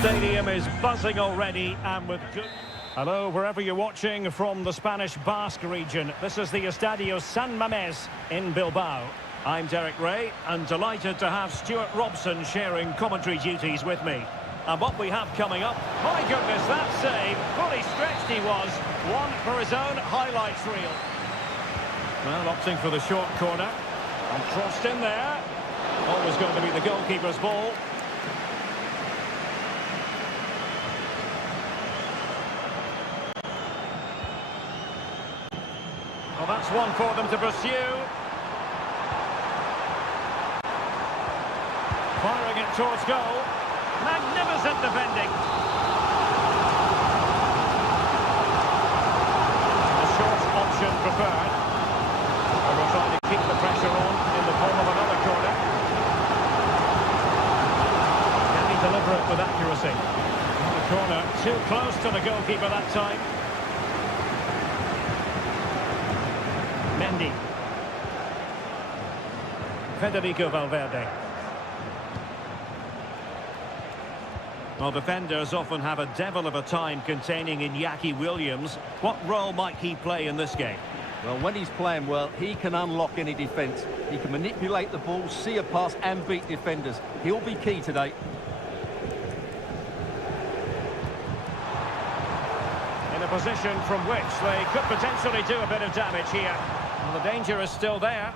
stadium is buzzing already and with good... Hello, wherever you're watching from the Spanish Basque region. This is the Estadio San Mamés in Bilbao. I'm Derek Ray and delighted to have Stuart Robson sharing commentary duties with me. And what we have coming up, my goodness, that save, fully stretched he was, one for his own highlights reel. Well, opting for the short corner, and crossed in there. Always going to be the goalkeeper's ball. Well, that's one for them to pursue. Firing it towards goal. Magnificent defending. The short option preferred. And we're trying to keep the pressure on in the form of another corner. Can he deliver it with accuracy? The corner too close to the goalkeeper that time. Mendy. Federico Valverde. Well, defenders often have a devil of a time containing Iñaki Williams. What role might he play in this game? Well, when he's playing well, he can unlock any defence. He can manipulate the ball, see a pass and beat defenders. He'll be key today. In a position from which they could potentially do a bit of damage here. Well, the danger is still there.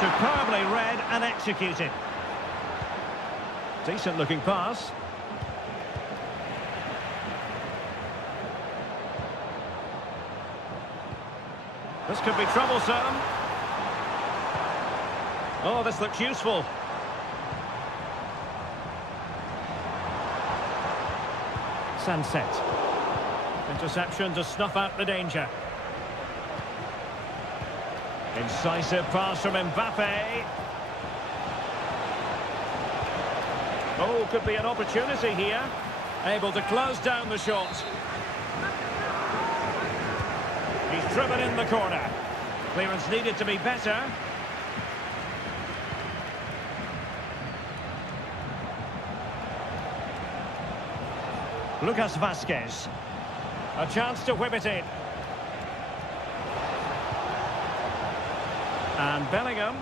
Superbly read and executed. Decent looking pass. This could be troublesome. Oh, this looks useful. Sunset. Interception to snuff out the danger. Incisive pass from Mbappe. Oh, could be an opportunity here. Able to close down the shot. He's driven in the corner. Clearance needed to be better. Lucas Vazquez. A chance to whip it in. And Bellingham.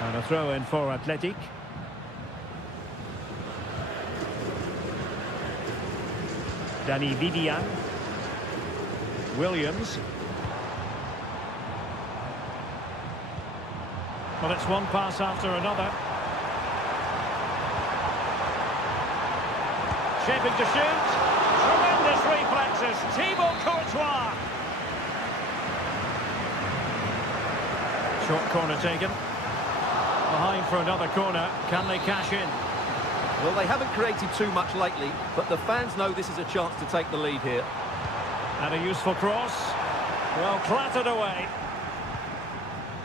And a throw in for Athletic. Danny Vivian. Williams. Well, it's one pass after another. Shaping to shoot. Tremendous reflexes. Thibaut Courtois. Short corner taken. Behind for another corner. Can they cash in? Well, they haven't created too much lately, but the fans know this is a chance to take the lead here. And a useful cross. Well, clattered away.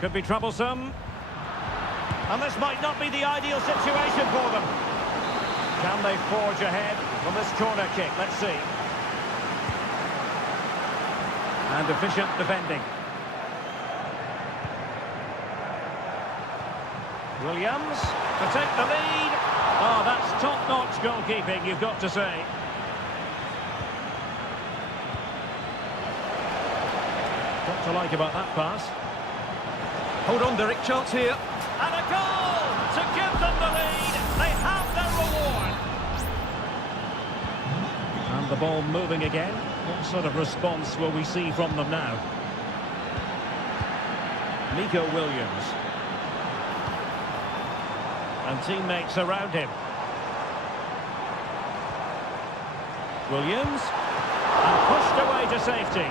Could be troublesome. And this might not be the ideal situation for them. Can they forge ahead from this corner kick? Let's see. And efficient defending. Williams to take the lead. Oh, that's top-notch goalkeeping, you've got to say. What to like about that pass? Hold on, Derek, chance here. And a goal to give them the lead. They have their reward. And the ball moving again. What sort of response will we see from them now? Nico Williams. And teammates around him. Williams. And pushed away to safety.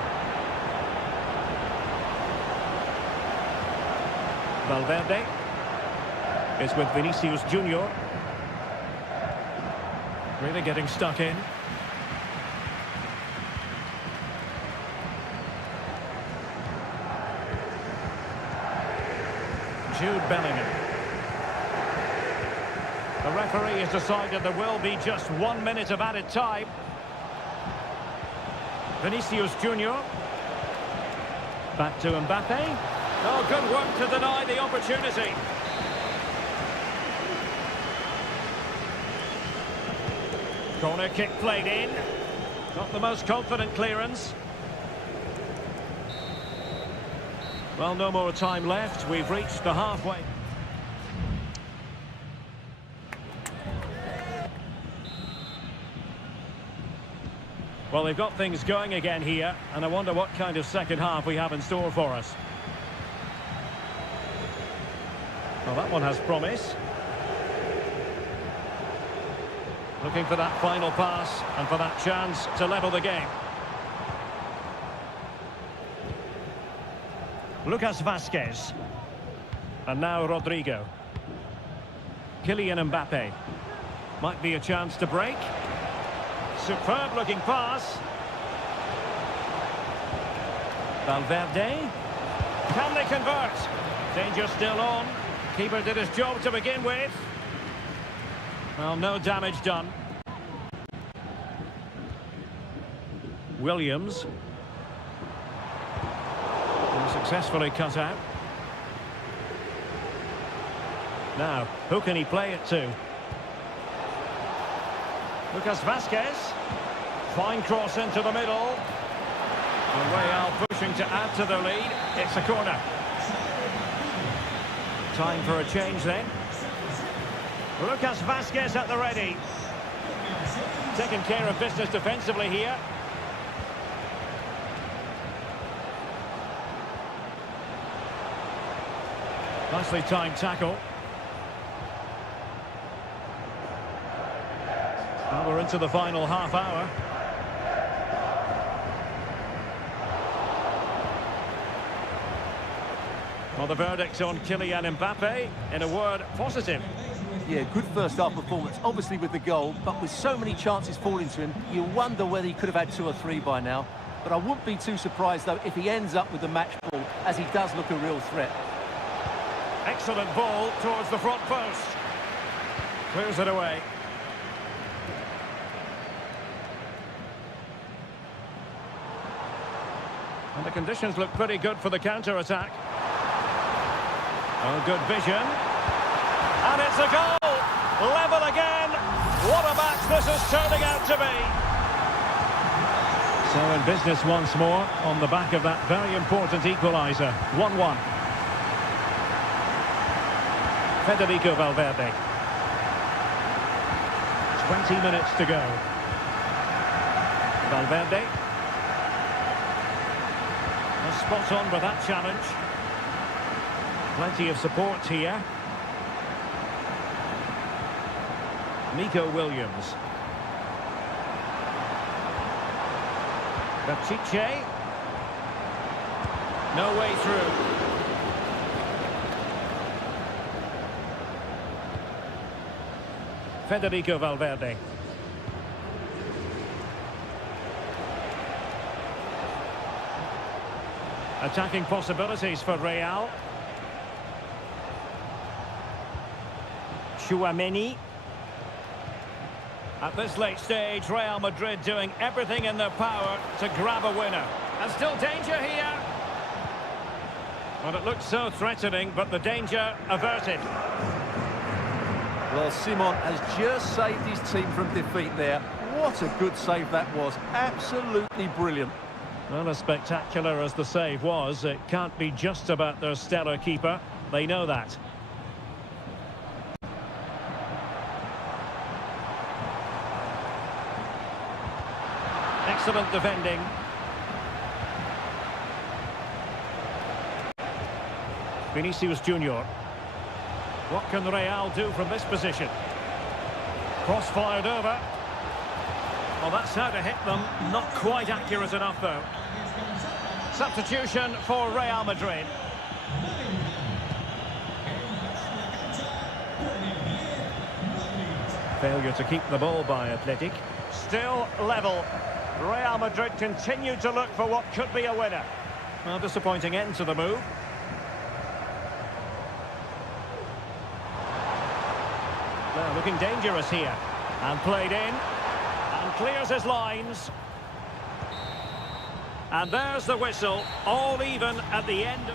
Valverde is with Vinicius Junior. Really getting stuck in. Jude Bellingham. The referee has decided there will be just 1 minute of added time. Vinicius Junior. Back to Mbappe. Oh, good work to deny the opportunity. Corner kick played in. Not the most confident clearance. Well, no more time left. We've reached the halfway. Well, they've got things going again here, and I wonder what kind of second half we have in store for us. Well, that one has promise. Looking for that final pass and for that chance to level the game. Lucas Vazquez. And now Rodrigo. Kylian Mbappe. Might be a chance to break. Superb looking pass. Valverde. Can they convert? Danger still on. Keeper did his job to begin with. Well, no damage done. Williams. Successfully cut out. Now, who can he play it to? Lucas Vazquez. Fine cross into the middle. And Real pushing to add to their lead. It's a corner. Time for a change then. Lucas Vazquez at the ready. Taking care of business defensively here. Nicely timed tackle. Well, we're into the final half hour. Well, the verdict on Kylian Mbappe, in a word, positive. Yeah, good first half performance, obviously with the goal, but with so many chances falling to him, you wonder whether he could have had 2 or 3 by now. But I wouldn't be too surprised, though, if he ends up with the match ball, as he does look a real threat. Excellent ball towards the front post. Clears it away. And the conditions look pretty good for the counter-attack. Oh, good vision. And it's a goal! Level again! What a match this is turning out to be! So in business once more, on the back of that very important equaliser. 1-1. Federico Valverde. 20 minutes to go. Valverde. Spot on with that challenge. Plenty of support here. Nico Williams. Pichet. No way through. Federico Valverde. Attacking possibilities for Real. Chouameni. At this late stage, Real Madrid doing everything in their power to grab a winner. And still danger here. Well, it looks so threatening, but the danger averted. Well, Simon has just saved his team from defeat there. What a good save that was. Absolutely brilliant. Well, as spectacular as the save was, it can't be just about their stellar keeper. They know that. Excellent defending. Vinicius Junior. What can Real do from this position? Cross fired over. Well, that's how to hit them. Not quite accurate enough, though. Substitution for Real Madrid. Failure to keep the ball by Athletic. Still level. Real Madrid continue to look for what could be a winner. Well, disappointing end to the move. Well, looking dangerous here. And played in. And clears his lines. And there's the whistle. All even at the end.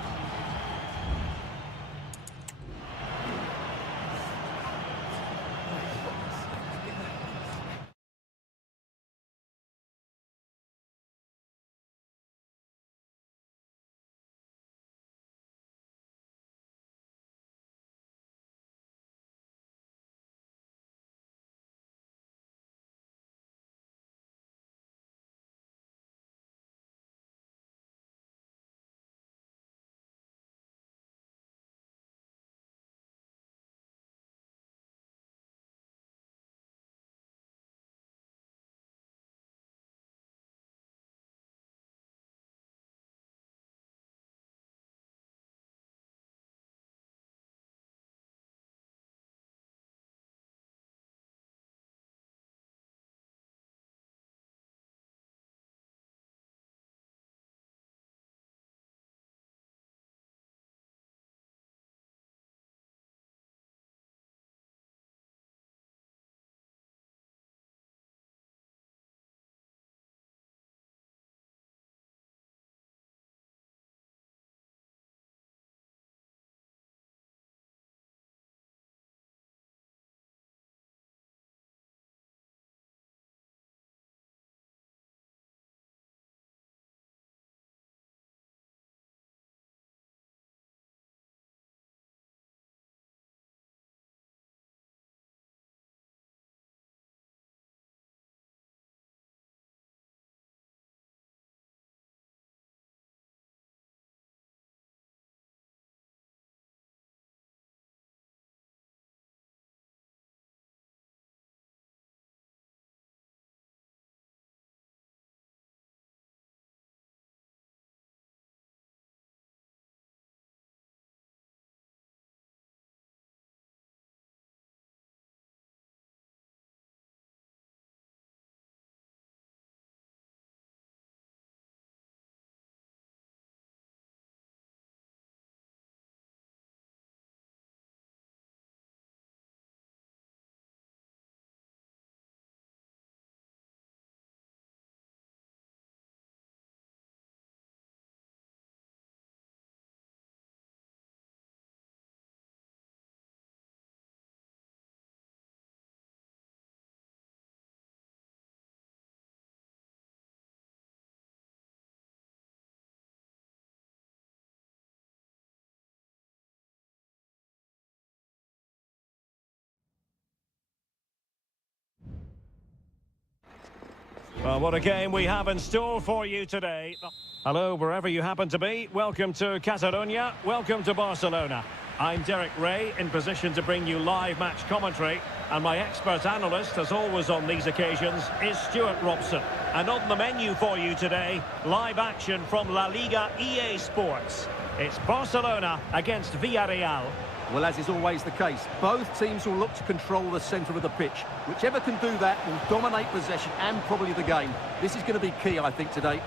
Well, what a game we have in store for you today. Hello, wherever you happen to be. Welcome to Catalonia. Welcome to Barcelona. I'm Derek Ray, in position to bring you live match commentary. And my expert analyst, as always on these occasions, is Stuart Robson. And on the menu for you today, live action from La Liga EA Sports. It's Barcelona against Villarreal. Well, as is always the case, both teams will look to control the centre of the pitch. Whichever can do that will dominate possession and probably the game. This is going to be key, I think, today.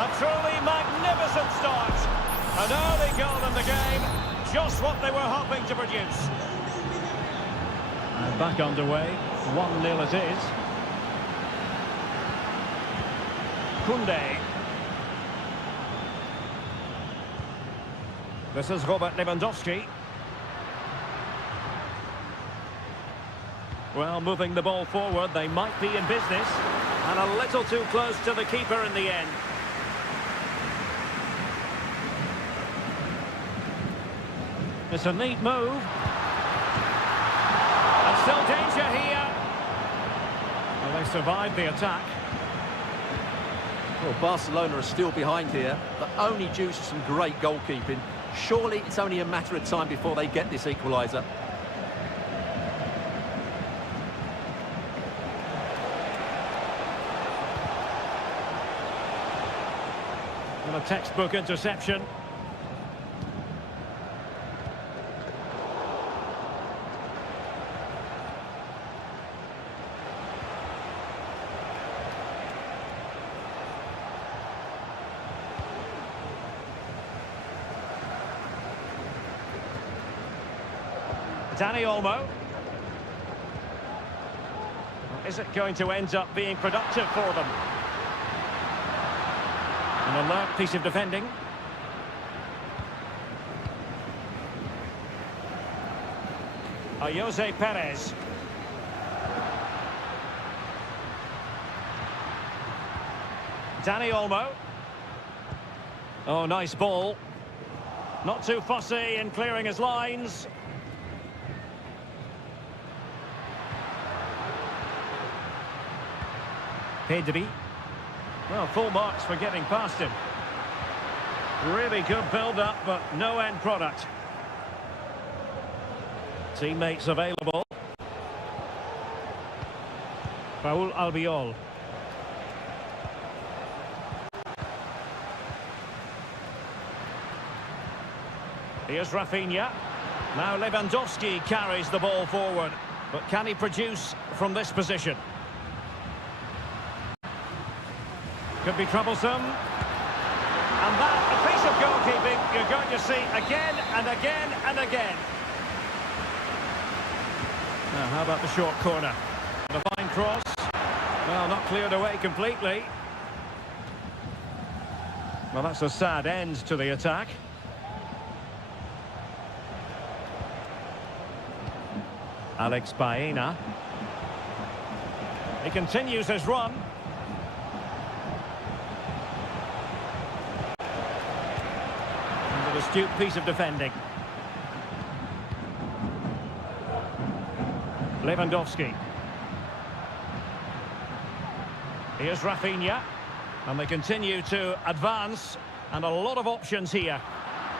A truly magnificent start. An early goal in the game, just what they were hoping to produce. And back underway, 1-0 it is. Koundé. This is Robert Lewandowski. Well, moving the ball forward, they might be in business. And a little too close to the keeper in the end. It's a neat move. And still danger here. Well, they survived the attack. Well, Barcelona are still behind here, but only due to some great goalkeeping. Surely it's only a matter of time before they get this equaliser. And a textbook interception. Dani Olmo. Is it going to end up being productive for them? An alert piece of defending. Jose Perez. Dani Olmo. Oh, nice ball. Not too fussy in clearing his lines. Pedri. Well, full marks for getting past him. Really good build-up, but no end product. Teammates available. Raúl Albiol. Here's Rafinha. Now Lewandowski carries the ball forward. But can he produce from this position? Could be troublesome. And that, a piece of goalkeeping you're going to see again and again and again. Now, how about the short corner? The fine cross. Well, not cleared away completely. Well, that's a sad end to the attack. Alex Baena. He continues his run. An astute piece of defending. Lewandowski. Here's Rafinha. And they continue to advance. And a lot of options here.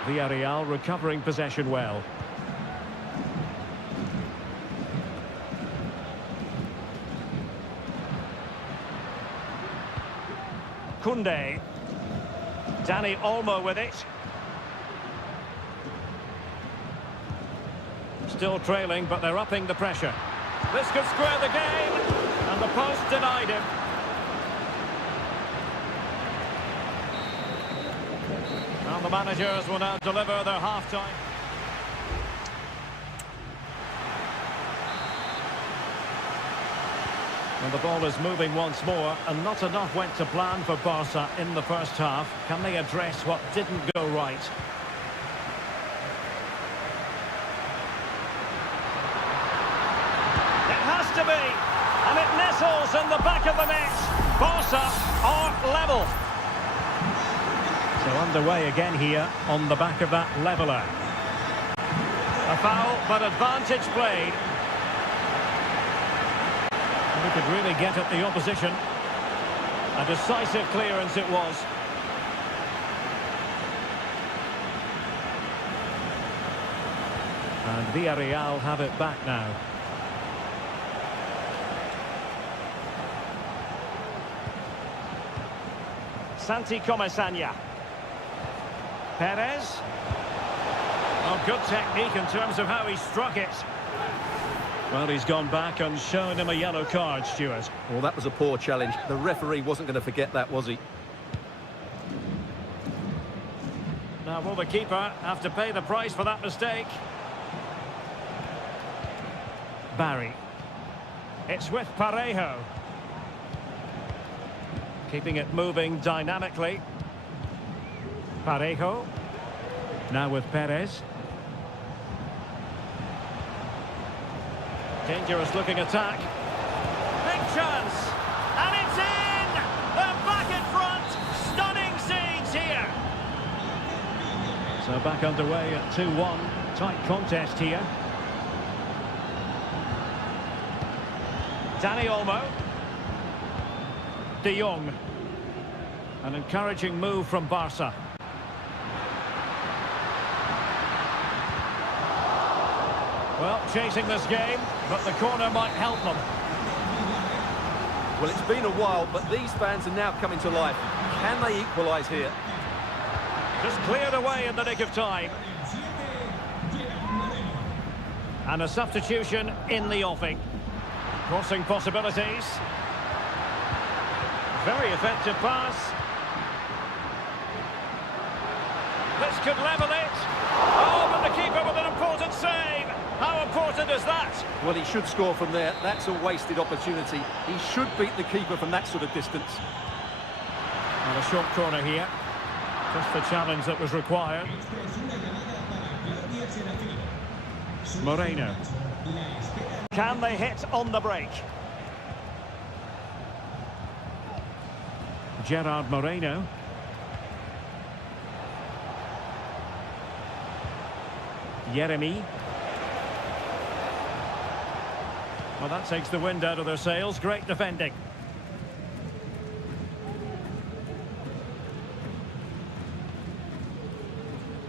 Villarreal recovering possession well. Koundé. Dani Olmo with it. Still trailing, but they're upping the pressure. This could square the game, and the post denied him. And the managers will now deliver their half-time. And the ball is moving once more, and not enough went to plan for Barca in the first half. Can they address what didn't go right? It has to be, and it nestles in the back of the net. Barca are level. So underway again here on the back of that leveller. A foul, but advantage played. We could really get at the opposition. A decisive clearance it was. And Villarreal have it back now. Santi Comesaña. Perez. Oh, good technique in terms of how he struck it. Well, he's gone back and shown him a yellow card, Stuart. Well, that was a poor challenge. The referee wasn't going to forget that, was he? Now, will the keeper have to pay the price for that mistake? Barry. It's with Parejo. Keeping it moving dynamically. Parejo. Now with Perez. Dangerous looking attack. Big chance. And it's in! They're back in front. Stunning scenes here. So back underway at 2-1. Tight contest here. Dani Olmo. De Jong. An encouraging move from Barca. Well, chasing this game, but the corner might help them. Well, it's been a while, but these fans are now coming to life. Can they equalise here? Just cleared away in the nick of time. And a substitution in the offing. Crossing possibilities. Very effective pass. This could level it. Oh, but the keeper with an important save. How important is that? Well, he should score from there. That's a wasted opportunity. He should beat the keeper from that sort of distance. And a short corner here. Just the challenge that was required. Moreno. Can they hit on the break? Gerard Moreno. Yeremy. Well, that takes the wind out of their sails. Great defending.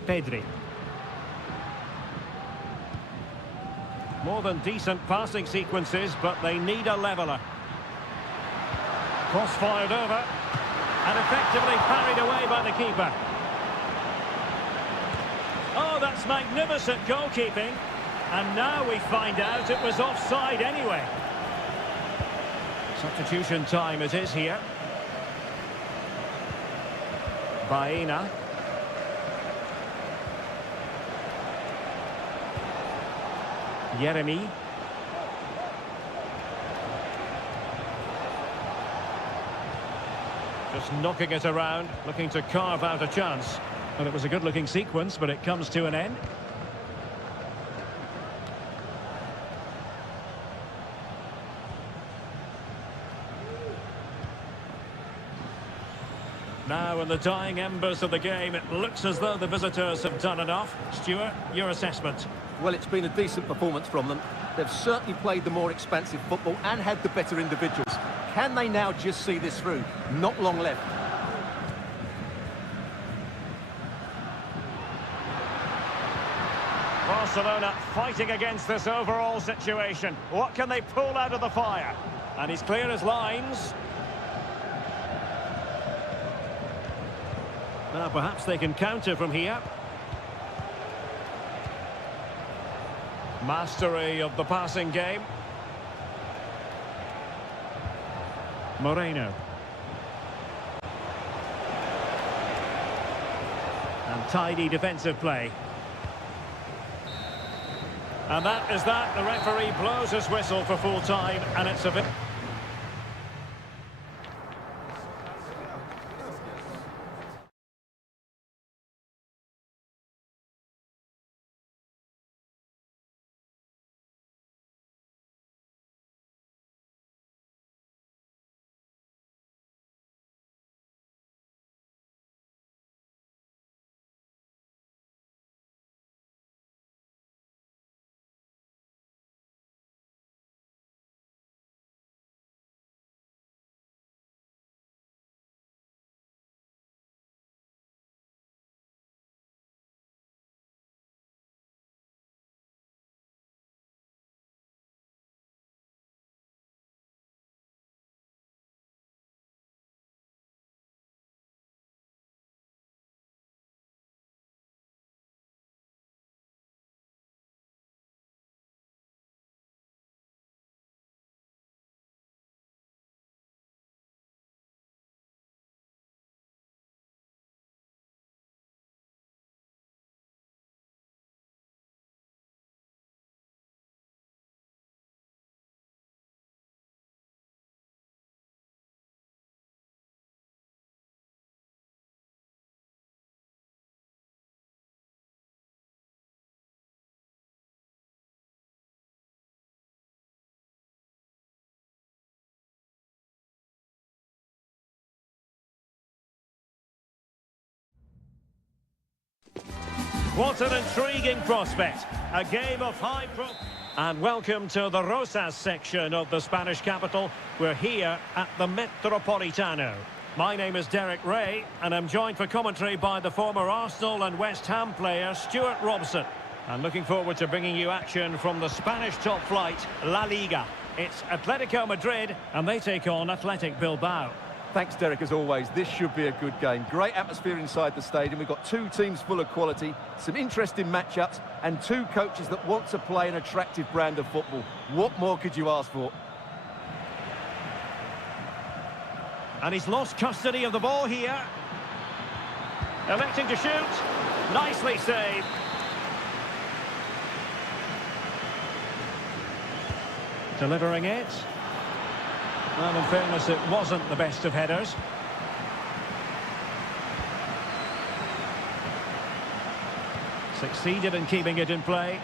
Pedri. More than decent passing sequences, but they need a leveller. Cross fired over. And effectively parried away by the keeper. Oh, that's magnificent goalkeeping. And now we find out it was offside anyway. Substitution time it is here. Baena. Yeremy. Just knocking it around, looking to carve out a chance. And it was a good-looking sequence, but it comes to an end. Now, in the dying embers of the game, it looks as though the visitors have done enough. Stuart, your assessment? Well, it's been a decent performance from them. They've certainly played the more expansive football and had the better individuals. Can they now just see this through? Not long left. Barcelona fighting against this overall situation. What can they pull out of the fire? And he's clear his lines. Now, perhaps they can counter from here. Mastery of the passing game. Moreno. And tidy defensive play. And that is that. The referee blows his whistle for full time, and it's a What an intriguing prospect. A game of high And welcome to the Rosas section of the Spanish capital. We're here at the Metropolitano. My name is Derek Ray, and I'm joined for commentary by the former Arsenal and West Ham player Stuart Robson. And looking forward to bringing you action from the Spanish top flight, La Liga. It's Atletico Madrid, and they take on Athletic Bilbao. Thanks, Derek, as always. This should be a good game. Great atmosphere inside the stadium. We've got two teams full of quality, some interesting matchups, and two coaches that want to play an attractive brand of football. What more could you ask for? And he's lost custody of the ball here. Electing to shoot. Nicely saved. Delivering it. Well, in fairness, it wasn't the best of headers. Succeeded in keeping it in play.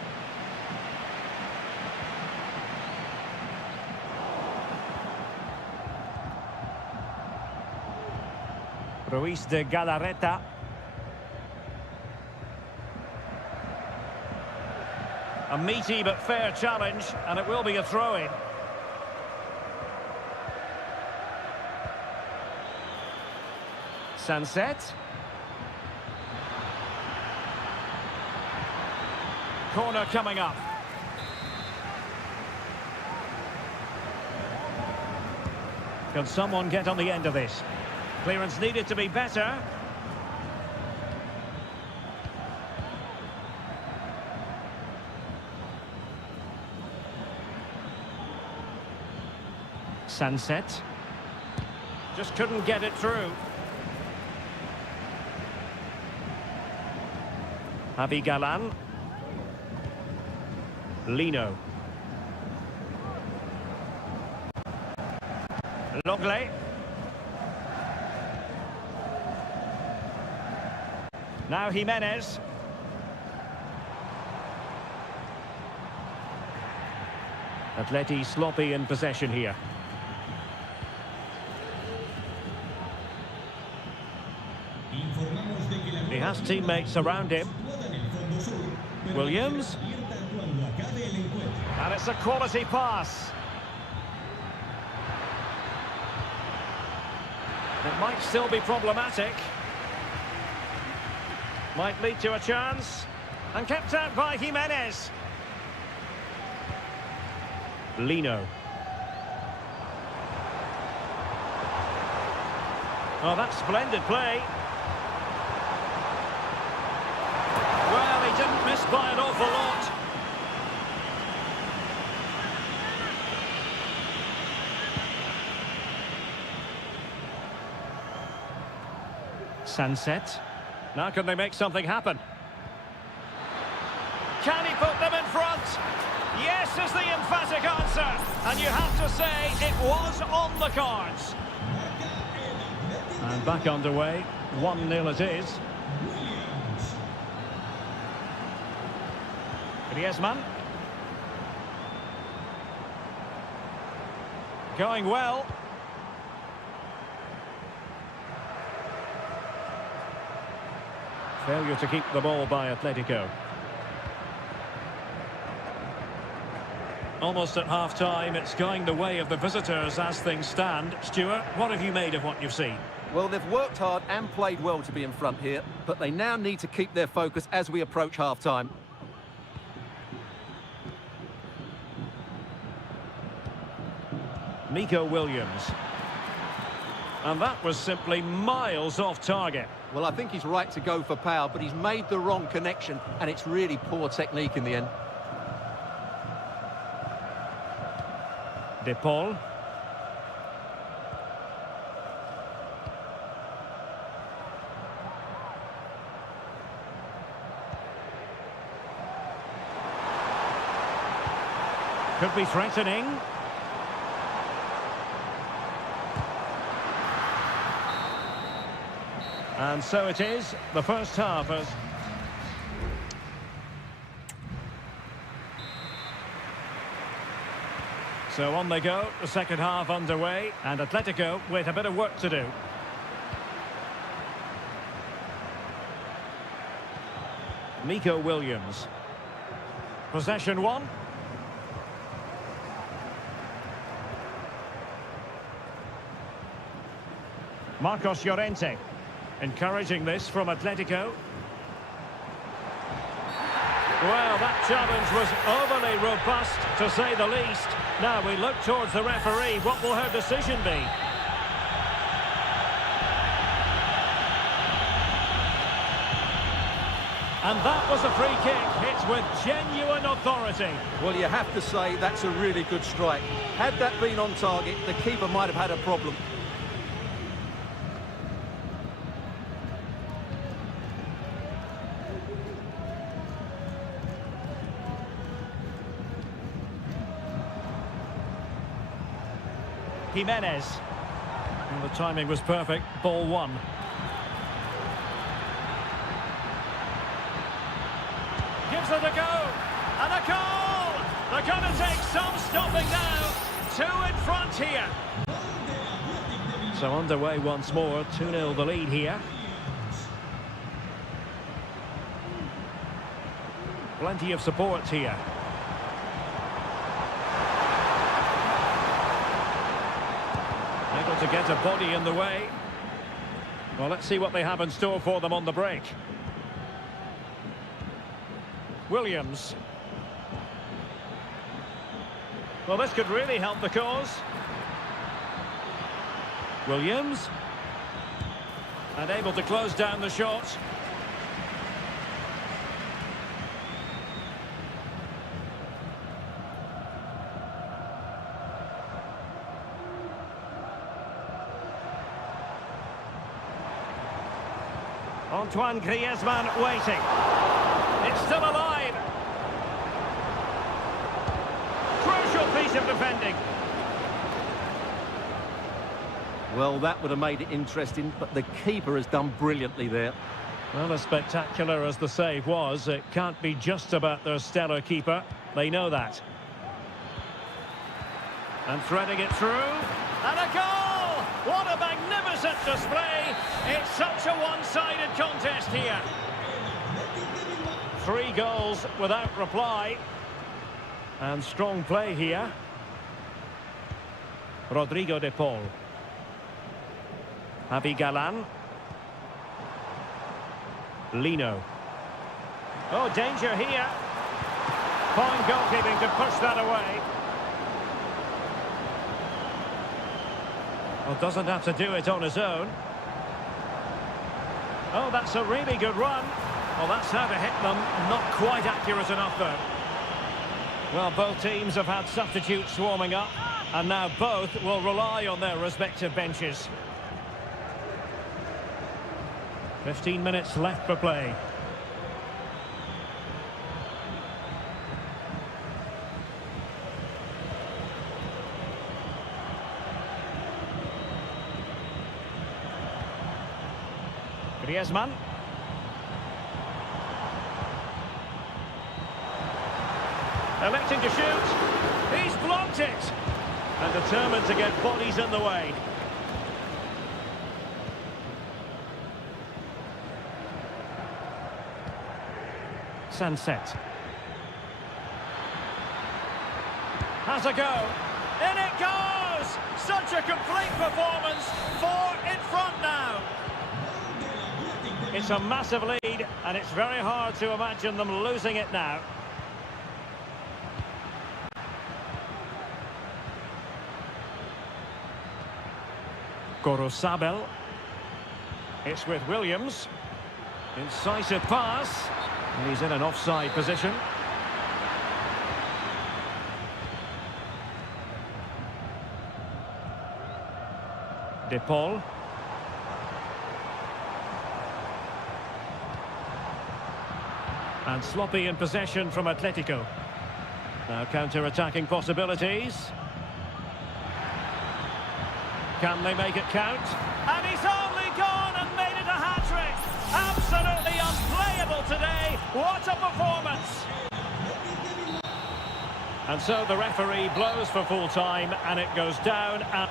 Ruiz de Galarreta. A meaty but fair challenge, and it will be a throw-in. Sunset. Corner coming up. Can someone get on the end of this? Clearance needed to be better. Sunset. Just couldn't get it through. Javi Galan. Lino. Longley. Now Jimenez. Atleti sloppy in possession here. He has teammates around him. Williams. And it's a quality pass. It might still be problematic. Might lead to a chance. And kept out by Jimenez. Lino. Oh, that's splendid play. Well, he didn't miss by an awful lot. Sunset. Now can they make something happen? Can he put them in front? Yes is the emphatic answer. And you have to say it was on the cards. And back underway. 1-0 it is. Griezmann. Going well. Failure to keep the ball by Atletico. Almost at half-time, it's going the way of the visitors as things stand. Stuart, what have you made of what you've seen? Well, they've worked hard and played well to be in front here, but they now need to keep their focus as we approach half-time. Nico Williams. And that was simply miles off target. Well, I think he's right to go for power, but he's made the wrong connection, and it's really poor technique in the end. De Paul. Could be threatening. And so it is, the first half has... So on they go, the second half underway, and Atletico with a bit of work to do. Nico Williams. Possession one. Marcos Llorente. Encouraging this from Atletico. Well, that challenge was overly robust, to say the least. Now we look towards the referee. What will her decision be? And that was a free kick, hit with genuine authority. Well, you have to say that's a really good strike. Had that been on target, the keeper might have had a problem. Jimenez. And the timing was perfect. Ball one. Gives it a go. And a goal! They're going to take some stopping now. Two in front here. So underway once more. 2-0 the lead here. Plenty of support here. Able to get a body in the way. Well, let's see what they have in store for them on the break. Williams. Well, this could really help the cause. Williams. And able to close down the shot. Antoine Griezmann waiting. It's still alive. Crucial piece of defending. Well, that would have made it interesting, but the keeper has done brilliantly there. Well, as spectacular as the save was, it can't be just about their stellar keeper. They know that. And threading it through. And a goal! What a magnificent display! It's such a one-sided contest here. 3 goals without reply. And strong play here. Rodrigo de Paul. Javi Galan. Lino. Oh, danger here. Fine goalkeeping to push that away. Well, doesn't have to do it on his own. Oh, that's a really good run. Well, that's how to hit them. Not quite accurate enough, though. Well, both teams have had substitutes warming up, and now both will rely on their respective benches. 15 minutes left for play. Griezmann. Electing to shoot. He's blocked it. And determined to get bodies in the way. Sunset. Has a go. In it goes! Such a complete performance. 4 in front now. It's a massive lead, and it's very hard to imagine them losing it now. Gorosabel. It's with Williams. Incisive pass. And he's in an offside position. De Paul. And sloppy in possession from Atletico. Now counter-attacking possibilities. Can they make it count? And he's only gone and made it a hat-trick! Absolutely unplayable today! What a performance! And so the referee blows for full time, and it goes down at...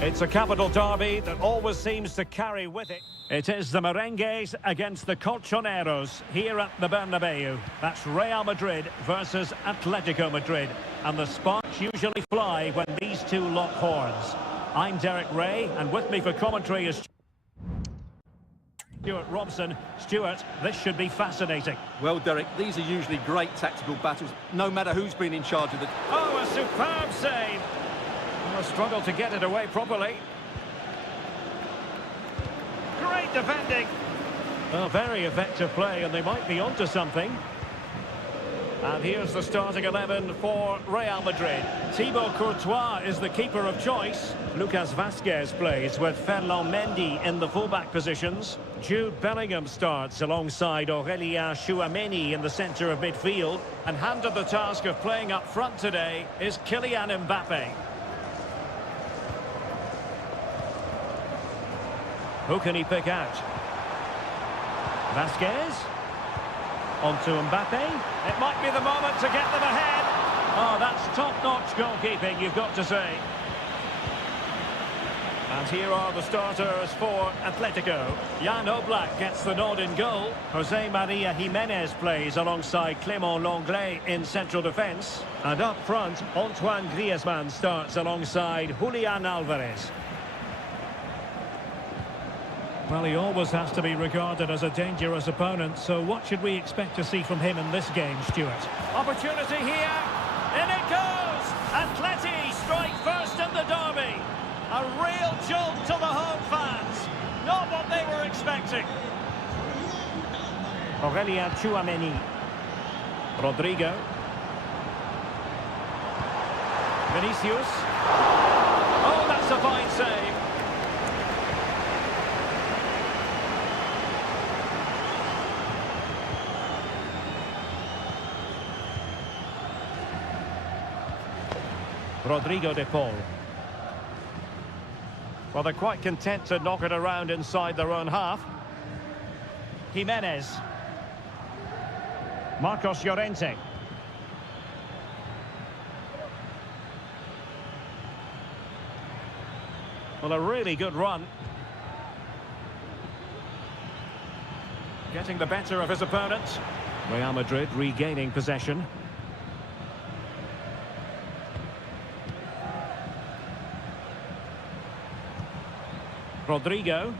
It's a capital derby that always seems to carry with it. It is the Merengues against the Colchoneros here at the Bernabeu. That's Real Madrid versus Atletico Madrid. And the sparks usually fly when these two lock horns. I'm Derek Ray, and with me for commentary is Stuart Robson. Stuart, this should be fascinating. Well, Derek, these are usually great tactical battles, no matter who's been in charge of the... Oh, a superb save! A struggle to get it away properly. Great defending. Oh, very effective play, and they might be onto something. And here's the starting 11 for Real Madrid. Thibaut Courtois is the keeper of choice. Lucas Vazquez plays with Ferland Mendy in the fullback positions. Jude Bellingham starts alongside Aurélien Tchouameni in the centre of midfield. And handed the task of playing up front today is Kylian Mbappe. Who can he pick out? Vazquez. On to Mbappe. It might be the moment to get them ahead. Oh, that's top-notch goalkeeping, you've got to say. And here are the starters for Atletico. Jan Oblak gets the nod in goal. Jose Maria Jimenez plays alongside Clément Lenglet in central defence. And up front, Antoine Griezmann starts alongside Julian Alvarez. Well, he always has to be regarded as a dangerous opponent, so what should we expect to see from him in this game, Stuart? Opportunity here, in it goes! Atleti strike first in the derby. A real jolt to the home fans. Not what they were expecting. Aurélien Tchouameni. Rodrigo. Vinicius. Oh, that's a fine save. Rodrigo de Paul. Well, they're quite content to knock it around inside their own half. Jimenez. Marcos Llorente. Well, a really good run. Getting the better of his opponent. Real Madrid regaining possession. Rodrigo.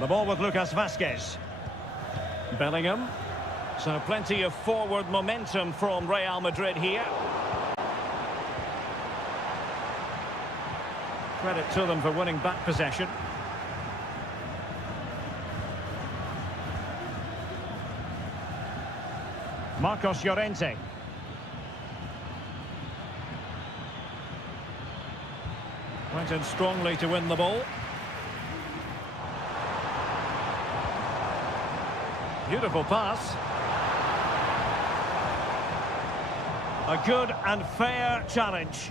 The ball with Lucas Vazquez. Bellingham. So plenty of forward momentum from Real Madrid here. Credit to them for winning back possession. Marcos Llorente. Went in strongly to win the ball. Beautiful pass. A good and fair challenge.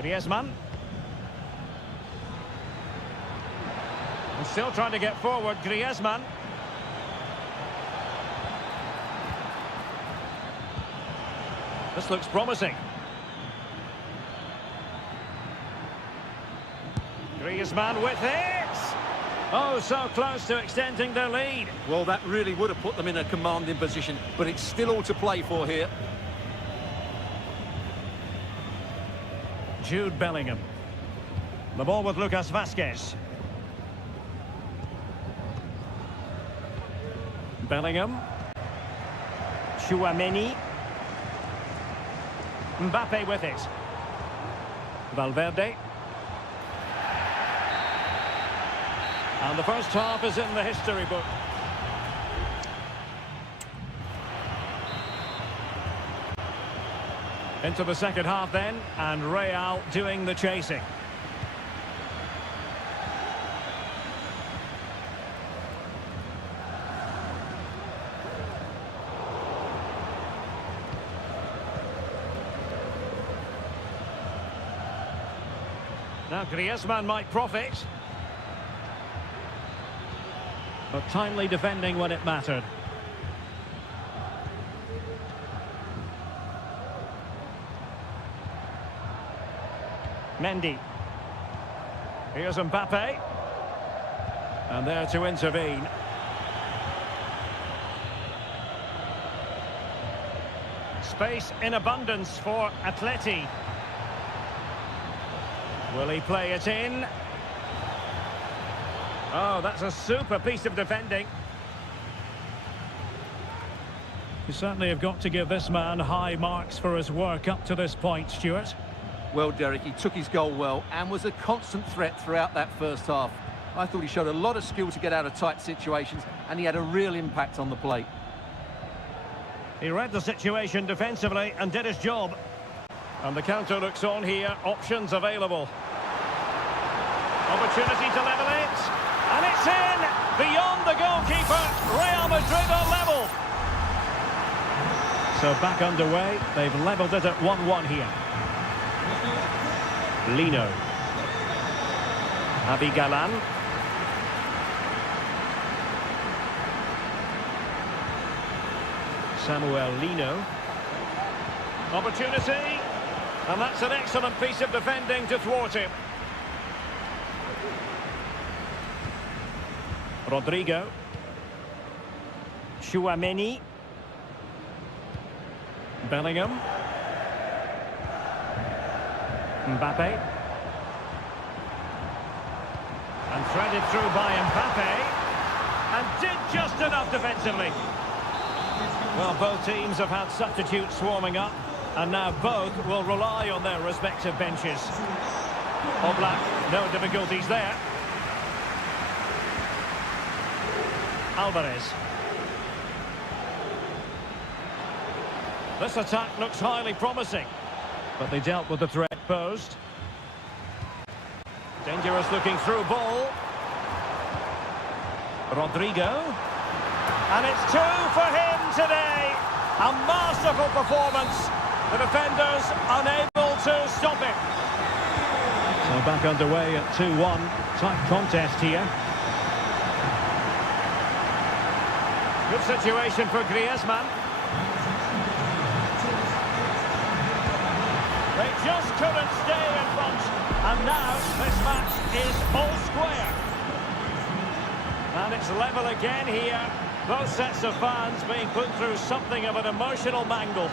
Griezmann. And still trying to get forward, Griezmann. This looks promising. Griezmann with it! Oh, so close to extending their lead. Well, that really would have put them in a commanding position, but it's still all to play for here. Jude Bellingham. The ball with Lucas Vazquez. Bellingham. Tchouameni. Mbappe with it. Valverde. And the first half is in the history book. Into the second half then, and Real doing the chasing. Now Griezmann might profit. But timely defending when it mattered. Mendy. Here's Mbappe. And there to intervene. Space in abundance for Atleti. Will he play it in? Oh, that's a super piece of defending. You certainly have got to give this man high marks for his work up to this point, Stuart. Well, Derek, he took his goal well and was a constant threat throughout that first half. I thought he showed a lot of skill to get out of tight situations, and he had a real impact on the plate. He read the situation defensively and did his job. And the counter looks on here, options available. Opportunity to level it. And it's in! Beyond the goalkeeper, Real Madrid are level. So back underway, they've levelled it at 1-1 here. Lino. Galan. Samuel Lino. Opportunity. And that's an excellent piece of defending to thwart him. Rodrigo. Chouameni. Bellingham. Mbappe. And threaded through by Mbappe. And did just enough defensively. Well, both teams have had substitutes swarming up, and now both will rely on their respective benches. Oblak, no difficulties there. Alvarez. This attack looks highly promising, but they dealt with the threat posed. Dangerous looking through ball. Rodrigo. And it's two for him today. A masterful performance. The defenders unable to stop him. So back underway at 2-1. Tight contest here. Good situation for Griezmann. They just couldn't stay in front. And now this match is all square. And it's level again here. Both sets of fans being put through something of an emotional mangle.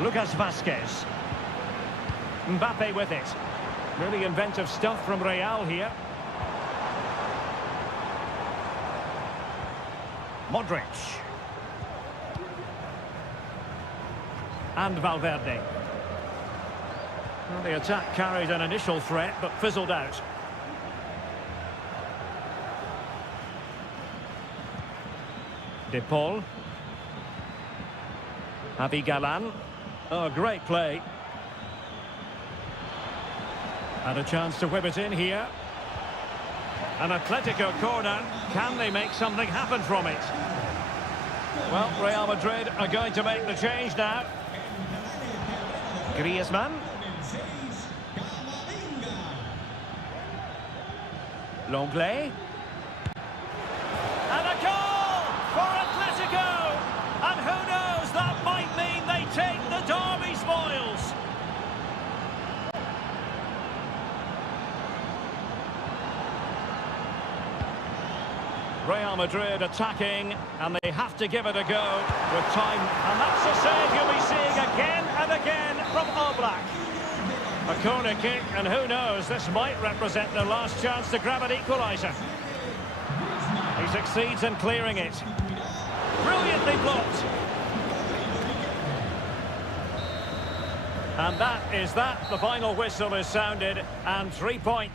Lucas Vazquez. Mbappe with it. Really inventive stuff from Real here. Modric. And Valverde. Well, the attack carried an initial threat, but fizzled out. De Paul. Galan. Oh, great play. And a chance to whip it in here. An Atletico corner. Can they make something happen from it? Well, Real Madrid are going to make the change now. Griezmann. Longley. And a goal for Atletico! And who knows, that might mean they take the derby spoils. Real Madrid attacking, and they have to give it a go with time. And that's a save you'll be seeing again and again from Oblak. A corner kick, and who knows, this might represent their last chance to grab an equaliser. He succeeds in clearing it. Brilliantly blocked. And that is that. The final whistle is sounded, and 3 points.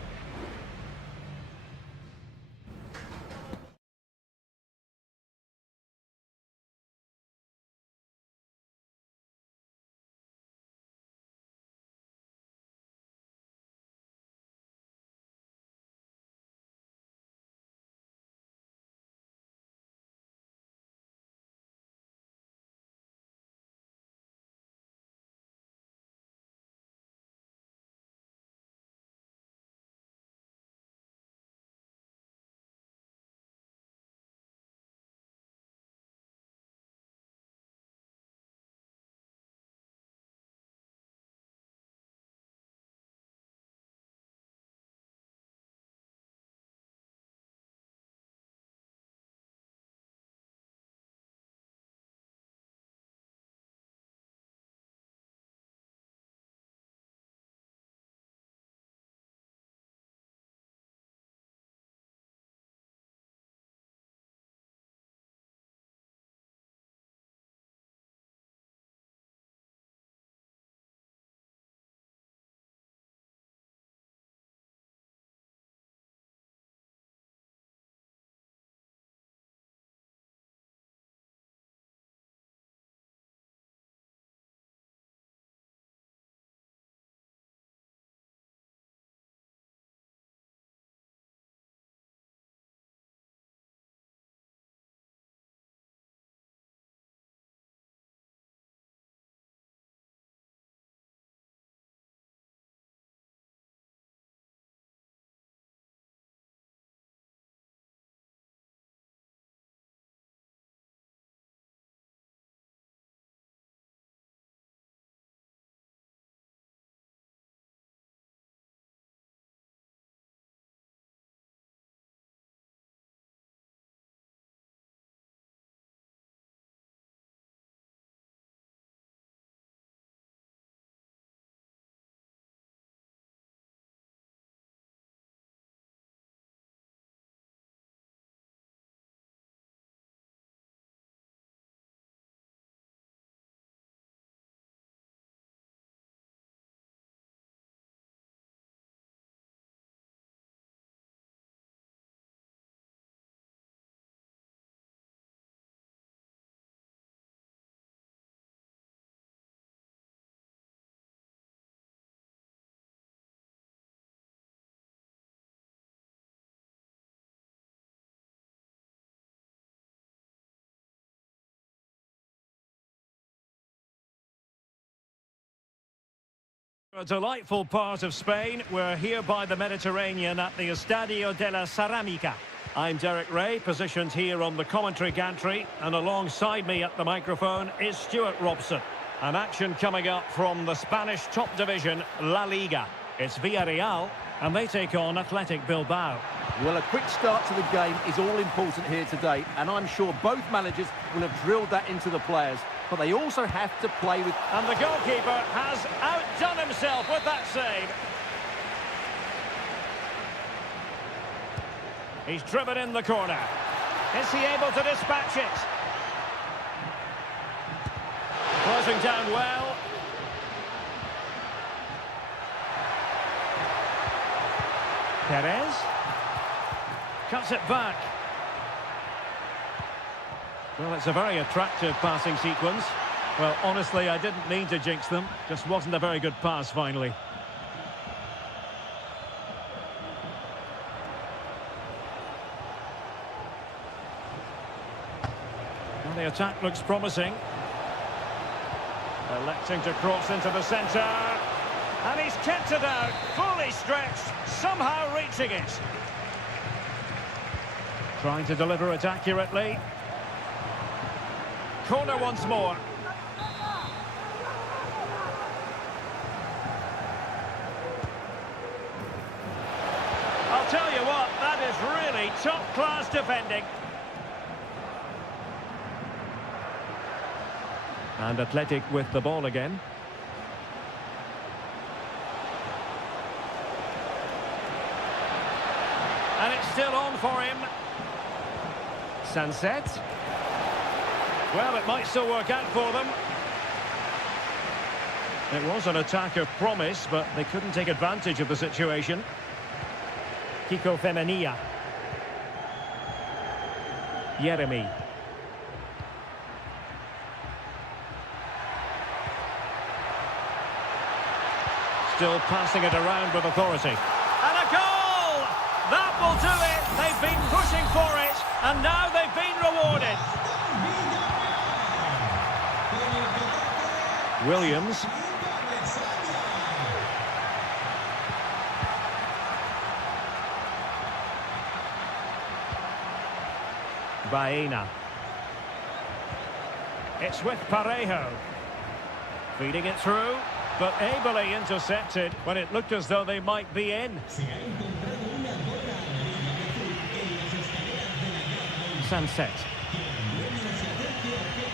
A delightful part of Spain. We're here by the Mediterranean at the Estadio de la Ceramica. I'm Derek Ray, positioned here on the commentary gantry, and alongside me at the microphone is Stuart Robson. An action coming up from the Spanish top division, La Liga. It's Villarreal, and they take on Athletic Bilbao. Well, a quick start to the game is all important here today, and I'm sure both managers will have drilled that into the players. But they also have to play with... And the goalkeeper has outdone himself with that save. He's driven in the corner. Is he able to dispatch it? Closing down well. Perez. Cuts it back. Well, it's a very attractive passing sequence. Well, honestly, I didn't mean to jinx them. Just wasn't a very good pass, finally. Well, the attack looks promising. Electing to cross into the centre. And he's kept it out, fully stretched, somehow reaching it. Trying to deliver it accurately. Corner once more. I'll tell you what, that is really top-class defending. And Athletic with the ball again. And it's still on for him. Sunset. Well, it might still work out for them. It was an attack of promise, but they couldn't take advantage of the situation. Kiko Femenia. Jeremy. Still passing it around with authority. And a goal! That will do it! They've been pushing for it, and now they've been rewarded. Williams. Baena. It's with Parejo. Feeding it through, but ably intercepted when it looked as though they might be in. Sunset.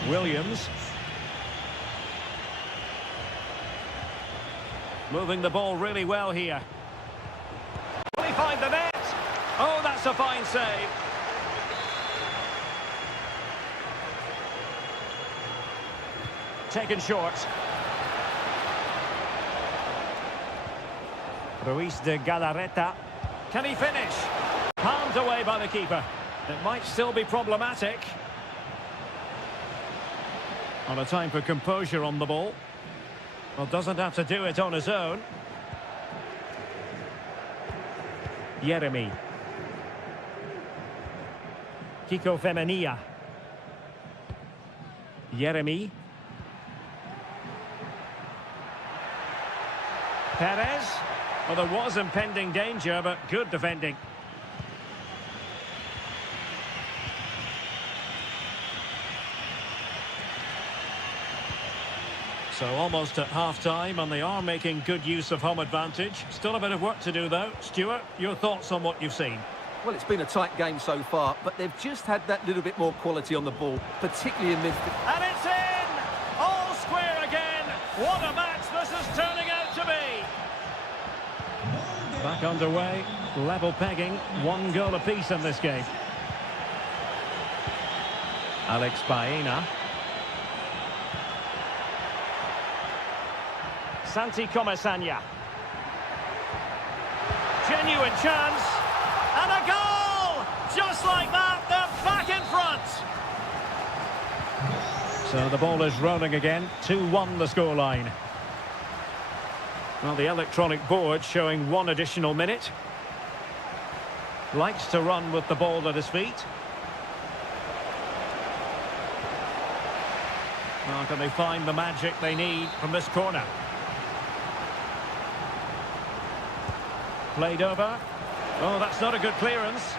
Williams. Moving the ball really well here. Will he find the net? Oh, that's a fine save. Taken short. Ruiz de Galarreta. Can he finish? Palmed away by the keeper. It might still be problematic. On a time for composure on the ball. Well, doesn't have to do it on his own. Jeremy. Kiko Femenia. Jeremy. Perez. Well, there was impending danger, but good defending. So almost at half-time, and they are making good use of home advantage. Still a bit of work to do, though. Stuart, your thoughts on what you've seen? Well, it's been a tight game so far, but they've just had that little bit more quality on the ball, particularly in midfield. And it's in! All square again! What a match this is turning out to be! Back underway, level pegging, 1 goal apiece in this game. Alex Baena. Santi Comesaña. Genuine chance. And a goal! Just like that, they're back in front. So the ball is rolling again. 2-1 the scoreline. Well, the electronic board showing 1 additional minute. Likes to run with the ball at his feet. Well, can they find the magic they need from this corner? Played over. Oh, that's not a good clearance.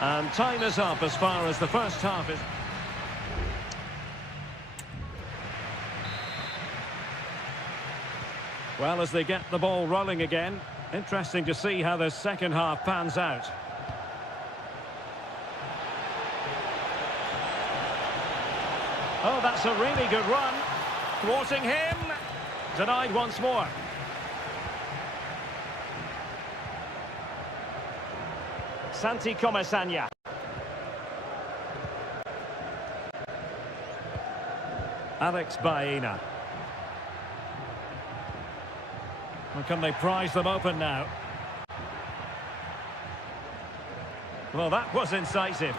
And time is up as far as the first half is. Well, as they get the ball rolling again, interesting to see how the second half pans out. Oh, that's a really good run. Thwarting him. Denied once more. Santi Comesaña. Alex Baena. Well, can they prize them open now? Well, that was incisive.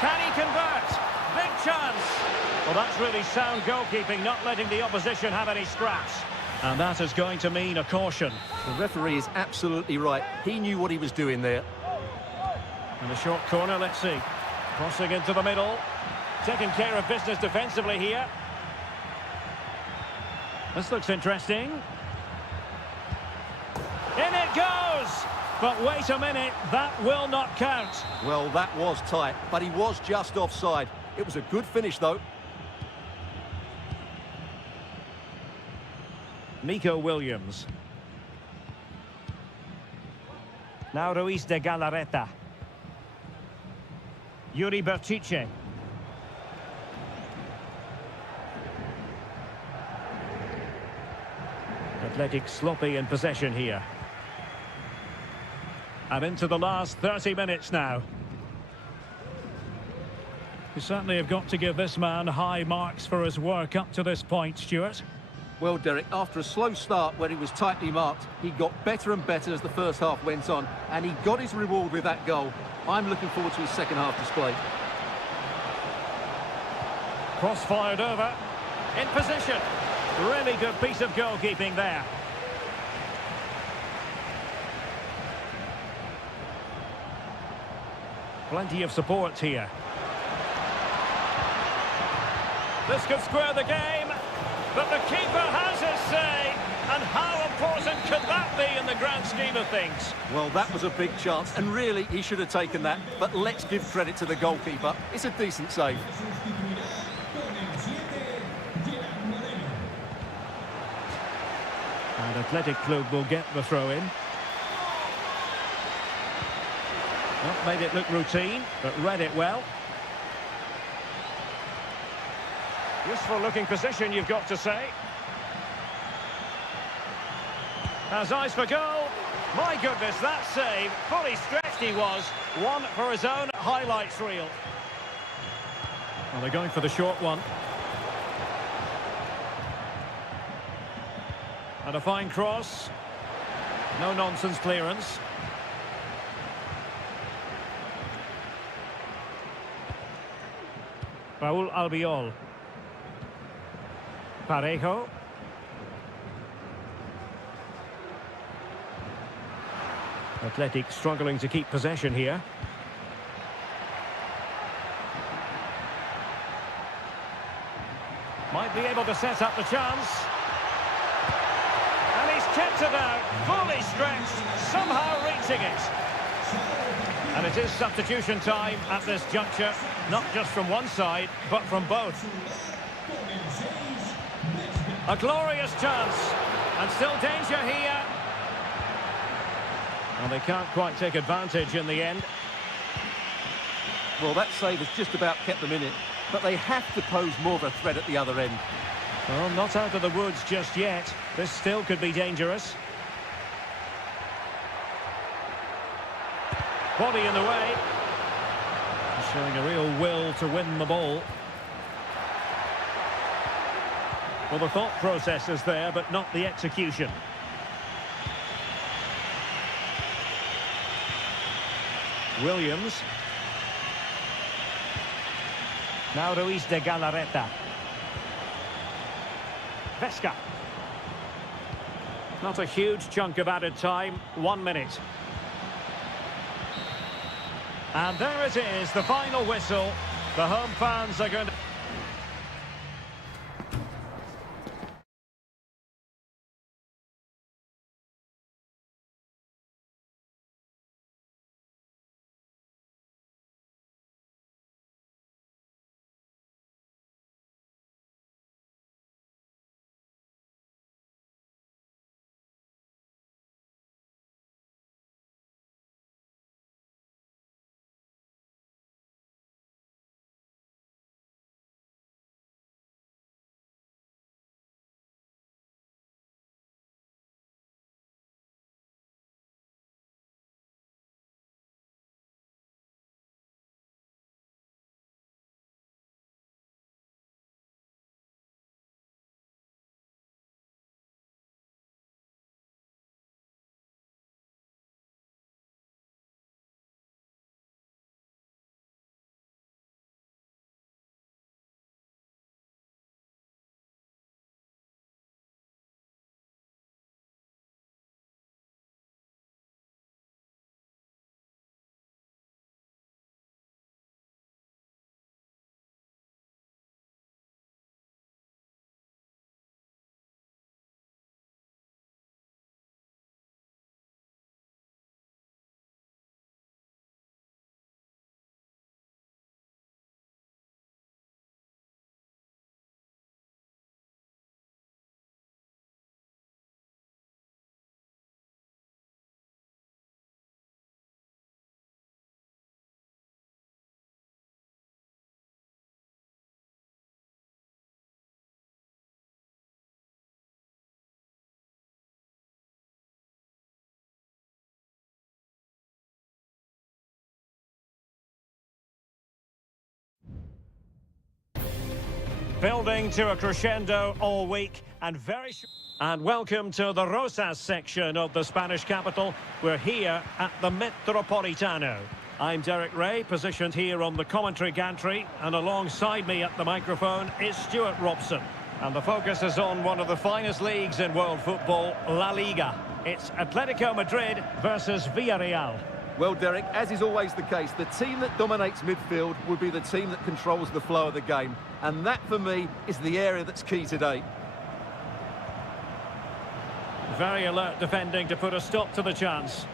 Can he convert? Big chance. Well, that's really sound goalkeeping, not letting the opposition have any scraps. And that is going to mean a caution. The referee is absolutely right. He knew what he was doing there. In the short corner, let's see. Crossing into the middle. Taking care of business defensively here. This looks interesting. In it goes! But wait a minute, that will not count. Well, that was tight, but he was just offside. It was a good finish, though. Nico Williams. Now Ruiz de Galarreta. Yuri Berchiche. Athletic sloppy in possession here. And into the last 30 minutes now. You certainly have got to give this man high marks for his work up to this point, Stuart. Well, Derek, after a slow start where he was tightly marked, he got better and better as the first half went on, and he got his reward with that goal. I'm looking forward to his second half display. Cross fired over. In position. Really good piece of goalkeeping there. Plenty of support here. This could square the game, but the keeper has his say. And how important could that be in the grand scheme of things? Well, that was a big chance, and really, he should have taken that. But let's give credit to the goalkeeper. It's a decent save. And Athletic Club will get the throw-in. Not made it look routine, but read it well. Useful looking position, you've got to say. Has eyes for goal. My goodness, that save. Fully stretched he was. One for his own highlights reel. Well, they're going for the short one. And a fine cross. No nonsense clearance. Raúl Albiol. Parejo. Athletic struggling to keep possession here. Might be able to set up the chance. And he's kept it out, fully stretched, somehow reaching it. And it is substitution time at this juncture, not just from one side, but from both. A glorious chance, and still danger here. And they can't quite take advantage in the end. Well, that save has just about kept them in it, but they have to pose more of a threat at the other end. Well, not out of the woods just yet. This still could be dangerous. Body in the way. Showing a real will to win the ball. Well, the thought process is there, but not the execution. Williams. Now Ruiz de Galarreta. Vesca. Not a huge chunk of added time, 1 minute. And there it is, the final whistle. The home fans are going to... Building to a crescendo all week and And welcome to the Rosas section of the Spanish capital. We're here at the Metropolitano. I'm Derek Ray, positioned here on the commentary gantry, and alongside me at the microphone is Stuart Robson. And the focus is on one of the finest leagues in world football, La Liga. It's Atletico Madrid versus Villarreal. Well, Derek, as is always the case, the team that dominates midfield will be the team that controls the flow of the game. And that, for me, is the area that's key today. Very alert defending to put a stop to the chance.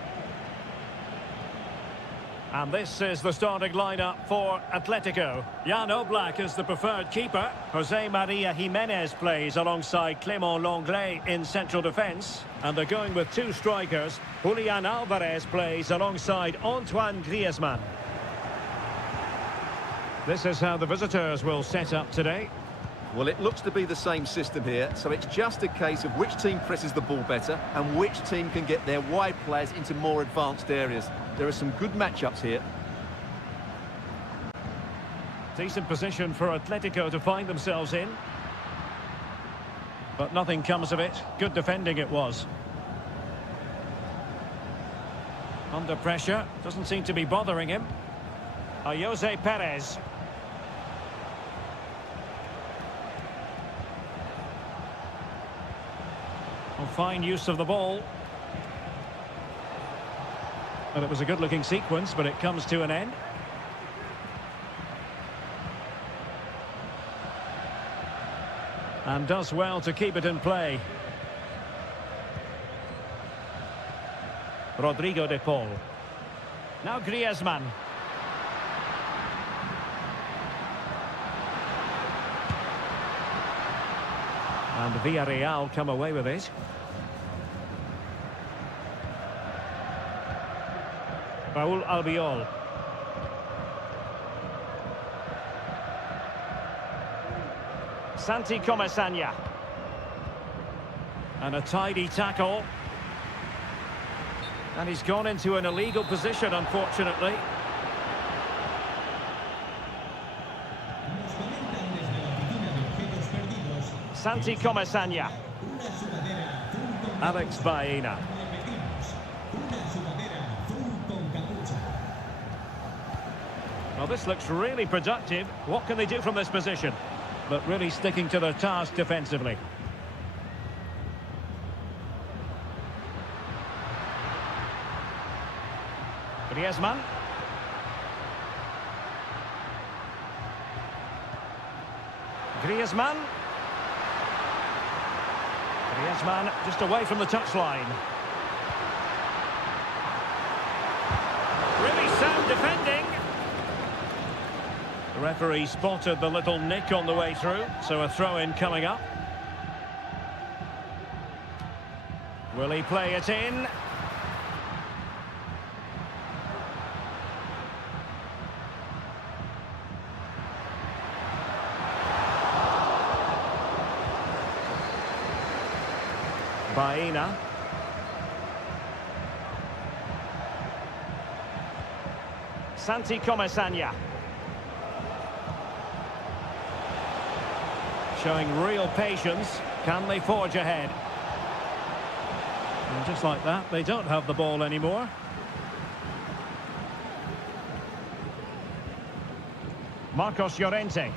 And this is the starting lineup for Atletico. Jan Oblak is the preferred keeper. Jose Maria Jimenez plays alongside Clément Lenglet in central defence. And they're going with two strikers. Julian Alvarez plays alongside Antoine Griezmann. This is how the visitors will set up today. Well, it looks to be the same system here, so it's just a case of which team presses the ball better and which team can get their wide players into more advanced areas. There are some good matchups here. Decent position for Atletico to find themselves in. But nothing comes of it. Good defending it was. Under pressure. Doesn't seem to be bothering him. Jose Perez. Fine use of the ball. And it was a good-looking sequence, but it comes to an end. And does well to keep it in play. Rodrigo de Paul. Now Griezmann. And Villarreal come away with it. Raúl Albiol. Santi Comesaña. And a tidy tackle. And he's gone into an illegal position, unfortunately. Santi Comesaña. Alex Baena. Well, this looks really productive. What can they do from this position? But really sticking to their task defensively. Griezmann. Griezmann. Griezmann just away from the touchline. Really sound defending. The referee spotted the little nick on the way through, so a throw-in coming up. Will he play it in? Baena. Santi Comesaña. Showing real patience. Can they forge ahead? And just like that, they don't have the ball anymore. Marcos Llorente.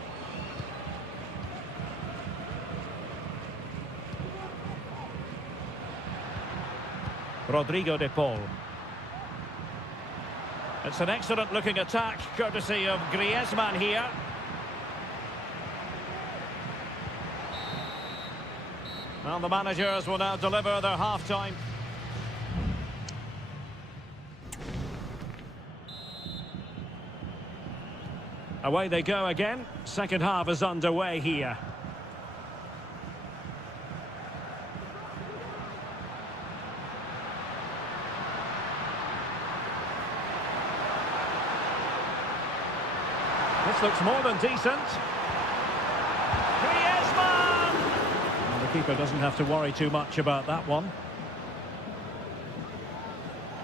Rodrigo de Paul. It's an excellent looking attack, courtesy of Griezmann here. Well, the managers will now deliver their half-time. Away they go again. Second half is underway here. This looks more than decent. Griezmann! Well, the keeper doesn't have to worry too much about that one.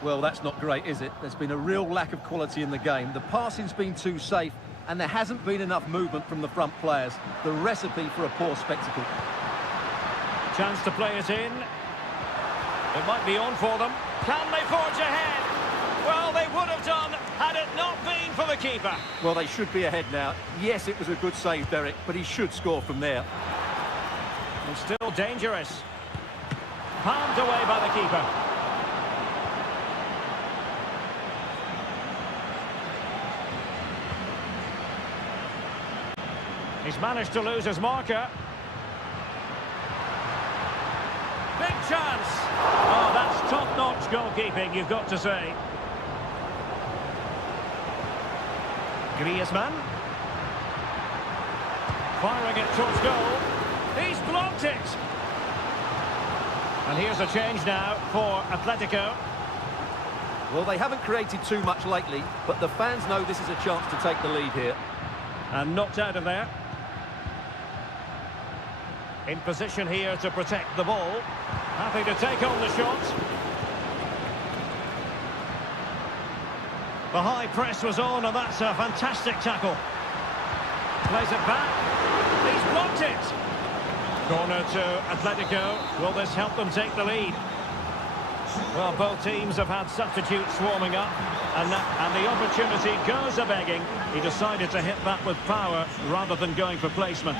Well, that's not great, is it? There's been a real lack of quality in the game. The passing's been too safe, and there hasn't been enough movement from the front players. The recipe for a poor spectacle. Chance to play it in. It might be on for them. Can they forge ahead? Well, they would have done had it not been for the keeper. Well, they should be ahead now. Yes, it was a good save, Derek, but he should score from there. And still dangerous. Palmed away by the keeper. He's managed to lose his marker. Big chance. Oh, that's top-notch goalkeeping, you've got to say. Griezmann. Firing it towards goal. He's blocked it. And here's a change now for Atletico. Well, they haven't created too much lately, but the fans know this is a chance to take the lead here. And knocked out of there. In position here to protect the ball. Happy to take on the shot. The high press was on, and that's a fantastic tackle. Plays it back. He's blocked it. Corner to Atletico. Will this help them take the lead? Well, both teams have had substitutes warming up, and the opportunity goes a-begging. He decided to hit that with power rather than going for placement.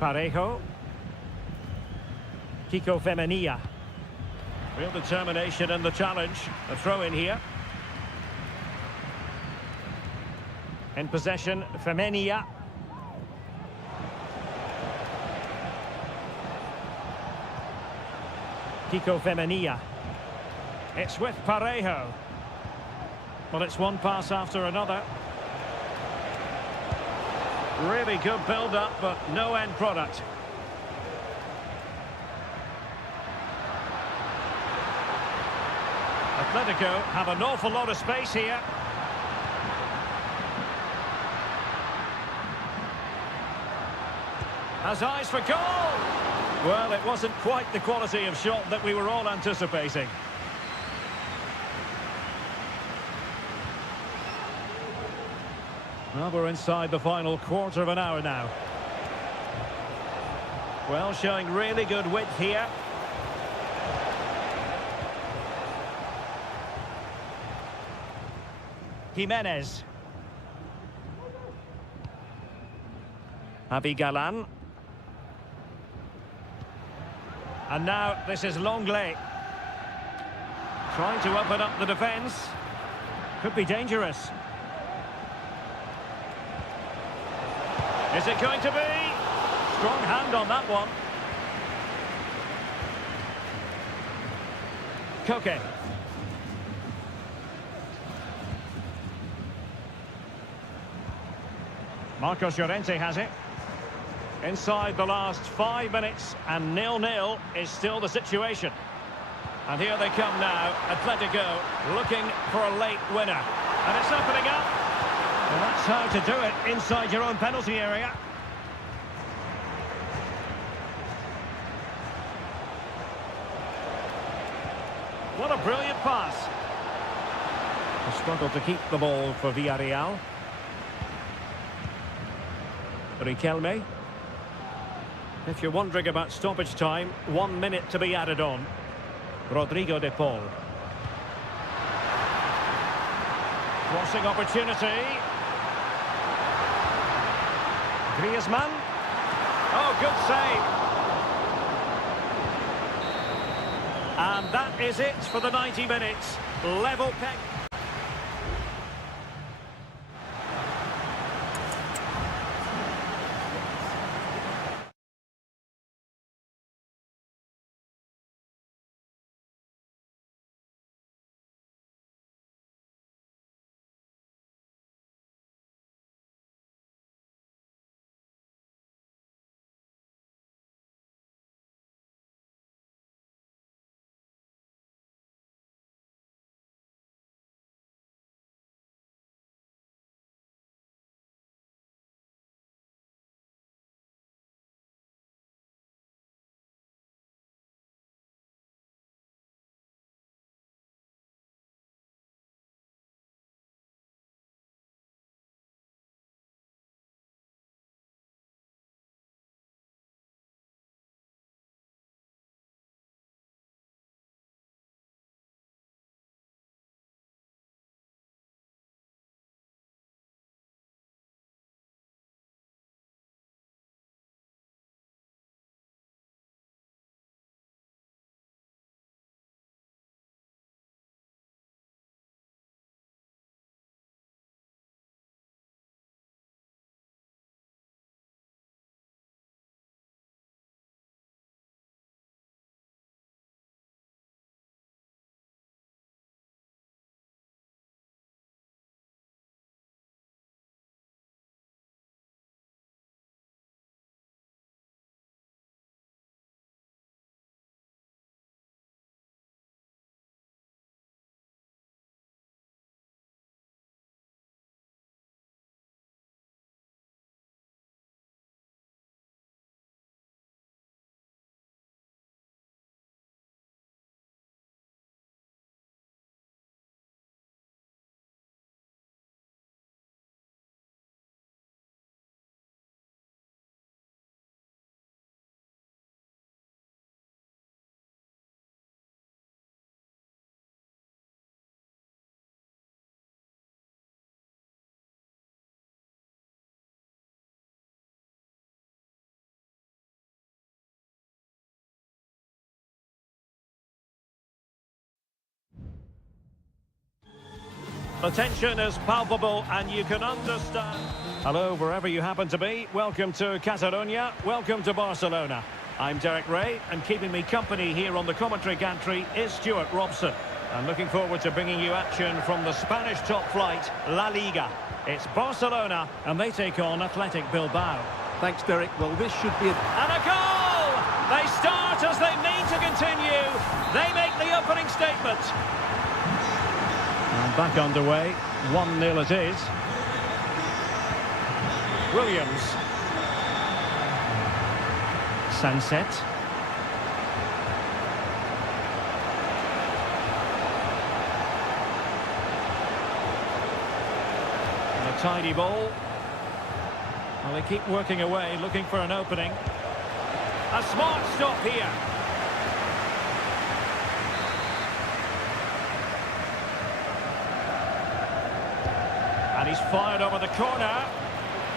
Parejo. Kiko Femenia. Real determination in the challenge. A throw in here. In possession, Femenia. Kiko Femenia. It's with Parejo. Well, it's one pass after another. Really good build-up, but no end product. Atletico have an awful lot of space here. Has eyes for goal! Well, it wasn't quite the quality of shot that we were all anticipating. Well, we're inside the final quarter of an hour now. Well, showing really good width here. Jimenez. Javi Galan. And now this is Longley. Trying to open up the defence. Could be dangerous. Is it going to be? Strong hand on that one. Koke. Marcos Llorente has it. Inside the last 5 minutes, and 0-0 is still the situation. And here they come now, Atletico looking for a late winner. And it's opening up. And that's how to do it inside your own penalty area. What a brilliant pass. They struggled to keep the ball for Villarreal. Riquelme. If you're wondering about stoppage time, 1 minute to be added on. Rodrigo de Paul. Crossing opportunity. Griezmann. Oh, good save. And that is it for the 90 minutes. Level peg. The tension is palpable and you can understand. Hello, wherever you happen to be. Welcome to Catalonia. Welcome to Barcelona. I'm Derek Ray, and keeping me company here on the commentary gantry is Stuart Robson. I'm looking forward to bringing you action from the Spanish top flight, La Liga. It's Barcelona, and they take on Athletic Bilbao. Thanks, Derek. Well, this should be And a goal! They start as they mean to continue. They make the opening statement. And back underway, 1-0 it is. Williams. Sunset. And a tidy ball. Well, they keep working away, looking for an opening. A smart stop here. And he's fired over the corner.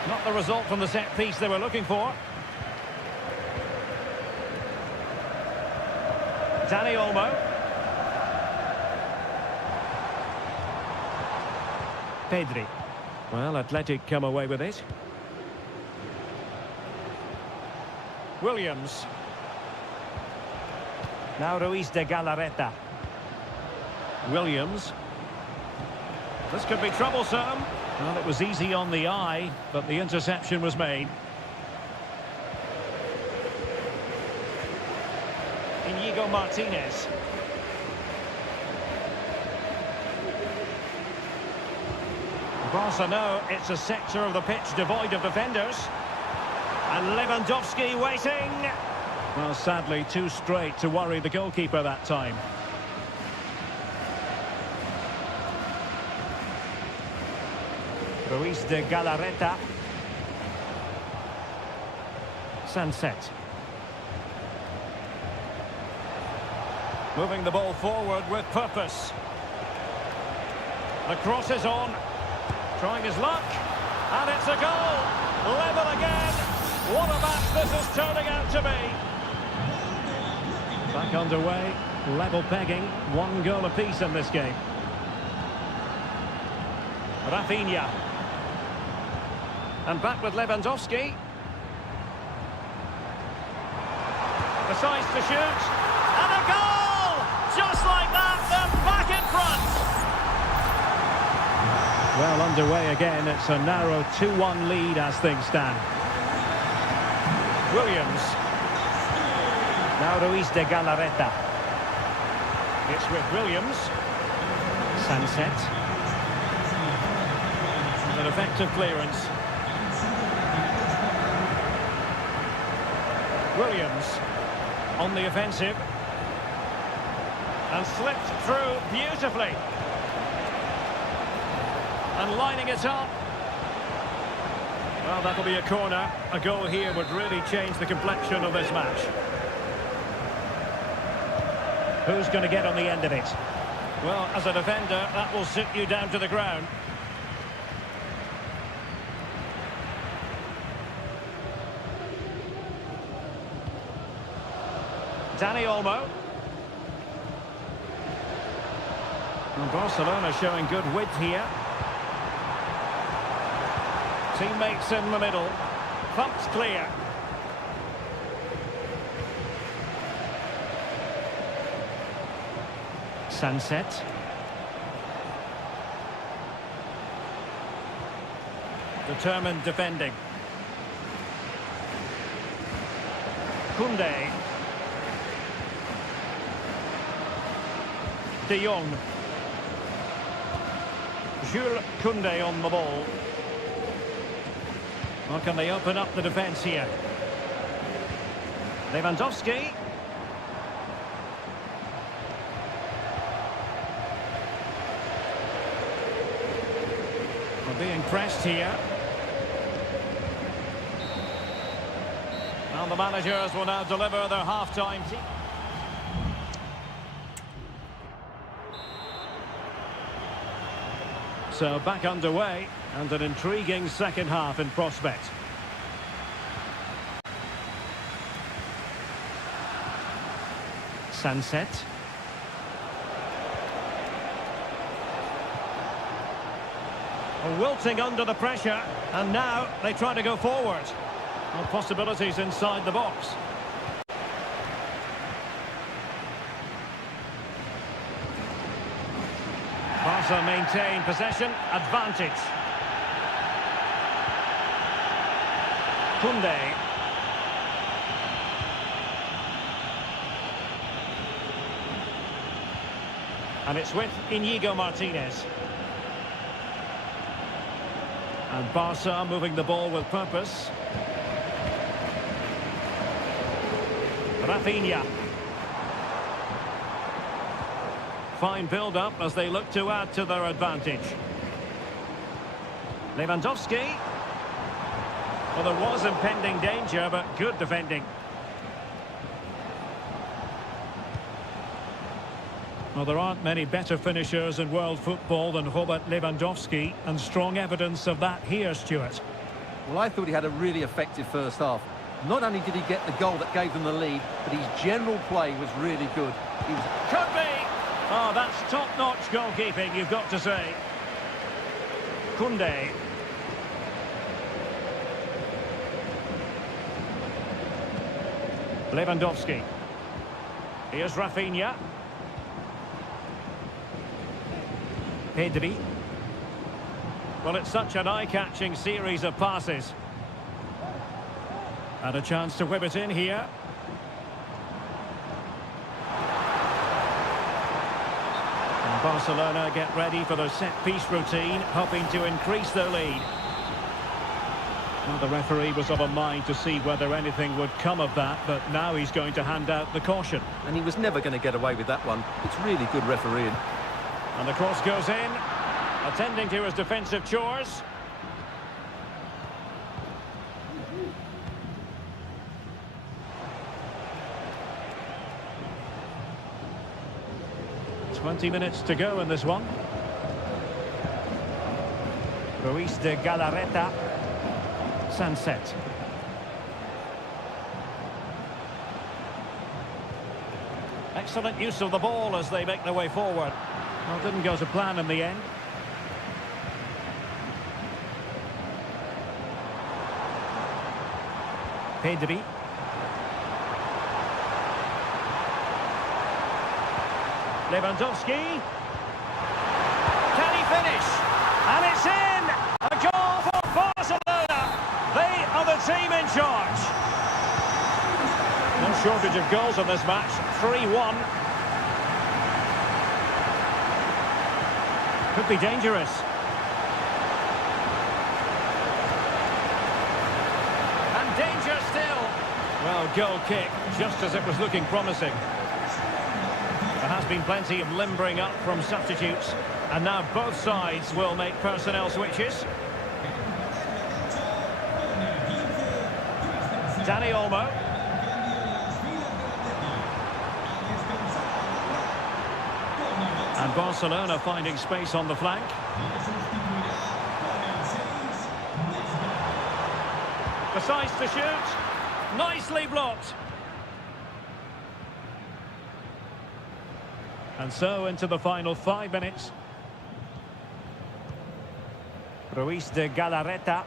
Not the result from the set piece they were looking for. Dani Olmo. Pedri. Well, Athletic come away with it. Williams. Now Ruiz de Galarreta. Williams. This could be troublesome. Well, it was easy on the eye, but the interception was made. Inigo Martinez. Barca know it's a sector of the pitch devoid of defenders. And Lewandowski waiting. Well, sadly, too straight to worry the goalkeeper that time. Ruiz de Galarreta. Sunset. Moving the ball forward with purpose. The cross is on. Trying his luck. And it's a goal. Level again. What a match this is turning out to be. Back underway. Level pegging. 1 goal apiece in this game. Rafinha. And back with Lewandowski. Decides to shoot. And a goal! Just like that, they're back in front. Well, underway again. It's a narrow 2-1 lead as things stand. Williams. Now Ruiz de Galarreta. It's with Williams. Sunset. An effective clearance. Williams on the offensive. And slipped through beautifully. And lining it up. Well, that'll be a corner. A goal here would really change the complexion of this match. Who's going to get on the end of it? Well, as a defender, that will sit you down to the ground. Dani Olmo. And Barcelona showing good width here. Teammates in the middle. Pumps clear. Sunset. Determined defending. Koundé. De Jong. Jules Koundé on the ball. Well, can they open up the defence here? Lewandowski. We're being pressed here. And the managers will now deliver their half-time team. So back underway, and an intriguing second half in prospect. Sunset. wilting under the pressure, and now they try to go forward. Well, possibilities inside the box. Barca maintain possession, advantage. Koundé. And it's with Inigo Martinez. And Barca moving the ball with purpose. Rafinha. Fine build-up as they look to add to their advantage. Lewandowski. Well, there was impending danger, but good defending. Well, there aren't many better finishers in world football than Robert Lewandowski, and strong evidence of that here, Stuart. Well, I thought he had a really effective first half. Not only did he get the goal that gave them the lead, but his general play was really good. He was... Could be! Oh, that's top-notch goalkeeping, you've got to say. Koundé. Lewandowski. Here's Rafinha. Pedri. Well, it's such an eye-catching series of passes. And a chance to whip it in here. And Barcelona get ready for their set-piece routine, hoping to increase their lead. Well, the referee was of a mind to see whether anything would come of that, but now he's going to hand out the caution. And he was never going to get away with that one. It's really good refereeing. And the cross goes in, attending to his defensive chores. "20 minutes to go in this one. Ruiz de Galarreta. Sunset. Excellent use of the ball as they make their way forward. Well, didn't go to plan in the end. Pedri. Lewandowski. Can he finish? And it's in! A goal for Barcelona! They are the team in charge. No shortage of goals in this match. 3-1. Could be dangerous. And danger still. Well, goal kick, just as it was looking promising. There has been plenty of limbering up from substitutes. And now both sides will make personnel switches. Dani Olmo. And Barcelona finding space on the flank. Decides to shoot. Nicely blocked. And so into the final 5 minutes. Ruiz de Galarreta.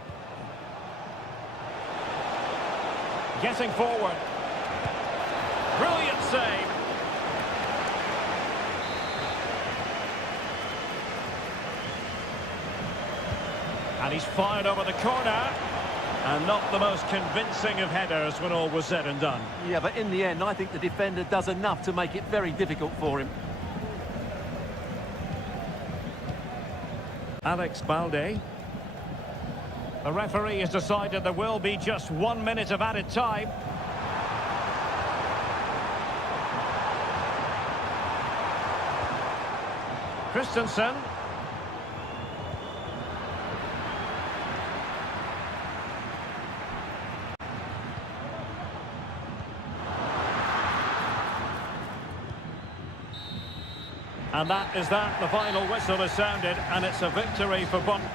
Getting forward. Brilliant save. And he's fired over the corner. And not the most convincing of headers when all was said and done. Yeah, but in the end, I think the defender does enough to make it very difficult for him. Alex Balde. The referee has decided there will be just 1 minute of added time. Christensen. And that is that. The final whistle is sounded, and it's a victory for Barcelona.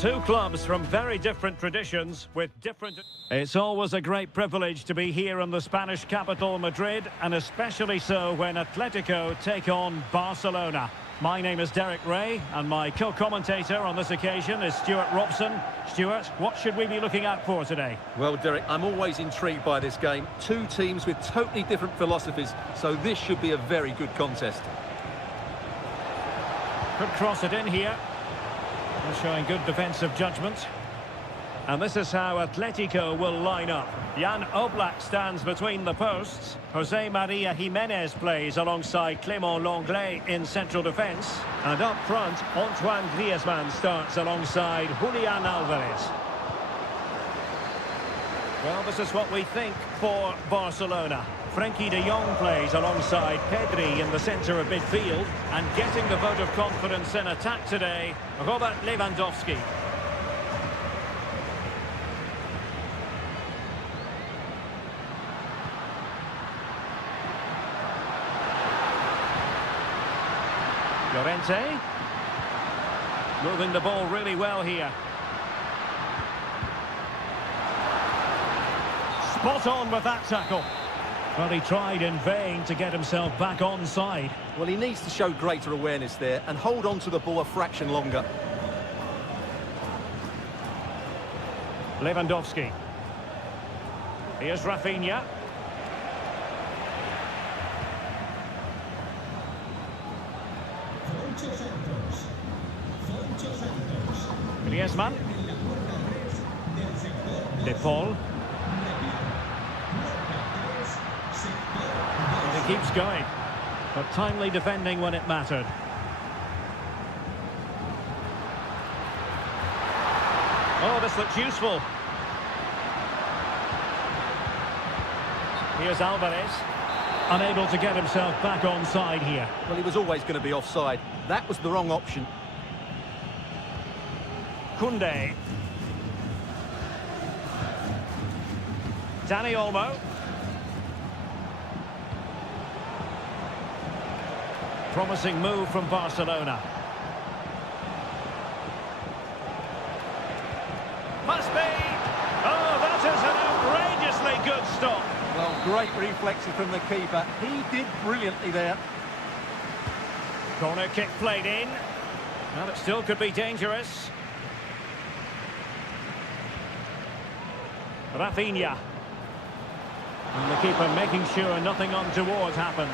Two clubs from very different traditions with different... It's always a great privilege to be here in the Spanish capital, Madrid, and especially so when Atletico take on Barcelona. My name is Derek Ray, and my co-commentator on this occasion is Stuart Robson. Stuart, what should we be looking out for today? Well, Derek, I'm always intrigued by this game. Two teams with totally different philosophies, so this should be a very good contest. Could cross it in here. And showing good defensive judgment. And this is how Atletico will line up. Jan Oblak stands between the posts. Jose Maria Jimenez plays alongside Clément Lenglet in central defence. And up front, Antoine Griezmann starts alongside Julian Alvarez. Well, this is what we think for Barcelona. Frenkie de Jong plays alongside Pedri in the centre of midfield. And getting the vote of confidence in attack today, Robert Lewandowski. Llorente. Moving the ball really well here. Spot on with that tackle. But he tried in vain to get himself back onside. Well, he needs to show greater awareness there and hold on to the ball a fraction longer. Lewandowski. Here's Rafinha. Griezmann. De Paul. And he keeps going, but timely defending when it mattered. Oh, this looks useful. Here's Alvarez, unable to get himself back onside here. Well, he was always going to be offside. That was the wrong option. Koundé. Dani Olmo. Promising move from Barcelona. Must be! Oh, that is an outrageously good stop. Well, great reflexes from the keeper. He did brilliantly there. Corner kick played in. Well, it still could be dangerous. Rafinha. And the keeper making sure nothing untoward happened.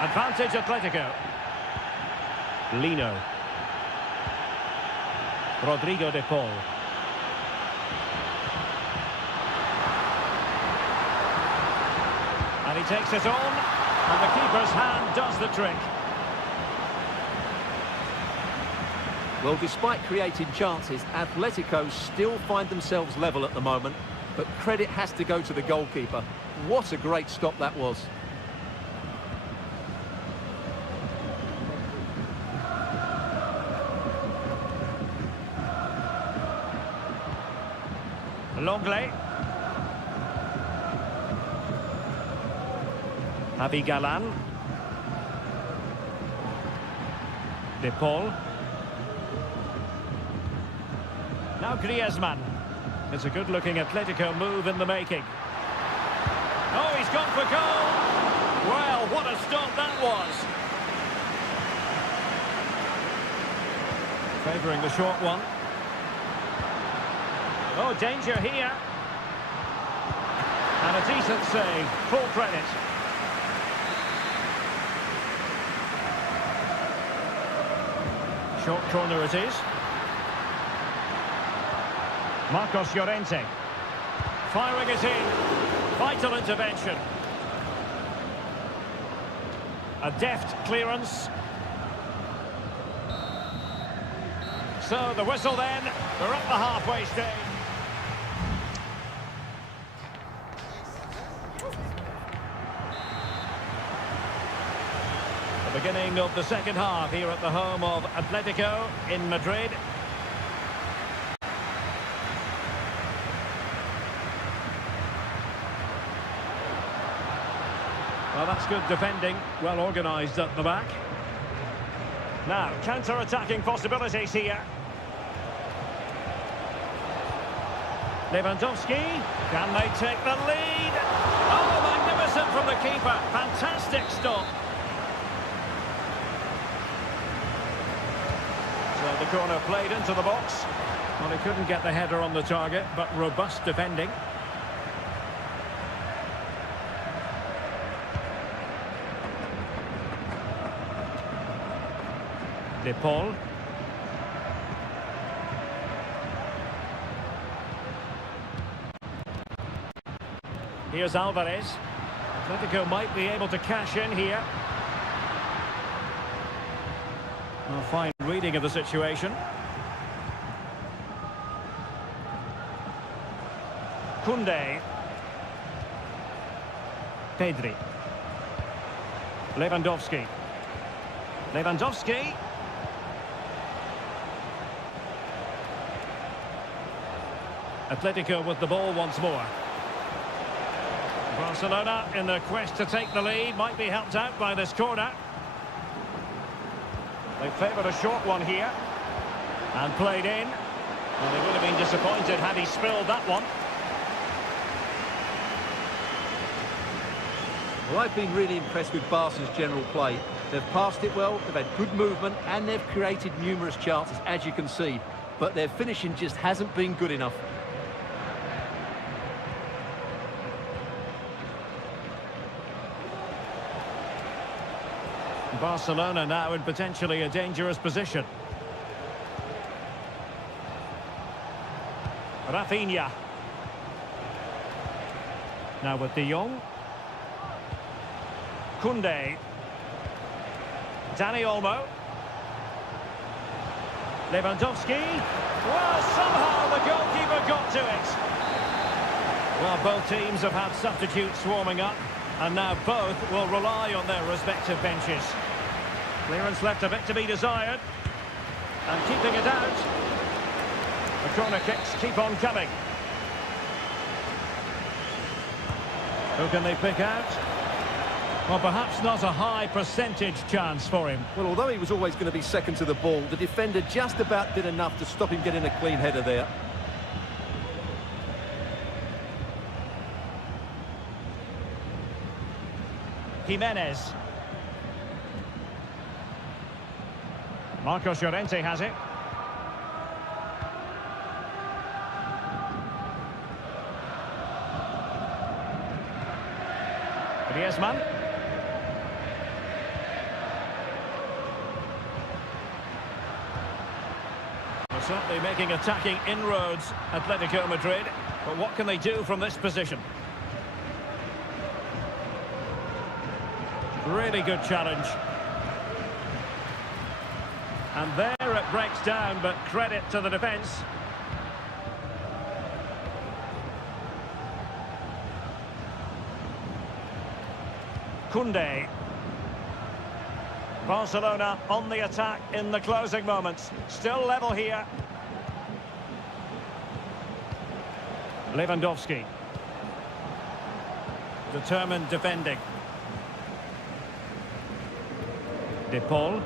Advantage Atletico. Lino. Rodrigo de Paul. And he takes it on, and the keeper's hand does the trick. Well, despite creating chances, Atletico still find themselves level at the moment, but credit has to go to the goalkeeper. What a great stop that was. Lenglet. Javi Galán. De Paul. Now Griezmann. It's a good-looking Atletico move in the making. Oh, he's gone for goal! Well, what a stop that was! Favouring the short one. Oh, danger here. And a decent save, full credit. Short corner it is. Marcos Llorente. Firing it in. Vital intervention. A deft clearance. So the whistle then. We're up the halfway stage. The beginning of the second half here at the home of Atletico in Madrid. Well, that's good defending, well organised at the back. Now, counter-attacking possibilities here. Lewandowski, can they take the lead? Oh, magnificent from the keeper, fantastic stop. So the corner played into the box. Well, he couldn't get the header on the target, but robust defending. De Paul. Here's Alvarez. Atletico might be able to cash in here. A fine reading of the situation. Koundé. Pedri. Lewandowski. Lewandowski. Atletico with the ball once more. Barcelona in their quest to take the lead might be helped out by this corner. They favoured a short one here and played in. Well, they would have been disappointed had he spilled that one. Well, I've been really impressed with Barca's general play. They've passed it well, they've had good movement, and they've created numerous chances, as you can see. But their finishing just hasn't been good enough. Barcelona now in potentially a dangerous position. Rafinha. Now with De Jong. Koundé. Dani Olmo. Lewandowski. Well, somehow the goalkeeper got to it. Well, both teams have had substitutes warming up, and now both will rely on their respective benches. Clearance left a bit to be desired. And keeping it out. The corner kicks keep on coming. Who can they pick out? Well, perhaps not a high percentage chance for him. Well, although he was always going to be second to the ball, the defender just about did enough to stop him getting a clean header there. Jimenez. Marcos Llorente has it. Griezmann. They're certainly making attacking inroads, Atletico Madrid. But what can they do from this position? Really good challenge. And there it breaks down, but credit to the defence. Koundé. Barcelona on the attack in the closing moments. Still level here. Lewandowski. Determined defending. De Paul.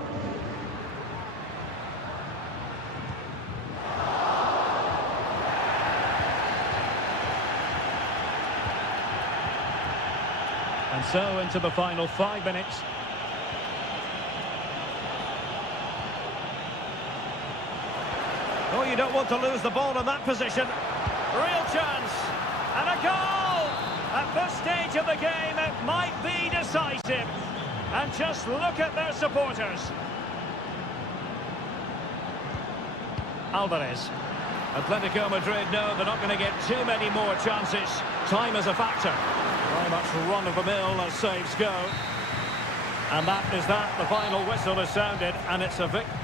And so into the final 5 minutes. Oh, you don't want to lose the ball in that position. Real chance. And a goal! At this stage of the game, it might be decisive. And just look at their supporters. Alvarez. Atletico Madrid know they're not going to get too many more chances. Time is a factor. Very much run-of-the-mill as saves go. And that is that. The final whistle is sounded, and it's a victory.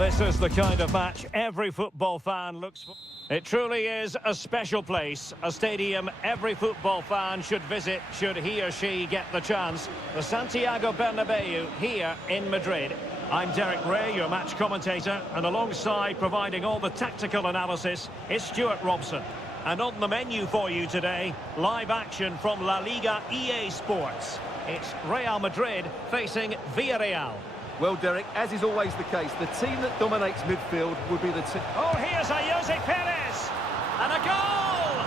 this is the kind of match every football fan looks for. It truly is a special place, a stadium every football fan should visit should he or she get the chance. The Santiago Bernabeu here in Madrid. I'm Derek Ray, your match commentator, and alongside providing all the tactical analysis is Stuart Robson. And on the menu for you today, live action from La Liga EA Sports. It's Real Madrid facing Villarreal. Well, Derek, as is always the case, the team that dominates midfield would be the team... Oh, here's a Jose Perez! And a goal!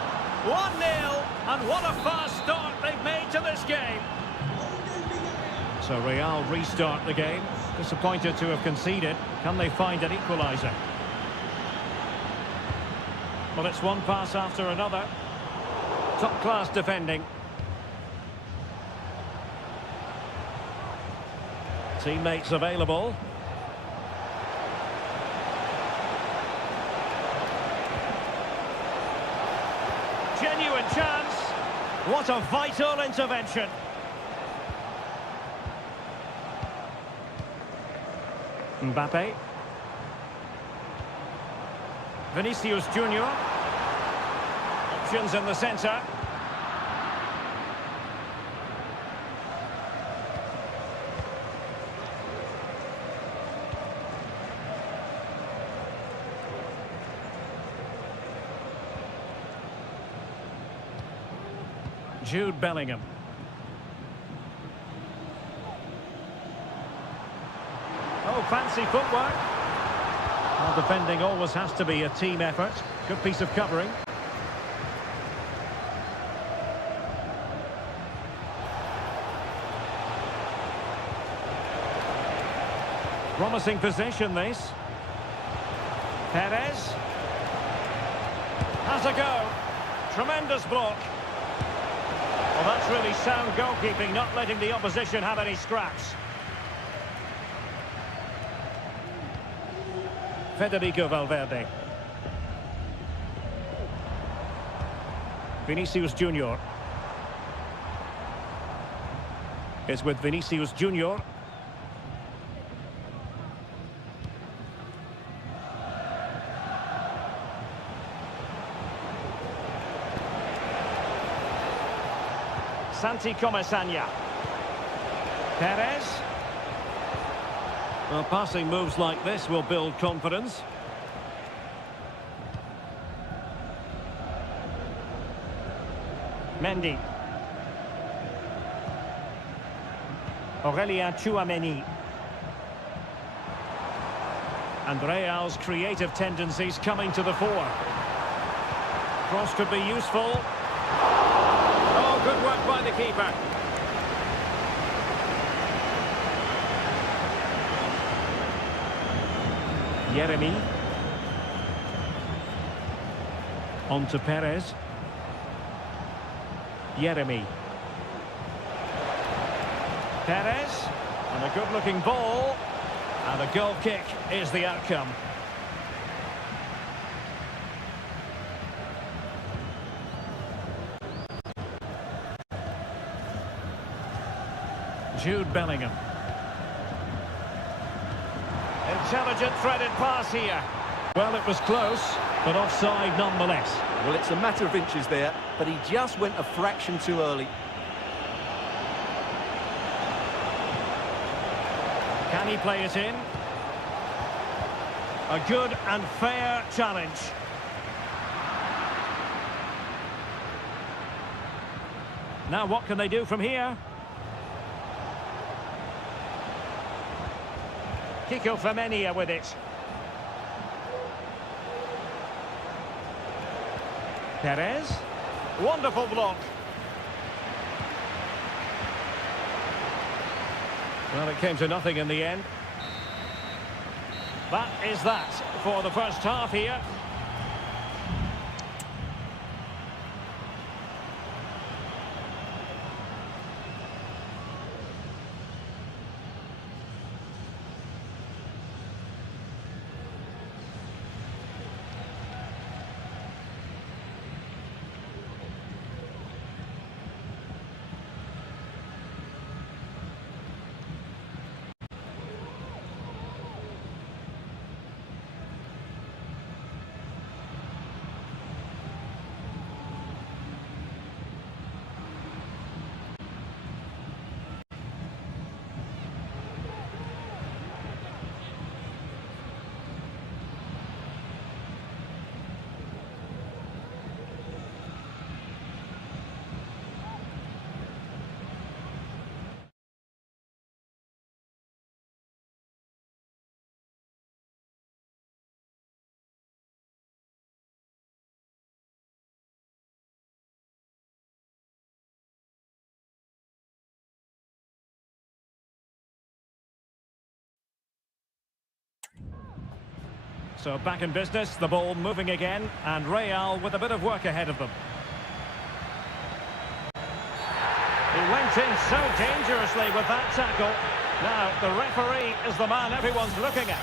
1-0, and what a fast start they've made to this game. So Real restart the game. Disappointed to have conceded. Can they find an equaliser? Well, it's one pass after another. Top-class defending. Teammates available. Genuine chance. What a vital intervention. Mbappe. Vinicius Junior. Options in the centre. Jude Bellingham. Oh, fancy footwork. Well, defending always has to be a team effort. Good piece of covering. Promising position, this. Perez. Has a go. Tremendous block. Well, that's really sound goalkeeping, not letting the opposition have any scraps. Federico Valverde. Vinicius Junior. It's with Vinicius Junior. Santi Comesaña. Perez. Well, passing moves like this will build confidence. Mendy. Aurélien Tchouaméni. And Real's creative tendencies coming to the fore. Cross could be useful. Oh, good work by the keeper. Yeremi. On to Perez. Yeremi. Perez. And a good-looking ball. And a goal kick is the outcome. Jude Bellingham. Intelligent threaded pass here. Well, it was close, but offside nonetheless. Well, it's a matter of inches there, but he just went a fraction too early. Can he play it in? A good and fair challenge. Now what can they do from here? Kiko Femenia with it. Perez. Wonderful block. Well, it came to nothing in the end. That is that for the first half here. So back in business, the ball moving again, and Real with a bit of work ahead of them. He went in so dangerously with that tackle. Now, the referee is the man everyone's looking at.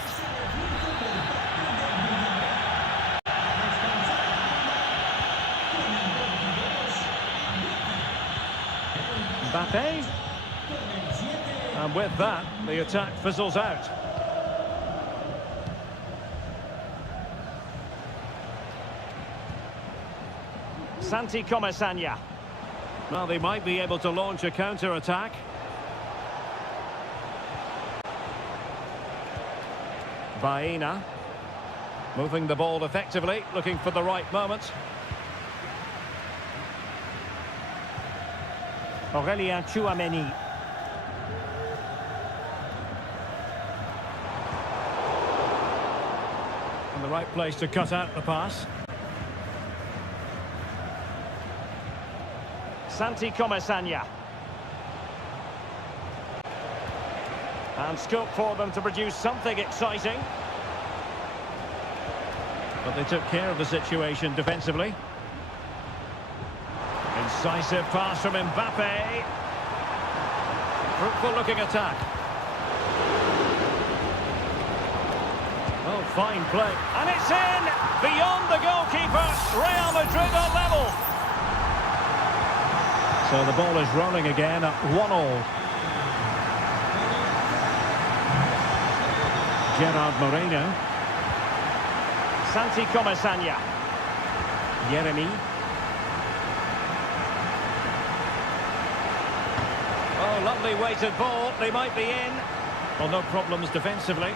Mbappe. And with that, the attack fizzles out. Santi Comesaña. Well, they might be able to launch a counter-attack. Baena. Moving the ball effectively, looking for the right moment. Aurélien Tchouaméni. In the right place to cut out the pass. Santi Comesaña. And scope for them to produce something exciting. But they took care of the situation defensively. Incisive pass from Mbappe. Fruitful looking attack. Oh, fine play. And it's in! Beyond the goalkeeper. Real Madrid are level. So the ball is rolling again at 1-1. Gerard Moreno. Santi Comesaña. Yeremy. Oh, lovely weighted ball. They might be in. Well, no problems defensively.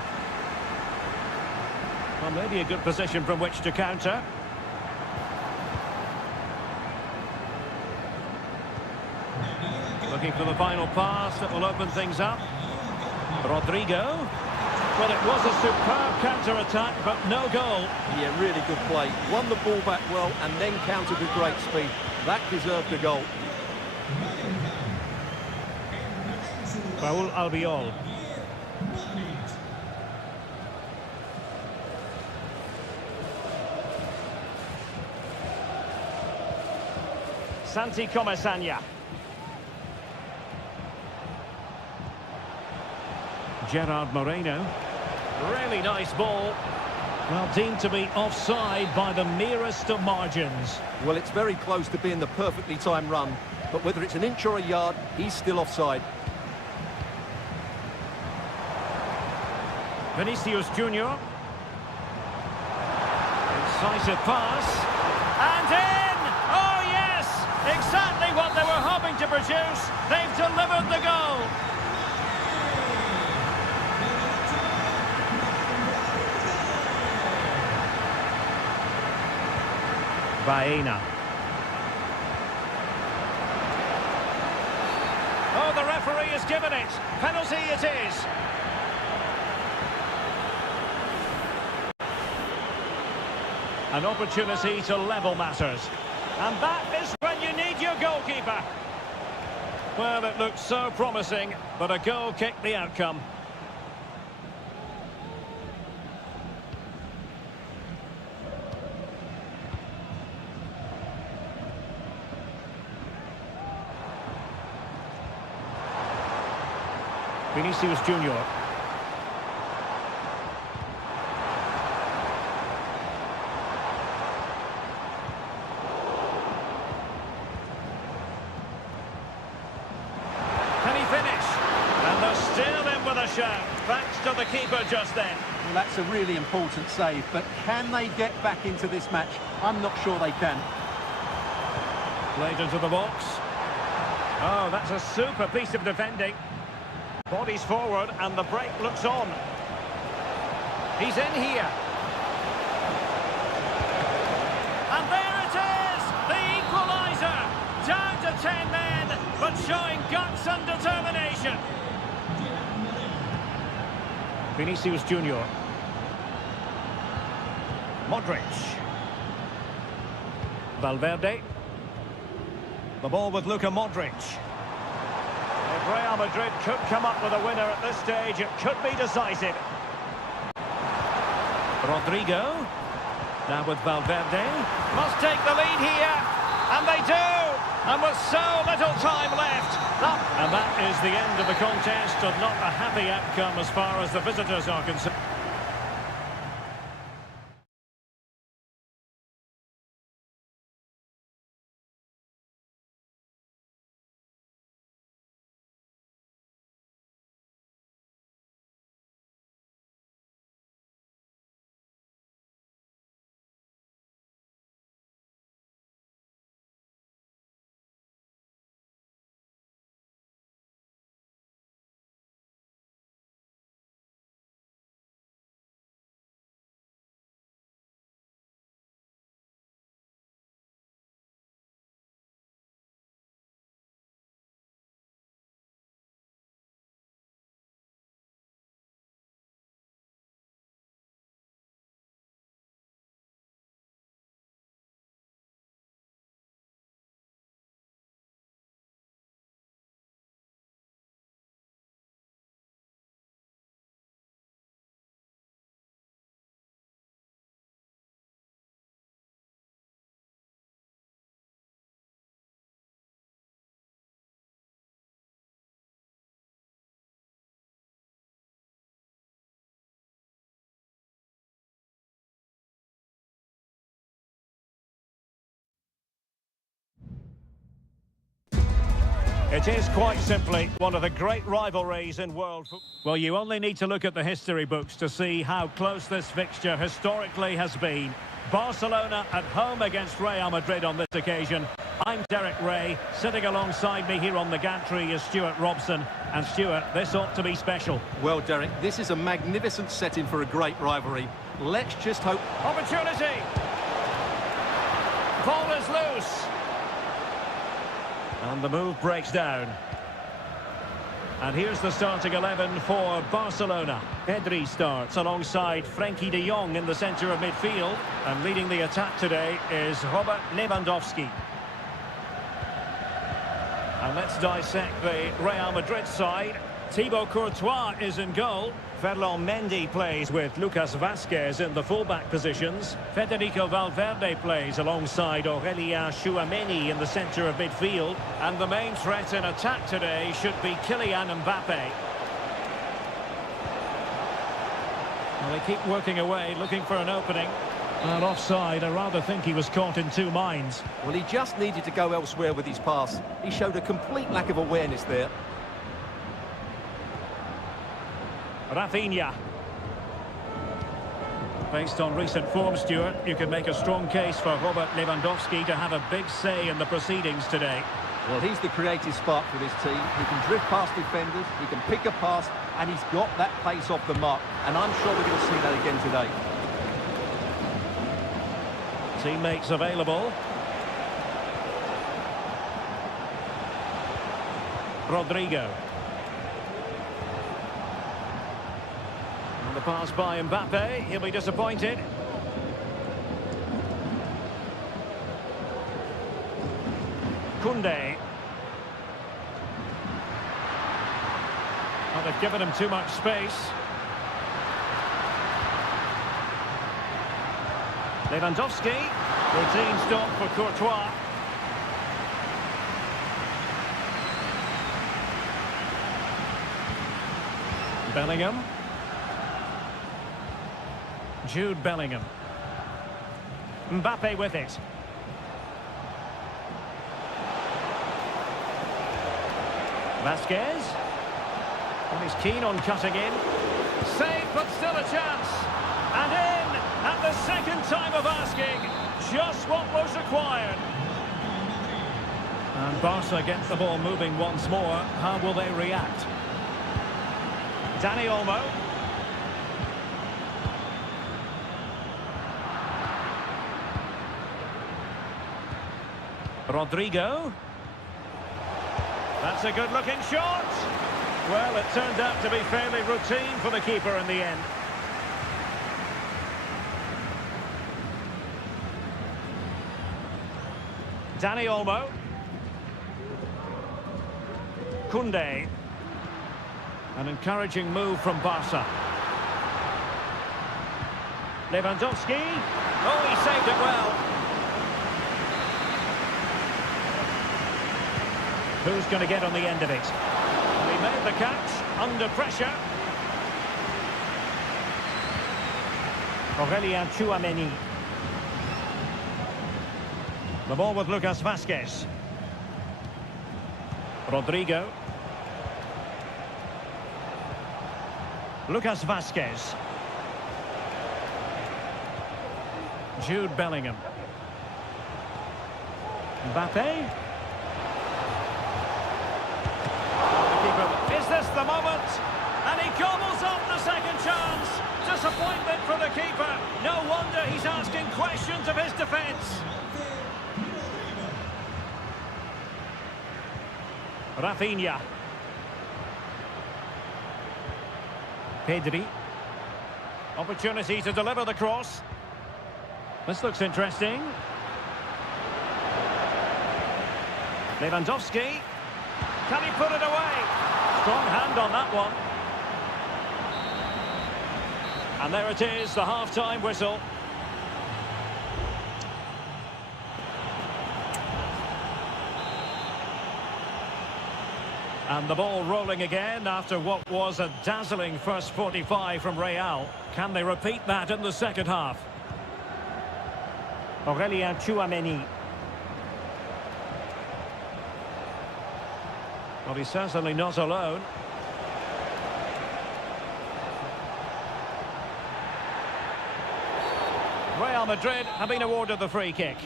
Well, maybe a good position from which to counter. Looking for the final pass that will open things up. Rodrigo. Well, it was a superb counter-attack, but no goal. Yeah, really good play. Won the ball back well and then countered with great speed. That deserved a goal. Raúl Albiol. Santi Comesaña. Gerard Moreno. Really nice ball. Well, deemed to be offside by the merest of margins. Well, it's very close to being the perfectly timed run, but whether it's an inch or a yard, he's still offside. Vinicius Junior. Incisive pass. And in! Oh, yes! Exactly what they were hoping to produce. They've delivered the goal. Baena. Oh, the referee has given it. Penalty it is. An opportunity to level matters. And that is when you need your goalkeeper. Well, it looked so promising, but a goal kicked the outcome. Vinicius Junior. Can he finish? And they're still in with a shout, thanks to the keeper just then. Well, that's a really important save, but can they get back into this match? I'm not sure they can. Played into the box. Oh, that's a super piece of defending. Bodies forward and the break looks on. He's in here. And there it is! The equaliser! Down to 10 men, but showing guts and determination. Vinicius Junior. Modric. Valverde. The ball with Luka Modric. If Real Madrid could come up with a winner at this stage, it could be decisive. Rodrigo. Now with Valverde. Must take the lead here. And they do. And with so little time left. And that is the end of the contest, and not a happy outcome as far as the visitors are concerned. It is quite simply one of the great rivalries in world football. Well, you only need to look at the history books to see how close this fixture historically has been. Barcelona at home against Real Madrid on this occasion. I'm Derek Ray. Sitting alongside me here on the gantry is Stuart Robson. And Stuart, this ought to be special. Well, Derek, this is a magnificent setting for a great rivalry. Let's just hope... Opportunity! Ball is loose. And the move breaks down. And here's the starting 11 for Barcelona. Pedri starts alongside Frenkie de Jong in the centre of midfield. And leading the attack today is Robert Lewandowski. And let's dissect the Real Madrid side. Thibaut Courtois is in goal. Ferland Mendy plays with Lucas Vazquez in the fullback positions. Federico Valverde plays alongside Aurelien Tchouameni in the centre of midfield. And the main threat in attack today should be Kylian Mbappe. Well, they keep working away, looking for an opening. And offside, I rather think he was caught in two minds. Well, he just needed to go elsewhere with his pass. He showed a complete lack of awareness there. Rafinha. Based on recent form, Stuart, you can make a strong case for Robert Lewandowski to have a big say in the proceedings today. Well, he's the creative spark for this team. He can drift past defenders, he can pick a pass, and he's got that pace off the mark. And I'm sure we're going to see that again today. Teammates available. Rodrigo. The pass by Mbappe, he'll be disappointed. Koundé. Well, they've given him too much space. Lewandowski. Routine stop for Courtois. Bellingham. Jude Bellingham. Mbappe with it. Vazquez. Well, he's keen on cutting in. Save, but still a chance. And in at the second time of asking. Just what was required. And Barca gets the ball moving once more. How will they react? Dani Olmo. Rodrigo. That's a good-looking shot. Well, it turned out to be fairly routine for the keeper in the end. Dani Olmo. Koundé. An encouraging move from Barca. Lewandowski. Oh, he saved it well. Who's going to get on the end of it? And he made the catch under pressure. Aurelien Tchouameni. The ball with Lucas Vazquez. Rodrigo. Lucas Vazquez. Jude Bellingham. Mbappe. Is this the moment? And he gobbles up the second chance. Disappointment for the keeper. No wonder he's asking questions of his defence. Rafinha. Pedri. Opportunity to deliver the cross. This looks interesting. Lewandowski. Can he put it away? Strong hand on that one. And there it is, the half-time whistle. And the ball rolling again after what was a dazzling first 45 from Real. Can they repeat that in the second half? Aurelien Tchouameni. Well, he's certainly not alone. Real Madrid have been awarded the free kick.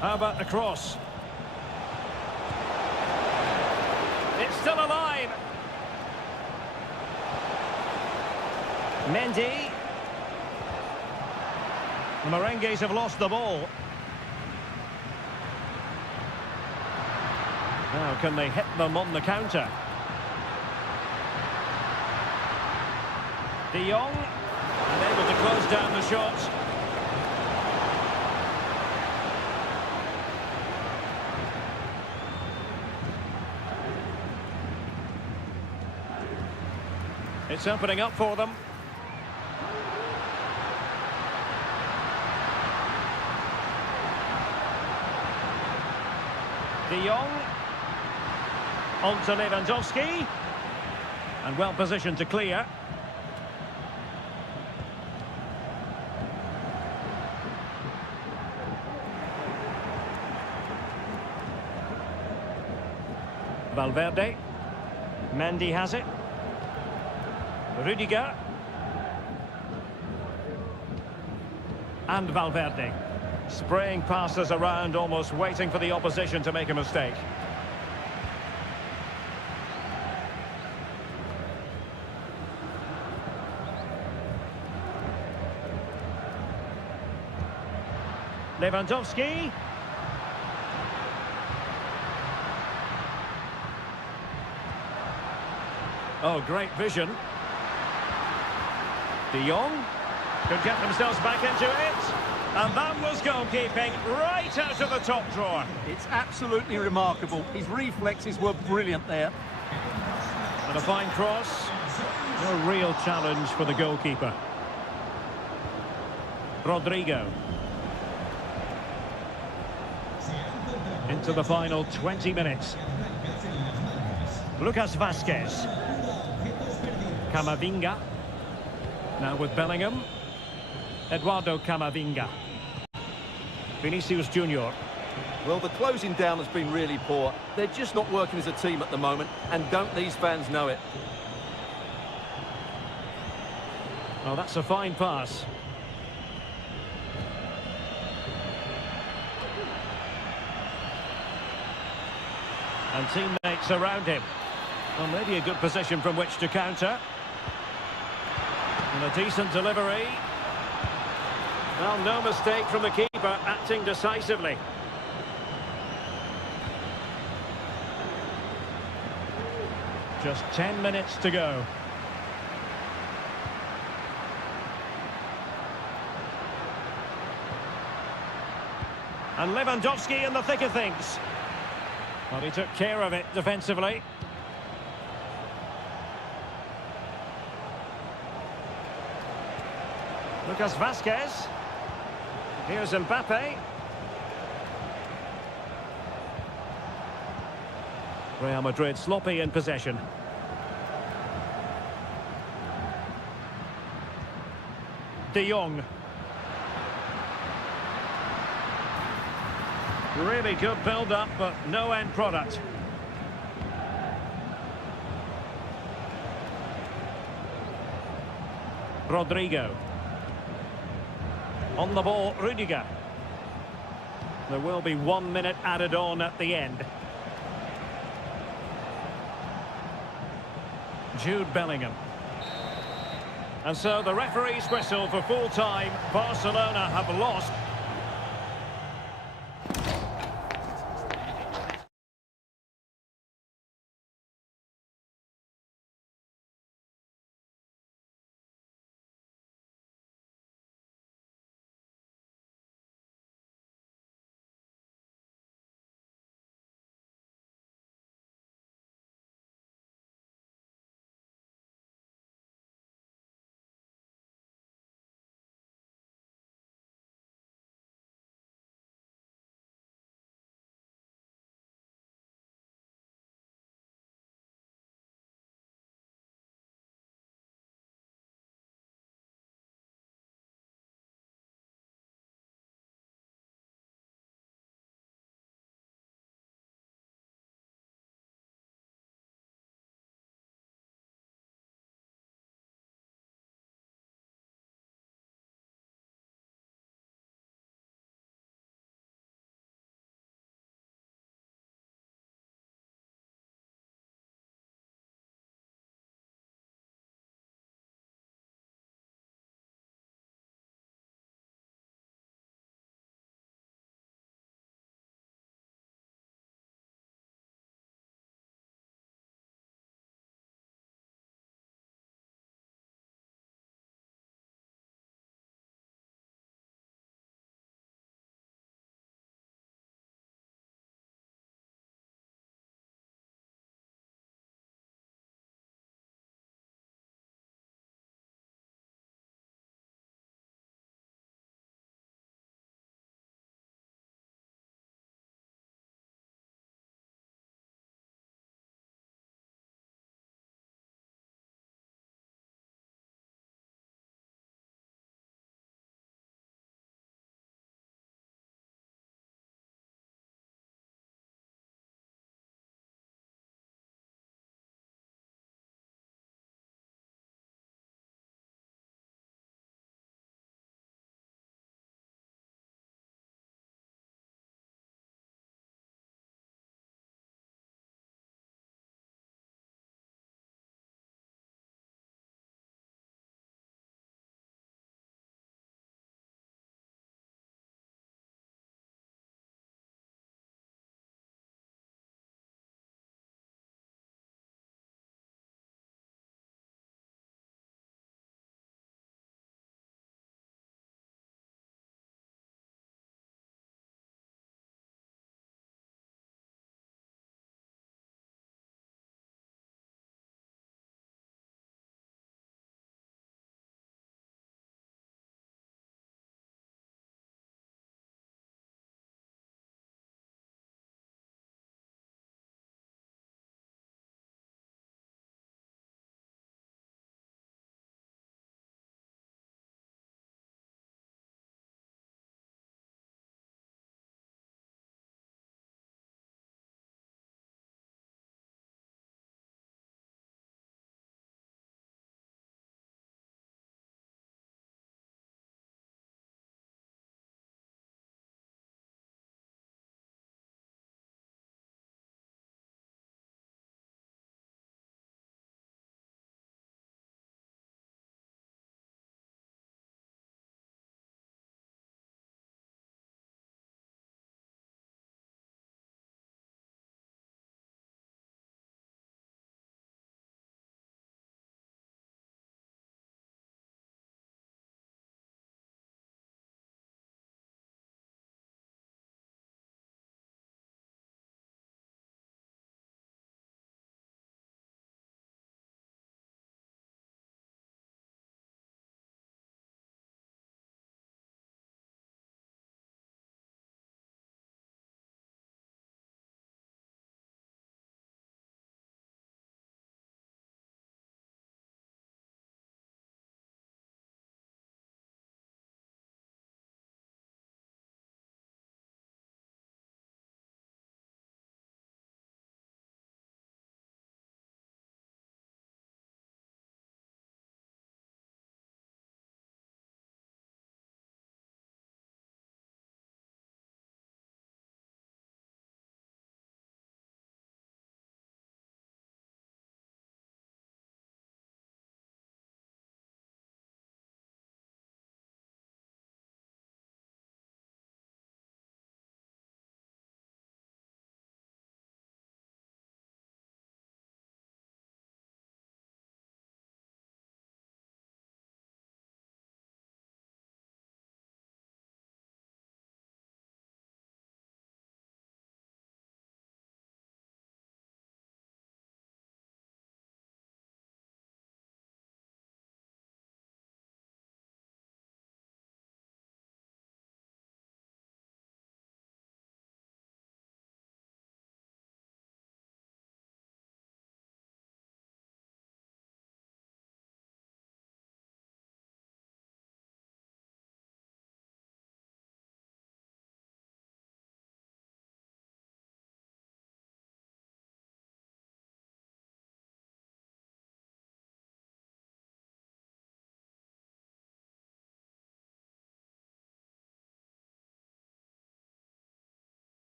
How about the cross? It's still alive. Mendy. The Merengues have lost the ball. Now, can they hit them on the counter? De Jong, and able to close down the shot. It's opening up for them. De Jong. On to Lewandowski. And well positioned to clear. Valverde. Mendy has it. Rudiger. And Valverde. Spraying passes around, almost waiting for the opposition to make a mistake. Lewandowski. Oh, great vision. De Jong could get themselves back into it. And that was goalkeeping right out of the top drawer. It's absolutely remarkable. His reflexes were brilliant there. And a fine cross. No real challenge for the goalkeeper. Rodrigo. Into the final 20 minutes. Lucas Vazquez. Camavinga. Now with Bellingham. Eduardo Camavinga. Vinicius Junior. Well, the closing down has been really poor. They're just not working as a team at the moment, and don't these fans know it? Oh, that's a fine pass. And teammates around him. Well, maybe a good position from which to counter. And a decent delivery. Well, no mistake from the keeper, acting decisively. Just 10 minutes to go. And Lewandowski in the thick of things. Well, he took care of it defensively. Lucas Vasquez. Here's Mbappe. Real Madrid sloppy in possession. De Jong. Really good build-up, but no end product. Rodrigo. On the ball, Rudiger. There will be 1 minute added on at the end. Jude Bellingham. And so the referee's whistle for full time. Barcelona have lost.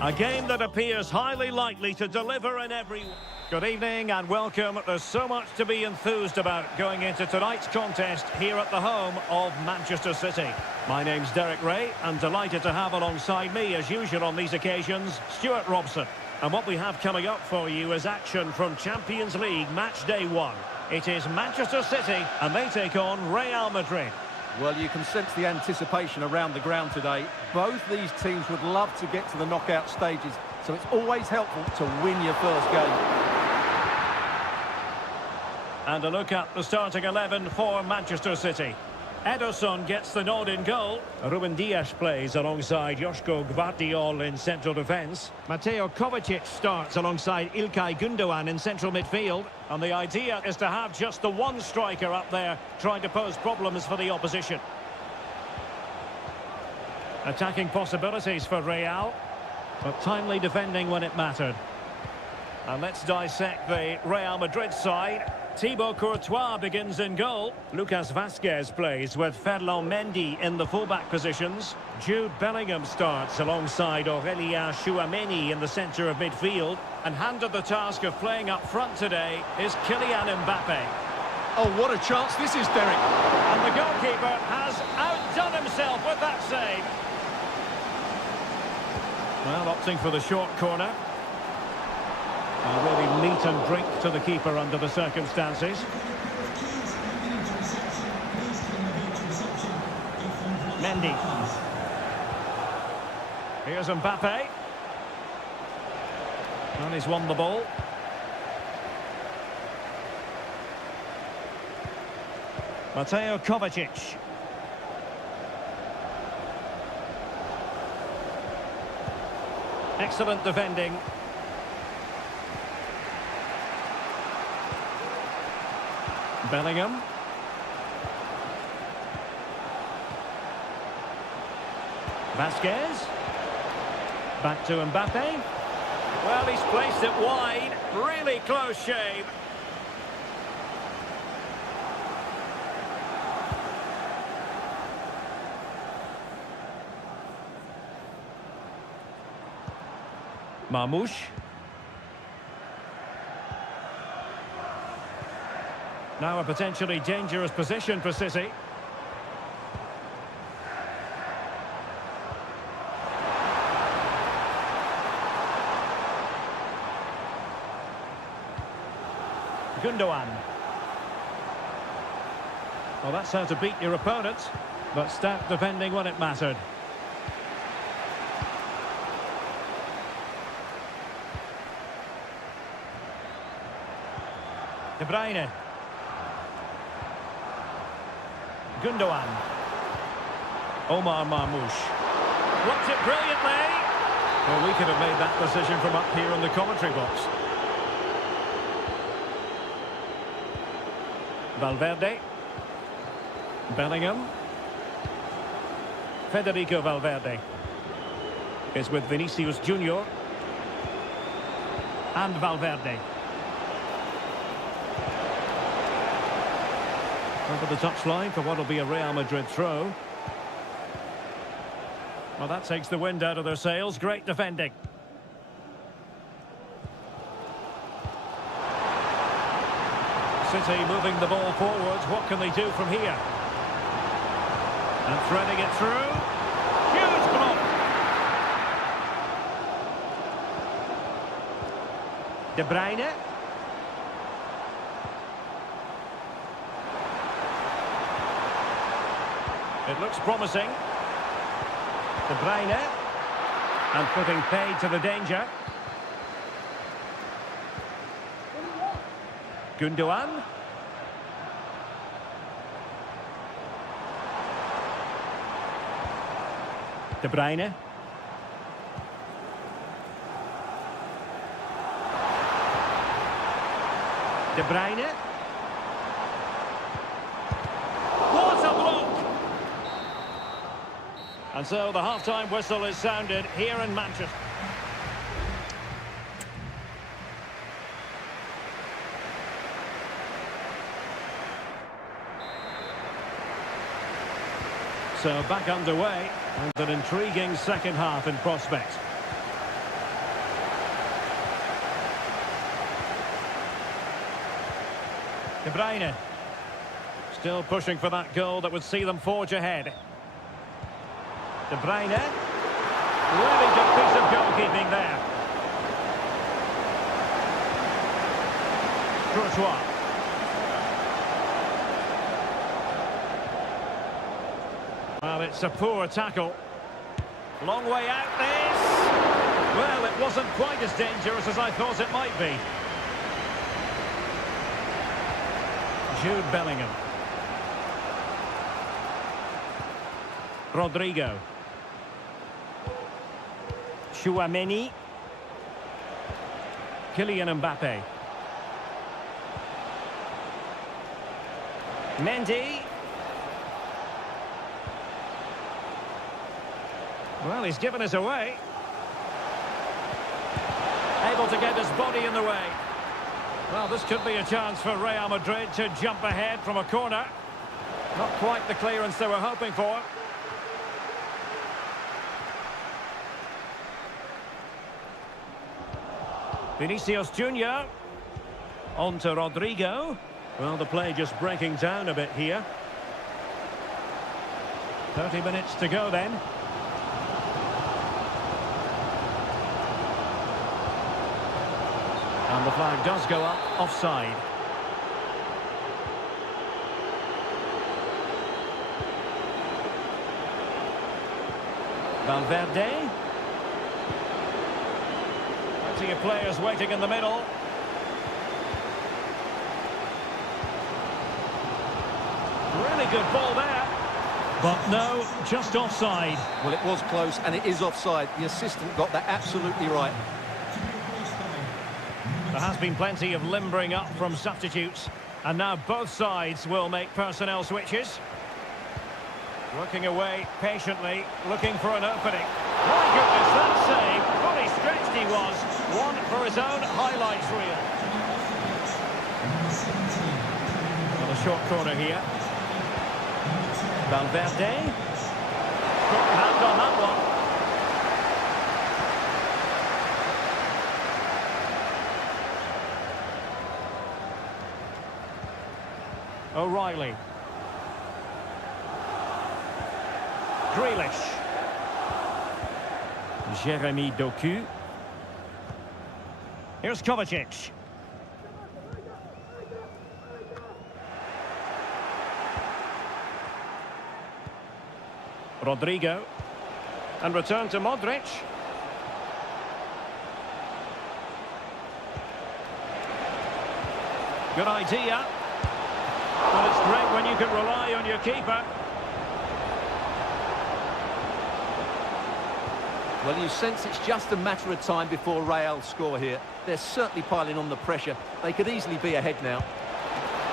A game that appears highly likely to deliver in every... Good evening and welcome. There's so much to be enthused about going into tonight's contest here at the home of Manchester City. My name's Derek Ray and delighted to have alongside me, as usual on these occasions, Stuart Robson. And what we have coming up for you is action from Champions League match day 1. It is Manchester City and they take on Real Madrid. Well, you can sense the anticipation around the ground today. Both these teams would love to get to the knockout stages, so it's always helpful to win your first game. And a look at the starting 11 for Manchester City. Ederson gets the nod in goal. Ruben Dias plays alongside Joško Gvardiol in central defence. Mateo Kovacic starts alongside İlkay Gündoğan in central midfield. And the idea is to have just the one striker up there trying to pose problems for the opposition. Attacking possibilities for Real, but timely defending when it mattered. And let's dissect the Real Madrid side. Thibaut Courtois begins in goal. Lucas Vazquez plays with Ferland Mendy in the fullback positions. Jude Bellingham starts alongside Aurélien Tchouaméni in the centre of midfield. And handed the task of playing up front today is Kylian Mbappe. Oh, what a chance this is, Derek. And the goalkeeper has outdone himself with that save. Well, opting for the short corner. Really meat and drink to the keeper under the circumstances. Mendy. Here's Mbappe. And he's won the ball. Mateo Kovacic. Excellent defending. Bellingham. Vazquez. Back to Mbappe. Well, he's placed it wide. Really close shave. Marmoush. Now a potentially dangerous position for City. Gündoğan. Well, that's how to beat your opponent, but stout defending when it mattered. De Bruyne. Gündoğan. Omar Marmoush. Blocked it brilliantly. Well, we could have made that decision from up here in the commentary box. Valverde. Bellingham. Federico Valverde is with Vinicius Junior. And Valverde. Over the touchline for what will be a Real Madrid throw. Well, that takes the wind out of their sails. Great defending. City moving the ball forwards. What can they do from here? And threading it through. Huge block. De Bruyne. It looks promising. De Bruyne. And putting paid to the danger. Gündoğan. De Bruyne. De Bruyne. What a block! And so the half-time whistle is sounded here in Manchester. So back underway, and an intriguing second half in prospect. De Bruyne. Still pushing for that goal that would see them forge ahead. De Bruyne. Really good piece of goalkeeping there. Courtois. Well, it's a poor tackle. Long way out this. Well, it wasn't quite as dangerous as I thought it might be. Jude Bellingham. Rodrigo. Chouameni. Kylian Mbappe. Mendy. Well, he's given us away. Able to get his body in the way. Well, this could be a chance for Real Madrid to jump ahead from a corner. Not quite the clearance they were hoping for. Vinicius Junior. On to Rodrigo. Well, the play just breaking down a bit here. 30 minutes to go then. And the flag does go up, offside. Valverde. Plenty of players waiting in the middle. Really good ball there. But no, just offside. Well, it was close, and it is offside. The assistant got that absolutely right. There has been plenty of limbering up from substitutes, and now both sides will make personnel switches. Working away patiently, looking for an opening. My goodness, that save! Fully stretched he was. One for his own highlights reel. Well, a short corner here. Valverde. Got hand on that one. O'Reilly. Grealish. Jeremy Doku. Here's Kovacic. Rodrigo. And return to Modric. Good idea. Well, it's great when you can rely on your keeper. Well, you sense it's just a matter of time before Real score here. They're certainly piling on the pressure. They could easily be ahead now.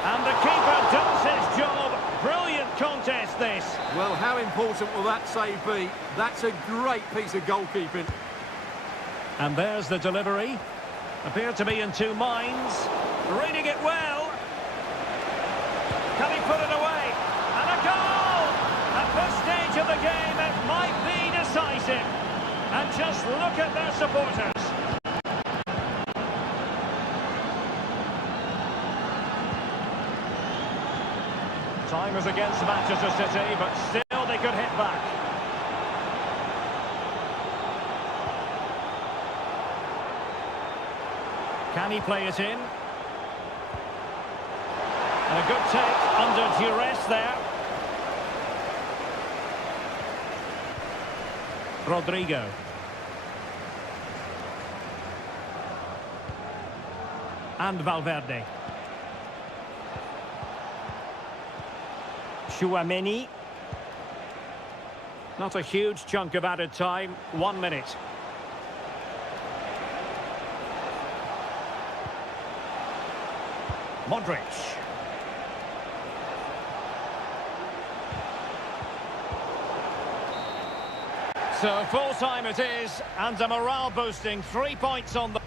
And the keeper does his job. Brilliant contest, this. Well, how important will that save be? That's a great piece of goalkeeping. And there's the delivery. Appeared to be in two minds. Reading it well. Can he put it away? And a goal! At this stage of the game, it might be decisive. And just look at their supporters. Time is against Manchester City, but still they could hit back. Can he play it in? And a good take under duress there. Rodrigo. And Valverde. Chouameni. Not a huge chunk of added time. 1 minute. Modric. So full time it is, and a morale boosting 3 points on the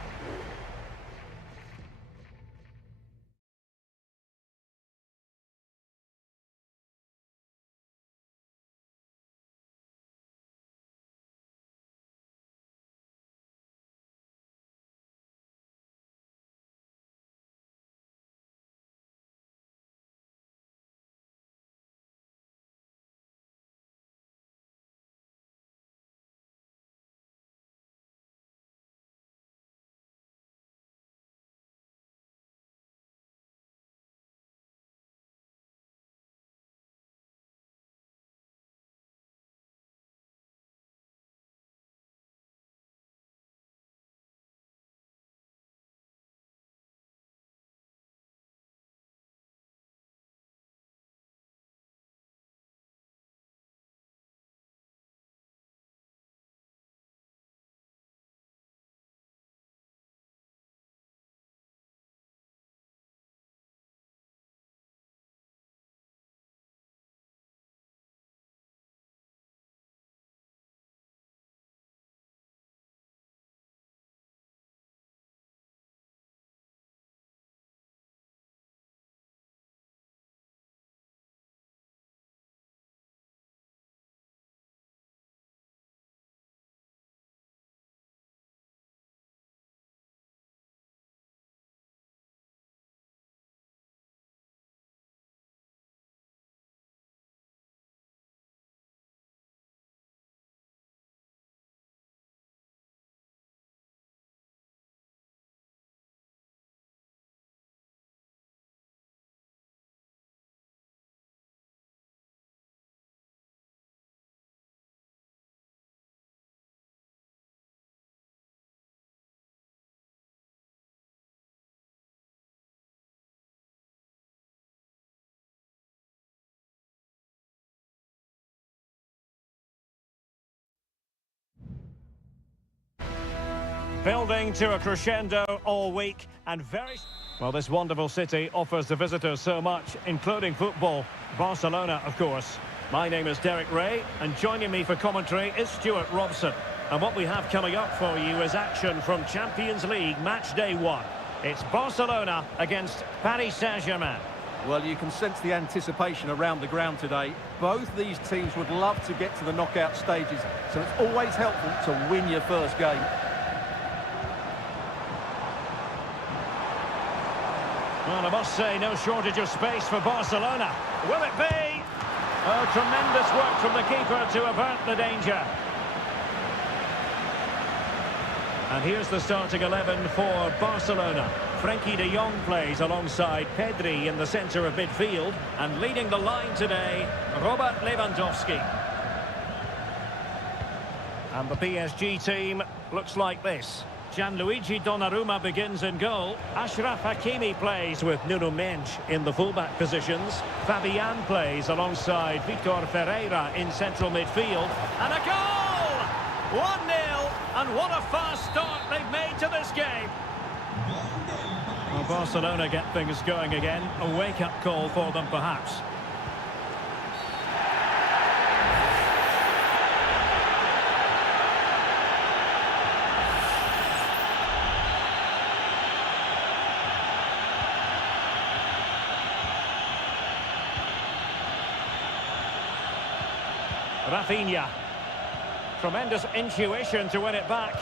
Building to a crescendo all week and very... Well, this wonderful city offers the visitors so much, including football. Barcelona, of course. My name is Derek Ray, and joining me for commentary is Stuart Robson. And what we have coming up for you is action from Champions League match day 1. It's Barcelona against Paris Saint-Germain. Well, you can sense the anticipation around the ground today. Both these teams would love to get to the knockout stages, so it's always helpful to win your first game. Well, I must say, no shortage of space for Barcelona. Will it be? Oh, tremendous work from the keeper to avert the danger. And here's the starting 11 for Barcelona. Frankie de Jong plays alongside Pedri in the centre of midfield. And leading the line today, Robert Lewandowski. And the PSG team looks like this. Gianluigi Donnarumma begins in goal. Achraf Hakimi plays with Nuno Mendes in the fullback positions. Fabian plays alongside Vitor Ferreira in central midfield. And a goal! 1-0, and what a fast start they've made to this game. Well, Barcelona get things going again. A wake-up call for them, perhaps. Rafinha. Tremendous intuition to win it back.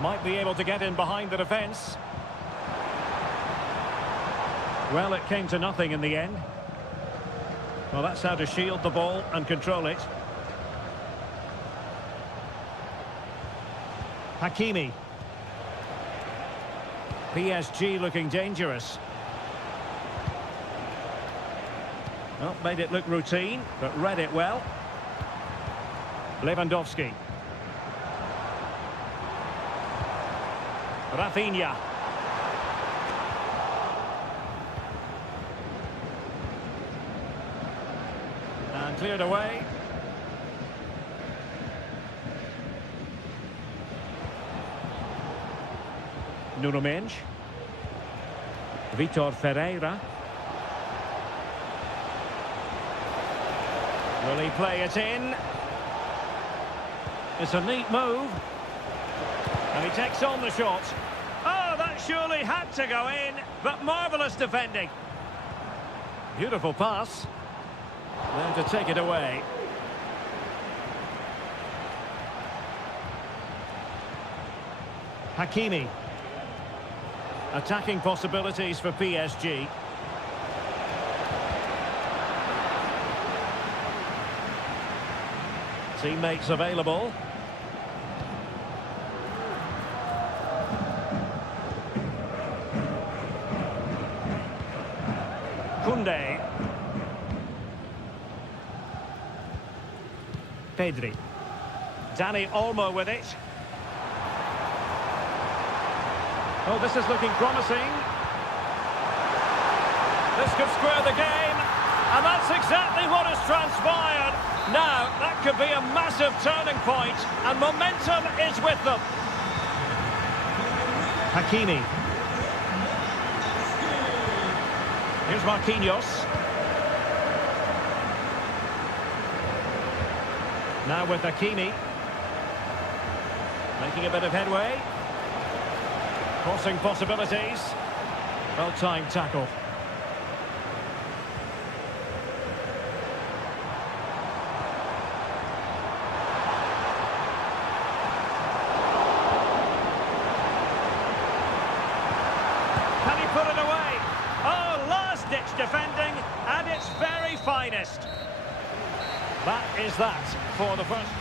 Might be able to get in behind the defence. Well, it came to nothing in the end. Well, that's how to shield the ball and control it. Hakimi. PSG looking dangerous. Well, made it look routine, but read it well. Lewandowski. Rafinha. And cleared away. Nuno Mendes. Vitor Ferreira. Will he play it in? It's a neat move. And he takes on the shot. Oh, that surely had to go in, but marvellous defending. Beautiful pass. There to take it away. Hakimi. Attacking possibilities for PSG. Teammates available. Koundé. Pedri. Dani Olmo with it. Oh, this is looking promising. This could square the game. And that's exactly what has transpired. Now, that could be a massive turning point, and momentum is with them. Hakimi. Here's Marquinhos. Now with Hakimi. Making a bit of headway. Crossing possibilities. Well-timed tackle. Can he put it away? Oh, last-ditch defending at its very finest. That is that for the first.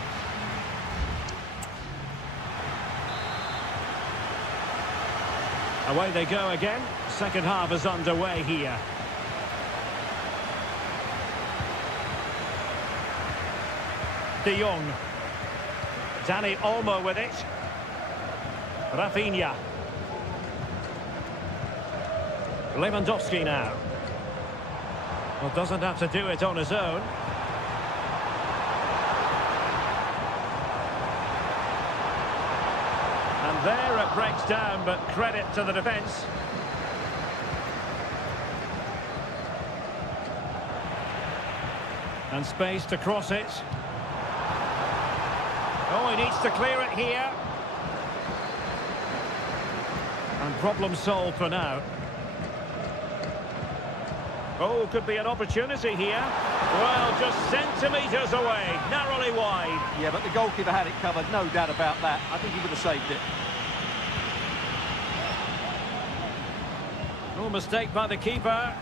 Away they go again. Second half is underway here. De Jong. Dani Olmo with it. Rafinha. Lewandowski now. Well, doesn't have to do it on his own. And there it breaks down, but credit to the defence. And space to cross it. Oh, he needs to clear it here. And problem solved for now. Oh, could be an opportunity here. Well, just centimetres away, narrowly wide. Yeah, but the goalkeeper had it covered, no doubt about that. I think he would have saved it. No mistake by the keeper.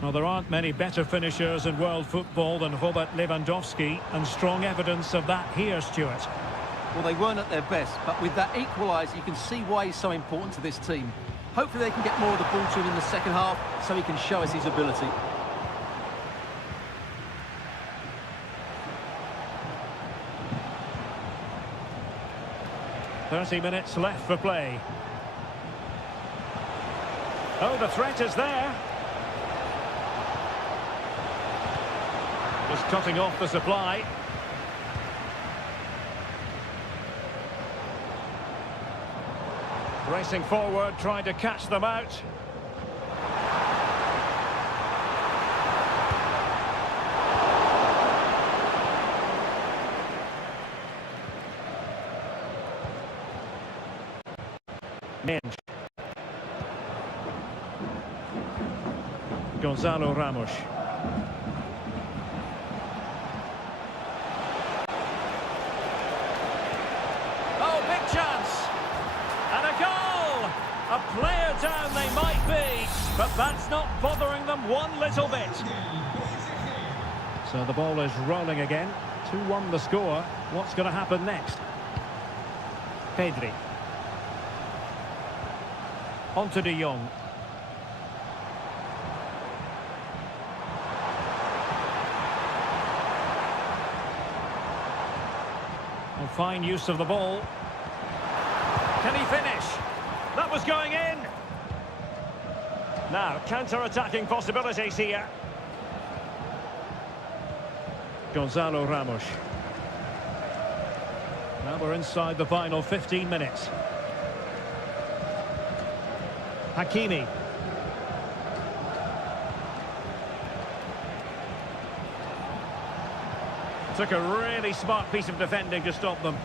Well, there aren't many better finishers in world football than Robert Lewandowski, and strong evidence of that here, Stuart. Well, they weren't at their best, but with that equaliser, you can see why he's so important to this team. Hopefully they can get more of the ball to him in the second half, so he can show us his ability. "30 minutes left for play. Oh, the threat is there. Just cutting off the supply. Racing forward, trying to catch them out. Minge. Gonzalo Ramos. Oh, big chance. And a goal! A player down they might be, but that's not bothering them one little bit. So the ball is rolling again. 2-1 the score. What's going to happen next? Pedri. On to De Jong. And fine use of the ball. Can he finish? That was going in. Now, counter-attacking possibilities here. Gonzalo Ramos. Now we're inside the final 15 minutes. Hakimi. Took a really smart piece of defending to stop them.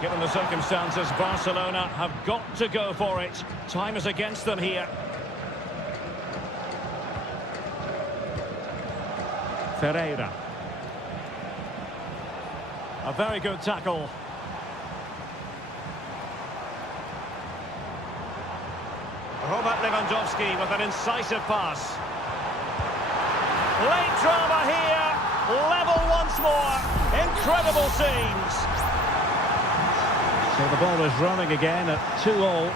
Given the circumstances, Barcelona have got to go for it. Time is against them here. Ferreira. A very good tackle. Robert Lewandowski with an incisive pass. Late drama here. Level once more. Incredible scenes. So the ball is running again at 2-all.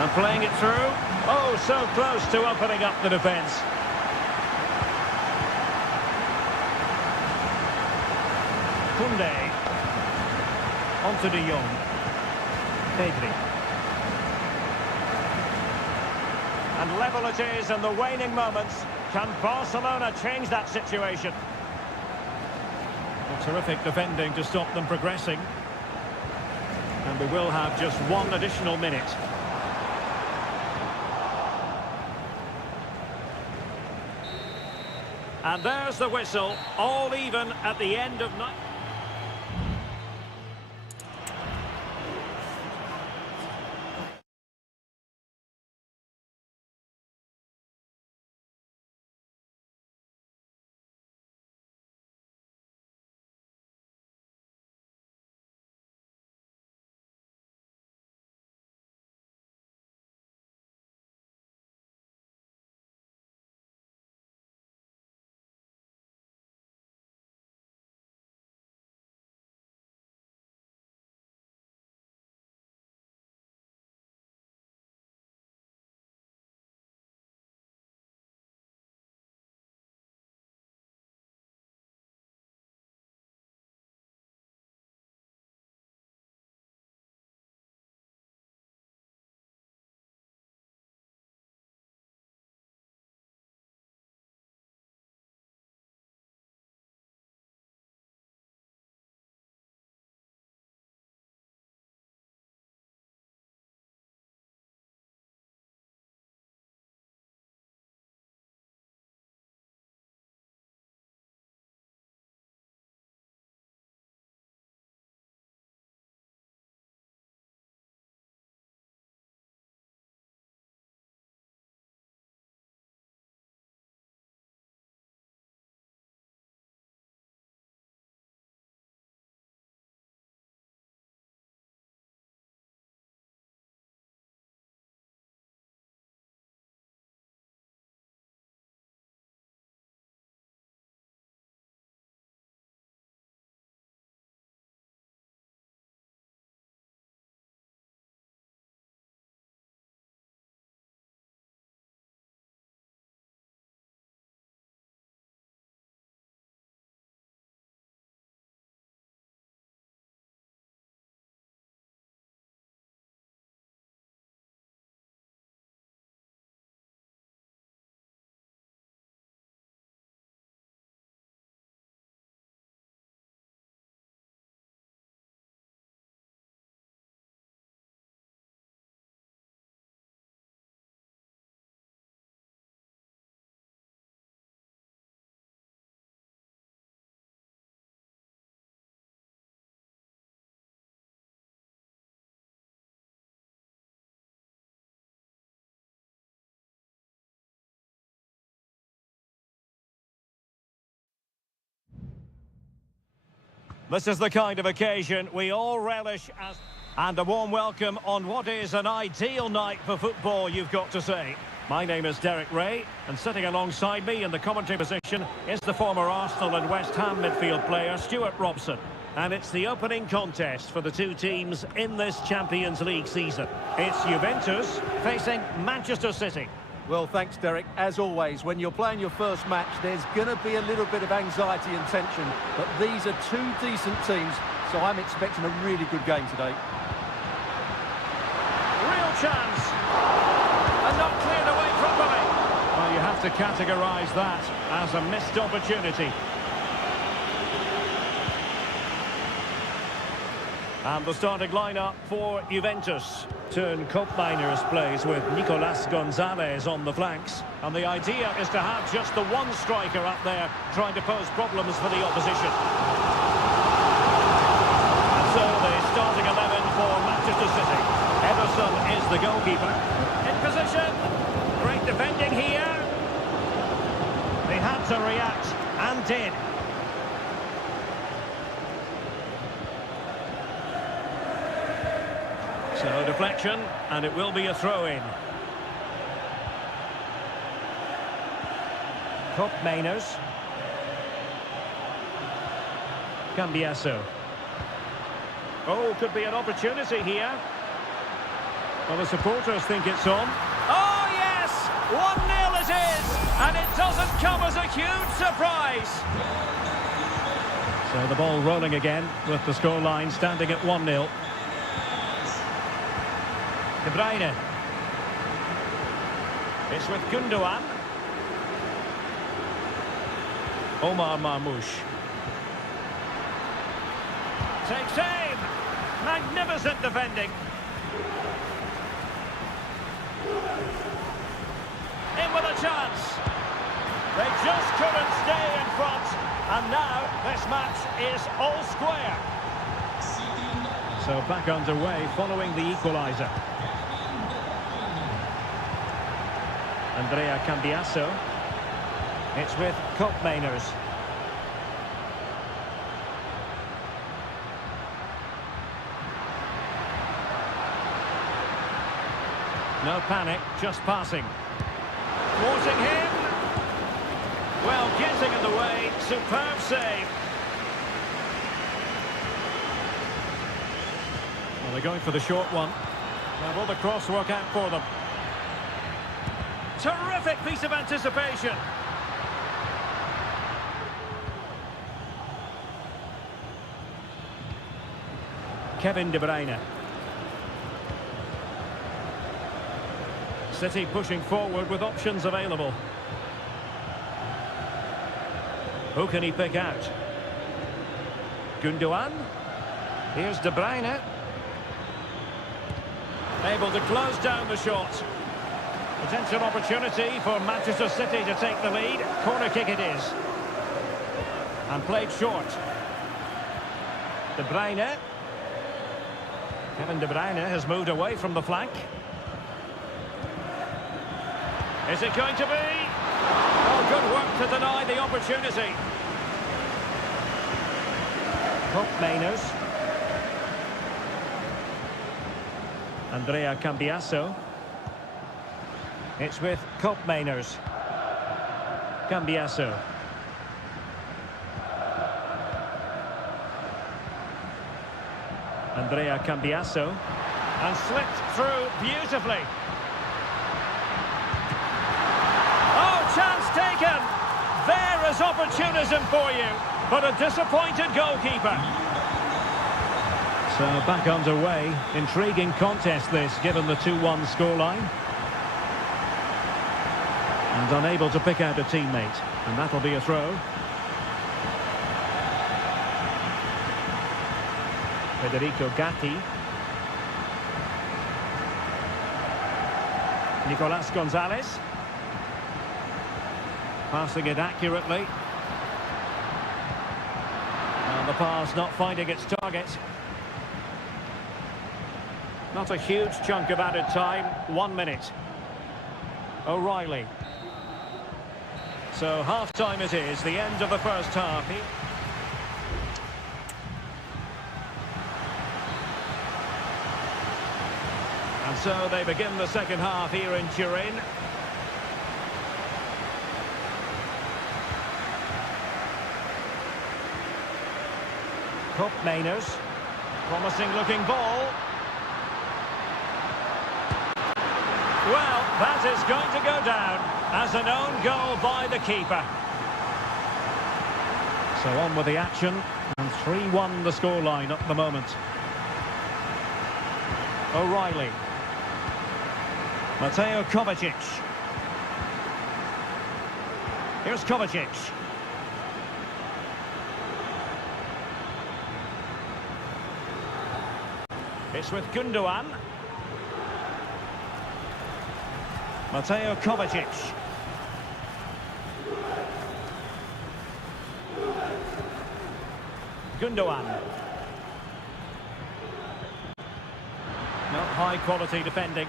And playing it through. Oh, so close to opening up the defence. Koundé. On to De Jong. Pedri. And level it is in the waning moments. Can Barcelona change that situation? A terrific defending to stop them progressing. And we will have just one additional minute. And there's the whistle, all even at the end of night. This is the kind of occasion we all relish as... And a warm welcome on what is an ideal night for football, you've got to say. My name is Derek Ray, and sitting alongside me in the commentary position is the former Arsenal and West Ham midfield player, Stuart Robson. And it's the opening contest for the two teams in this Champions League season. It's Juventus facing Manchester City. Well, thanks, Derek. As always, when you're playing your first match, there's going to be a little bit of anxiety and tension. But these are two decent teams, so I'm expecting a really good game today. Real chance. And not cleared away properly. Well, you have to categorise that as a missed opportunity. And the starting lineup for Juventus. Turn Koopmeiners plays with Nicolas Gonzalez on the flanks. And the idea is to have just the one striker up there trying to pose problems for the opposition. And so the starting 11 for Manchester City. Ederson is the goalkeeper. In position. Great defending here. They had to react and did. So deflection, and it will be a throw-in. Koopmeiners. Cambiasso. Oh, could be an opportunity here. Well, the supporters think it's on. Oh, yes! 1-0 it is! And it doesn't come as a huge surprise. So the ball rolling again with the scoreline standing at 1-0. De Bruyne. It's with Gundogan. Omar Marmoush. Takes aim. Magnificent defending. In with a chance. They just couldn't stay in front. And now this match is all square. So back underway following the equaliser. Andrea Cambiasso. It's with Koopmeiners. No panic, just passing. Thwarting him. Well, getting in the way. Superb save. Well, they're going for the short one. Now, will the cross work out for them? Terrific piece of anticipation. Kevin De Bruyne. City pushing forward with options available. Who can he pick out? Gundogan. Here's De Bruyne. Able to close down the shot. Potential opportunity for Manchester City to take the lead. Corner kick it is. And played short. De Bruyne. Kevin De Bruyne has moved away from the flank. Is it going to be? Oh, good work to deny the opportunity. Koopmeiners. Andrea Cambiasso. It's with Koopmeiners. Cambiasso. Andrea Cambiasso. And slipped through beautifully. Oh, chance taken! There is opportunism for you, but a disappointed goalkeeper. So back underway. Intriguing contest this, given the 2-1 scoreline. And unable to pick out a teammate. And that'll be a throw. Federico Gatti. Nicolas Gonzalez. Passing it accurately. And the pass not finding its target. Not a huge chunk of added time. 1 minute. O'Reilly. So half-time it is, the end of the first half. And so they begin the second half here in Turin. Mainers. Promising looking ball. Well, that is going to go down as an own goal by the keeper. So on with the action, and 3-1 the scoreline at the moment. O'Reilly. Mateo Kovacic. Here's Kovacic. It's with Gundogan. Mateo Kovacic. Gundogan. Not high quality defending.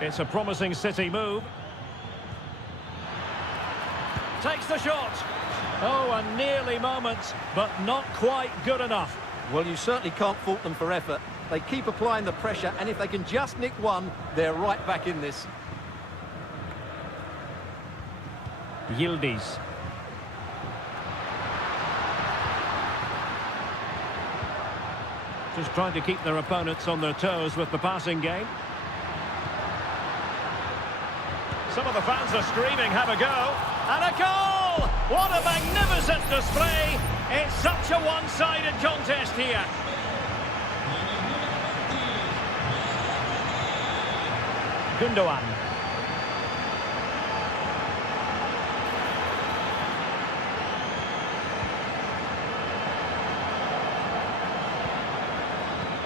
It's a promising City move. Takes the shot. Oh, a nearly moment, but not quite good enough. Well, you certainly can't fault them for effort. They keep applying the pressure, and if they can just nick one, they're right back in this. Yildiz. Just trying to keep their opponents on their toes with the passing game. Some of the fans are screaming, have a go. And a goal! What a magnificent display! It's such a one-sided contest here. Gundogan.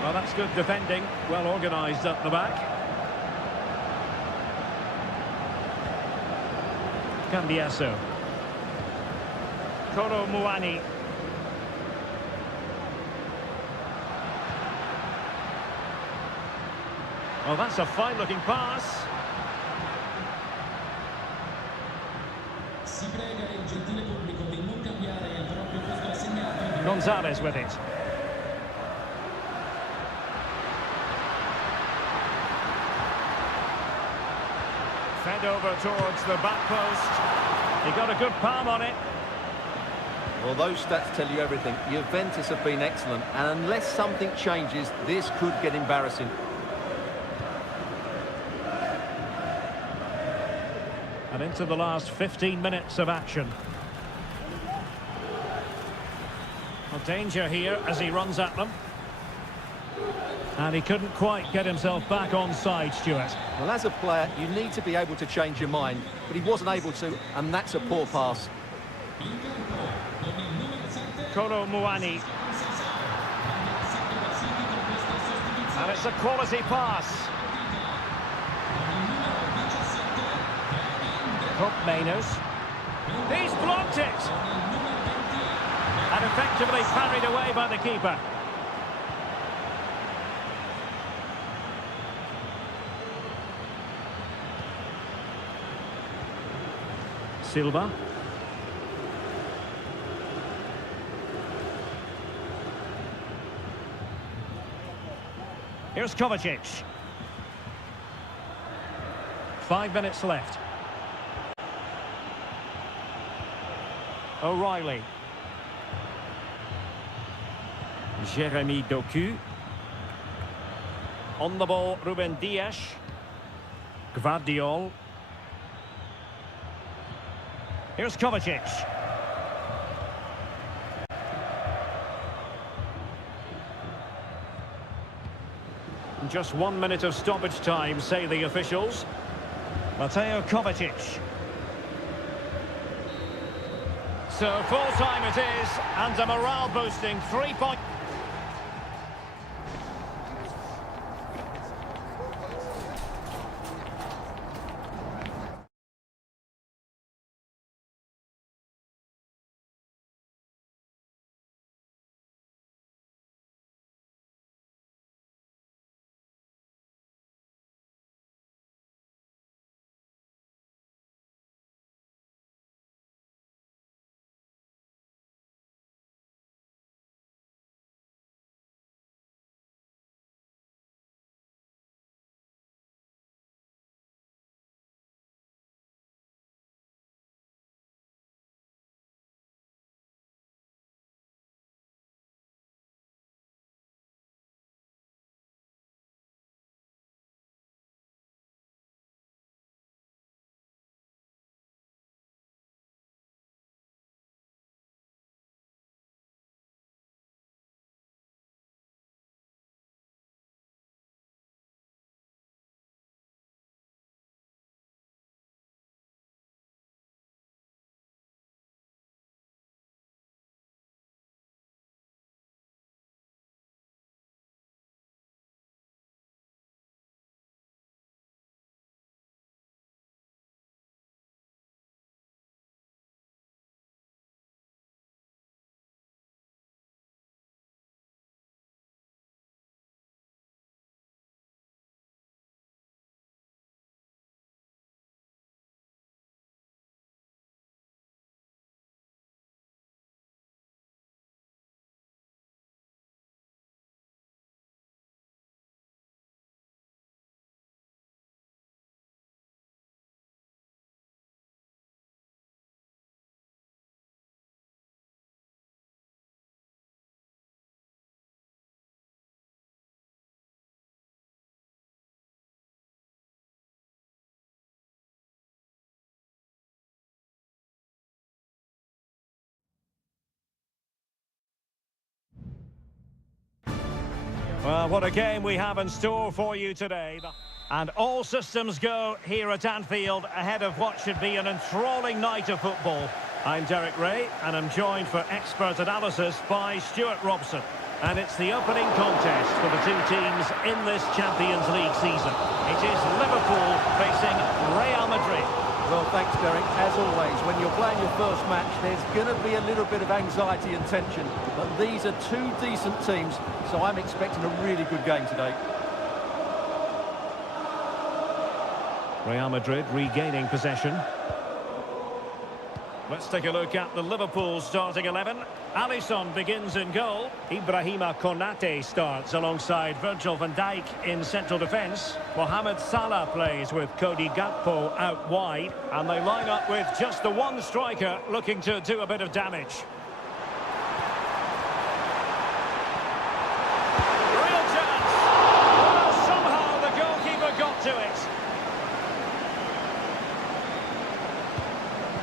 Well, that's good defending. Well organised at the back. Cambiaso. Koro Muani. Oh, that's a fine-looking pass. Gonzalez with it. Fed over towards the back post. He got a good palm on it. Well, those stats tell you everything. Juventus have been excellent, and unless something changes, this could get embarrassing. And into the last 15 minutes of action. Well, danger here as he runs at them. And he couldn't quite get himself back on side, Stuart. Well, as a player, you need to be able to change your mind, but he wasn't able to, and that's a poor pass. Koro Muani. And it's a quality pass. Mainers. He's blocked it! And effectively parried away by the keeper. Silva. Here's Kovacic. 5 minutes left. O'Reilly. Jeremy Doku. On the ball, Ruben Dias. Gvardiol. Here's Kovacic. Just 1 minute of stoppage time, say the officials. Mateo Kovacic. So full time it is, and a morale-boosting 3-point... Well, what a game we have in store for you today. And all systems go here at Anfield ahead of what should be an enthralling night of football. I'm Derek Ray, and I'm joined for expert analysis by Stuart Robson. And it's the opening contest for the two teams in this Champions League season. It is Liverpool facing Real Madrid. Well, thanks, Derek. As always, when you're playing your first match, there's going to be a little bit of anxiety and tension. But these are two decent teams, so I'm expecting a really good game today. Real Madrid regaining possession. Let's take a look at the Liverpool starting 11. Alisson begins in goal. Ibrahima Konate starts alongside Virgil van Dijk in central defence. Mohamed Salah plays with Cody Gakpo out wide. And they line up with just the one striker looking to do a bit of damage. Real chance! Well, somehow the goalkeeper got to it.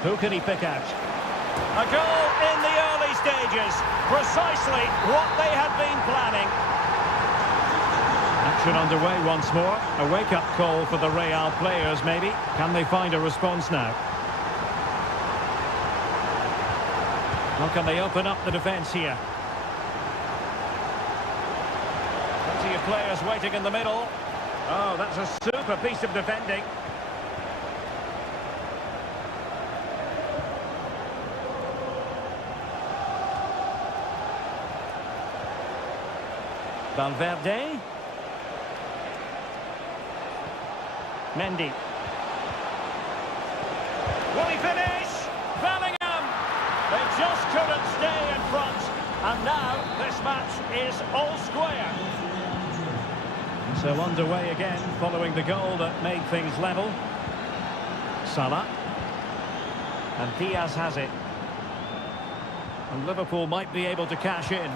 Who can he pick out? A goal in the early stages. Precisely what they had been planning. Action underway once more. A wake-up call for the Real players, maybe. Can they find a response now? How can they open up the defence here? Plenty of players waiting in the middle. Oh, that's a super piece of defending. Valverde. Mendy. Will he finish? Bellingham! They just couldn't stay in front. And now this match is all square. So underway again following the goal that made things level. Salah. And Diaz has it. And Liverpool might be able to cash in.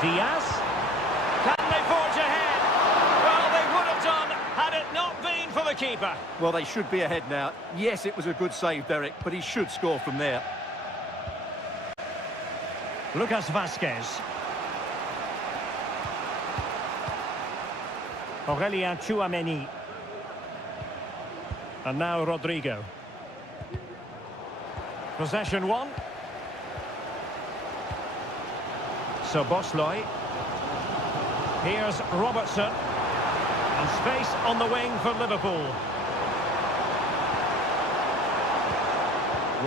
Diaz. Can they forge ahead? Well, they would have done had it not been for the keeper. Well, they should be ahead now. Yes, it was a good save, Derek, but he should score from there. Lucas Vazquez. Aurelien Tchouameni. And now Rodrigo. Possession one. So Bosley. Here's Robertson. And space on the wing for Liverpool.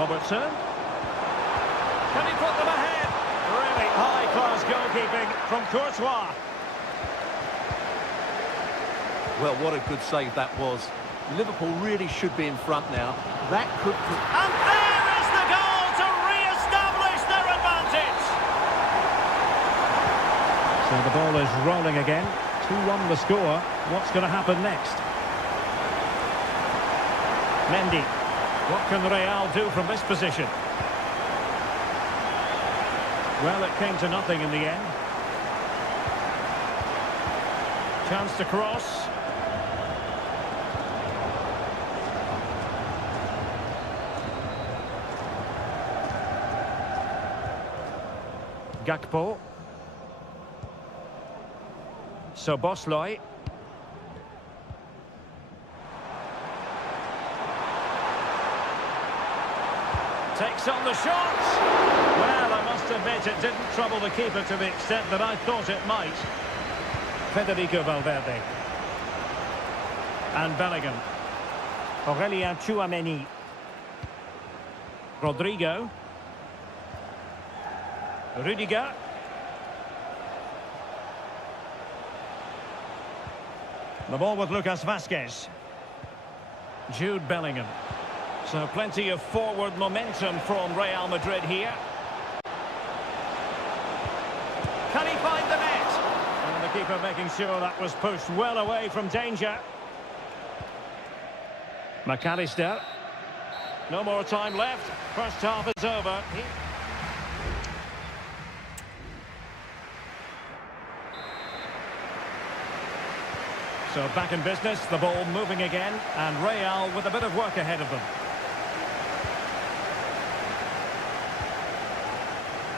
Robertson. Can he put them ahead? Really high-class goalkeeping from Courtois. Well, what a good save that was. Liverpool really should be in front now. That could... And there is the goal to re-establish their advantage. So the ball is rolling again. 2-1 the score. What's going to happen next? Mendy. What can Real do from this position? Well, it came to nothing in the end. Chance to cross. Gakpo. So Bosley. Takes on the shot. Well, I must admit it didn't trouble the keeper to the extent that I thought it might. Federico Valverde. And Bellingham. Aurelien Tchouameni. Rodrigo. Rudiger. The ball with Lucas Vazquez. Jude Bellingham. So plenty of forward momentum from Real Madrid here. Can he find the net? And the keeper making sure that was pushed well away from danger. McAllister. No more time left. First half is over. So back in business, the ball moving again, and Real with a bit of work ahead of them.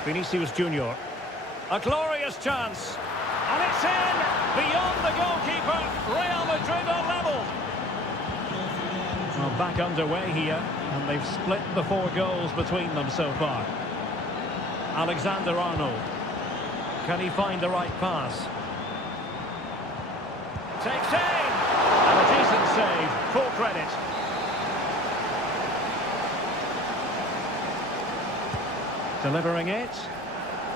Vinicius Junior. A glorious chance. And it's in! Beyond the goalkeeper. Real Madrid are level. Well, back underway here. And they've split the 4 goals between them so far. Alexander-Arnold. Can he find the right pass? Takes aim! And a decent save. Full credit. Delivering it.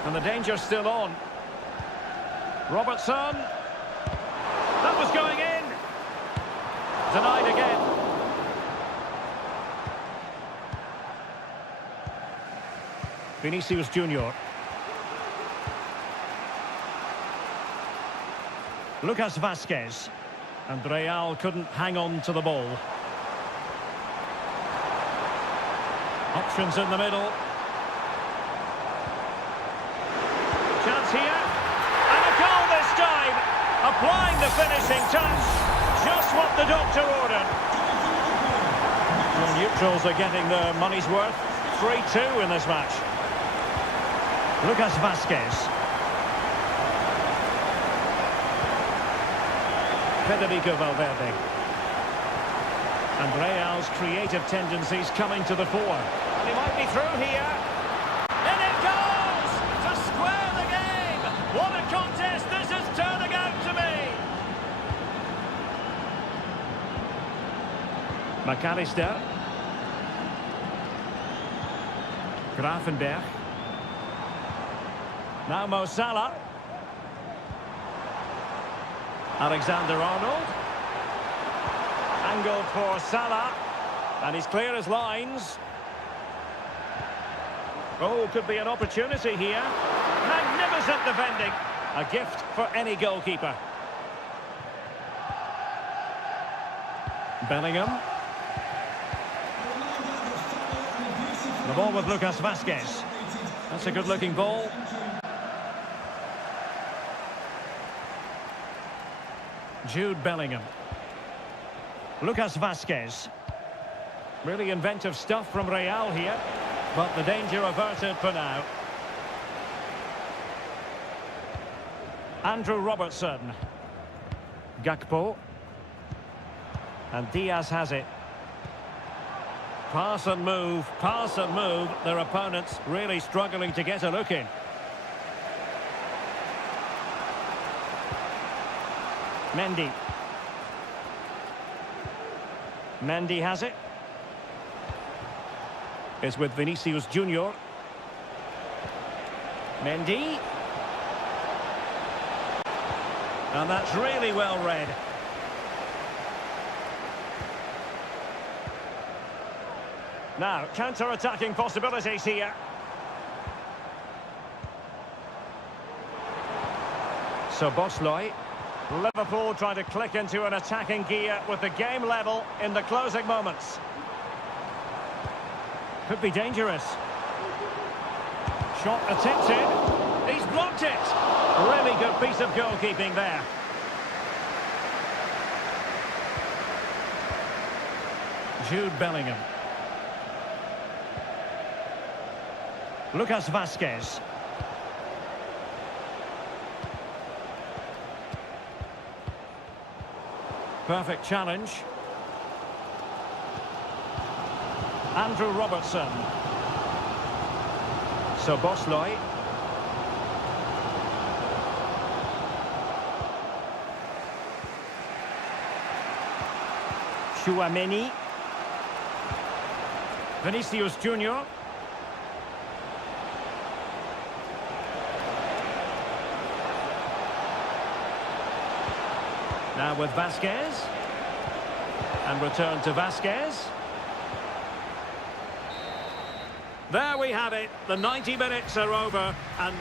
And the danger's still on. Robertson. That was going in. Denied again. Vinicius Junior. Lucas Vazquez. And Real couldn't hang on to the ball. Options in the middle. Chance here. And a goal this time. Applying the finishing touch. Just what the doctor ordered. The neutrals are getting their money's worth. 3-2 in this match. Lucas Vazquez. Federico Valverde. And Real's creative tendencies coming to the fore. And he might be through here. In it goes! To square the game! What a contest this is turning out to be! McAllister. Grafenberg. Now Mo Salah. Alexander-Arnold. Angled for Salah. And he's clear as lines. Oh, could be an opportunity here. Magnificent defending. A gift for any goalkeeper. Bellingham. The ball with Lucas Vazquez. That's a good-looking ball. Jude Bellingham. Lucas Vazquez. Really inventive stuff from Real here, but the danger averted for now. Andrew Robertson. Gakpo. And Diaz has it. Pass and move, pass and move. Their opponents really struggling to get a look in. Mendy. Mendy has it. It's with Vinicius Junior. Mendy. And that's really well read. Now, counter-attacking possibilities here. So Bosley. Liverpool trying to click into an attacking gear with the game level in the closing moments. Could be dangerous. Shot attempted. He's blocked it. Really good piece of goalkeeping there. Jude Bellingham. Lucas Vazquez. Perfect challenge. Andrew Robertson. So Bosley. Chouameni. Vinicius Junior. Now with Vazquez. And return to Vazquez. There we have it. The 90 minutes are over and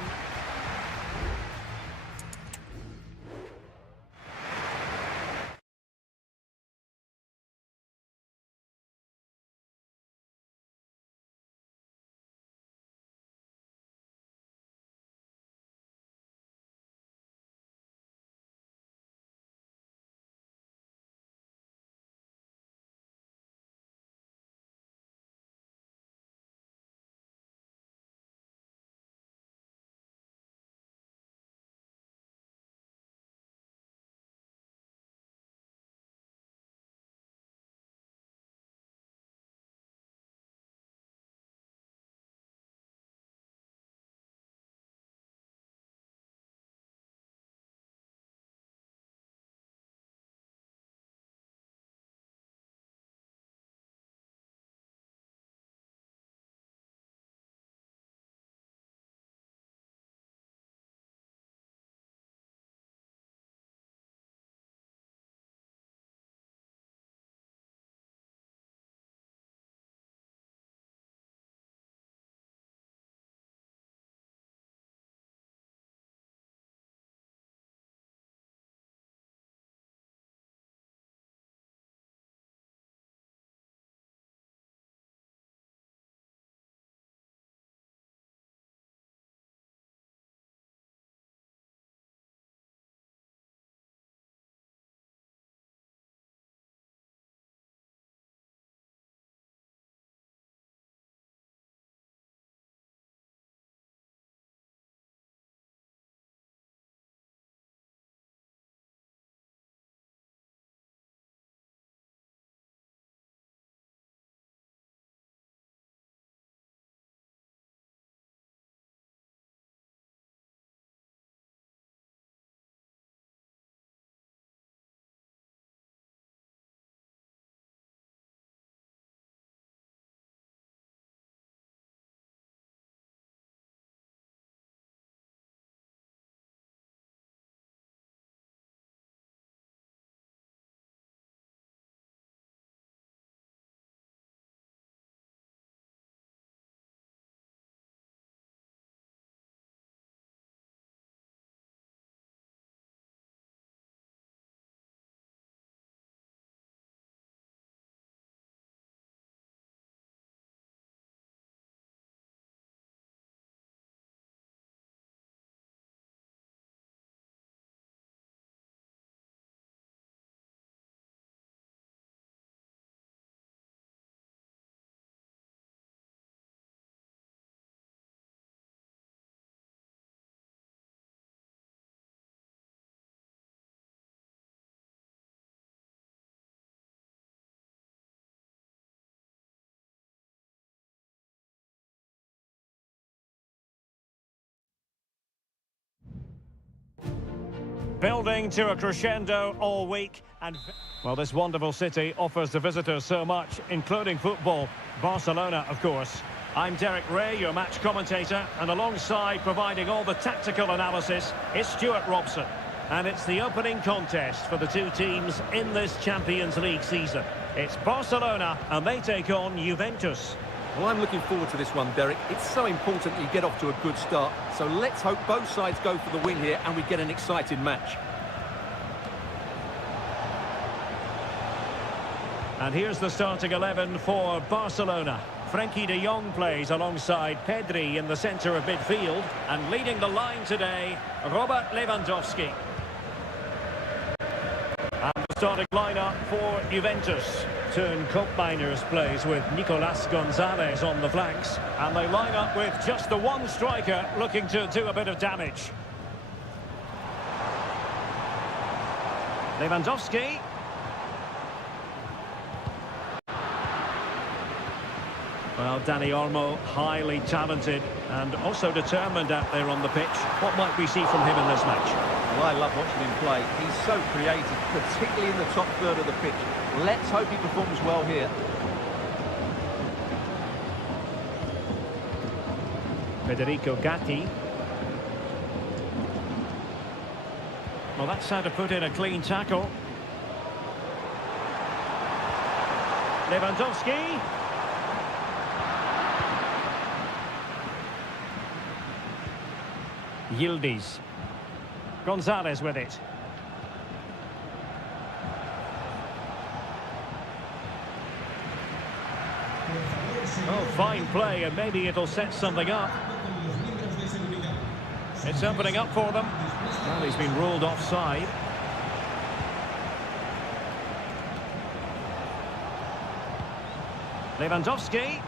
building to a crescendo all week. And well, this wonderful city offers the visitors so much, including football. Barcelona, of course. I'm Derek Ray, your match commentator, and alongside providing all the tactical analysis is Stuart Robson. And it's the opening contest for the two teams in this Champions League season. It's Barcelona, and they take on Juventus. Well, I'm looking forward to this one, Derek. It's so important that you get off to a good start. So let's hope both sides go for the win here and we get an exciting match. And here's the starting 11 for Barcelona. Frenkie de Jong plays alongside Pedri in the centre of midfield. And leading the line today, Robert Lewandowski. And the starting lineup for Juventus. Turn Koopmeiners plays with Nicolas Gonzalez on the flanks. And they line up with just the one striker looking to do a bit of damage. Lewandowski. Well, Dani Olmo, highly talented and also determined out there on the pitch. What might we see from him in this match? Well, I love watching him play. He's so creative, particularly in the top third of the pitch. Let's hope he performs well here. Federico Gatti. Well, that's how to put in a clean tackle. Lewandowski. Yildiz. Gonzalez with it. Oh, fine play, and maybe it'll set something up. It's opening up for them. Well, he's been ruled offside. Lewandowski.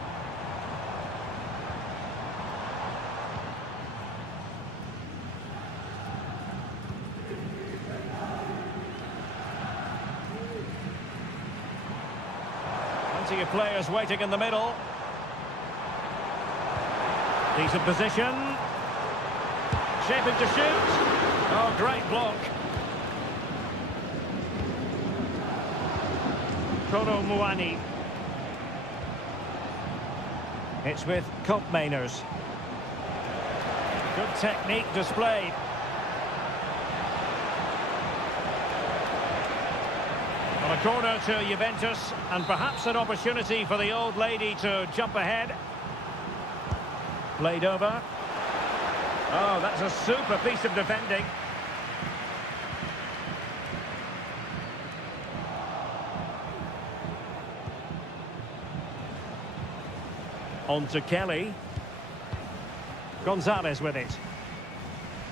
Plenty of players waiting in the middle. Decent position. Shaping to shoot. Oh, great block. Kolo Muani. It's with Koopmeiners. Good technique displayed. On a corner to Juventus, and perhaps an opportunity for the old lady to jump ahead. Played over. Oh, that's a super piece of defending. On to Kelly. Gonzalez with it.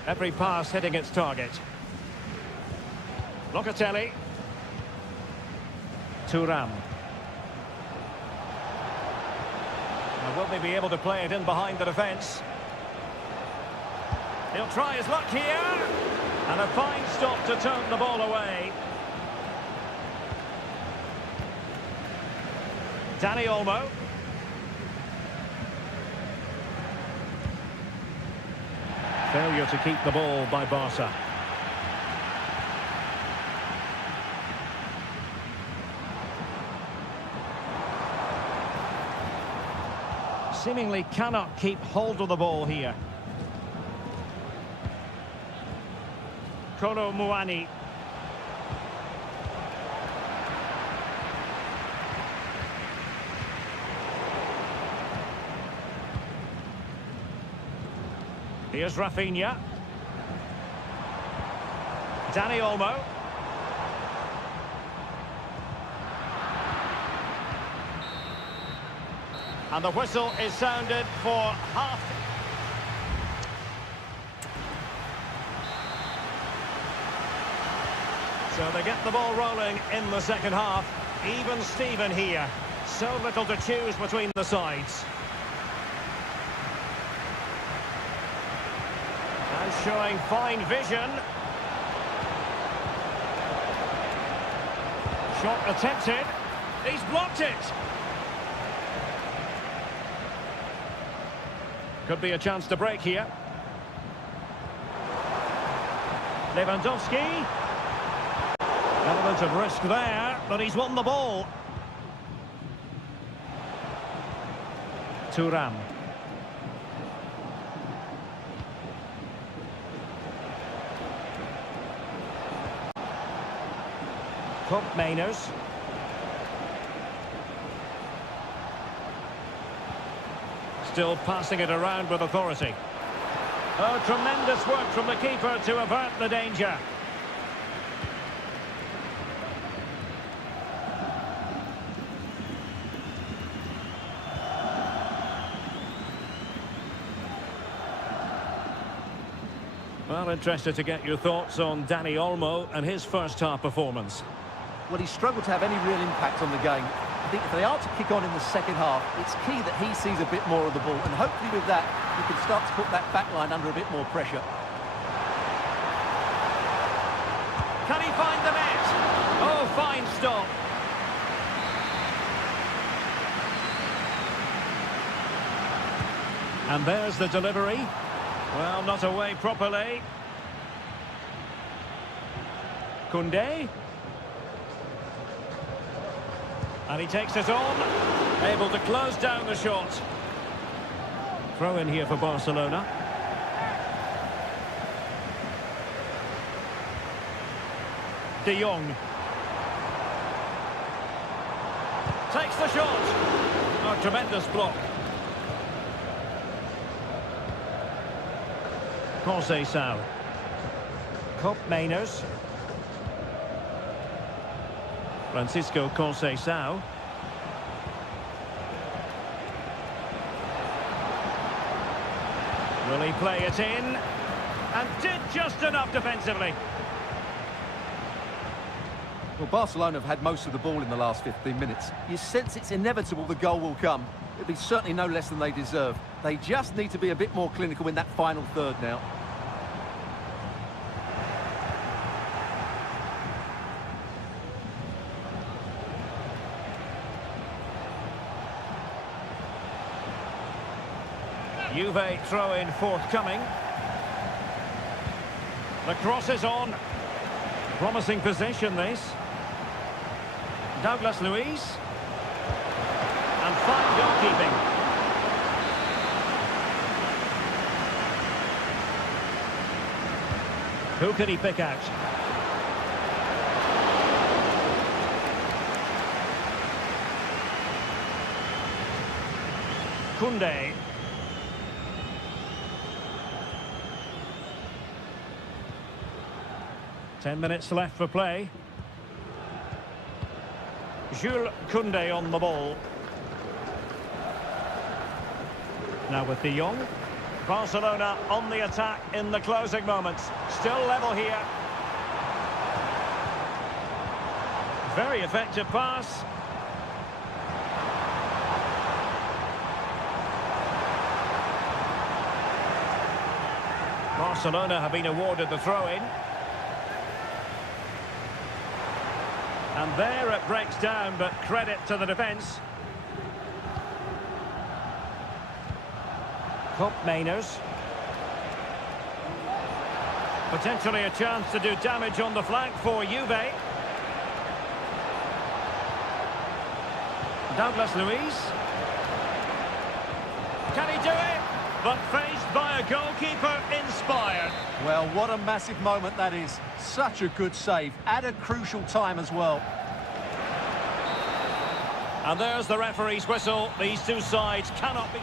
Every pass hitting its target. Locatelli. Thuram. Now, will they be able to play it in behind the defence? He'll try his luck here. And a fine stop to turn the ball away. Dani Olmo. Failure to keep the ball by Barca. Seemingly cannot keep hold of the ball here. Kolo Muani. Here's Rafinha. Dani Olmo. And the whistle is sounded for half. So they get the ball rolling in the second half. Even Steven here. So little to choose between the sides. And showing fine vision. Shot attempted. He's blocked it. Could be a chance to break here. Lewandowski. Element of risk there, but he's won the ball. Thuram. Mainers. Still passing it around with authority. Oh, tremendous work from the keeper to avert the danger. Well, interested to get your thoughts on Dani Olmo and his first half performance. Well, he struggled to have any real impact on the game. I think if they are to kick on in the second half, it's key that he sees a bit more of the ball, and hopefully with that, he can start to put that back line under a bit more pressure. Can he find the net? Oh, fine stop. And there's the delivery. Well, not away properly. Koundé. And he takes it on. Able to close down the shot. Throw in here for Barcelona. De Jong. Takes the shot. Oh, tremendous block. Conceição. Mainers. Francisco Conceição. Will he play it in? And did just enough defensively. Well, Barcelona have had most of the ball in the last 15 minutes. You sense it's inevitable the goal will come. It'll be certainly no less than they deserve. They just need to be a bit more clinical in that final third now. Juve throw-in forthcoming. The cross is on. Promising possession, this. Douglas Luiz. And fine goalkeeping. Who can he pick out? Koundé. Ten minutes left for play. Jules Koundé on the ball. Now with De Jong. Barcelona on the attack in the closing moments. Still level here. Very effective pass. Barcelona have been awarded the throw-in. And there it breaks down, but credit to the defence. Mainers. Potentially a chance to do damage on the flank for Juve. Douglas Luiz. Can he do it? But faced by a goalkeeper inspired. Well, what a massive moment that is. Such a good save, at a crucial time as well. And there's the referee's whistle. These two sides cannot be...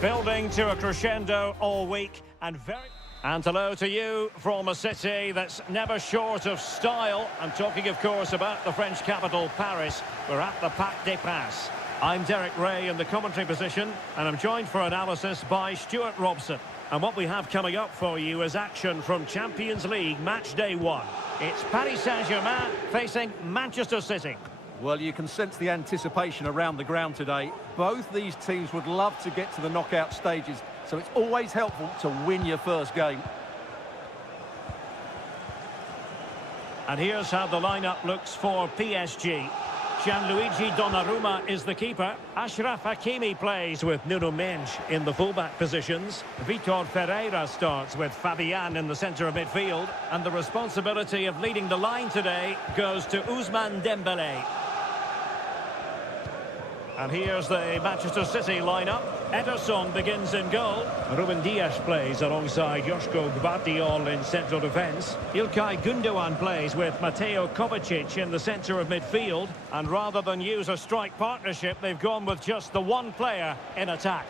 Building to a crescendo all week And hello to you from a city that's never short of style. I'm talking, of course, about the French capital, Paris. We're at the Parc des Princes. I'm Derek Ray in the commentary position, and I'm joined for analysis by Stuart Robson. And what we have coming up for you is action from Champions League match day 1. It's Paris Saint-Germain facing Manchester City. Well, you can sense the anticipation around the ground today. Both these teams would love to get to the knockout stages, so it's always helpful to win your first game. And here's how the lineup looks for PSG. Gianluigi Donnarumma is the keeper. Achraf Hakimi plays with Nuno Mendes in the fullback positions. Vitor Ferreira starts with Fabian in the centre of midfield. And the responsibility of leading the line today goes to Ousmane Dembélé. And here's the Manchester City lineup. Ederson begins in goal. Ruben Dias plays alongside Joško Gvardiol in central defence. Ilkay Gundogan plays with Mateo Kovacic in the centre of midfield. And rather than use a strike partnership, they've gone with just the one player in attack.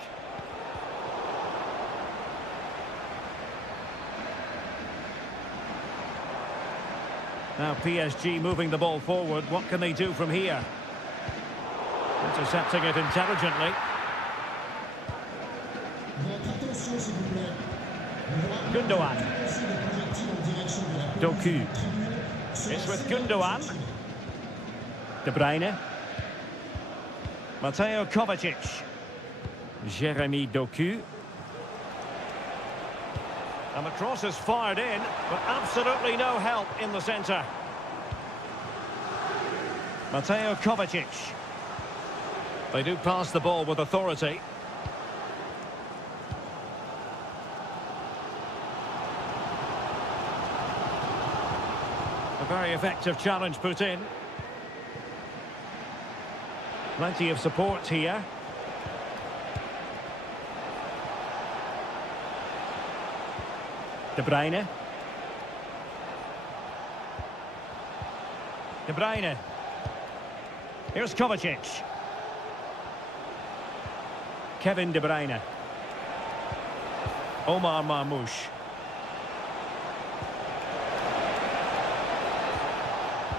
Now PSG moving the ball forward. What can they do from here? Intercepting it intelligently. Gundogan. Doku. It's with Gundogan. De Bruyne. Mateo Kovacic. Jeremy Doku. And the cross is fired in, but absolutely no help in the centre. Mateo Kovacic. They do pass the ball with authority. A very effective challenge put in. Plenty of support here. De Bruyne. De Bruyne. Here's Kovacic. Kevin De Bruyne. Omar Marmoush.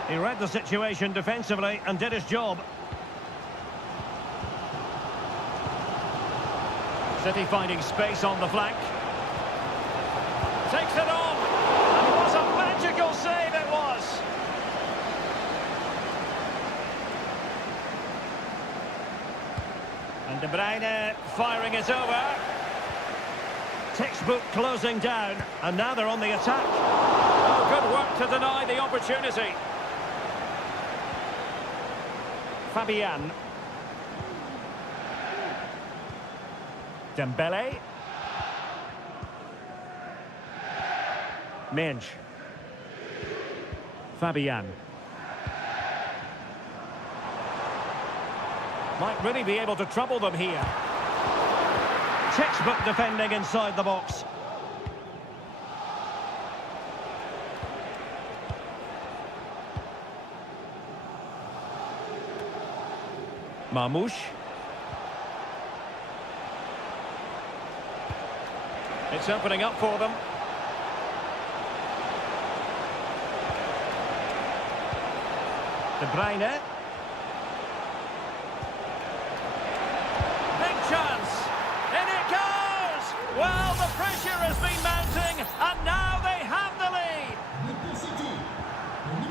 He read the situation defensively and did his job. City finding space on the flank. Takes it on. And it was a magical save, it was. And De Bruyne firing it over. Textbook closing down. And now they're on the attack. Oh, good work to deny the opportunity. Fabian. Dembélé. Mendes. Fabian. Might really be able to trouble them here. Textbook defending inside the box. Marmoush. It's opening up for them. De Bruyne. Big chance. In it goes! Well, the pressure has been mounting, and now they have the lead.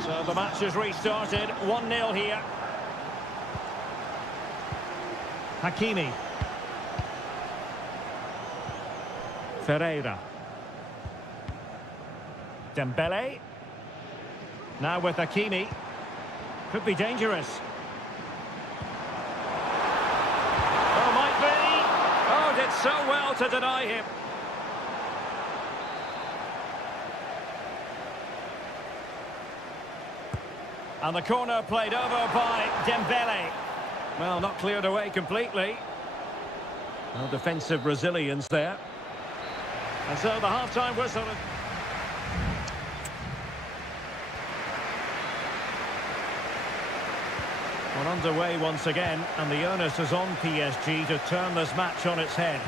So the match has restarted. 1-0 here. Hakimi. Ferreira. Dembélé. Now with Hakimi. Could be dangerous. Oh, might be. Oh, did so well to deny him. And the corner played over by Dembélé. Well, not cleared away completely. No defensive resilience there. And so the half-time whistle. Well, underway once again, and the onus is on PSG to turn this match on its head.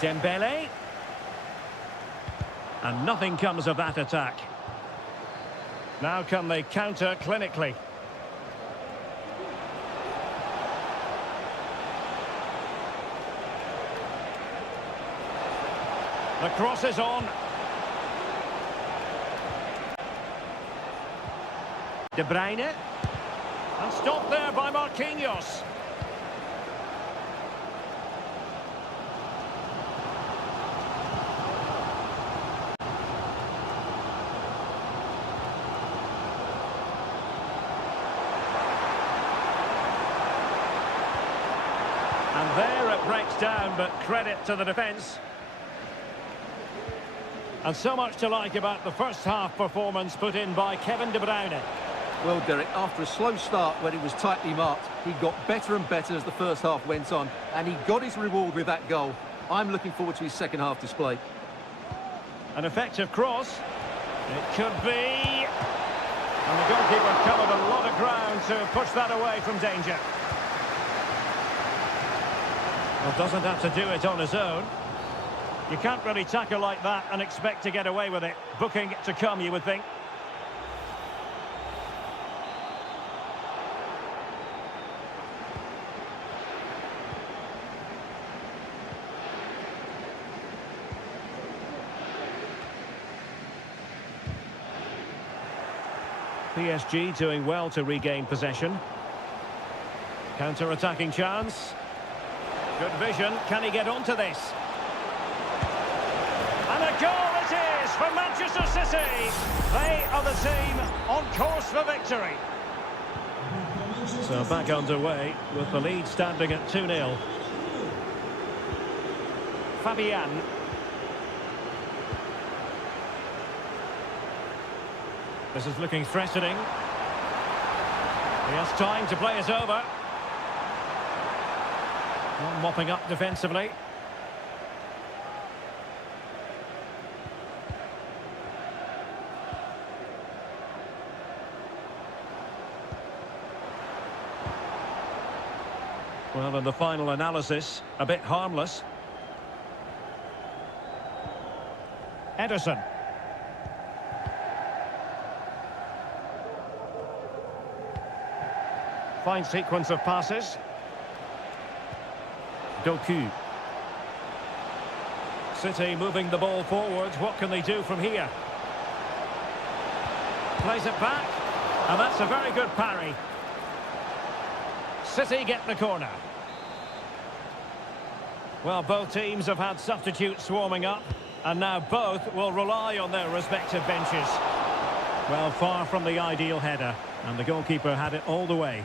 Dembele. And nothing comes of that attack. Now can they counter clinically? The cross is on. De Bruyne. And stopped there by Marquinhos. And there it breaks down, but credit to the defence. And so much to like about the first half performance put in by Kevin De Bruyne. Well, Derek, after a slow start when he was tightly marked, he got better and better as the first half went on, and he got his reward with that goal. I'm looking forward to his second half display. An effective cross. It could be. And the goalkeeper covered a lot of ground to push that away from danger. Well, doesn't have to do it on his own. You can't really tackle like that and expect to get away with it. Booking to come, you would think. PSG doing well to regain possession. Counter-attacking chance. Good vision. Can he get onto this? And a goal it is for Manchester City. They are the team on course for victory. So back underway with the lead standing at 2-0. Fabian. This is looking threatening. He has time to play it over. Well, mopping up defensively. Well, in the final analysis, a bit harmless. Ederson. Fine sequence of passes. Doku. City moving the ball forward. What can they do from here? Plays it back. And that's a very good parry. City get the corner. Well, both teams have had substitutes warming up, and now both will rely on their respective benches. Well, far from the ideal header, and the goalkeeper had it all the way.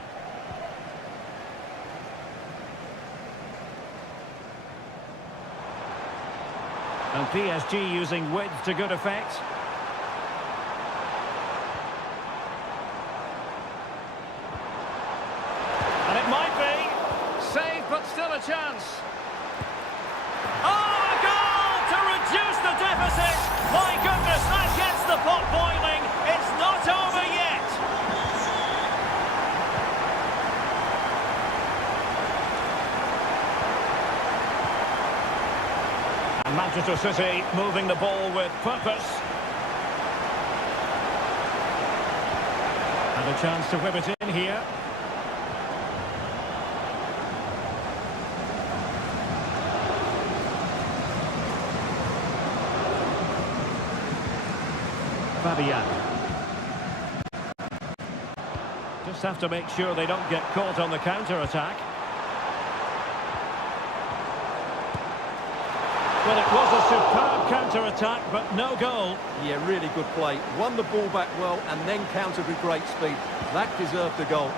And PSG using width to good effect. And it might be. Saved, but still a chance. Oh, a goal to reduce the deficit. My goodness, that gets the pot boiling. It's not over yet. And Manchester City moving the ball with purpose. And a chance to whip it in here. Fabian. Just have to make sure they don't get caught on the counter-attack. Well, it was a superb counter-attack, but no goal. Yeah, really good play. Won the ball back well and then countered with great speed. That deserved the goal.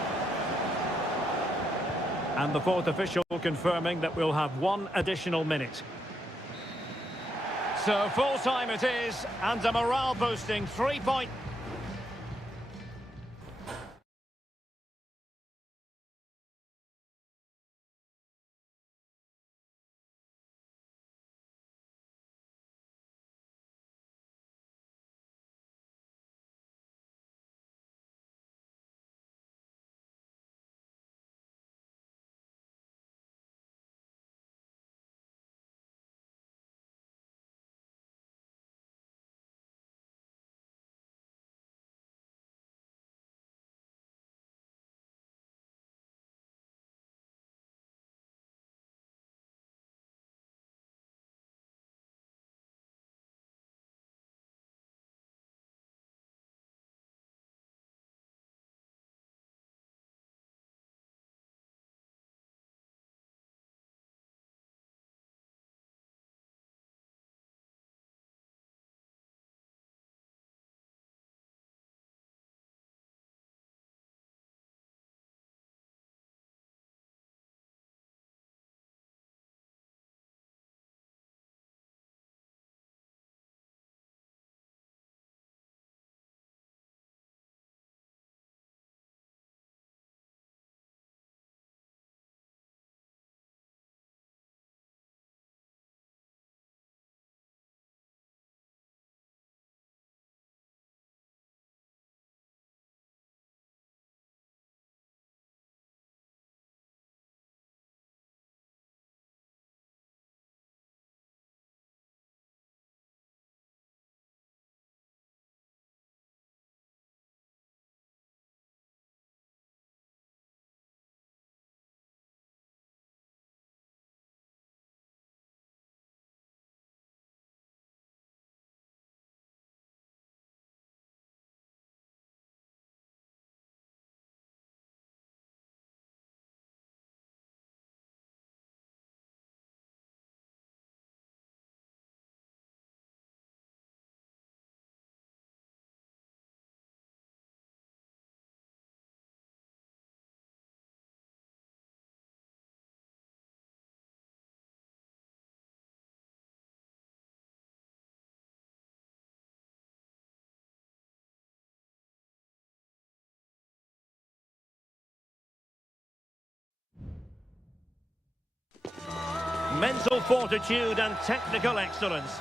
And the fourth official confirming that we'll have one additional minute. So full time it is, and a morale-boosting 3-point mental fortitude and technical excellence.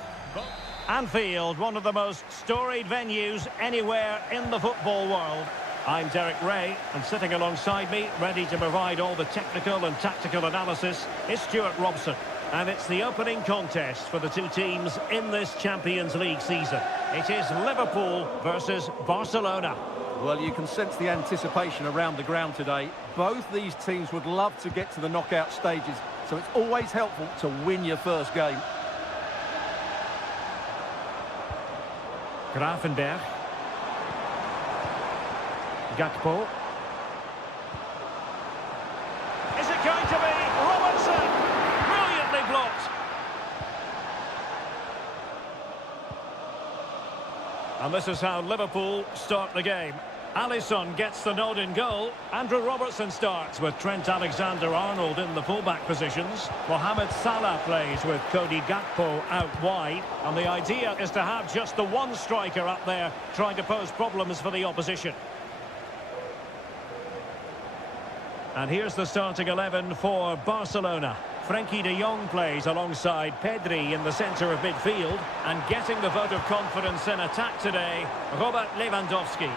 Anfield, one of the most storied venues anywhere in the football world. I'm Derek Ray, and sitting alongside me, ready to provide all the technical and tactical analysis, is Stuart Robson. And it's the opening contest for the two teams in this Champions League season. It is Liverpool versus Barcelona. Well, you can sense the anticipation around the ground today. Both these teams would love to get to the knockout stages, so it's always helpful to win your first game. Gravenberch. Gakpo. Is it going to be Robertson? Brilliantly blocked. And this is how Liverpool start the game. Alisson gets the nod in goal. Andrew Robertson starts with Trent Alexander-Arnold in the fullback positions. Mohamed Salah plays with Cody Gakpo out wide. And the idea is to have just the one striker up there trying to pose problems for the opposition. And here's the starting 11 for Barcelona. Frenkie de Jong plays alongside Pedri in the centre of midfield. And getting the vote of confidence in attack today, Robert Lewandowski.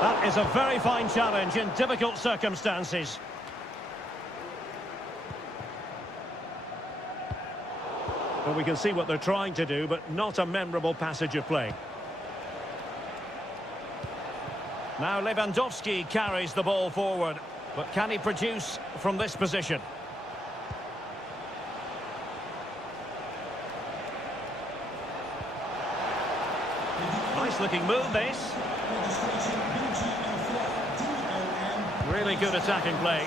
That is a very fine challenge in difficult circumstances. Well, we can see what they're trying to do, but not a memorable passage of play. Now Lewandowski carries the ball forward, but can he produce from this position? Nice looking move, this. Really good attacking play.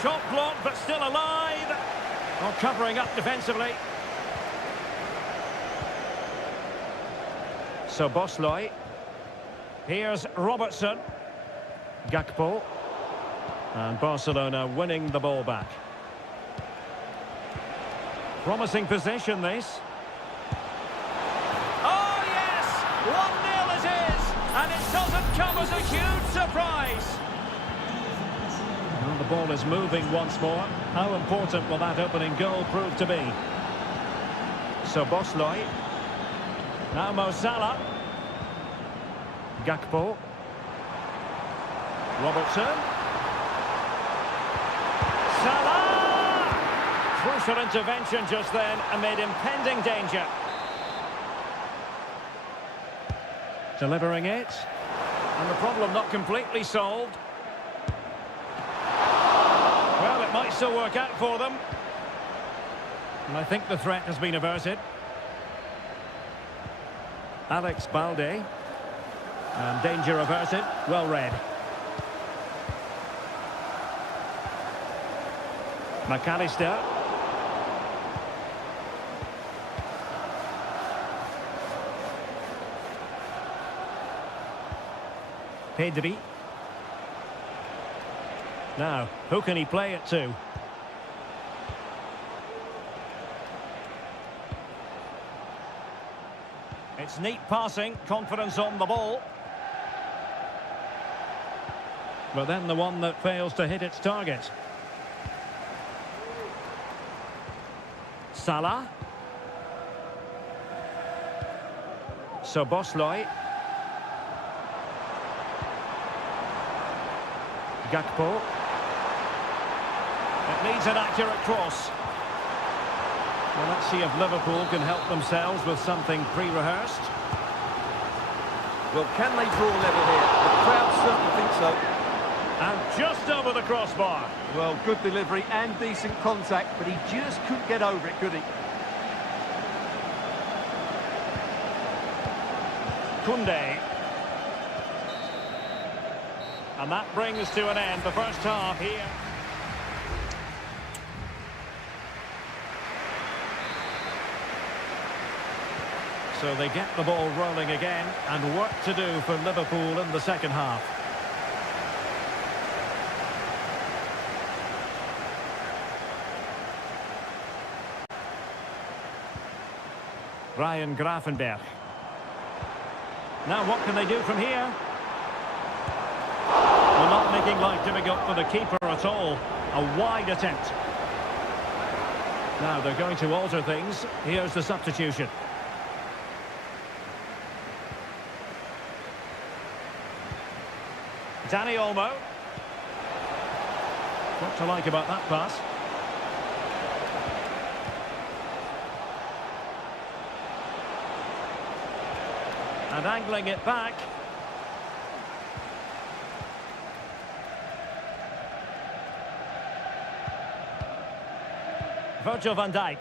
Shot blocked, but still alive. Well, covering up defensively. So Bosley. Here's Robertson. Gakpo. And Barcelona winning the ball back. Promising possession, this. Oh, yes! 1-0 it is! And it doesn't come as a huge surprise. Well, the ball is moving once more. How important will that opening goal prove to be? So Bosley. Now Mo Salah. Gakpo. Robertson. Salah! Crucial intervention just then amid impending danger. Delivering it. And the problem not completely solved. Well, it might still work out for them. And I think the threat has been averted. Alex Balde. And danger averted. Well read. McAllister. Pedri. Now, who can he play it to? It's neat passing, confidence on the ball. But then the one that fails to hit its target. Salah. So Bosley. Gakpo. It needs an accurate cross. Well, let's see if Liverpool can help themselves with something pre-rehearsed. Well, can they draw level here? The crowd certainly think so. And just over the crossbar. Well, good delivery and decent contact, but he just couldn't get over it, could he? Koundé. And that brings to an end the first half here. So they get the ball rolling again, and work to do for Liverpool in the second half. Ryan Gravenberch. Now what can they do from here? Well, not making life difficult for the keeper at all. A wide attempt. Now they're going to alter things. Here's the substitution. Dani Olmo. What to like about that pass? And angling it back. Virgil van Dijk.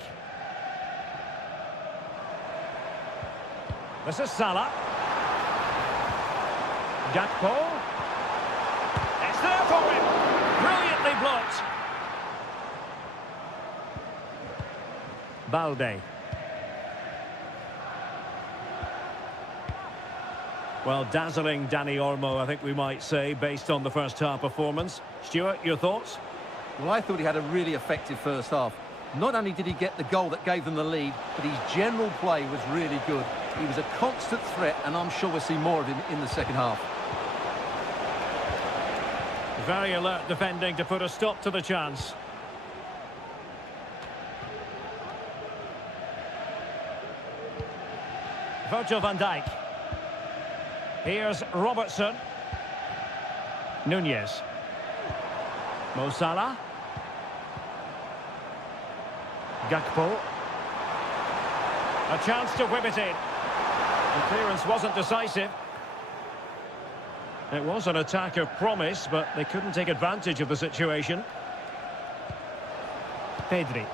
This is Salah. Gakpo. It's there for him. Brilliantly blocked. Balde. Well, dazzling Dani Olmo, I think we might say, based on the first half performance. Stuart, your thoughts? Well, I thought he had a really effective first half. Not only did he get the goal that gave them the lead, but his general play was really good. He was a constant threat, and I'm sure we'll see more of him in the second half. Very alert defending to put a stop to the chance. Virgil van Dijk. Here's Robertson. Nunez. Mo Salah. Gakpo. A chance to whip it in. The clearance wasn't decisive. It was an attack of promise, but they couldn't take advantage of the situation. Pedri.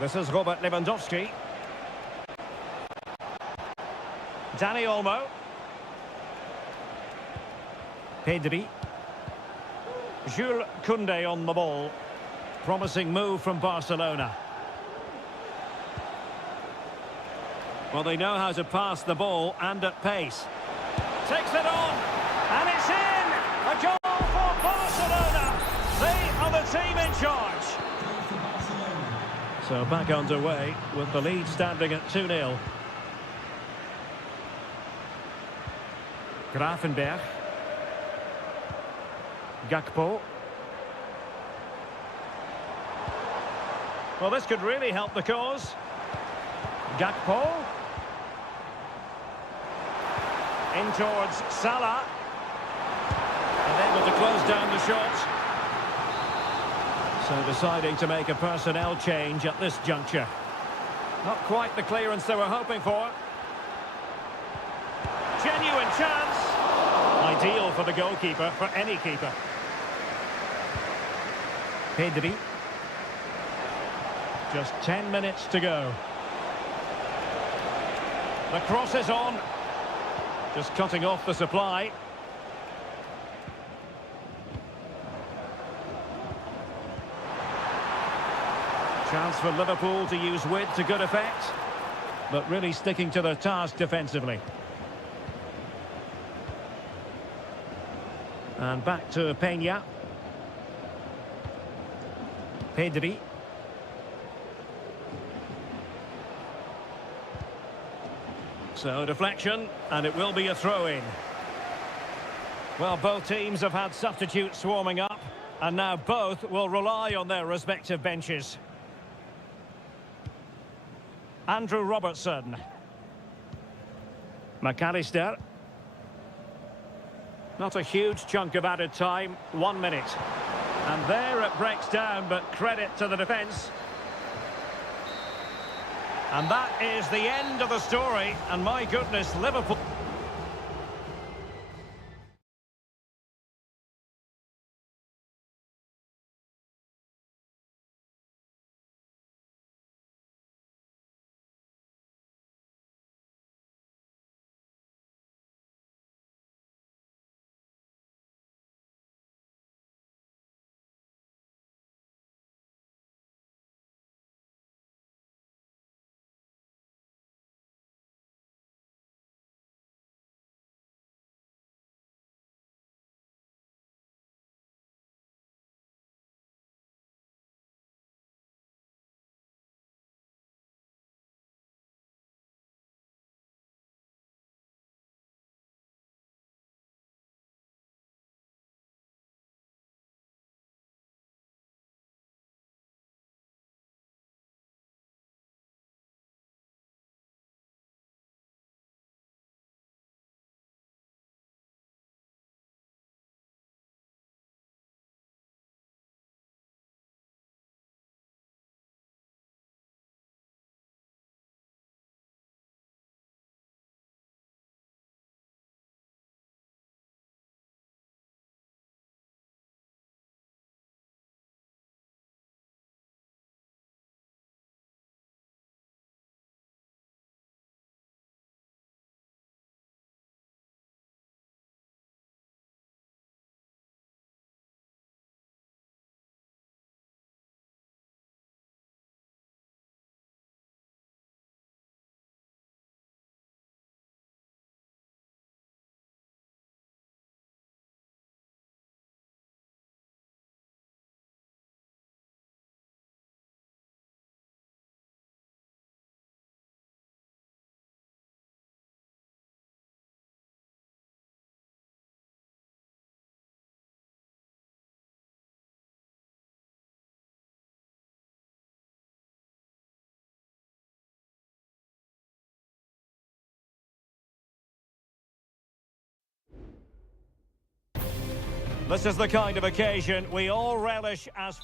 This is Robert Lewandowski. Dani Olmo. Pedri. Jules Koundé on the ball. Promising move from Barcelona. Well, they know how to pass the ball and at pace. Takes it on, and it's in! A goal for Barcelona! They are the team in charge. So back underway with the lead standing at 2-0. Gravenberch. Gakpo. Well, this could really help the cause. Gakpo. In towards Salah. And able to close down the shot. So deciding to make a personnel change at this juncture. Not quite the clearance they were hoping for. Genuine chance. Ideal for the goalkeeper, for any keeper. Pedri. Just 10 minutes to go. The cross is on. Just cutting off the supply. Chance for Liverpool to use width to good effect, but really sticking to their task defensively. And back to Peña. Pedri. So deflection, and it will be a throw-in. Well, both teams have had substitutes warming up, and now both will rely on their respective benches. Andrew Robertson. McAllister. Not a huge chunk of added time, 1 minute. And there it breaks down, but credit to the defence. And that is the end of the story, and my goodness, Liverpool... This is the kind of occasion we all relish as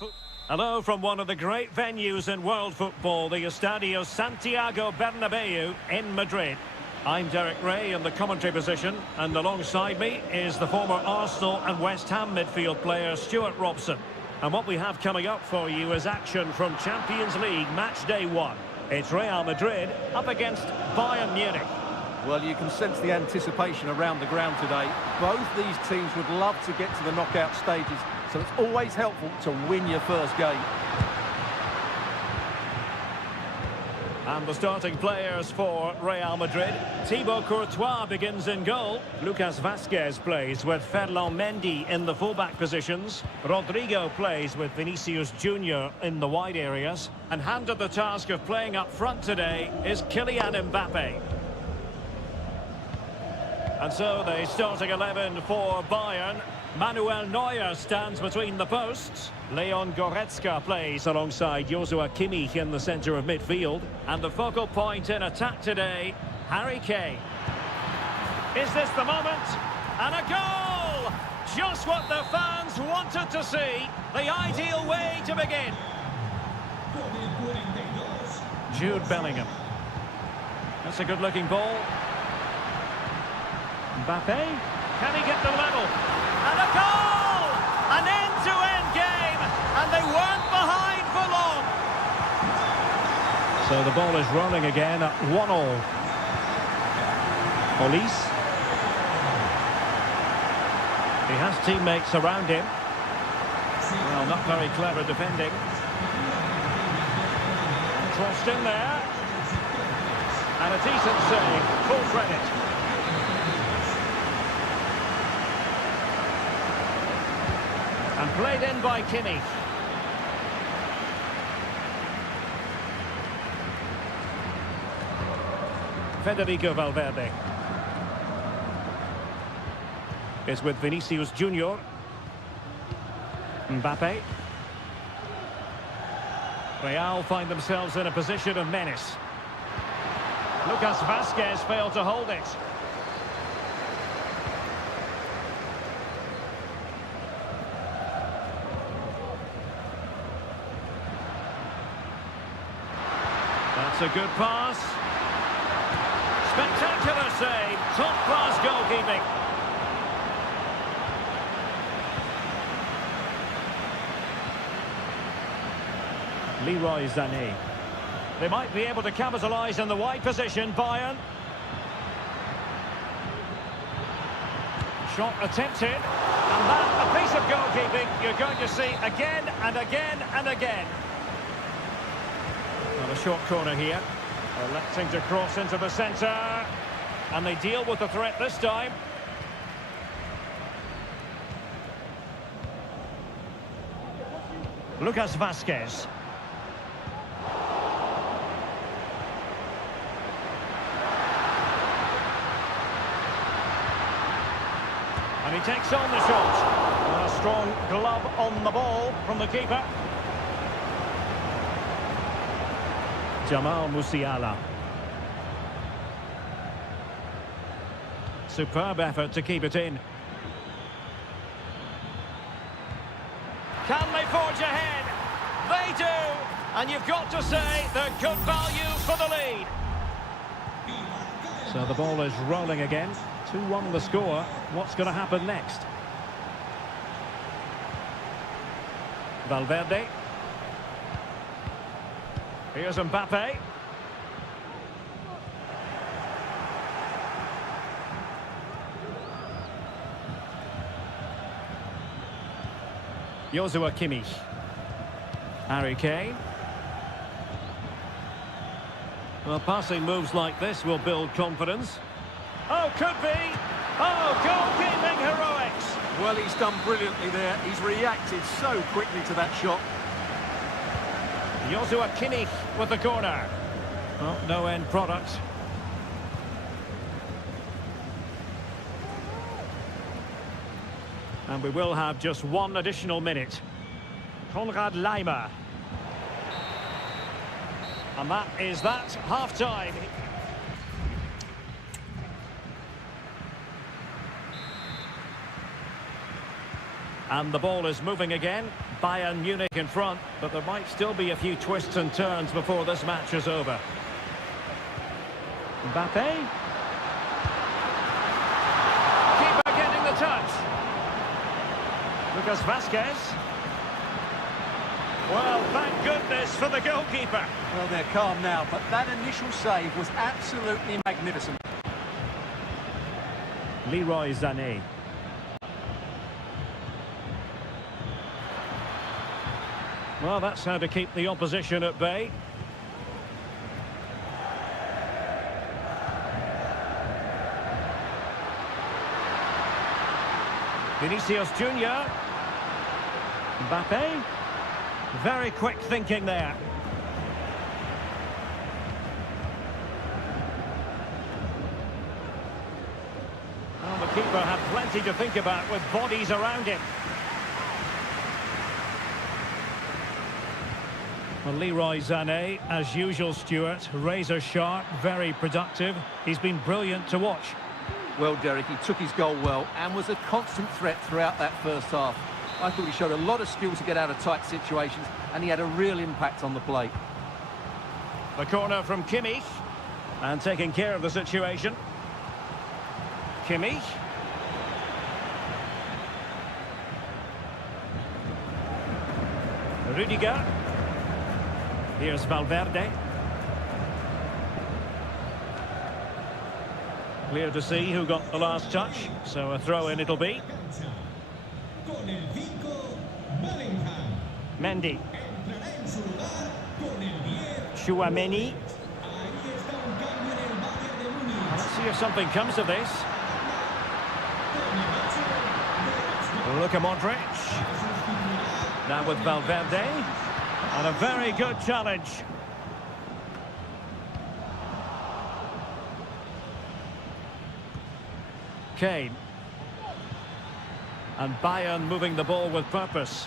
Hello from one of the great venues in world football, the Estadio Santiago Bernabeu in Madrid. I'm Derek Ray in the commentary position, and alongside me is the former Arsenal and West Ham midfield player Stuart Robson. And what we have coming up for you is action from Champions League match day 1. It's Real Madrid up against Bayern Munich. Well, you can sense the anticipation around the ground today. Both these teams would love to get to the knockout stages, so it's always helpful to win your first game. And the starting players for Real Madrid. Thibaut Courtois begins in goal. Lucas Vazquez plays with Ferland Mendy in the fullback positions. Rodrigo plays with Vinicius Junior in the wide areas. And handed the task of playing up front today is Kylian Mbappe. And so the starting 11 for Bayern. Manuel Neuer stands between the posts. Leon Goretzka plays alongside Joshua Kimmich in the centre of midfield. And the focal point in attack today, Harry Kane. Is this the moment? And a goal! Just what the fans wanted to see. The ideal way to begin. Jude Bellingham. That's a good-looking ball. Mbappe. Can he get the level? And a goal! An end-to-end game, and they weren't behind for long. So the ball is rolling again at 1-1. Police. He has teammates around him. Well, not very clever defending. Crossed in there. And a decent save, full credit. And played in by Kimmich. Federico Valverde is with Vinicius Junior. Mbappe. Real find themselves in a position of menace. Lucas Vazquez failed to hold it. That's a good pass. Spectacular save. Top-class goalkeeping. Leroy Sané. They might be able to capitalise in the wide position, Bayern. Shot attempted. And that, a piece of goalkeeping you're going to see again and again and again. Well, a short corner here. Electing to cross into the centre. And they deal with the threat this time. Lucas Vazquez. And he takes on the shot. And a strong glove on the ball from the keeper. Jamal Musiala. Superb effort to keep it in. Can they forge ahead? They do! And you've got to say they're good value for the lead. So the ball is rolling again. 2-1 the score. What's going to happen next? Valverde. Here's Mbappe. Joshua Kimmich. Harry Kane. Well, passing moves like this will build confidence. Oh, could be. Oh, goalkeeping heroics. Well, he's done brilliantly there. He's reacted so quickly to that shot. Joshua Kimmich with the corner. Oh, no end product. And we will have just one additional minute. Konrad Laimer. And that is that, half-time. And the ball is moving again. Bayern Munich in front, but there might still be a few twists and turns before this match is over. Mbappe. Keeper getting the touch. Lucas Vasquez. Well, thank goodness for the goalkeeper. Well, they're calm now, but that initial save was absolutely magnificent. Leroy Sané. Well, that's how to keep the opposition at bay. Vinicius Junior. Mbappe. Very quick thinking there. Well, the keeper had plenty to think about with bodies around him. Well, Leroy Sané, as usual, Stuart, razor sharp, very productive. He's been brilliant to watch. Well, Derek, he took his goal well and was a constant threat throughout that first half. I thought he showed a lot of skill to get out of tight situations, and he had a real impact on the play. The corner from Kimmich, and taking care of the situation. Kimmich. Rüdiger. Here's Valverde. Clear to see who got the last touch, so a throw-in it'll be. Mendy. Chouameni. Let's see if something comes of this. Luka Modric. Now with Valverde. And a very good challenge. Kane. And Bayern moving the ball with purpose.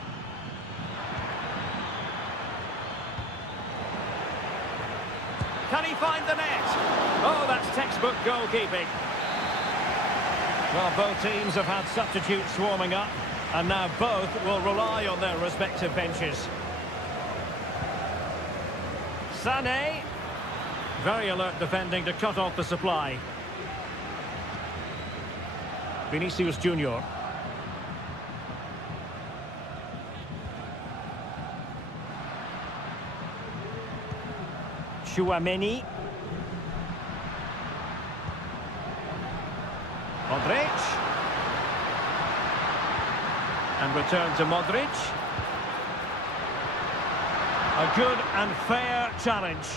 Can he find the net? Oh, that's textbook goalkeeping. Well, both teams have had substitutes swarming up, and now both will rely on their respective benches. Sané. Very alert defending to cut off the supply. Vinicius Junior. Chouameni. Modric. And return to Modric. A good and fair challenge.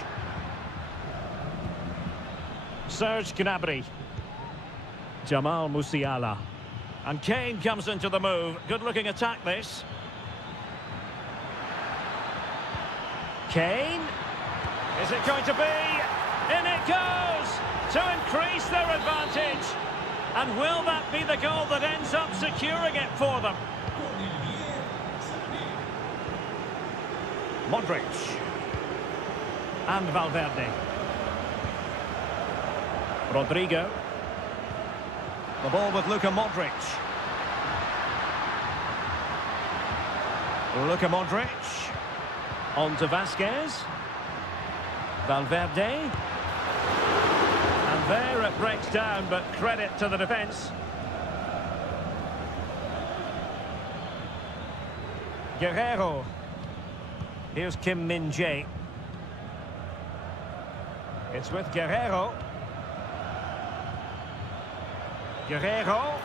Serge Gnabry. Jamal Musiala. And Kane comes into the move. Good-looking attack, this. Kane. Is it going to be? In it goes! To increase their advantage. And will that be the goal that ends up securing it for them? Modric. And Valverde. Rodrigo. The ball with Luka Modric. Luka Modric. On to Vasquez. Valverde. And there it breaks down, but credit to the defence. Guerrero. Here's Kim Min-jae. It's with Guerrero. Guerrero.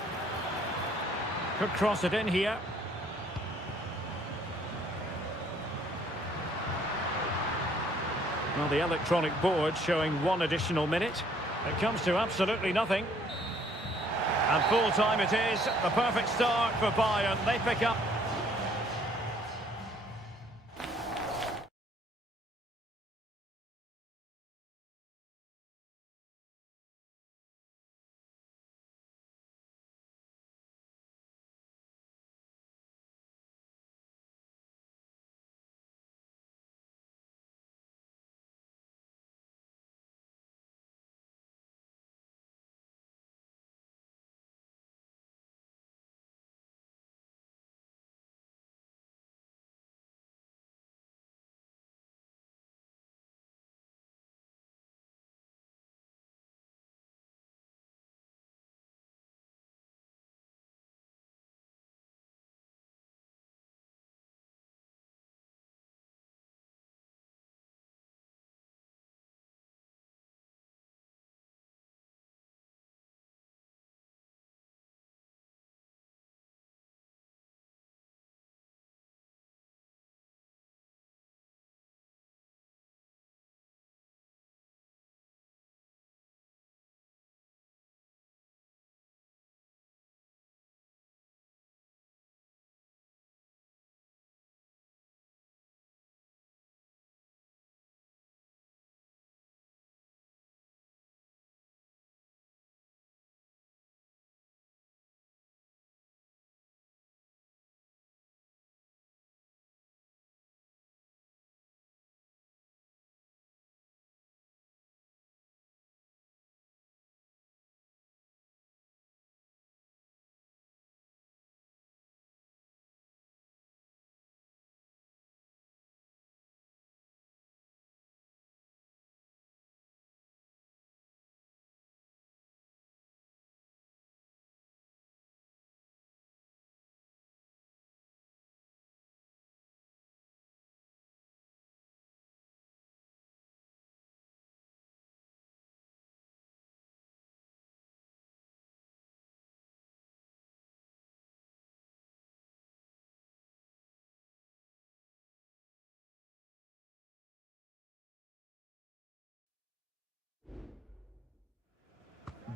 Could cross it in here. Well, the electronic board showing 1 additional minute. It comes to absolutely nothing. And full time it is. The perfect start for Bayern. They pick up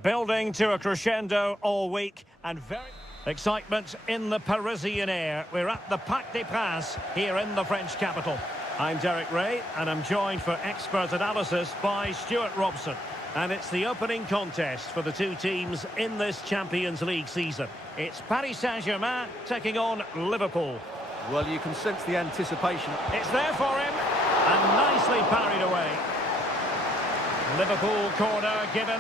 Building to a crescendo all week and very... Excitement in the Parisian air. We're at the Parc des Princes here in the French capital. I'm Derek Ray and I'm joined for expert analysis by Stuart Robson. And it's the opening contest for the two teams in this Champions League season. It's Paris Saint-Germain taking on Liverpool. Well, you can sense the anticipation. It's there for him and nicely parried away. Liverpool corner given.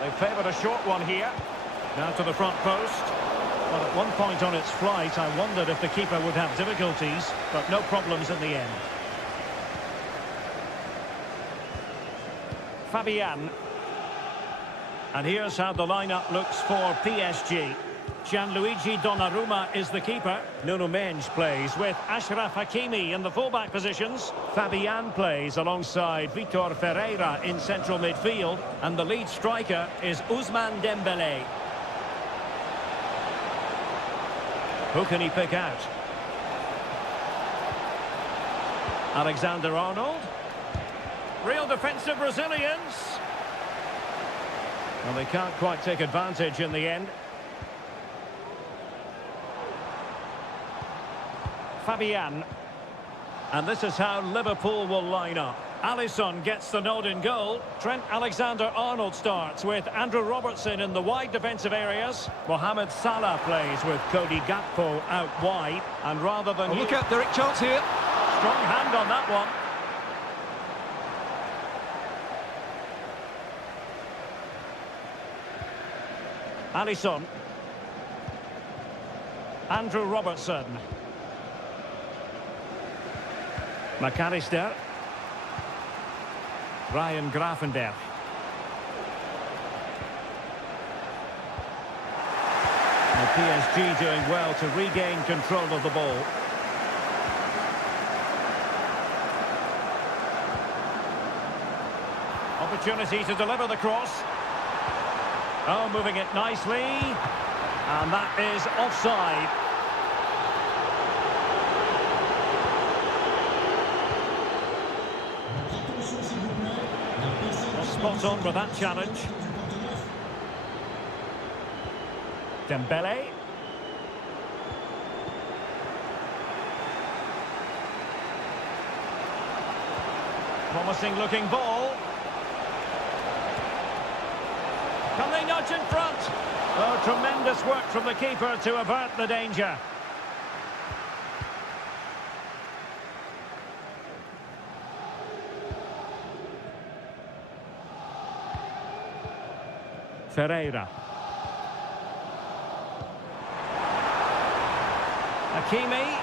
They favoured a short one here. Now to the front post. Well, at one point on its flight, I wondered if the keeper would have difficulties, but no problems in the end. Fabian. And here's how the lineup looks for PSG. Gianluigi Donnarumma is the keeper. Nuno Mendes plays with Achraf Hakimi in the fullback positions. Fabian plays alongside Vitor Ferreira in central midfield. And the lead striker is Ousmane Dembélé. Who can he pick out? Alexander-Arnold. Real defensive Brazilians. Well, they can't quite take advantage in the end. Fabian. And this is how Liverpool will line up. Alisson gets the nod in goal. Trent Alexander-Arnold starts with Andrew Robertson in the wide defensive areas. Mohamed Salah plays with Cody Gakpo out wide. And rather than... Oh, look out, Derek, chance here. Strong hand on that one. Alisson. Andrew Robertson. McAllister. Ryan Gravenberch. The PSG doing well to regain control of the ball. Opportunity to deliver the cross. Oh, moving it nicely. And that is offside. Spot on with that challenge. Dembélé. Promising looking ball. Can they nudge in front? Oh, tremendous work from the keeper to avert the danger. Ferreira. Hakimi.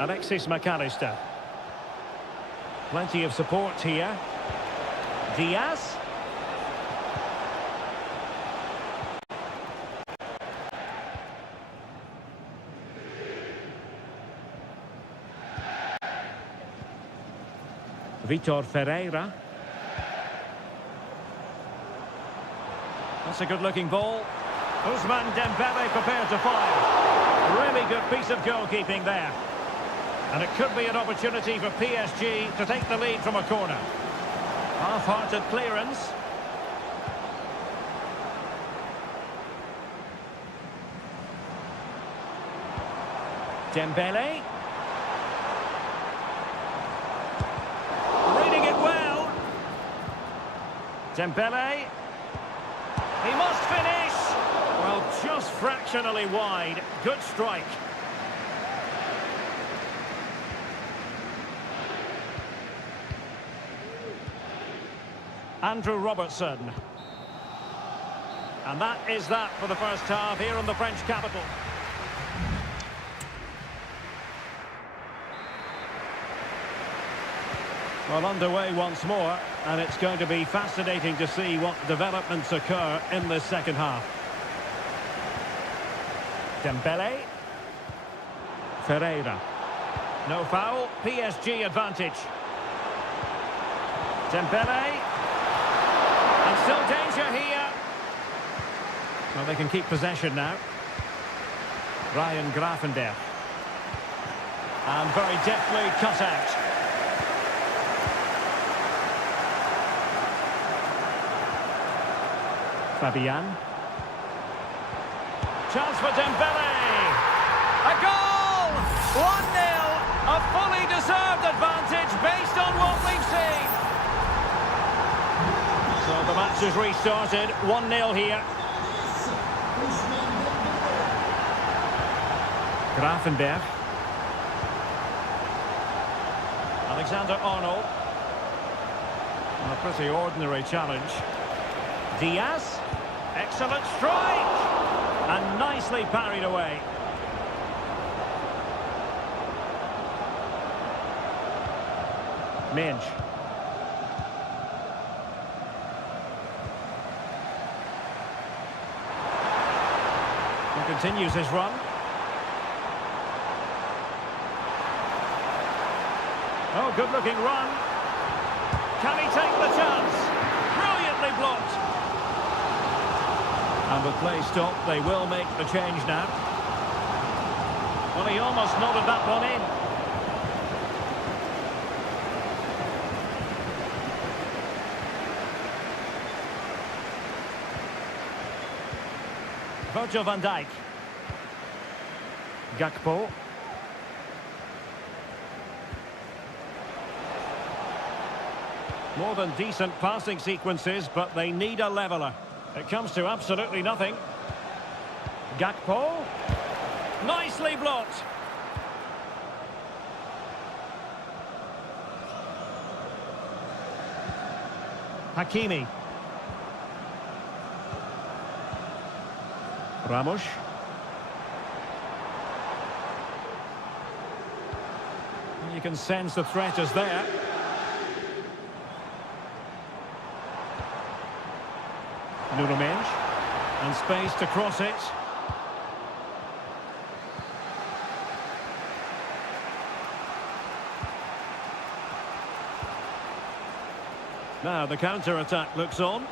Alexis McAllister. Plenty of support here. Diaz. Vitor Ferreira. That's a good-looking ball. Ousmane Dembélé prepared to fire. Really good piece of goalkeeping there. And it could be an opportunity for PSG to take the lead from a corner. Half-hearted clearance. Dembélé. Reading it well. Dembélé. He must finish. Well, just fractionally wide. Good strike. Andrew Robertson. And that is that for the first half here in the French capital. Well, underway once more, and it's going to be fascinating to see what developments occur in this second half. Dembélé. Ferreira. No foul, PSG advantage. Dembélé. And still danger here. Well, they can keep possession now. Ryan Grafenberg. And very deftly cut out. Fabian. Chance for Dembele. A goal! 1-0. A fully deserved advantage based on what we've seen. So the match is restarted. 1-0 here. Grafenberg. Alexander-Arnold. A pretty ordinary challenge. Diaz. Excellent strike. And nicely parried away. Minch. He continues his run. Oh, good-looking run. Can he take the chance? Brilliantly blocked. And with play stopped, they will make the change now. Well, he almost nodded that one in. Virgil van Dijk. Gakpo. More than decent passing sequences, but they need a leveller. It comes to absolutely nothing. Gakpo. Nicely blocked. Hakimi. Ramos. You can sense the threat is there. Nuno Mendes. And space to cross it. Now the counter-attack looks on.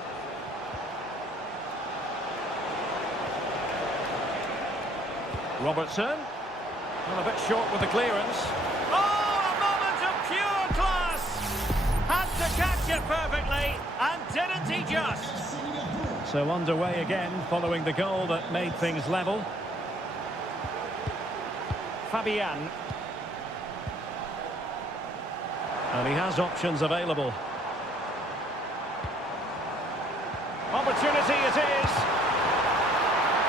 Robertson. Well, a bit short with the clearance. Oh, a moment of pure class! Had to catch it perfectly, and didn't he just? So underway again, following the goal that made things level. Fabian. And he has options available. Opportunity it is.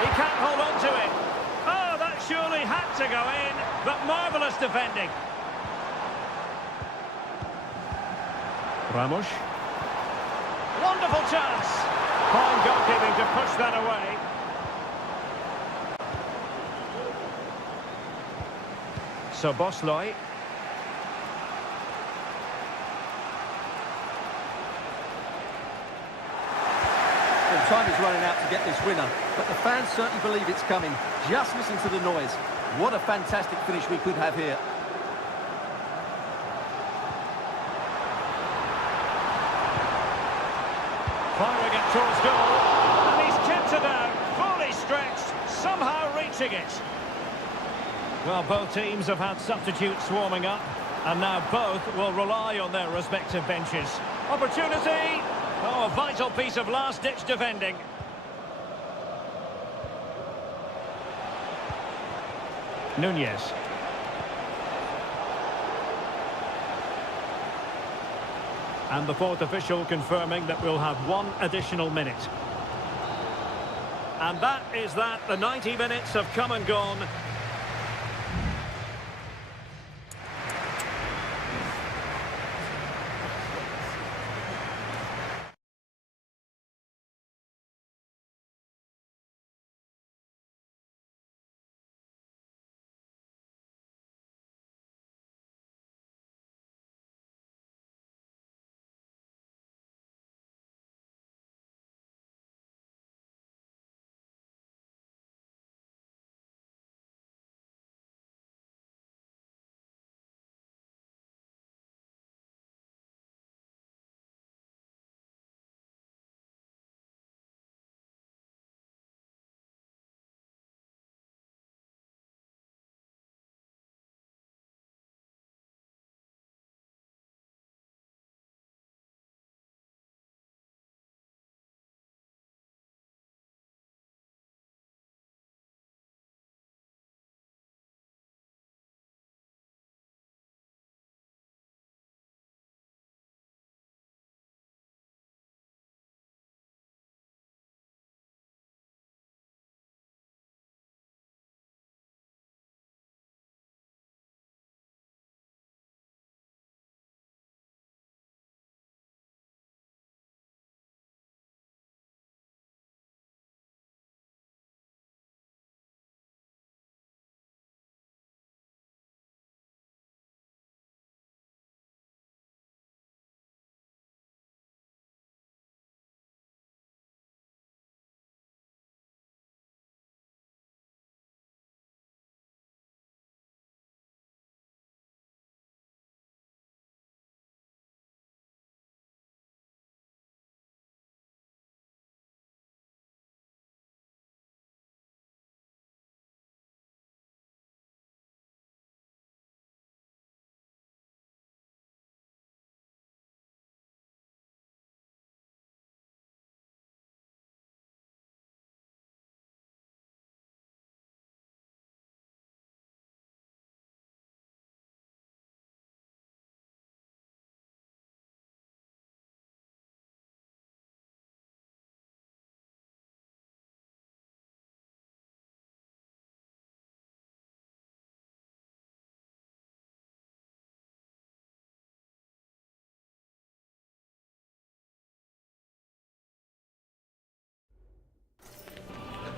He can't hold on to it. Oh, that surely had to go in, but marvellous defending. Ramos. Wonderful chance. Fine goalkeeping to push that away. So Bosley. Well, time is running out to get this winner, but the fans certainly believe it's coming. Just listen to the noise. What a fantastic finish we could have here. Firing it towards goal, and he's kept it out, fully stretched, somehow reaching it. Well, both teams have had substitutes warming up, and now both will rely on their respective benches. Opportunity! Oh, a vital piece of last-ditch defending. Nunez. And the fourth official confirming that we'll have one additional minute. And that is that. The 90 minutes have come and gone.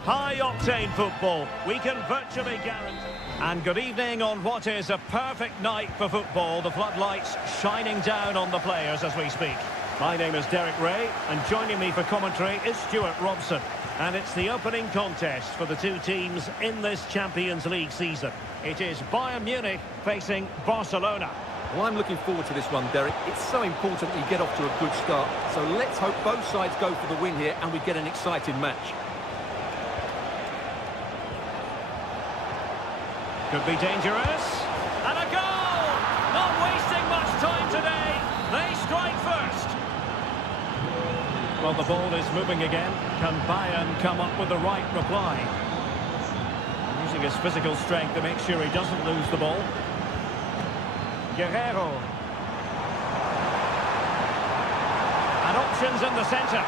High-octane football, we can virtually guarantee. And good evening on what is a perfect night for football. The floodlights shining down on the players as we speak. My name is Derek Ray, and joining me for commentary is Stuart Robson. And it's the opening contest for the two teams in this Champions League season. It is Bayern Munich facing Barcelona. Well, I'm looking forward to this one, Derek. It's so important that you get off to a good start. So let's hope both sides go for the win here and we get an exciting match. Could be dangerous. And a goal! Not wasting much time today. They strike first. Well, the ball is moving again. Can Bayern come up with the right reply? Using his physical strength to make sure he doesn't lose the ball. Guerrero. And options in the centre.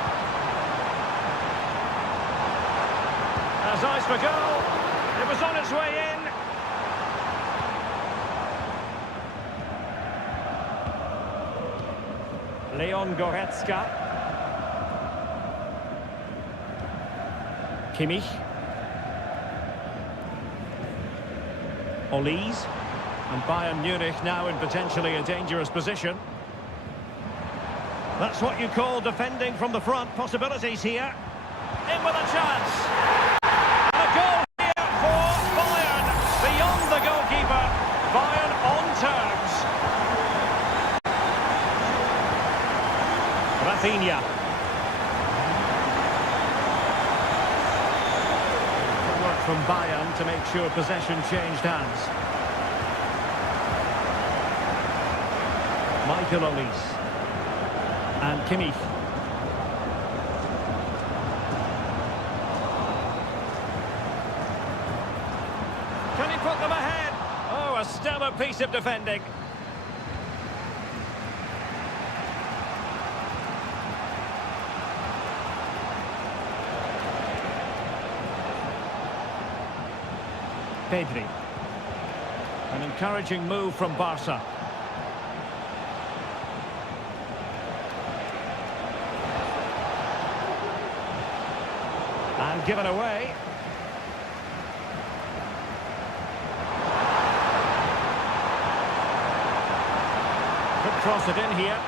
Has eyes for goal. It was on its way in. Leon Goretzka. Kimmich. Olise. And Bayern Munich now in potentially a dangerous position. That's what you call defending from the front. Possibilities here. In with a chance. And a goal here for Bayern. Beyond the goalkeeper. Bayern on terms. Rafinha. Work from Bayern to make sure possession changed hands. Michael Olise. And Kimmich. Can he put them ahead? Oh, a stellar piece of defending. Pedri. An encouraging move from Barca. And given away. Could cross it in here.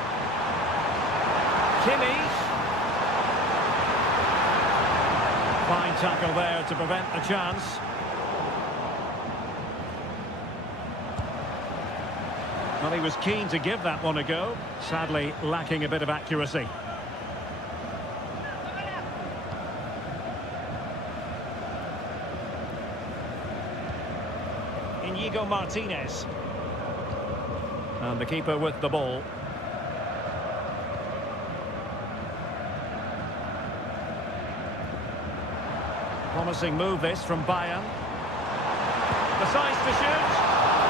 Kimmich. Fine tackle there to prevent the chance. Well, he was keen to give that one a go. Sadly, lacking a bit of accuracy. Inigo Martinez. And the keeper with the ball. Promising move this from Bayern. Decides to shoot.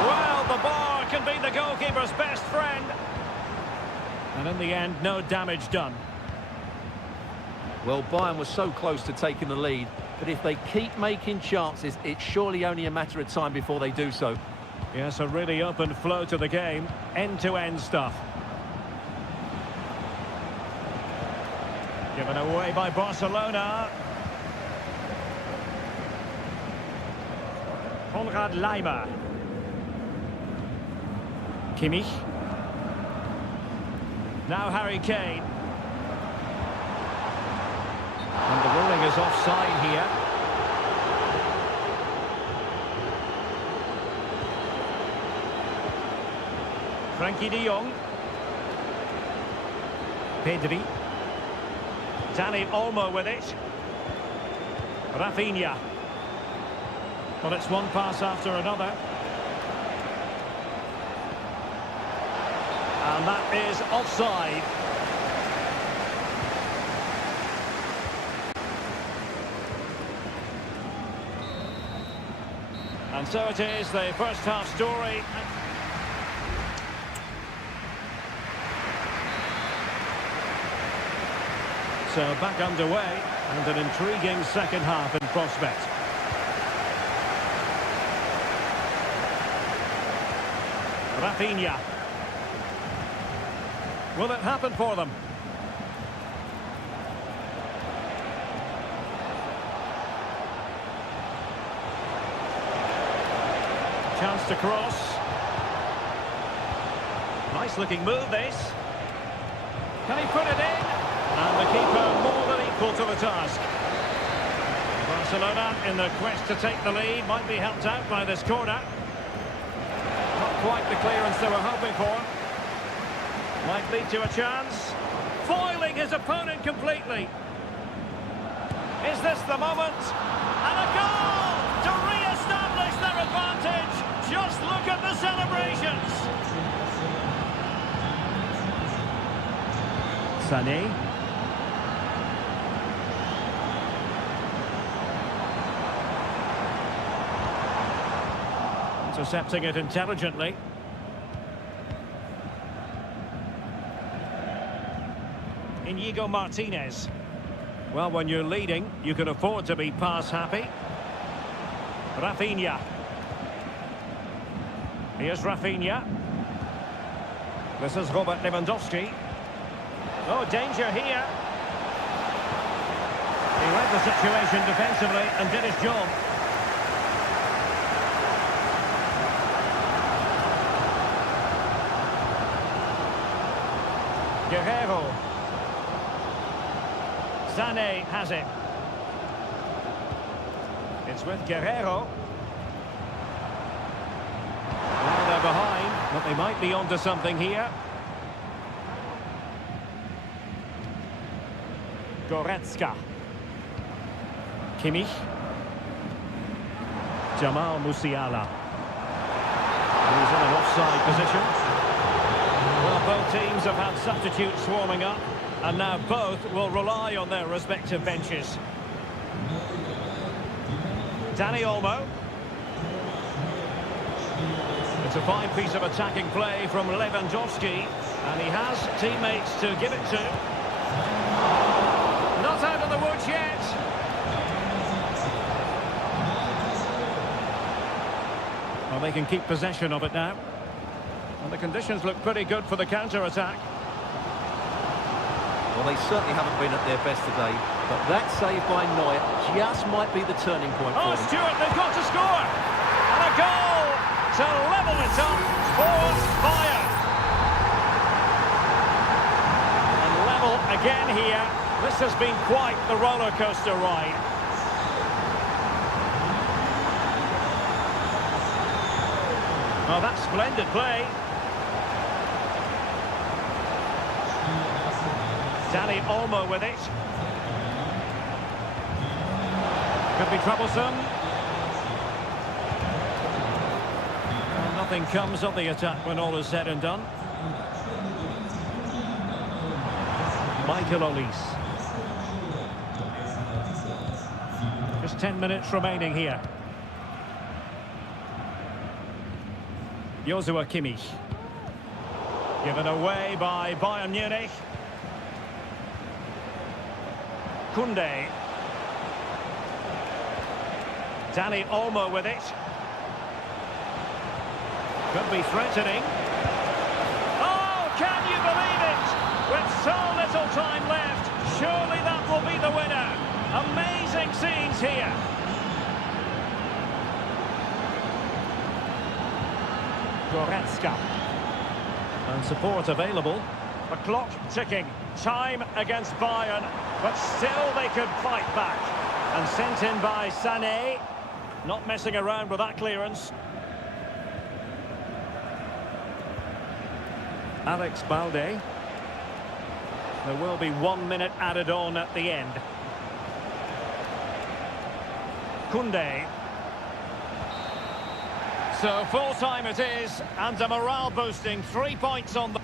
Well, the bar can be the goalkeeper's best friend. And in the end, no damage done. Well, Bayern was so close to taking the lead, but if they keep making chances, it's surely only a matter of time before they do so. Yes, a really open flow to the game. End-to-end stuff. Given away by Barcelona. Konrad Laimer. Kimmich. Now Harry Kane. And the ruling is offside here. Frankie de Jong. Pedri. Dani Olmo with it. Rafinha. Well, it's one pass after another. And that is offside. And so it is, the first half story. So back underway, and an intriguing second half in prospect. Rafinha. Will it happen for them? Chance to cross. Nice looking move this. Can he put it in? And the keeper more than equal to the task. Barcelona in the quest to take the lead might be helped out by this corner. Not quite the clearance they were hoping for. Might lead to a chance. Foiling his opponent completely. Is this the moment? And a goal to re-establish their advantage. Just look at the celebrations. Sané. Intercepting it intelligently. Inigo Martinez. Well, when you're leading, you can afford to be pass happy. Rafinha. Here's Rafinha. This is Robert Lewandowski. Oh, danger here. He read the situation defensively and did his job. Guerrero. Sané has it. It's with Guerrero. Now they're behind, but they might be onto something here. Goretzka. Kimmich. Jamal Musiala. He's in an offside position. Well, both teams have had substitutes warming up, and now both will rely on their respective benches. Dani Olmo. It's a fine piece of attacking play from Lewandowski, and he has teammates to give it to. Not out of the woods yet. Well, they can keep possession of it now. And the conditions look pretty good for the counter-attack. Well, they certainly haven't been at their best today, but that save by Neuer just might be the turning point for them. Stewart, they've got to score! And a goal to level it up for Bayern. And level again here. This has been quite the roller coaster ride. Oh, that's splendid play. Dani Olmo with it. Could be troublesome. Well, nothing comes of the attack when all is said and done. Michael Olise. Just 10 minutes remaining here. Joshua Kimmich. Given away by Bayern Munich. Koundé. Dani Olmo with it. Could be threatening. Oh, can you believe it? With so little time left, surely that will be the winner. Amazing scenes here. Goretzka. And support available. The clock ticking. Time against Bayern, but still they could fight back. And sent in by Sané. Not messing around with that clearance. Alex Balde. There will be 1 minute added on at the end. Koundé. So full time it is, and a morale boosting 3 points on the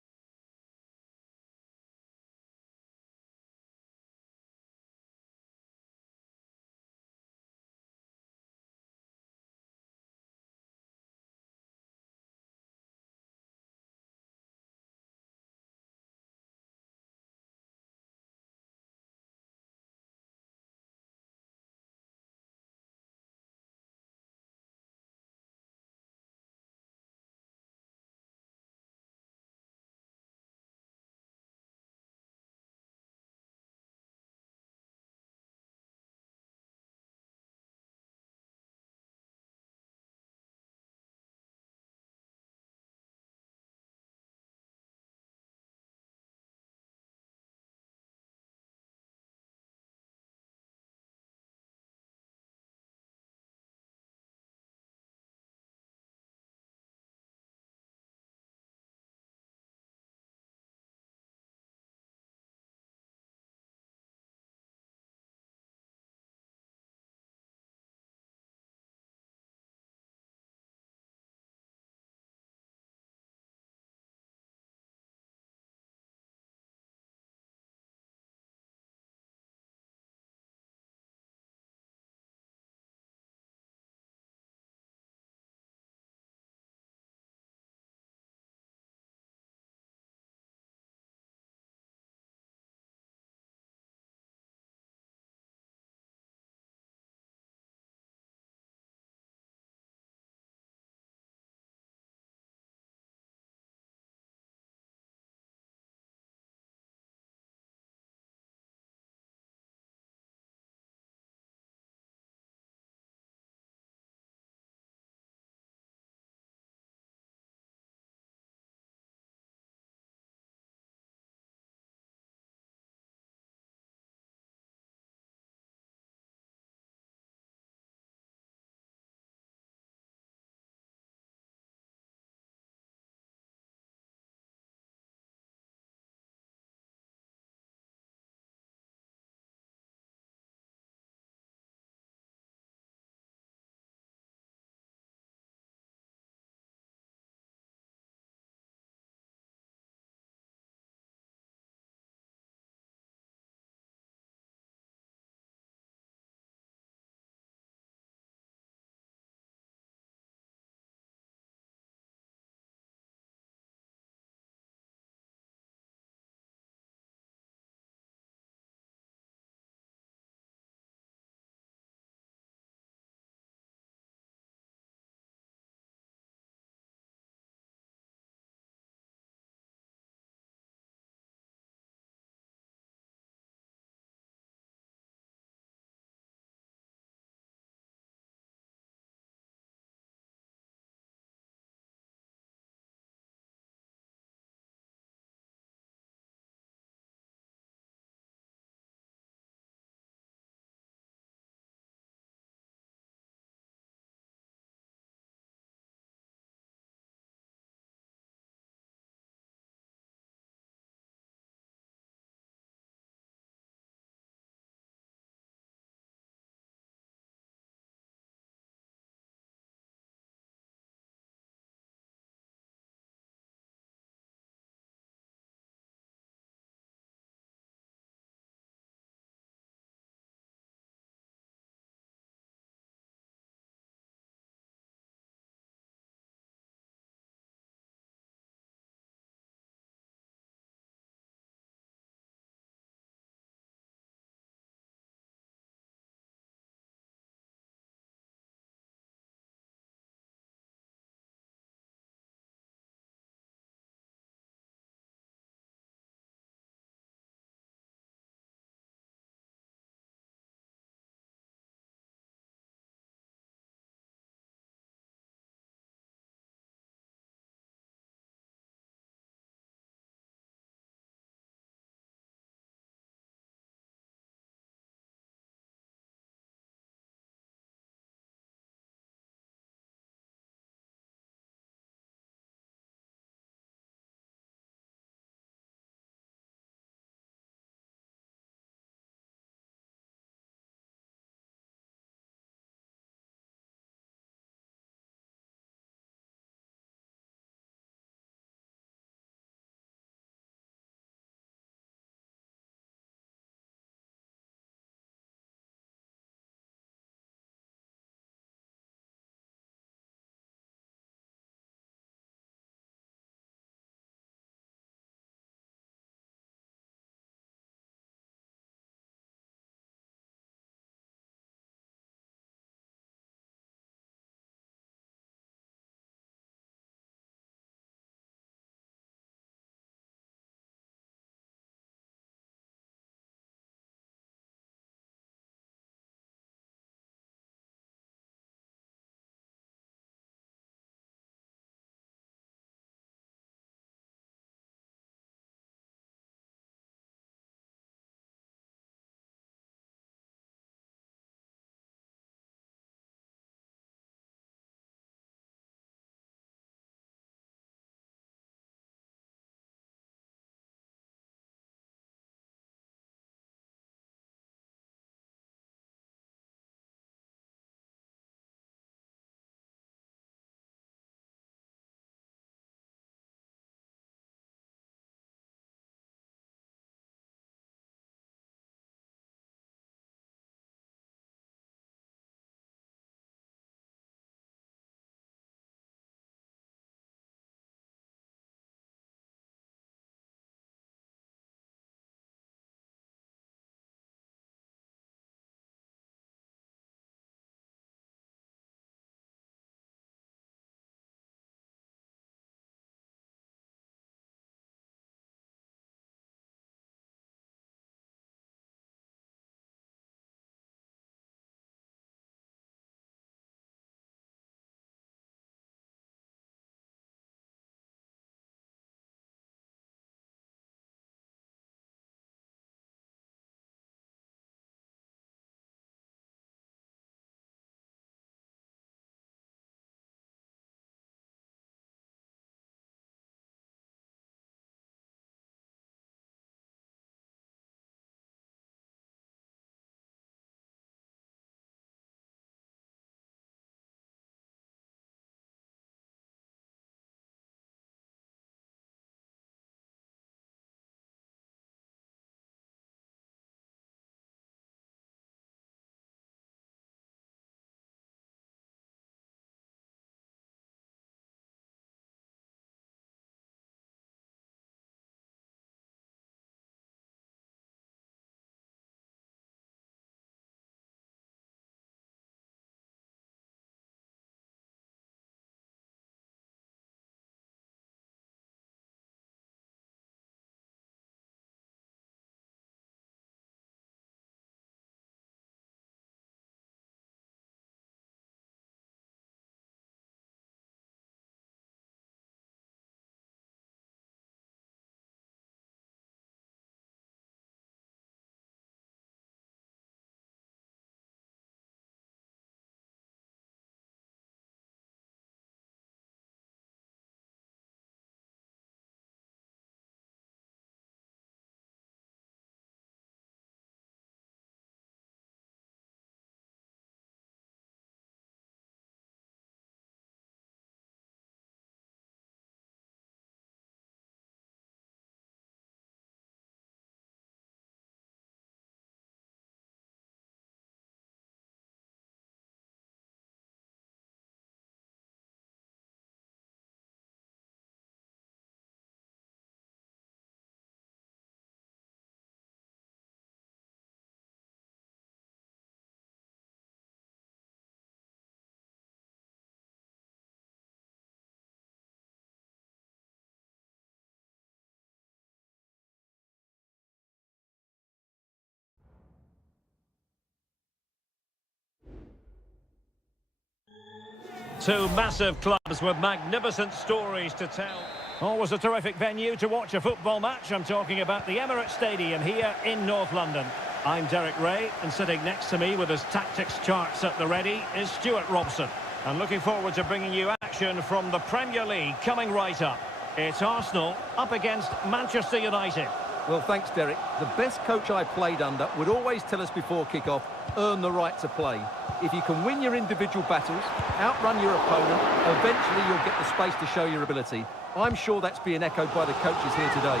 Two massive clubs with magnificent stories to tell. Always a terrific venue to watch a football match. I'm talking about the Emirates Stadium here in North London. I'm Derek Ray, and sitting next to me with his tactics charts at the ready is Stuart Robson. And looking forward to bringing you action from the Premier League coming right up. It's Arsenal up against Manchester United. Well, thanks, Derek. The best coach I played under would always tell us before kick-off, earn the right to play. If you can win your individual battles, outrun your opponent, eventually you'll get the space to show your ability. I'm sure that's being echoed by the coaches here today.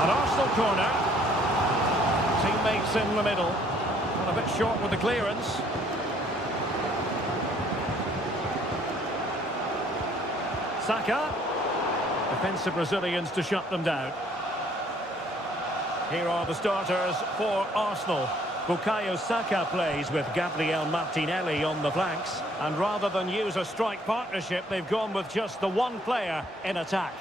An Arsenal corner. Teammates in the middle. Got a bit short with the clearance. Saka. Defensive Brazilians to shut them down. Here are the starters for Arsenal. Bukayo Saka plays with Gabriel Martinelli on the flanks. And rather than use a strike partnership, they've gone with just the one player in attack.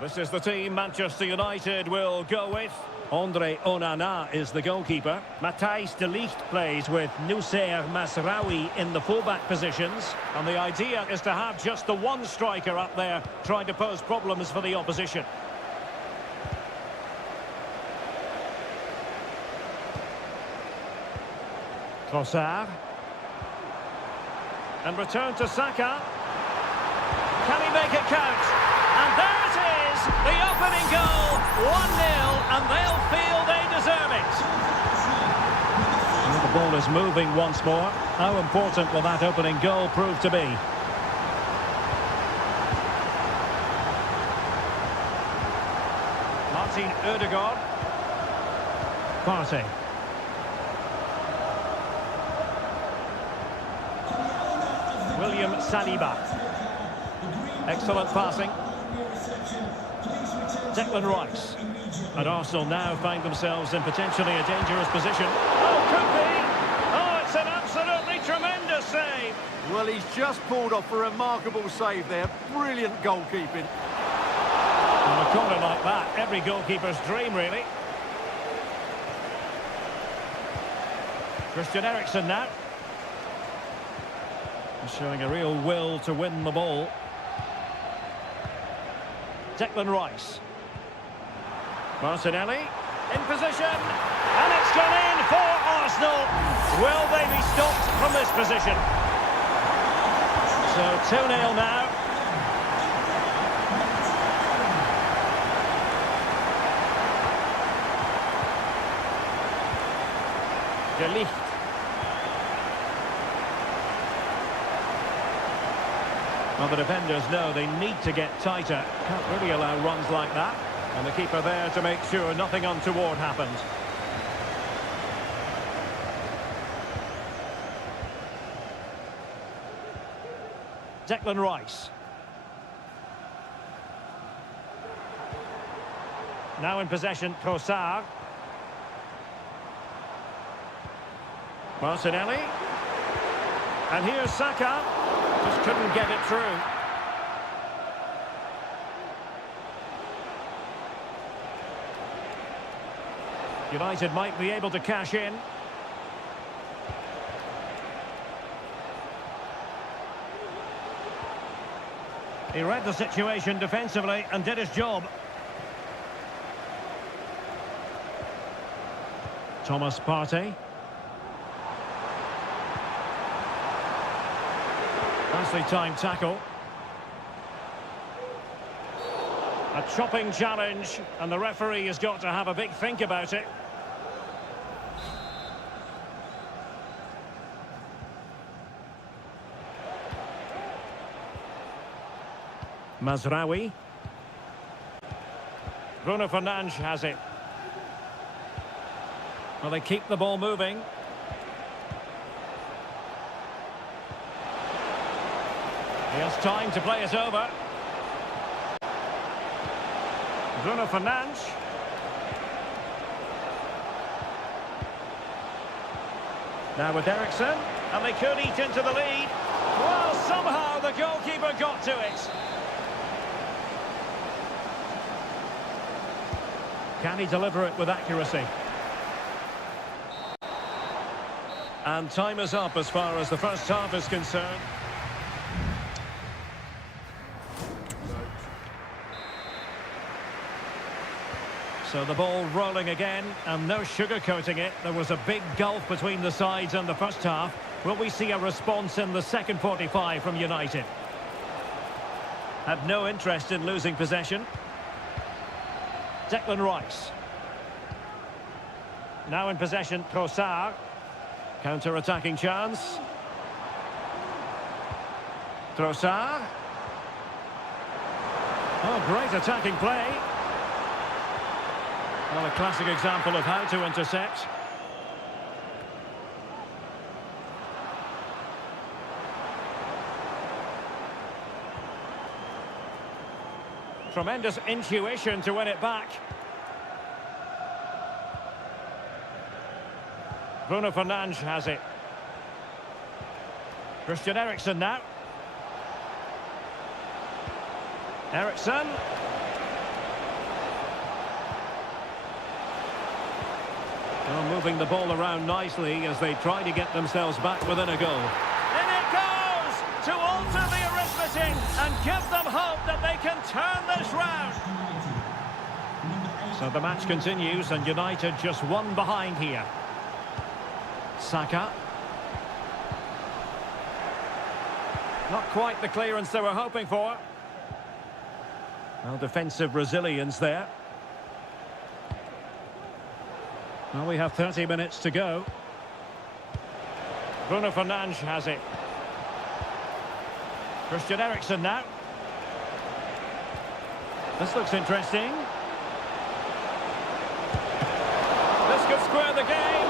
This is the team Manchester United will go with. Andre Onana is the goalkeeper. Matthijs de Ligt plays with Noussair Masraoui in the fullback positions. And the idea is to have just the one striker up there trying to pose problems for the opposition. Trossard. And return to Saka. Can he make it count? And there it is, the opening goal, 1-0, and they'll feel they deserve it. And the ball is moving once more. How important will that opening goal prove to be? Martin Ødegaard. Partey. William Saliba. Excellent passing. Declan Rice. And Arsenal now find themselves in potentially a dangerous position. Oh, could be! Oh, it's an absolutely tremendous save! Well, he's just pulled off a remarkable save there. Brilliant goalkeeping. On a corner like that, every goalkeeper's dream, really. Christian Eriksen now. Showing a real will to win the ball. Declan Rice. Martinelli in position, and it's gone in for Arsenal. Will they be stopped from this position? So 2-0 now. De Ligt. Well, the defenders know they need to get tighter. Can't really allow runs like that. And the keeper there to make sure nothing untoward happens. Declan Rice. Now in possession, Trossard. Martinelli. And here's Saka. Just couldn't get it through. United might be able to cash in. He read the situation defensively and did his job. Thomas Partey. Nicely timed tackle. A chopping challenge, and the referee has got to have a big think about it. Masraoui. Bruno Fernandes has it. Well, they keep the ball moving. He has time to play it over. Bruno Fernandes. Now with Eriksen, and they could eat into the lead. Well, somehow the goalkeeper got to it. Can he deliver it with accuracy? And time is up as far as the first half is concerned. So the ball rolling again, and no sugarcoating it. There was a big gulf between the sides in the first half. Will we see a response in the second 45 from United? Had no interest in losing possession. Declan Rice. Now in possession, Trossard. Counter-attacking chance. Trossard. Oh, great attacking play. Well, a classic example of how to intercept. Tremendous intuition to win it back. Bruno Fernandes has it. Christian Eriksen now. Eriksen. Well, moving the ball around nicely as they try to get themselves back within a goal. In it goes to alter the arithmetic and give them hope that they can turn this round. So the match continues and United just one behind here. Saka. Not quite the clearance they were hoping for. Well, defensive resilience there. Well, we have 30 minutes to go. Bruno Fernandes has it. Christian Eriksen now. This looks interesting. This could square the game,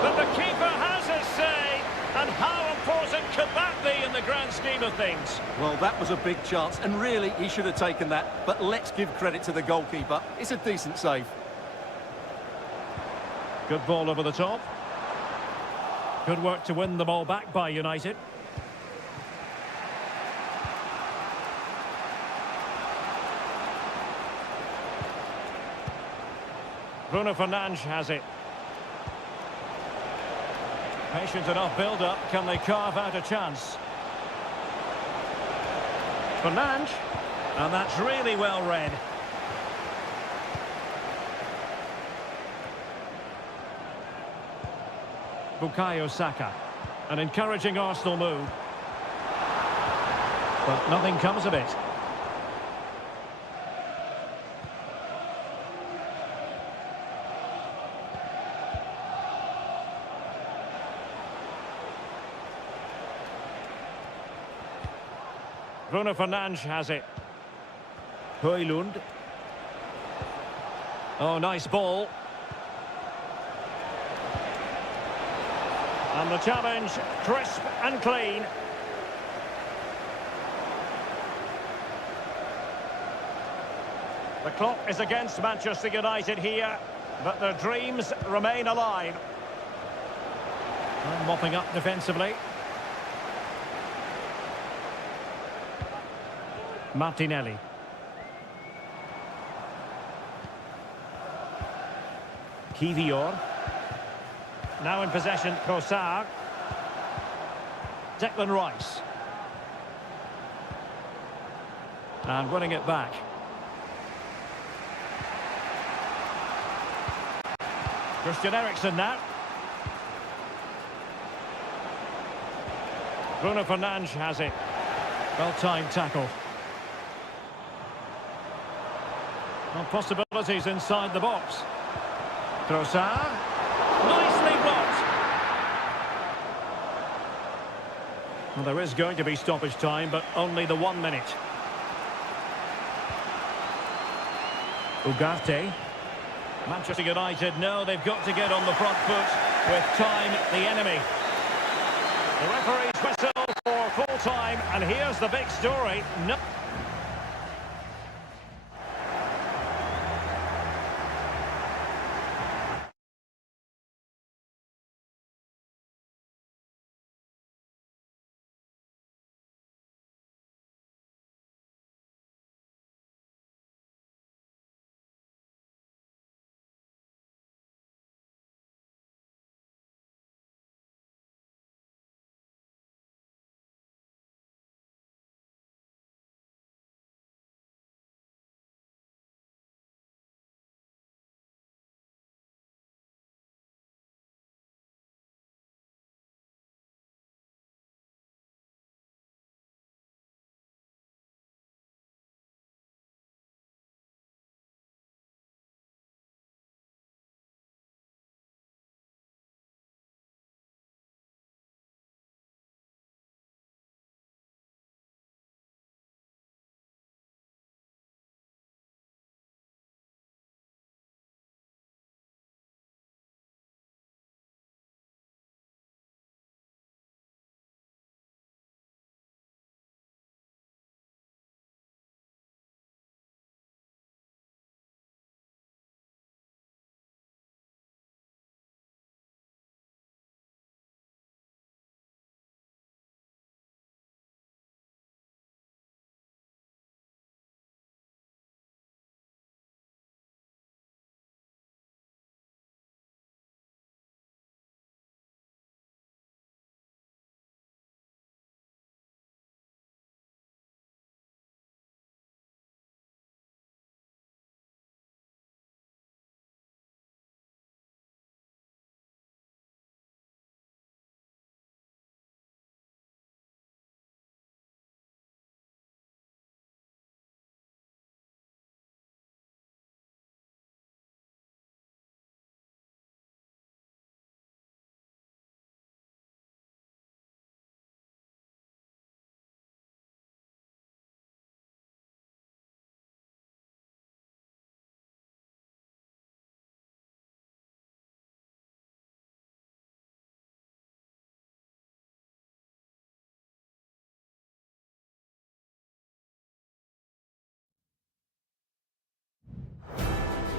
but the keeper has his say. And how important could that be in the grand scheme of things? Well, that was a big chance, and really, he should have taken that. But let's give credit to the goalkeeper. It's a decent save. Good ball over the top. Good work to win the ball back by United. Bruno Fernandes has it. Patient enough build-up. Can they carve out a chance? Fernandes. And that's really well read. Bukayo Saka. An encouraging Arsenal move. But nothing comes of it. Bruno Fernandes has it. Højlund. Oh, nice ball. And the challenge, crisp and clean. The clock is against Manchester United here, but their dreams remain alive. And mopping up defensively. Martinelli. Kivior. Now in possession, Trossard. Declan Rice. And winning it back. Christian Eriksen now. Bruno Fernandes has it. Well-timed tackle. Well, possibilities inside the box. Trossard. Nicely blocked. Well, there is going to be stoppage time, but only the 1 minute. Ugarte. Manchester United know they've got to get on the front foot with time the enemy. The referee's whistle for full time, and here's the big story. No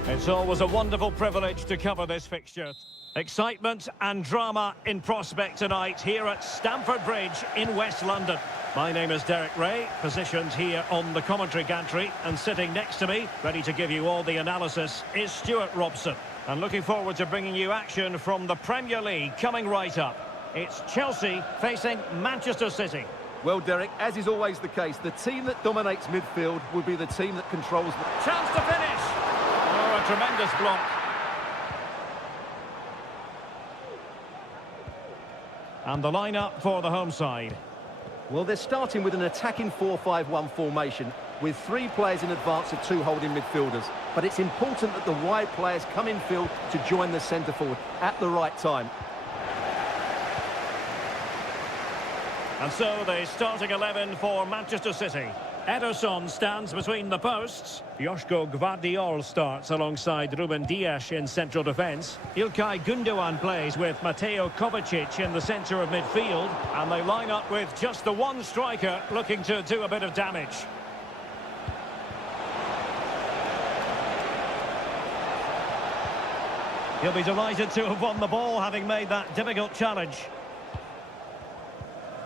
It's always a wonderful privilege to cover this fixture. Excitement and drama in prospect tonight here at Stamford Bridge in West London. My name is Derek Ray, positioned here on the commentary gantry, and sitting next to me, ready to give you all the analysis, is Stuart Robson. And looking forward to bringing you action from the Premier League coming right up. It's Chelsea facing Manchester City. Well, Derek, as is always the case, the team that dominates midfield will be the team that controls the... Chance to finish! Oh, a tremendous block. And the lineup for the home side. Well, they're starting with an attacking 4-5-1 formation with 3 players in advance of 2 holding midfielders. But it's important that the wide players come in field to join the centre forward at the right time. And so the starting 11 for Manchester City. Ederson stands between the posts. Joško Gvardiol starts alongside Ruben Dias in central defence. İlkay Gündoğan plays with Mateo Kovacic in the centre of midfield. And they line up with just the one striker looking to do a bit of damage. He'll be delighted to have won the ball, having made that difficult challenge.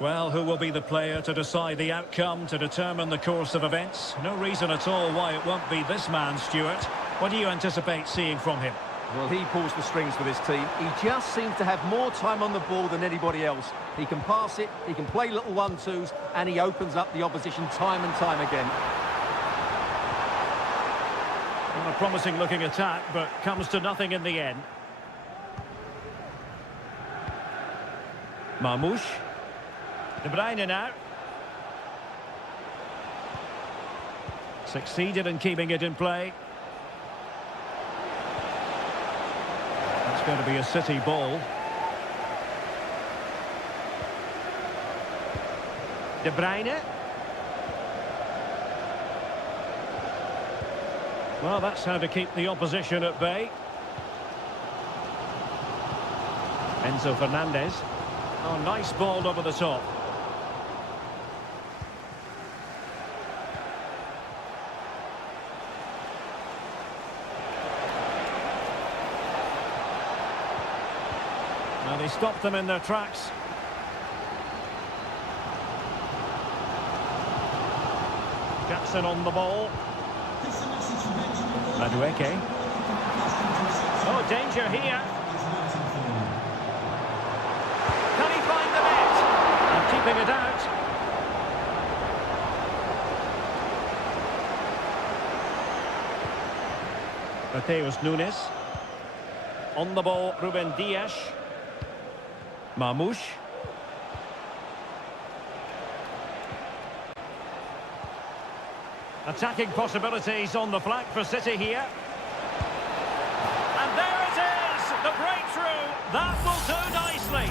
Well, who will be the player to decide the outcome, to determine the course of events? No reason at all why it won't be this man, Stuart. What do you anticipate seeing from him? Well, he pulls the strings for this team. He just seems to have more time on the ball than anybody else. He can pass it, he can play little 1-2s, and he opens up the opposition time and time again. Well, a promising looking attack, but comes to nothing in the end. Marmoush. De Bruyne now. Succeeded in keeping it in play. That's going to be a City ball. De Bruyne. Well, that's how to keep the opposition at bay. Enzo Fernandez. Oh, nice ball over the top. Now they stopped them in their tracks. Jackson on the ball. Madueke. Oh, danger here. Can he find the net? And keeping it out. Mateus Nunes. On the ball, Ruben Dias. Marmoush. Attacking possibilities on the flank for City here. And there it is! The breakthrough! That will do nicely!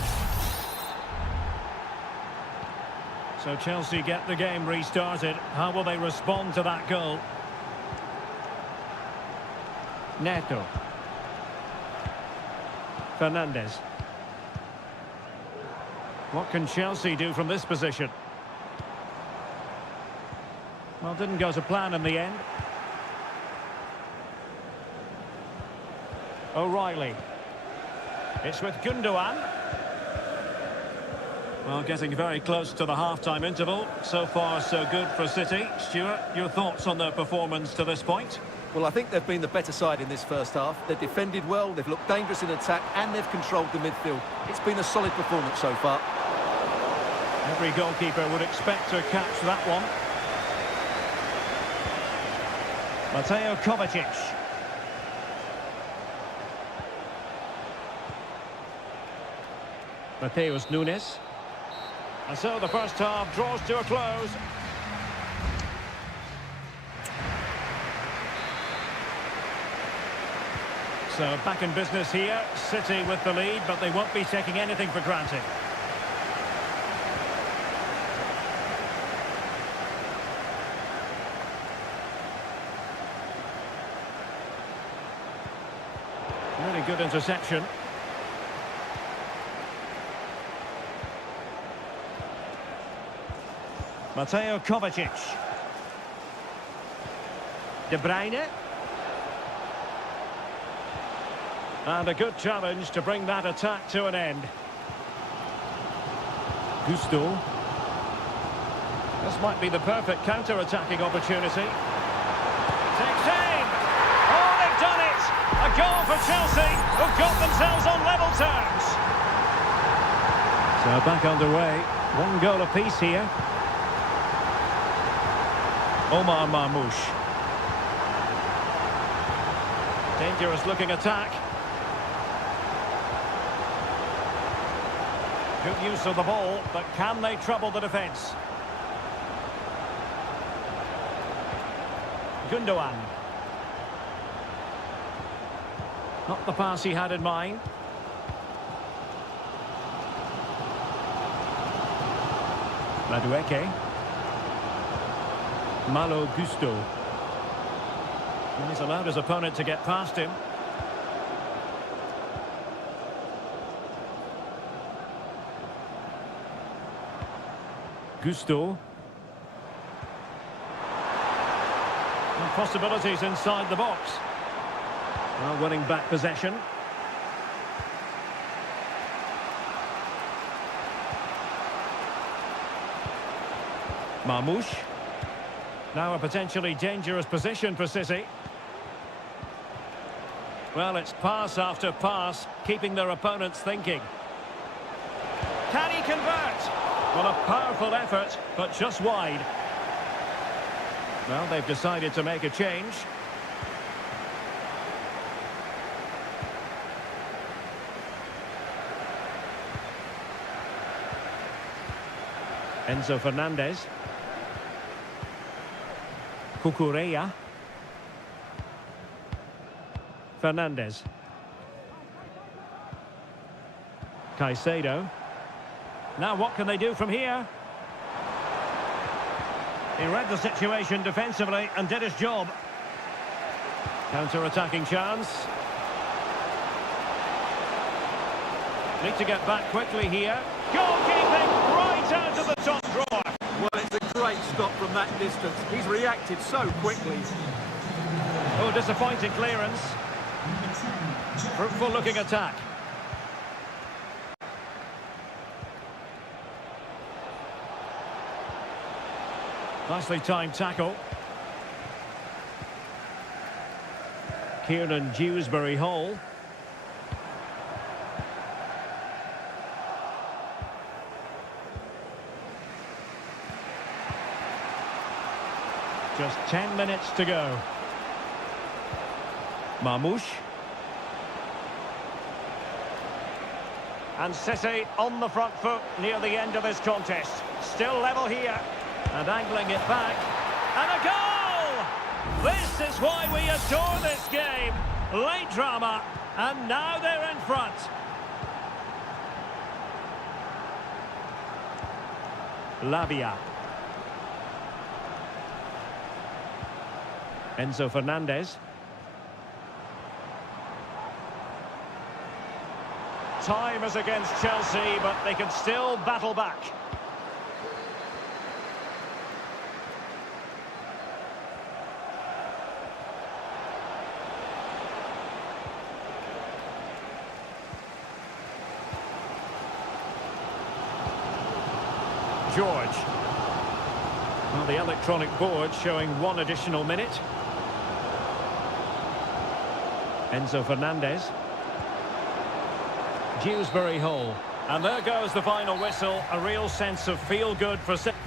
So Chelsea get the game restarted. How will they respond to that goal? Neto. Fernandez. What can Chelsea do from this position? Well, didn't go to plan in the end. O'Reilly. It's with Gündoğan. Well, getting very close to the half-time interval. So far, so good for City. Stuart, your thoughts on their performance to this point? Well, I think they've been the better side in this first half. They've defended well, they've looked dangerous in attack, and they've controlled the midfield. It's been a solid performance so far. Every goalkeeper would expect to catch that one. Mateo Kovacic. Mateus Nunes. And so the first half draws to a close. So back in business here. City with the lead, but they won't be taking anything for granted. Really good interception. Mateo Kovacic. De Bruyne. And a good challenge to bring that attack to an end. Gusto. This might be the perfect counter-attacking opportunity. Takes aim! Oh, they've done it! A goal for Chelsea, who've got themselves on level terms. So back underway. One goal apiece here. Omar Marmoush. Dangerous looking attack. Good use of the ball, but can they trouble the defence? Gundogan. Not the pass he had in mind. Madueke. Malo Gusto. And he's allowed his opponent to get past him. Gusto. And possibilities inside the box. Well, winning back possession. Marmoush. Now a potentially dangerous position for City. Well, it's pass after pass, keeping their opponents thinking. Can he convert? Well, a powerful effort, but just wide. Well, they've decided to make a change. Enzo Fernandez. Cucurella. Fernandez. Caicedo. Now what can they do from here? He read the situation defensively and did his job. Counter-attacking chance. Need to get back quickly here. Goalkeeping right out of the top drawer. Well, it's a great stop from that distance. He's reacted so quickly. Oh, disappointing clearance. Fruitful looking attack. Nicely timed tackle. Kieran Dewsbury-Hall. Just 10 minutes to go. Marmoush. And City on the front foot near the end of this contest. Still level here. And angling it back. And a goal! This is why we adore this game. Late drama. And now they're in front. Lavia. Enzo Fernandez. Time is against Chelsea, but they can still battle back. George. Well, the electronic board showing one additional minute. Enzo Fernandez. Dewsbury-Hall. And there goes the final whistle. A real sense of feel-good for City.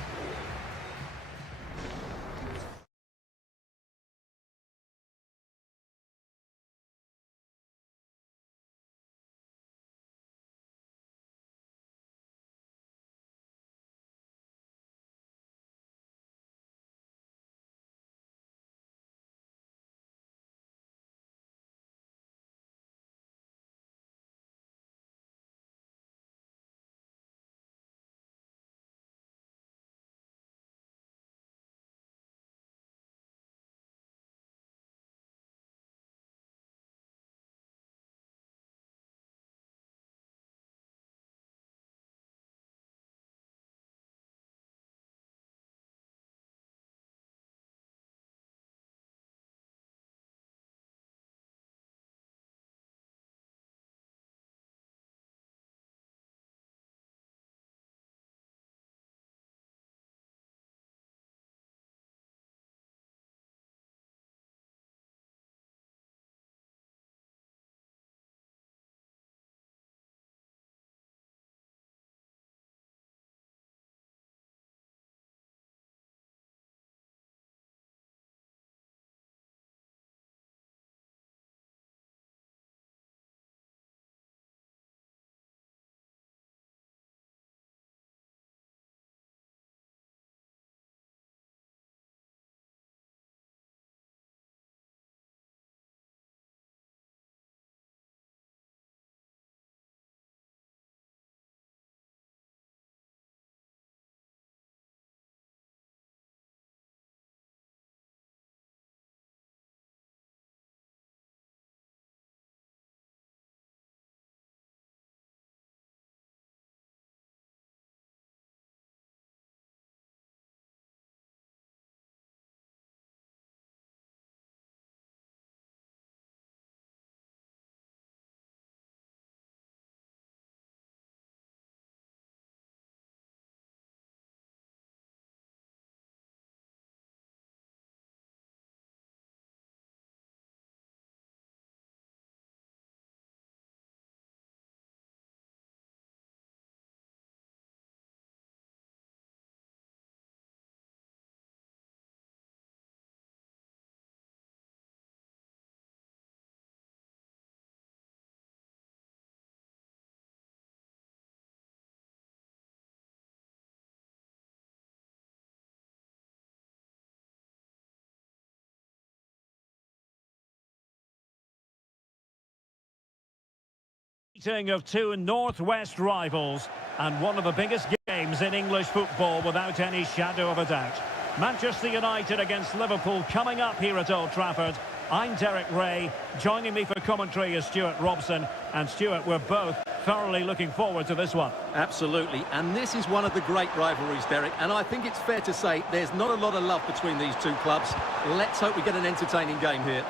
Meeting of two northwest rivals and one of the biggest games in English football without any shadow of a doubt. Manchester United against Liverpool coming up here at Old Trafford. I'm Derek Ray. Joining me for commentary is Stuart Robson. And Stuart, we're both thoroughly looking forward to this one. Absolutely, and this is one of the great rivalries, Derek, and I think it's fair to say there's not a lot of love between these two clubs. Let's hope we get an entertaining game here.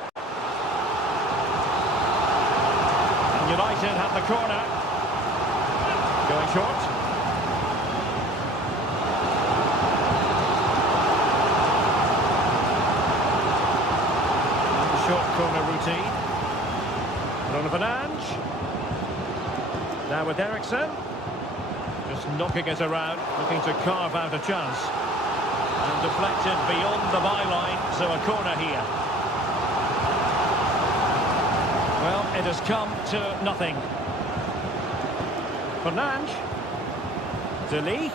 And United have the corner. Going short. And the short corner routine. Bruno Fernandes. Now with Ericsson. Just knocking it around, looking to carve out a chance. And deflected beyond the byline, so a corner here. Well, it has come to nothing. Fernandes. De Ligt.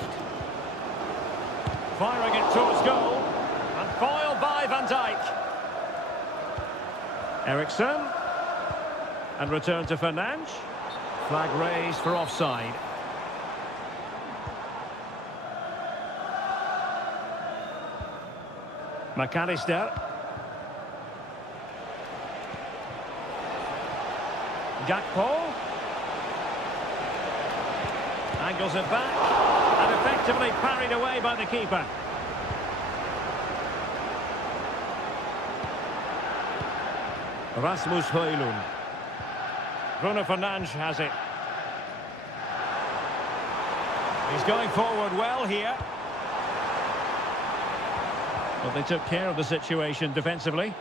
Firing it towards goal. And foiled by Van Dijk. Ericsson. And return to Fernandes. Flag raised for offside. McAllister. Gakpo. Angles it back. And effectively parried away by the keeper. Rasmus Højlund. Bruno Fernandes has it. He's going forward well here. But they took care of the situation defensively.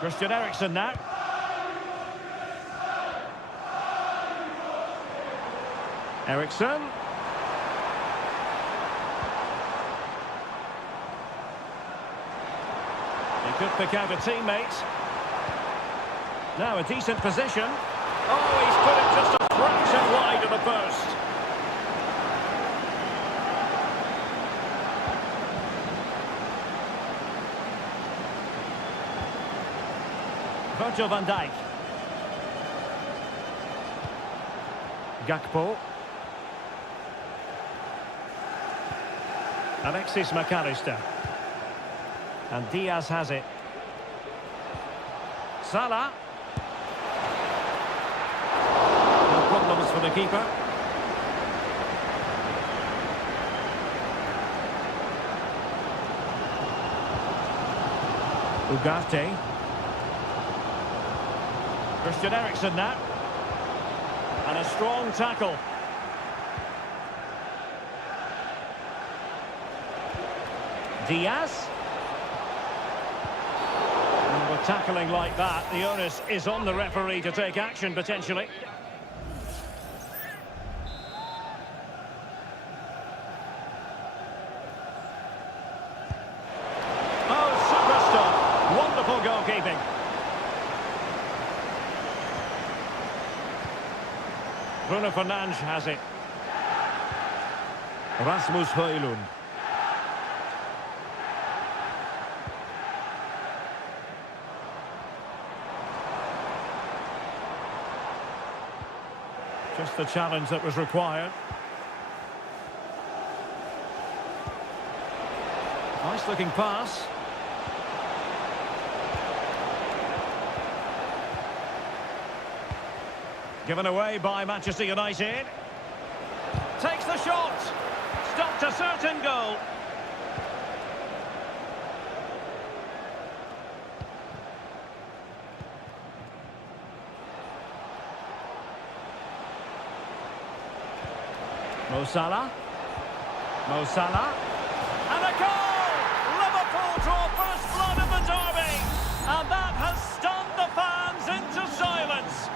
Christian Eriksen now. Eriksen. He could pick out a teammate. Now a decent position. Oh, he's put it just a fraction wide of the post. Virgil van Dijk. Gakpo. Alexis McAllister. And Diaz has it. Salah. No problems for the keeper. Ugarte. Christian Eriksen now. And a strong tackle. Diaz. And with tackling like that, the onus is on the referee to take action potentially. Oh, super stop. Wonderful goalkeeping. Bruno Fernandes has it. Rasmus Højlund. Just the challenge that was required. Nice looking pass. Given away by Manchester United. Takes the shot. Stopped a certain goal. Mo Salah. Mo Salah. And a goal! Liverpool draw first blood of the derby. And that has stunned the fans into silence.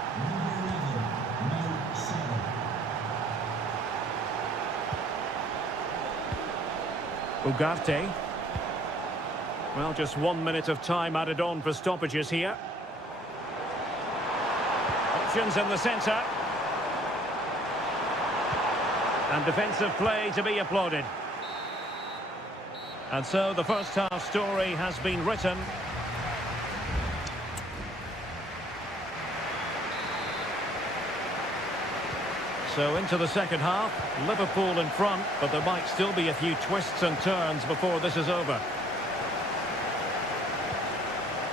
Ugarte. Well, just 1 minute of time added on for stoppages here. Options in the centre. And defensive play to be applauded. And so the first half story has been written. So into the second half, Liverpool in front, but there might still be a few twists and turns before this is over.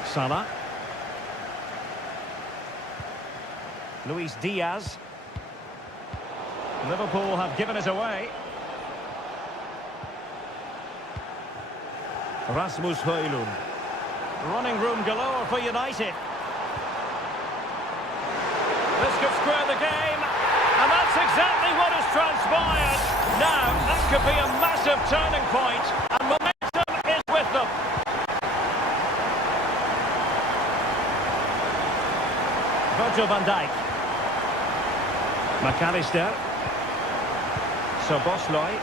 Salah. Luis Diaz. Liverpool have given it away. Rasmus Højlund. Running room galore for United. This could square the game. And that's exactly what has transpired. Now, that could be a massive turning point, and momentum is with them. Virgil van Dijk. McAllister. Szoboszlai.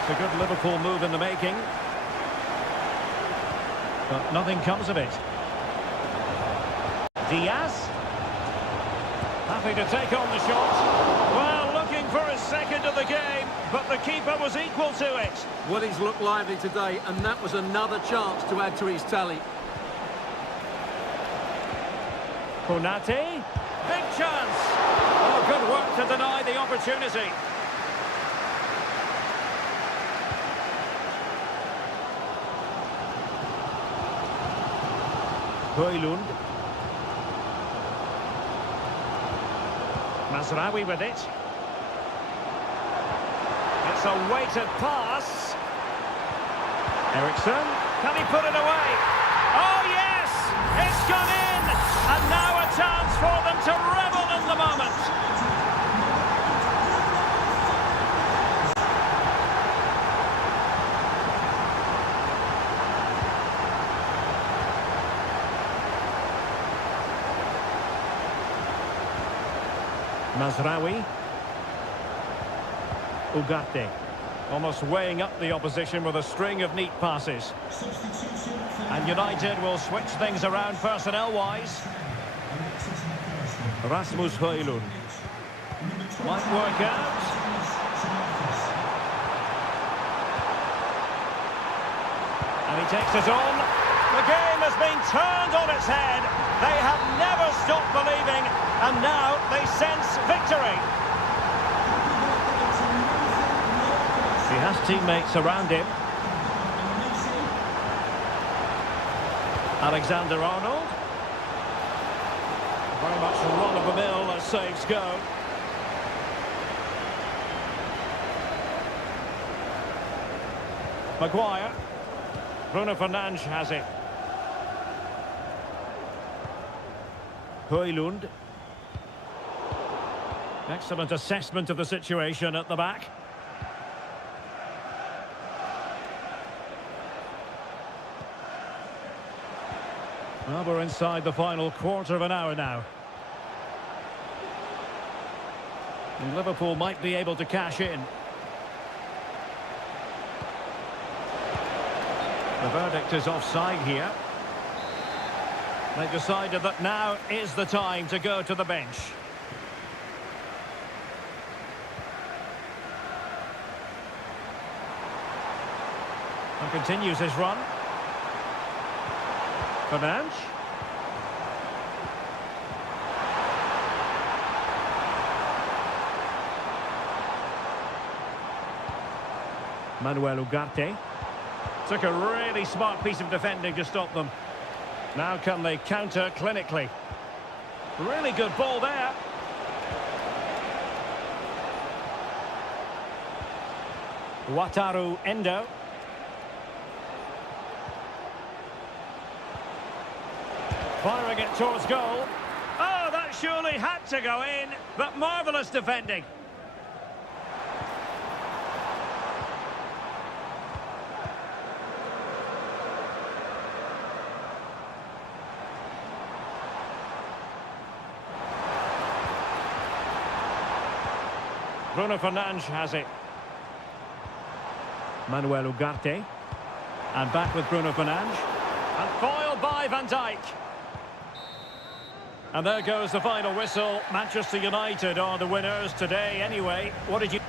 It's a good Liverpool move in the making. But nothing comes of it. Diaz. Happy to take on the shot. Well, looking for his second of the game, but the keeper was equal to it. Well, he's looked lively today, and that was another chance to add to his tally. Konate. Big chance. Oh, good work to deny the opportunity. Højlund. Mazraoui with it. It's a weighted pass. Eriksson. Can he put it away? Oh, yes! It's gone in! And now a chance for them to revel in the moment. Mazraoui. Ugarte. Almost weighing up the opposition with a string of neat passes. And United will switch things around personnel-wise. Rasmus Højlund. Might work out. And he takes it on. The game has been turned on its head. They have never stopped believing, and now they sense victory. He has teammates around him. Alexander-Arnold. Very much run-of-the-mill as saves go. Maguire. Bruno Fernandes has it. Højlund. Excellent assessment of the situation at the back. Well, we're inside the final quarter of an hour now. And Liverpool might be able to cash in. The verdict is offside here. They decided that now is the time to go to the bench. And continues his run. Fernandes. Manuel Ugarte. Took a really smart piece of defending to stop them. Now can they counter clinically? Really good ball there. Wataru Endo. Firing it towards goal. Oh, that surely had to go in, but marvellous defending. Bruno Fernandes has it. Manuel Ugarte. And back with Bruno Fernandes. And foiled by Van Dijk. And there goes the final whistle. Manchester United are the winners today anyway. What did you...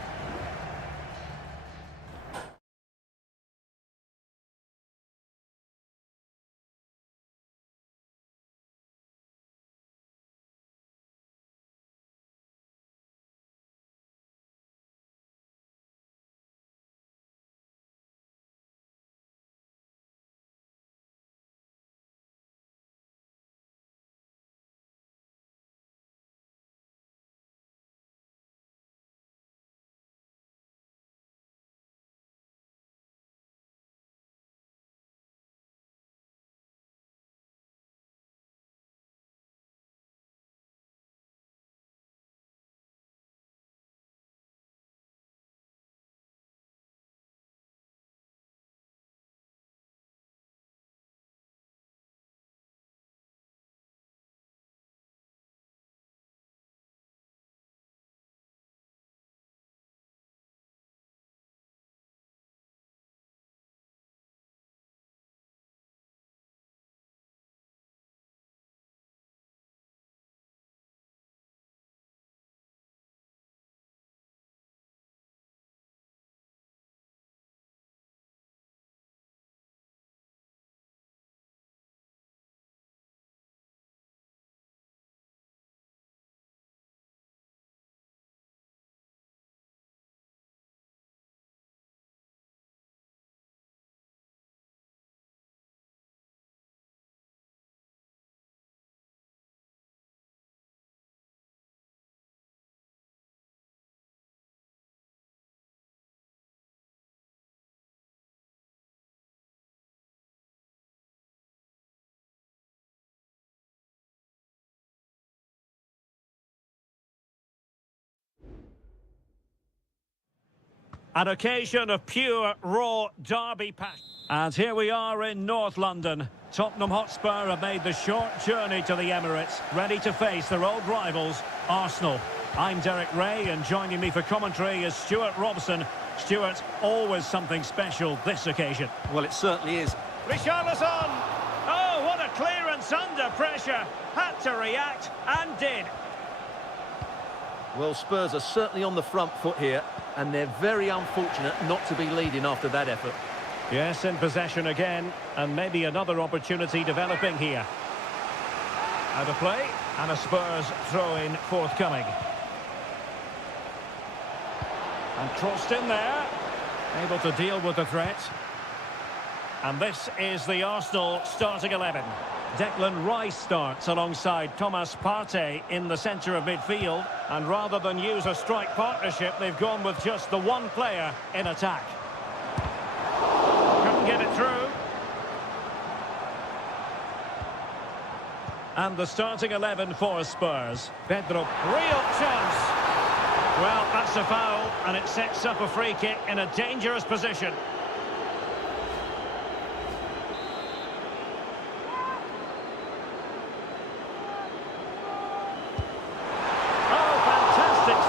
An occasion of pure, raw derby passion. And here we are in North London. Tottenham Hotspur have made the short journey to the Emirates, ready to face their old rivals, Arsenal. I'm Derek Ray, and joining me for commentary is Stuart Robson. Stuart, always something special this occasion. Well, it certainly is. Richarlison! Oh, what a clearance under pressure. Had to react, and did. Well, Spurs are certainly on the front foot here, and they're very unfortunate not to be leading after that effort. Yes, in possession again, and maybe another opportunity developing here. Out of play, and a Spurs throw-in forthcoming. And crossed in there, able to deal with the threat. And this is the Arsenal starting 11. Declan Rice starts alongside Thomas Partey in the centre of midfield. And rather than use a strike partnership, they've gone with just the one player in attack. Couldn't get it through. And the starting 11 for Spurs. Pedro, real chance. Well, that's a foul, and it sets up a free kick in a dangerous position.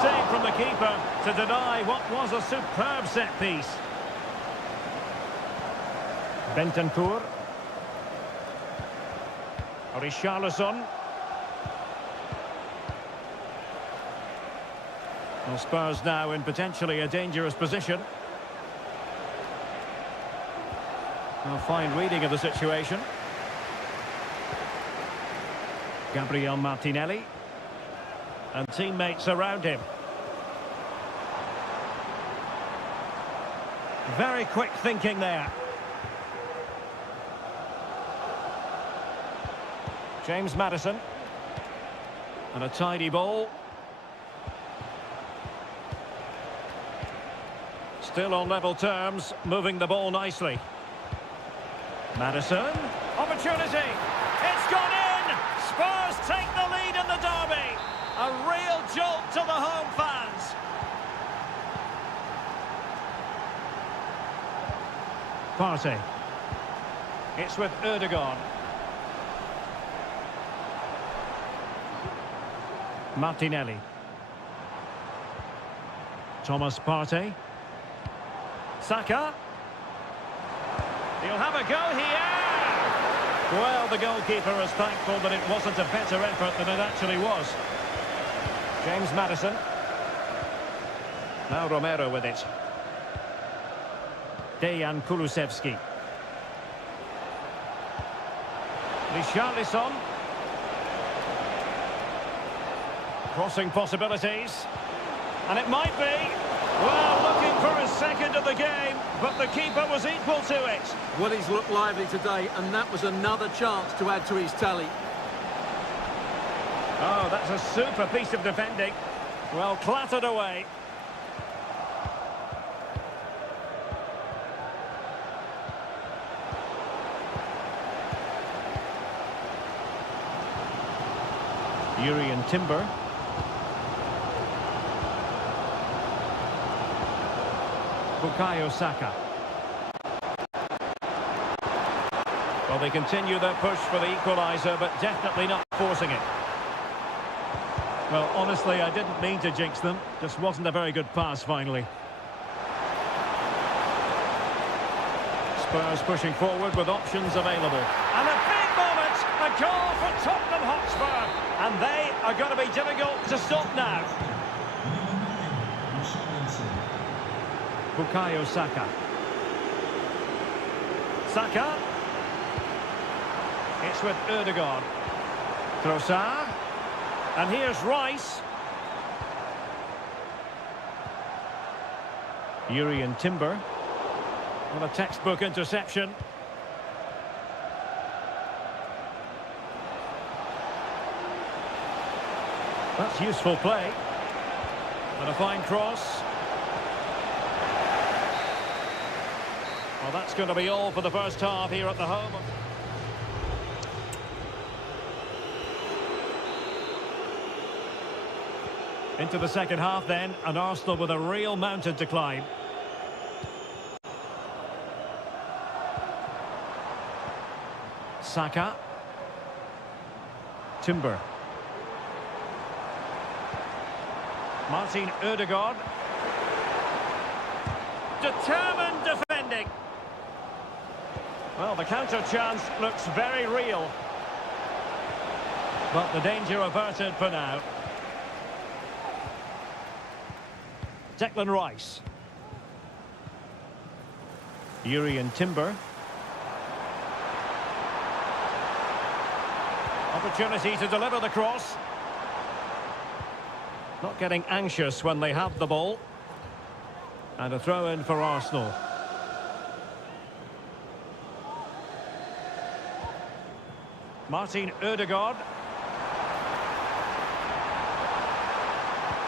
Save from the keeper to deny what was a superb set piece. Bentancur. Richarlison. Well, Spurs now in potentially a dangerous position. A fine reading of the situation. Gabriel Martinelli. And teammates around him. Very quick thinking there. James Maddison. And a tidy ball. Still on level terms, moving the ball nicely. Maddison. Opportunity. It's gone in! Spurs take the lead in the derby. A real jolt to the home fans. Partey. It's with Erdogan. Martinelli. Thomas Partey. Saka. He'll have a go here. Well, the goalkeeper is thankful that it wasn't a better effort than it actually was. James Maddison. Now Romero with it. Dejan Kulusevski. Richarlison. Crossing possibilities. And it might be. Well, looking for his second of the game, but the keeper was equal to it. Well, he's looked lively today, and that was another chance to add to his tally. Oh, that's a super piece of defending. Well, clattered away. Urian Timber. Bukayo Saka. Well, they continue their push for the equaliser, but definitely not forcing it. Well, honestly, I didn't mean to jinx them. Just wasn't a very good pass, finally. Spurs pushing forward with options available. And a big moment! A goal for Tottenham Hotspur! And they are going to be difficult to stop now. Bukayo Saka. Saka. It's with Erdogan. Trossard. And here's Rice. Urian Timber. Well, a textbook interception. That's useful play. And a fine cross. Well, that's going to be all for the first half here at the home. Into the second half then, and Arsenal with a real mountain to climb. Saka. Timber. Martin Ødegaard. Determined defending. Well, the counter chance looks very real. But the danger averted for now. Declan Rice. Yuri and Timber. Opportunity to deliver the cross. Not getting anxious when they have the ball. And a throw in for Arsenal. Martin Ødegaard.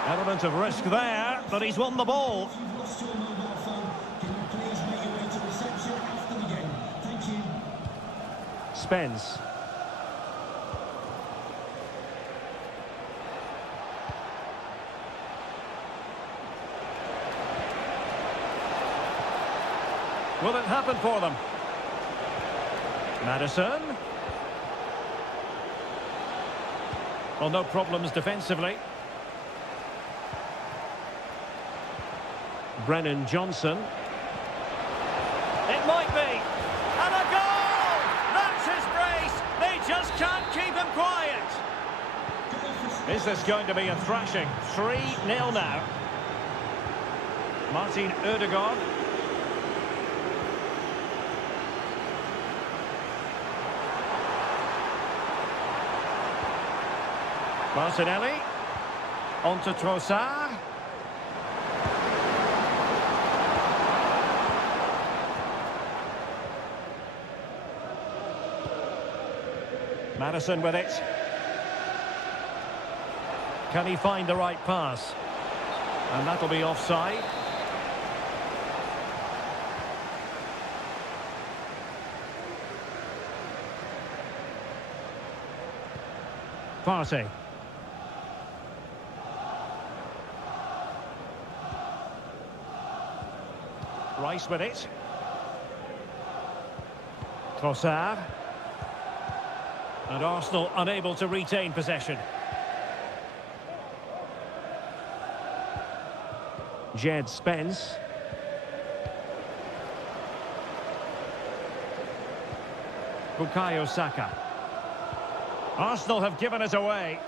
Element of risk there, but he's won the ball. Spence. Will it happen for them? Maddison. Well, no problems defensively. Brennan Johnson. It might be. And a goal! That's his brace. They just can't keep him quiet. Is this going to be a thrashing? 3-0 now. Martin Ødegaard. Martinelli. On to Trossard. Maddison with it. Can he find the right pass? And that'll be offside. Partey. Rice with it. Trossard. And Arsenal unable to retain possession. Jed Spence. Bukayo Saka. Arsenal have given it away.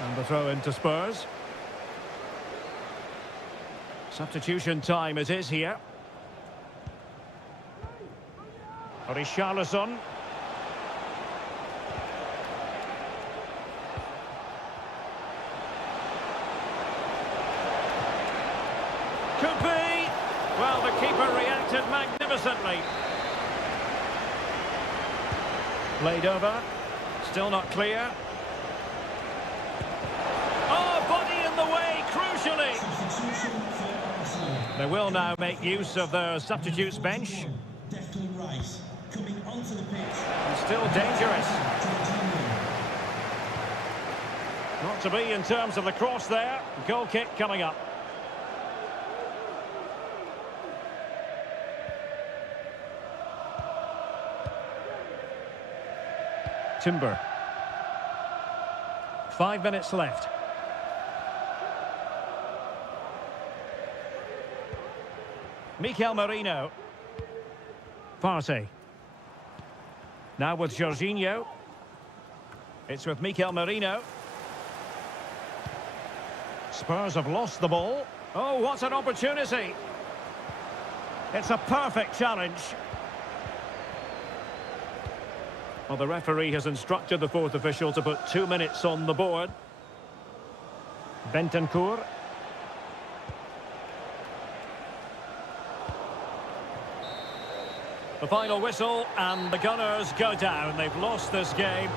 And the throw into Spurs. Substitution time it is here. Richarlison. Could be. Well, the keeper reacted magnificently. Played over. Still not clear. Oh, body in the way, crucially. They will now make use of their substitutes bench. Declan Rice coming onto the pitch. And still dangerous. Not to be in terms of the cross there. Goal kick coming up. Timber. 5 minutes left. Mikel Merino. Partey. Now with Jorginho. It's with Mikel Merino. Spurs have lost the ball. Oh, what an opportunity. It's a perfect challenge. Well, the referee has instructed the fourth official to put 2 minutes on the board. Bentancur. The final whistle, and the Gunners go down. They've lost this game.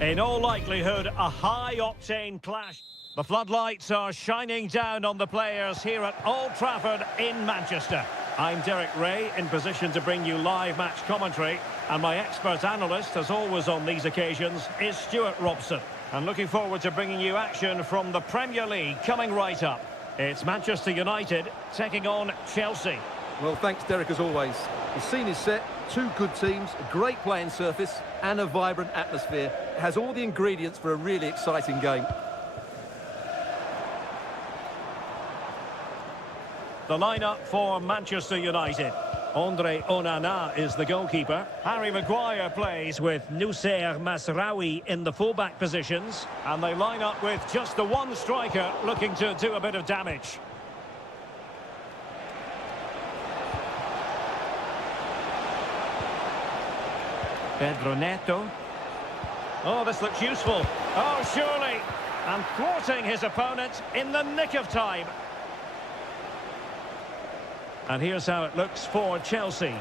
In all likelihood, a high-octane clash. The floodlights are shining down on the players here at Old Trafford in Manchester. I'm Derek Ray, in position to bring you live match commentary, and my expert analyst, as always on these occasions, is Stuart Robson. And looking forward to bringing you action from the Premier League coming right up. It's Manchester United taking on Chelsea. Well, thanks, Derek, as always. The scene is set, two good teams, a great playing surface, and a vibrant atmosphere. It has all the ingredients for a really exciting game. The lineup for Manchester United. Andre Onana is the goalkeeper. Harry Maguire plays with Noussair Masraoui in the fullback positions. And they line up with just the one striker looking to do a bit of damage. Pedro Neto. Oh, this looks useful. Oh, surely. And thwarting his opponent in the nick of time. And here's how it looks for Chelsea.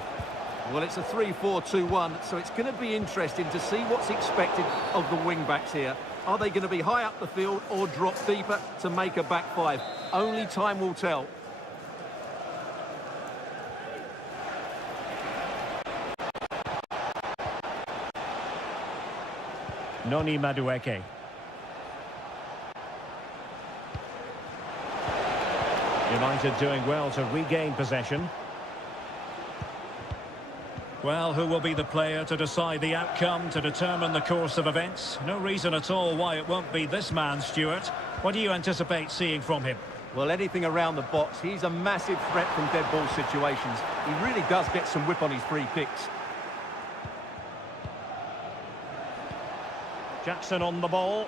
Well, it's a 3-4-2-1, so it's going to be interesting to see what's expected of the wing-backs here. Are they going to be high up the field or drop deeper to make a back five? Only time will tell. Noni Madueke. United doing well to regain possession. Well, who will be the player to decide the outcome, to determine the course of events? No reason at all why it won't be this man, Stuart. What do you anticipate seeing from him? Well, anything around the box. He's a massive threat from dead ball situations. He really does get some whip on his free kicks. Jackson on the ball.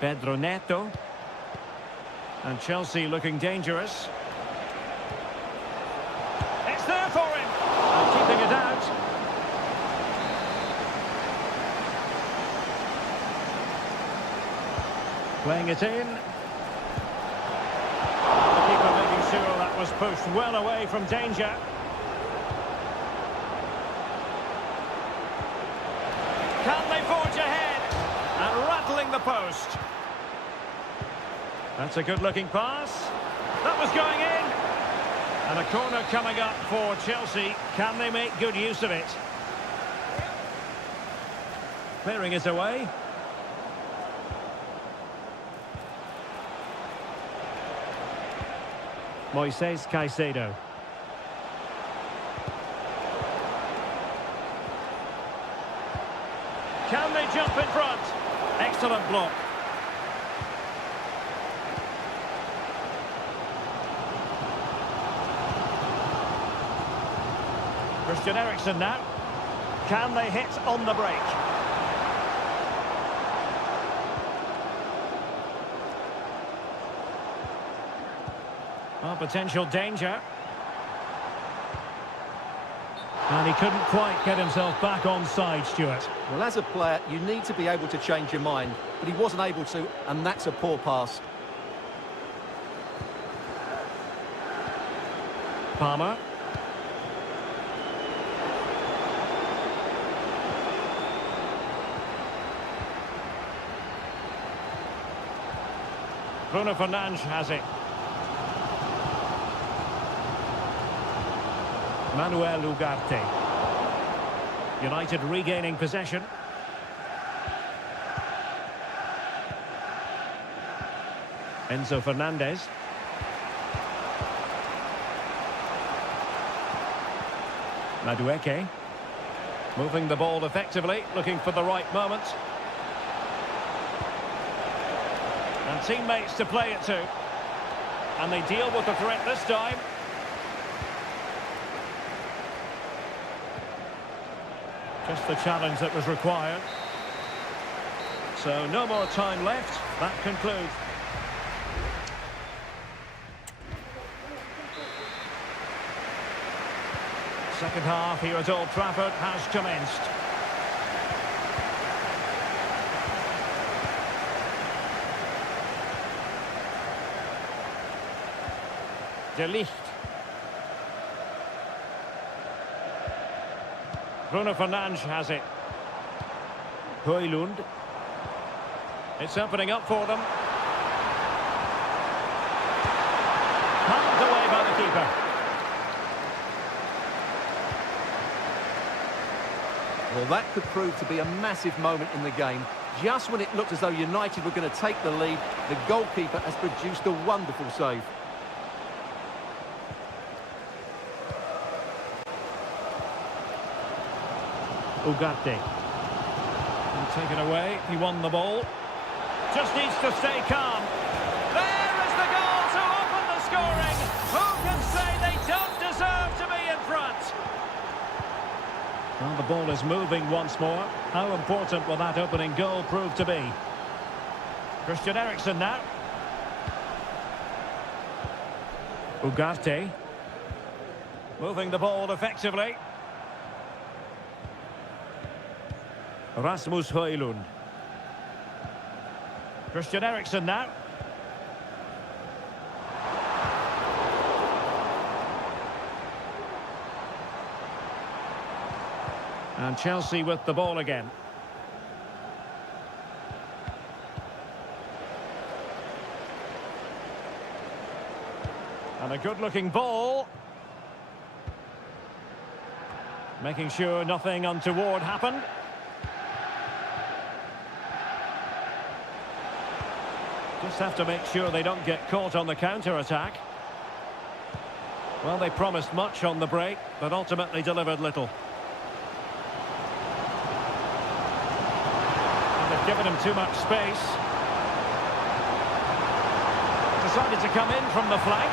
Pedro Neto. And Chelsea looking dangerous. It's there for him! And keeping it out. Playing it in. The keeper making sure that was pushed well away from danger. Can they forge ahead? And rattling the post. That's a good-looking pass. That was going in. And a corner coming up for Chelsea. Can they make good use of it? Clearing it away. Moises Caicedo. Can they jump in front? Excellent block. Christian Eriksen now. Can they hit on the break? Well, potential danger. And he couldn't quite get himself back on side, Stuart. Well, as a player, you need to be able to change your mind, but he wasn't able to, and that's a poor pass. Palmer. Bruno Fernandes has it. Manuel Ugarte. United regaining possession. Enzo Fernandez. Madueke. Moving the ball effectively, looking for the right moment. And teammates to play it to. And they deal with the threat this time. Just the challenge that was required. So no more time left. That concludes. Second half here at Old Trafford has commenced. De Ligt. Bruno Fernandes has it. Højlund. It's opening up for them. Palmed away by the keeper. Well, that could prove to be a massive moment in the game. Just when it looked as though United were going to take the lead, the goalkeeper has produced a wonderful save. Ugarte. Taken away, he won the ball. Just needs to stay calm. There is the goal to open the scoring. Who can say they don't deserve to be in front? Well, the ball is moving once more. How important will that opening goal prove to be? Christian Eriksen now. Ugarte. Moving the ball effectively. Rasmus Højlund. Christian Eriksen now. And Chelsea with the ball again. And a good-looking ball. Making sure nothing untoward happened. Just have to make sure they don't get caught on the counter-attack. Well, they promised much on the break, but ultimately delivered little. And they've given him too much space. Decided to come in from the flank.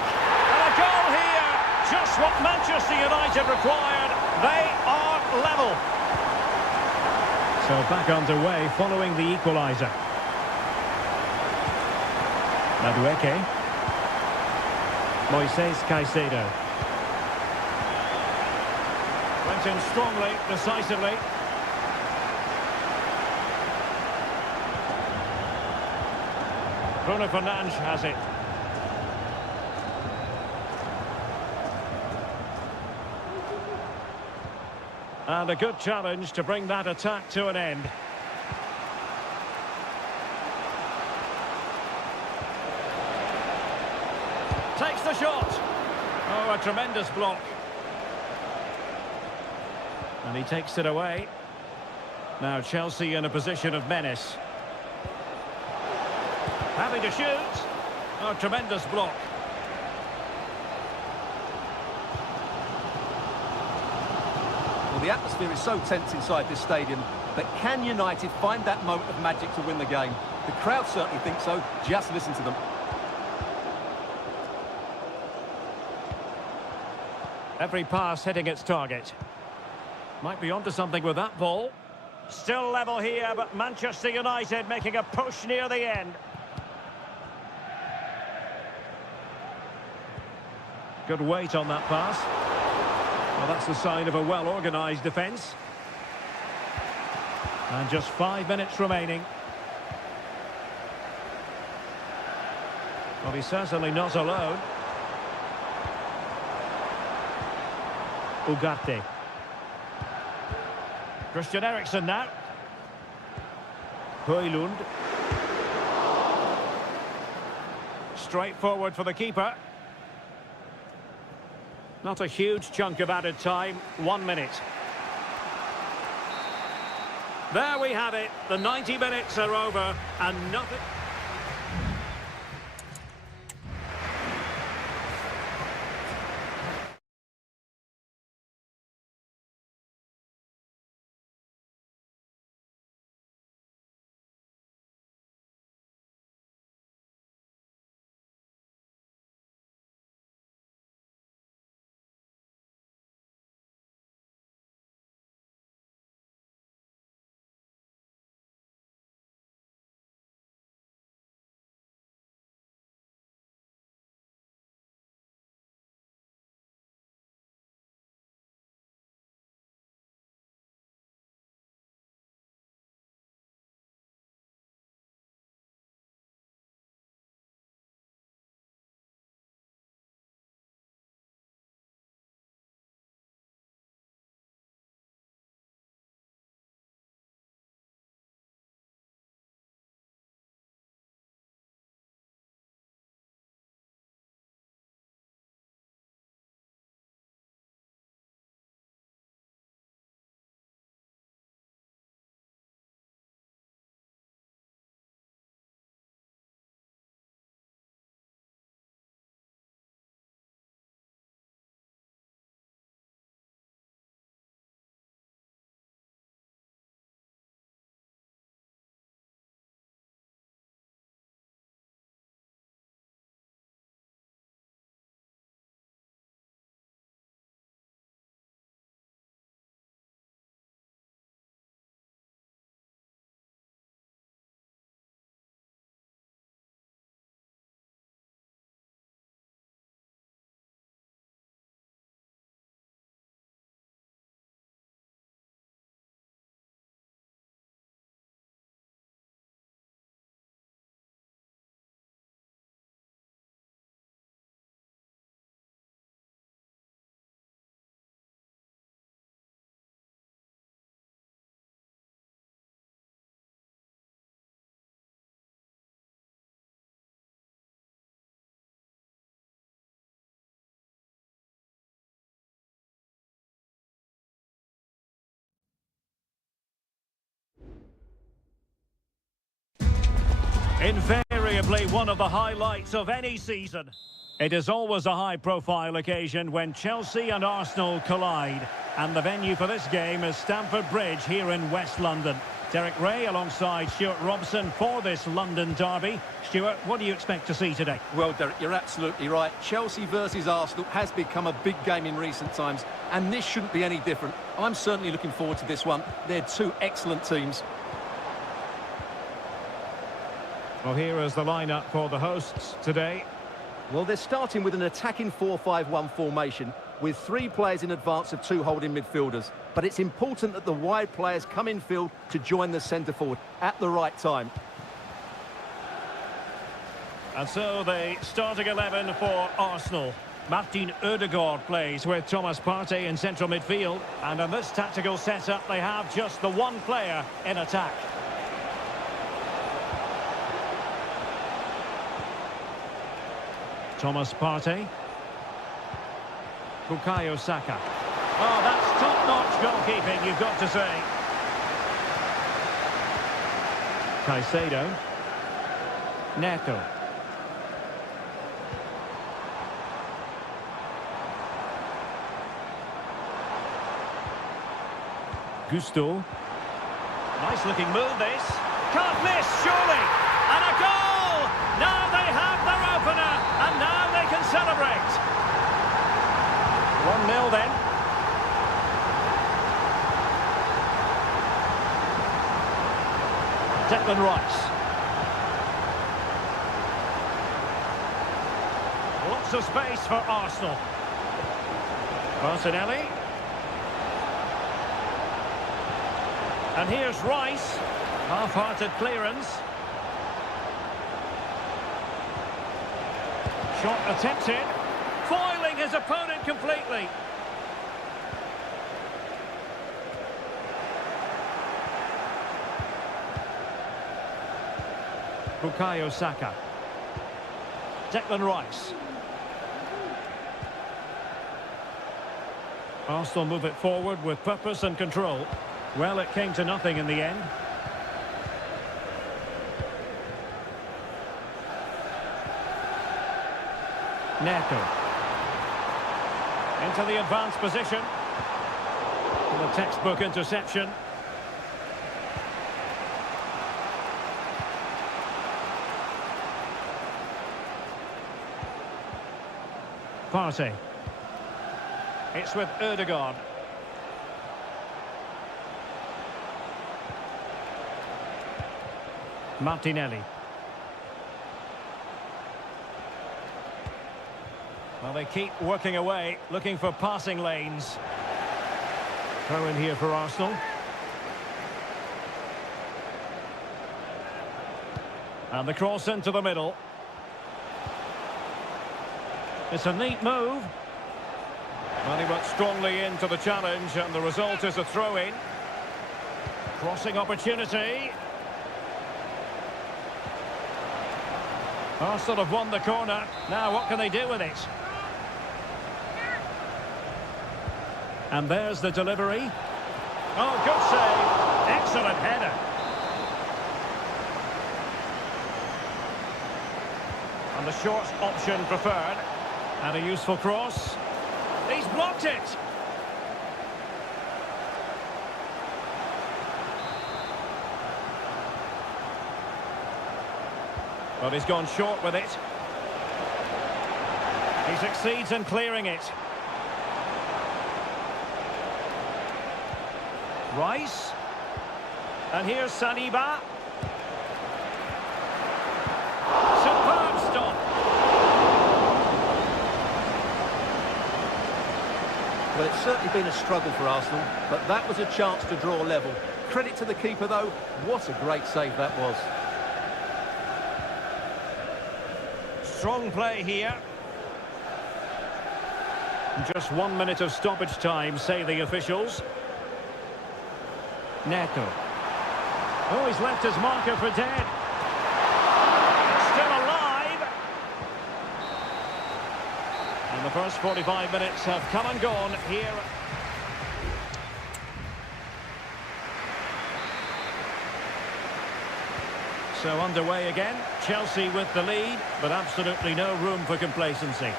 And a goal here! Just what Manchester United required. They are level. So back underway following the equaliser. Madueke. Moises Caicedo. Went in strongly, decisively. Bruno Fernandes has it. And a good challenge to bring that attack to an end. Takes the shot. Oh, a tremendous block. And he takes it away. Now Chelsea in a position of menace. Having to shoot. Oh, tremendous block. Well, the atmosphere is so tense inside this stadium, but can United find that moment of magic to win the game? The crowd certainly think so. Just listen to them. Every pass hitting its target. Might be onto something with that ball. Still level here, but Manchester United making a push near the end. Good weight on that pass. Well, that's the sign of a well-organised defence. And just 5 minutes remaining. Well, he's certainly not alone. Ugarte. Christian Eriksen now. Højlund. Straight forward for the keeper. Not a huge chunk of added time, 1 minute. There we have it. The 90 minutes are over and nothing... Invariably one of the highlights of any season. It is always a high-profile occasion when Chelsea and Arsenal collide. And the venue for this game is Stamford Bridge here in West London. Derek Ray alongside Stuart Robson for this London derby. Stuart, what do you expect to see today? Well, Derek, you're absolutely right. Chelsea versus Arsenal has become a big game in recent times, and this shouldn't be any different. I'm certainly looking forward to this one. They're two excellent teams. Well, here is the lineup for the hosts today. Well, they're starting with an attacking 4-5-1 formation with 3 players in advance of 2 holding midfielders. But it's important that the wide players come in field to join the centre forward at the right time. And so the starting 11 for Arsenal. Martin Ødegaard plays with Thomas Partey in central midfield. And in this tactical setup, they have just the one player in attack. Thomas Partey. Bukayo Saka. Oh, that's top-notch goalkeeping, you've got to say. Caicedo. Neto. Gusto. Nice-looking move, this. Can't miss, surely. And a goal! Now they have their opener, and now they can celebrate. 1-0 then. Declan Rice. Lots of space for Arsenal. Martinelli. And here's Rice. Half-hearted clearance. Shot attempted. Foiling his opponent completely. Bukayo Saka. Declan Rice. Arsenal move it forward with purpose and control. Well, it came to nothing in the end. Neto. Into the advanced position. And a textbook interception. Partey. It's with Ødegaard. Martinelli. Well, they keep working away, looking for passing lanes. Throw in here for Arsenal. And the cross into the middle. It's a neat move. Well, he went strongly into the challenge, and the result is a throw-in. Crossing opportunity. Arsenal have won the corner. Now, what can they do with it? And there's the delivery. Oh, good save. Excellent header. And the short option preferred. And a useful cross. He's blocked it. Well, he's gone short with it. He succeeds in clearing it. Rice. And here's Saliba. Superb stop. Well, it's certainly been a struggle for Arsenal, but that was a chance to draw level. Credit to the keeper, though. What a great save that was. Strong play here. Just 1 minute of stoppage time, say the officials. Neto. Oh, he's left his marker for dead. Still alive. And the first 45 minutes have come and gone here. So underway again. Chelsea with the lead, but absolutely no room for complacency.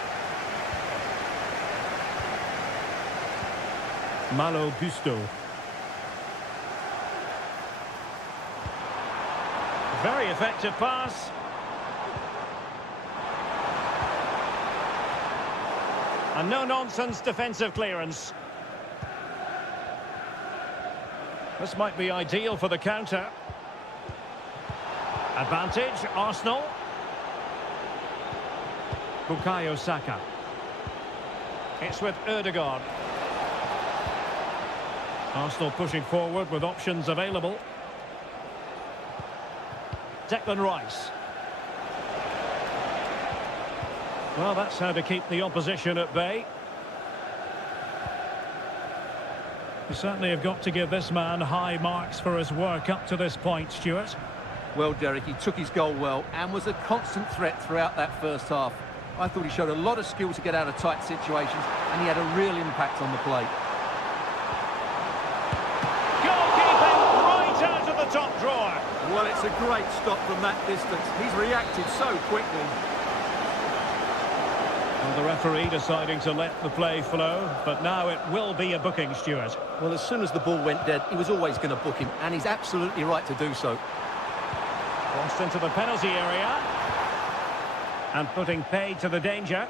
Malo Gusto. Very effective pass. And no-nonsense defensive clearance. This might be ideal for the counter. Advantage, Arsenal. Bukayo Saka. It's with Ødegaard. Arsenal pushing forward with options available. Declan Rice. Well, that's how to keep the opposition at bay. You certainly have got to give this man high marks for his work up to this point, Stuart. Well, Derek, he took his goal well and was a constant threat throughout that first half. I thought he showed a lot of skill to get out of tight situations, and he had a real impact on the play. Goalkeeping right out of the top drawer. Well, it's a great stop from that distance. He's reacted so quickly. And the referee deciding to let the play flow, but now it will be a booking, Stuart. Well, as soon as the ball went dead, he was always going to book him, and he's absolutely right to do so. Crossed into the penalty area. And putting paid to the danger.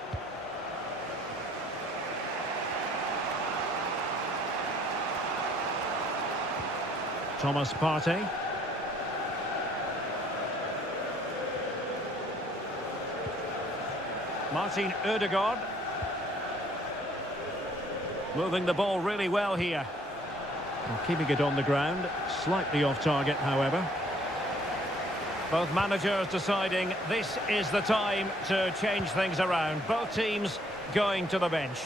Thomas Partey. Martin Ødegaard. Moving the ball really well here. And keeping it on the ground. Slightly off target, however. Both managers deciding this is the time to change things around. Both teams going to the bench.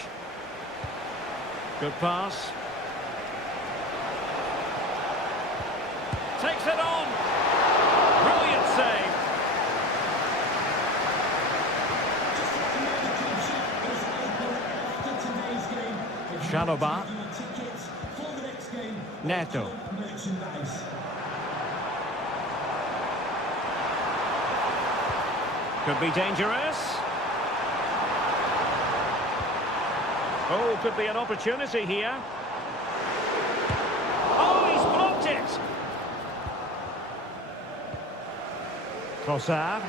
Good pass. Takes it on. Brilliant save. Shaloba. Neto. Could be dangerous. Oh, could be an opportunity here. Oh, he's blocked it. Trossard.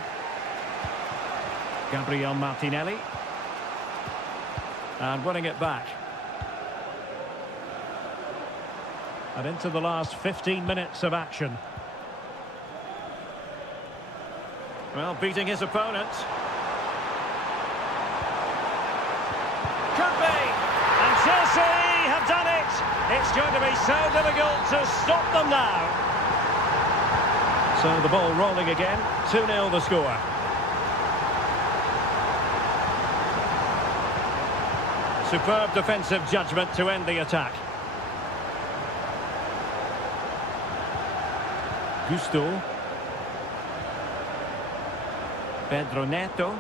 Gabriel Martinelli. And winning it back. And into the last 15 minutes of action. Well, beating his opponent. Could be! And Chelsea have done it! It's going to be so difficult to stop them now. So the ball rolling again. 2-0 the score. Superb defensive judgment to end the attack. Gusto. Pedro Neto.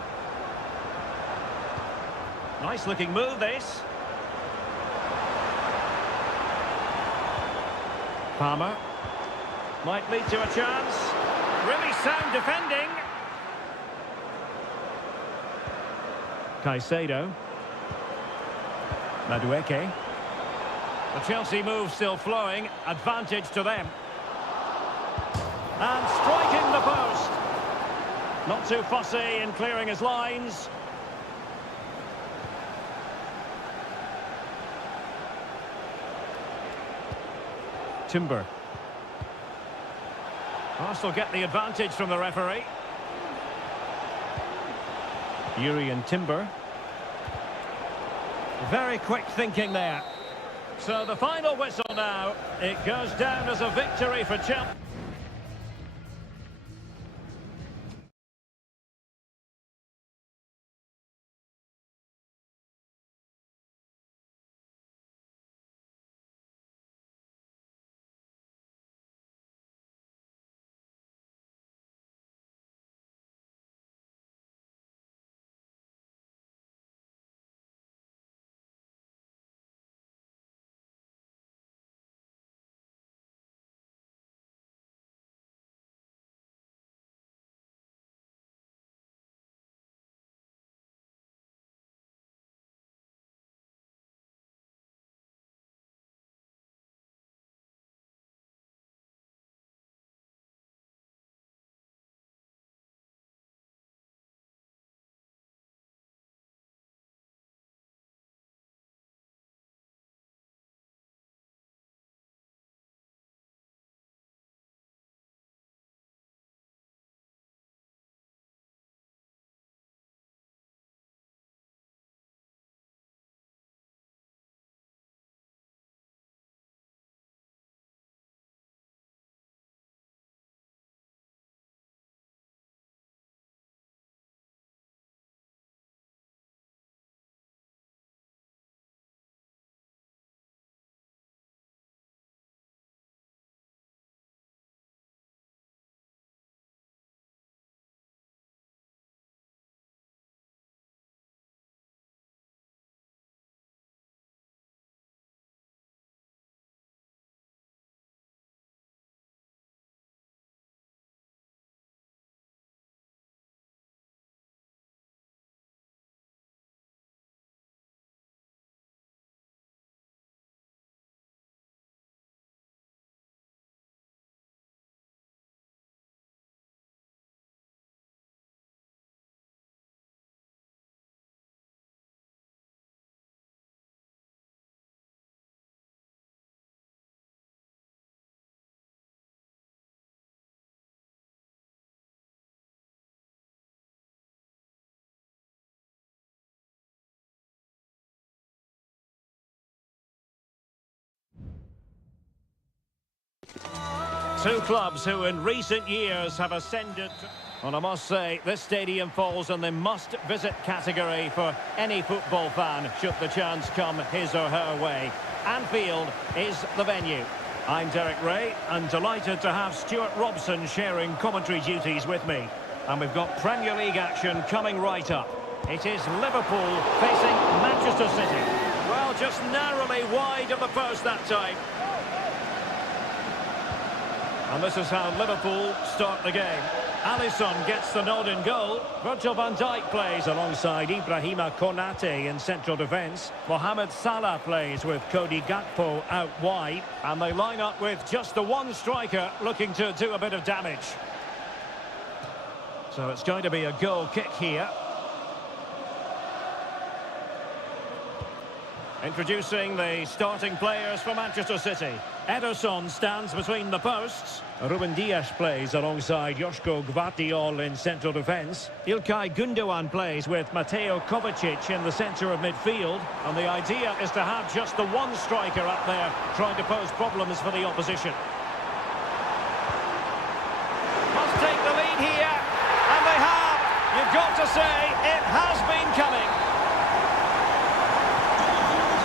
Nice looking move, this. Palmer. Might lead to a chance. Really sound defending. Caicedo. Madueke. The Chelsea move still flowing. Advantage to them. And striking the post. Not too fussy in clearing his lines. Timber. Arsenal get the advantage from the referee. Yuri and Timber. Very quick thinking there. So the final whistle now. It goes down as a victory for Chelsea. Two clubs who in recent years have ascended. Well, I must say, this stadium falls in the must-visit category for any football fan, should the chance come his or her way. Anfield is the venue. I'm Derek Ray, and delighted to have Stuart Robson sharing commentary duties with me. And we've got Premier League action coming right up. It is Liverpool facing Manchester City. Well, just narrowly wide of the post that time. And this is how Liverpool start the game. Alisson gets the nod in goal. Virgil van Dijk plays alongside Ibrahima Konate in central defence. Mohamed Salah plays with Cody Gakpo out wide. And they line up with just the one striker looking to do a bit of damage. So it's going to be a goal kick here. Introducing the starting players for Manchester City. Ederson stands between the posts. Ruben Dias plays alongside Joško Gvardiol in central defence. İlkay Gündoğan plays with Mateo Kovacic in the centre of midfield. And the idea is to have just the one striker up there trying to pose problems for the opposition. Must take the lead here. And they have. You've got to say, it has been coming.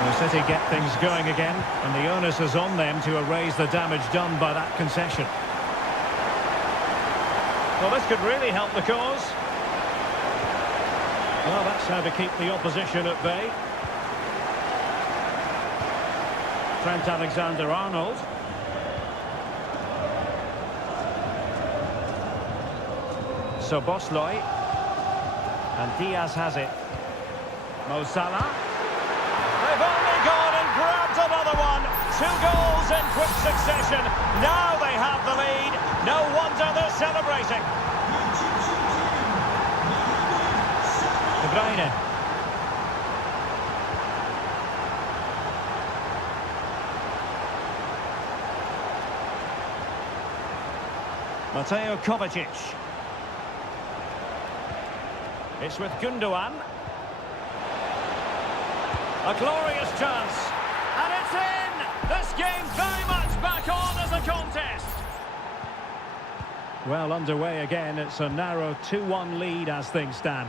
So City get things going again, and the onus is on them to erase the damage done by that concession. Well, this could really help the cause. Well, that's how to keep the opposition at bay. Trent Alexander-Arnold. Szoboszlai. And Diaz has it. Mo Salah. They've only gone and grabbed another one. 2 goals in quick succession. Now they have the lead. No wonder they're celebrating. De Bruyne. Mateo Kovacic. It's with Gündoğan. A glorious chance. And it's in! This game very much back on as a contest. Well, underway again. It's a narrow 2-1 lead as things stand.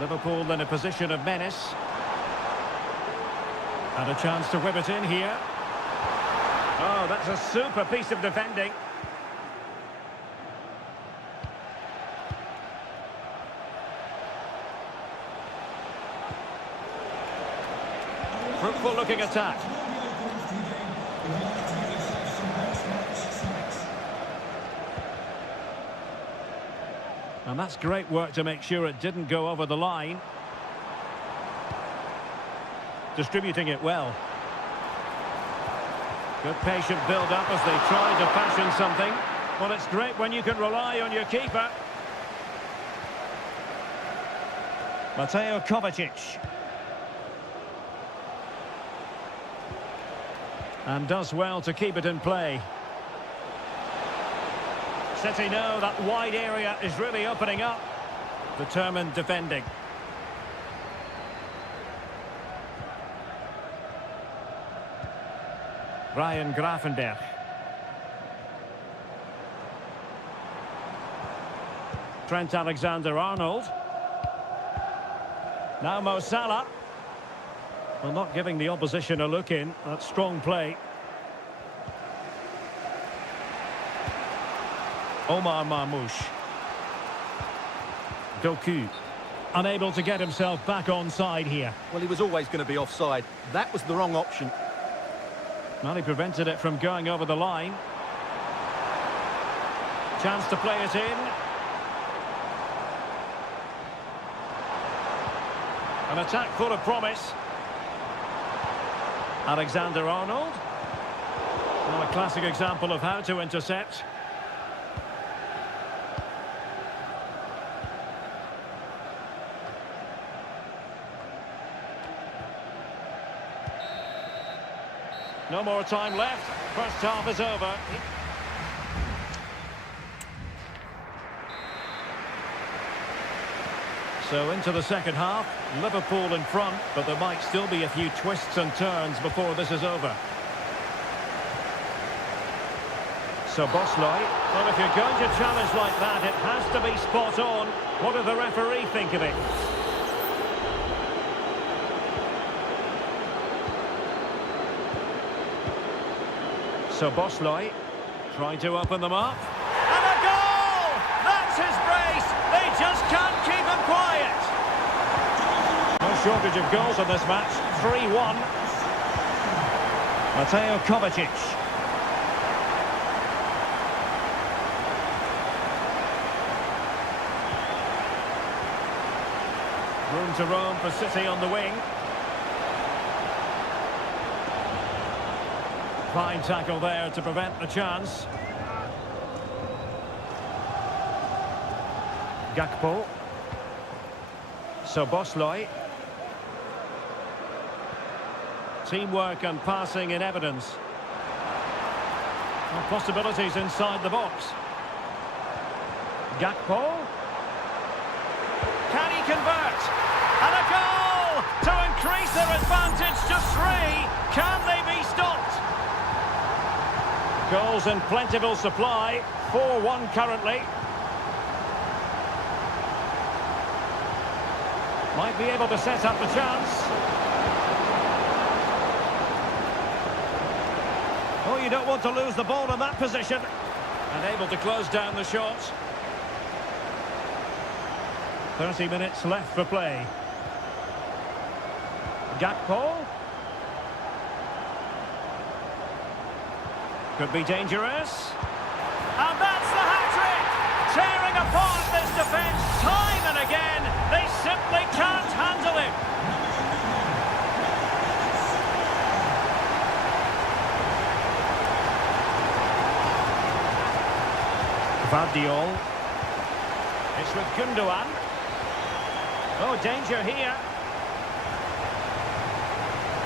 Liverpool in a position of menace. And a chance to whip it in here. Oh, that's a super piece of defending. Fruitful looking attack. And that's great work to make sure it didn't go over the line. Distributing it well. Good patient build-up as they try to fashion something. Well, it's great when you can rely on your keeper. Mateo Kovacic. And does well to keep it in play. City know that wide area is really opening up. Determined defending. Ryan Gravenberch. Trent Alexander-Arnold. Now Mo Salah. Well, not giving the opposition a look in. That's strong play. Omar Marmoush. Doku. Unable to get himself back onside here. Well, he was always going to be offside. That was the wrong option. Well, he prevented it from going over the line. Chance to play it in. An attack full of promise. Alexander-Arnold. Well, a classic example of how to intercept. No more time left. First half is over. So into the second half, Liverpool in front, but there might still be a few twists and turns before this is over. So Bosley, well, if you're going to challenge like that, it has to be spot on. What did the referee think of it? So Bosley trying to open them up. And a goal! That's his brace! They just can't keep him quiet. No shortage of goals in this match. 3-1. Mateo Kovacic. Room to roam for City on the wing. Fine tackle there to prevent the chance. Gakpo. So Bosley. Teamwork and passing in evidence. Well, possibilities inside the box. Gakpo. Can he convert? And a goal to increase their advantage to 3. Can they be stopped? Goals in plentiful supply. 4-1 currently. Might be able to set up the chance. Oh, you don't want to lose the ball in that position. And able to close down the shot. 30 minutes left for play. Gakpo. Could be dangerous. And that's the hat-trick! Tearing apart this defence time and again. They simply can't handle him. Vardiol. It's with Gundogan. Oh, danger here.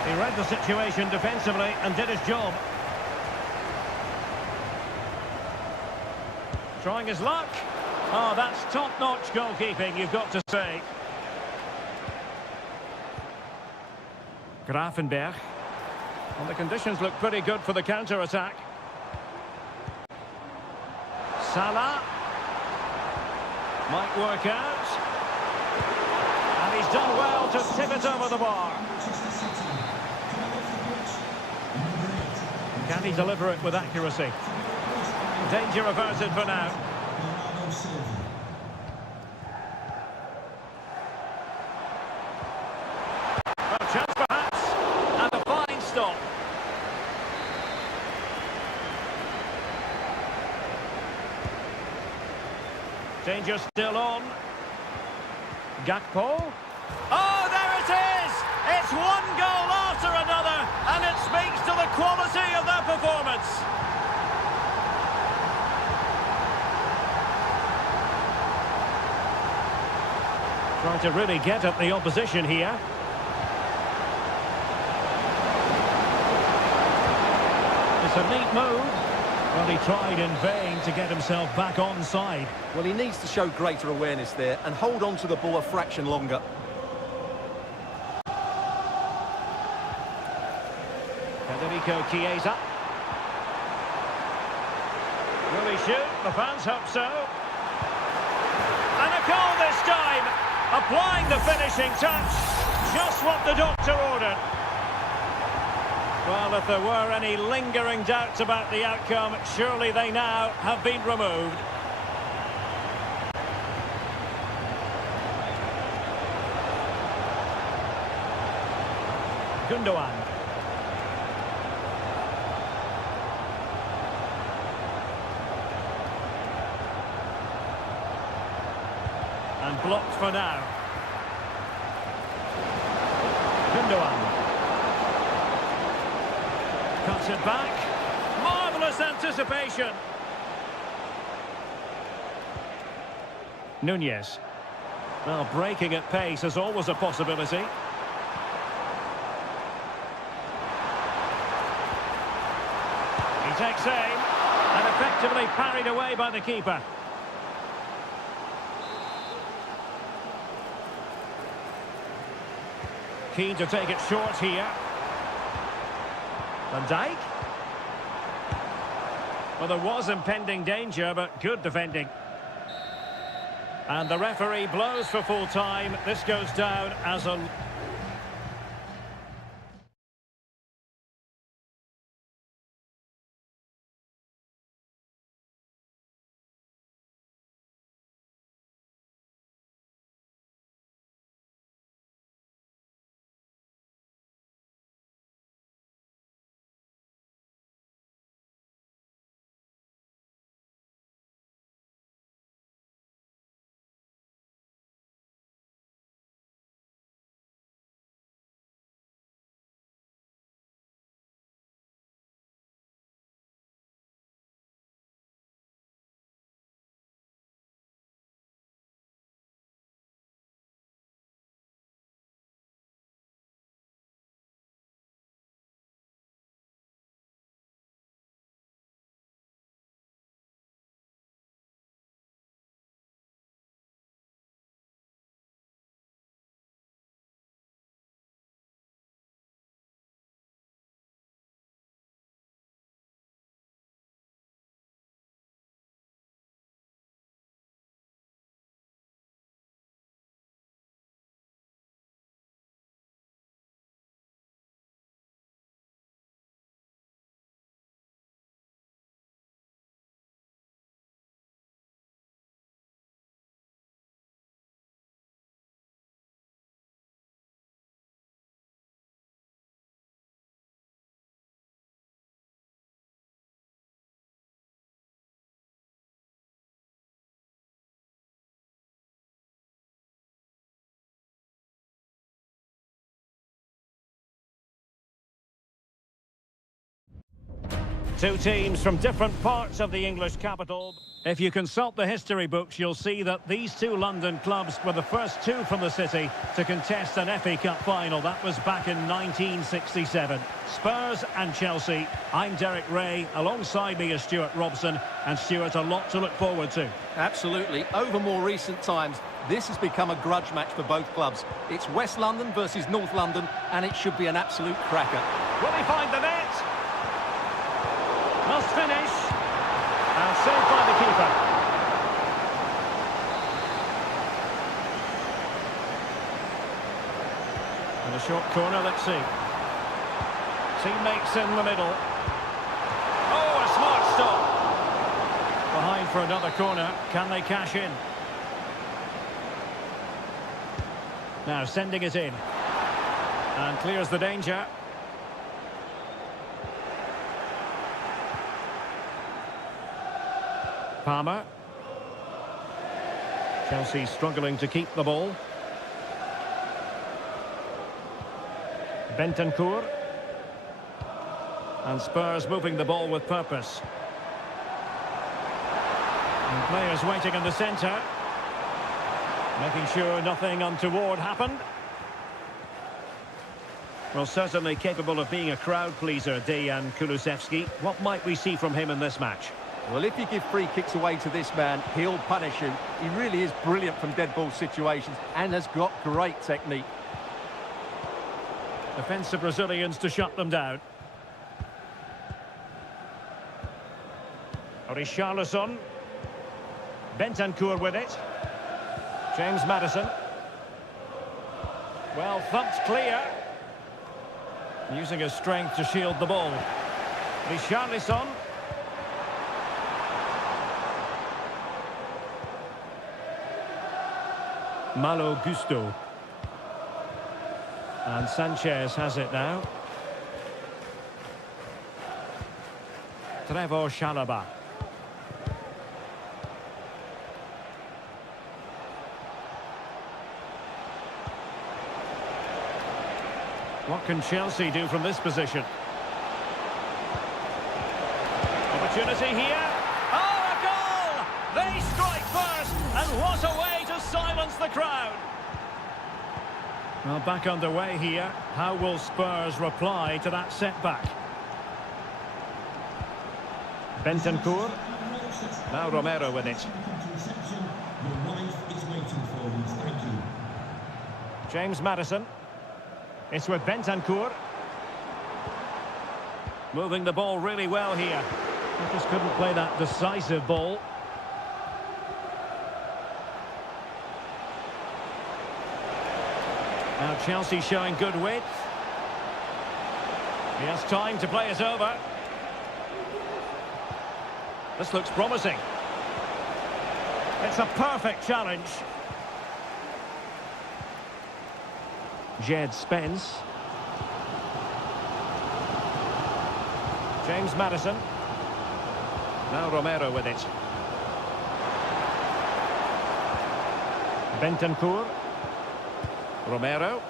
He read the situation defensively and did his job. Trying his luck. Oh, that's top-notch goalkeeping, you've got to say. Grafenberg. Well, the conditions look pretty good for the counter-attack. Salah. Might work out. And he's done well to tip it over the bar. Can he deliver it with accuracy? Danger averted for now. Well, chance perhaps, and a fine stop. Danger still on. Gakpo. Oh, there it is! It's one goal after another, and it speaks to the quality of their performance. Trying to really get at the opposition here. It's a neat move. Well, he tried in vain to get himself back onside. Well, he needs to show greater awareness there and hold on to the ball a fraction longer. Federico Chiesa. Will he shoot? The fans hope so. And a goal this time! Applying the finishing touch. Just what the doctor ordered. Well, if there were any lingering doubts about the outcome, surely they now have been removed. Gundogan. And blocked for now. Gundogan. Cuts it back. Marvellous anticipation. Nunez. Well, breaking at pace is always a possibility. He takes aim and effectively parried away by the keeper. Keen to take it short here. Van Dijk. Well, there was impending danger, but good defending. And the referee blows for full time. This goes down as a... Two teams from different parts of the English capital. If you consult the history books, you'll see that these two London clubs were the first two from the city to contest an FA Cup final. That was back in 1967. Spurs and Chelsea. I'm Derek Ray. Alongside me is Stuart Robson. And Stuart, a lot to look forward to. Absolutely. Over more recent times, this has become a grudge match for both clubs. It's West London versus North London, and it should be an absolute cracker. Will he find the net? Must finish. And saved by the keeper. And a short corner, let's see. Teammates in the middle. Oh, a smart stop. Behind for another corner. Can they cash in? Now sending it in. And clears the danger. Palmer. Chelsea struggling to keep the ball. Bentancur. And Spurs moving the ball with purpose. And players waiting in the centre. Making sure nothing untoward happened. Well, certainly capable of being a crowd pleaser, Dejan Kulusevski. What might we see from him in this match? Well, if you give free kicks away to this man, he'll punish you. He really is brilliant from dead ball situations and has got great technique. Defensive Brazilians to shut them down. Richarlison. Bentancur with it. James Maddison. Well, thumped clear. Using his strength to shield the ball. Richarlison. Malo Gusto. And Sanchez has it now. Trevor Chalobah. What can Chelsea do from this position? Opportunity here. Oh, a goal! They strike first, and what a way to silence the crowd. Well, back underway here. How will Spurs reply to that setback? Bentancur. Now Romero with it. James Maddison. It's with Bentancur. Moving the ball really well here. He just couldn't play that decisive ball. Now Chelsea showing good width. He has time to play it over. This looks promising. It's a perfect challenge. Jed Spence. James Maddison. Now Romero with it. Bentancur. Romero.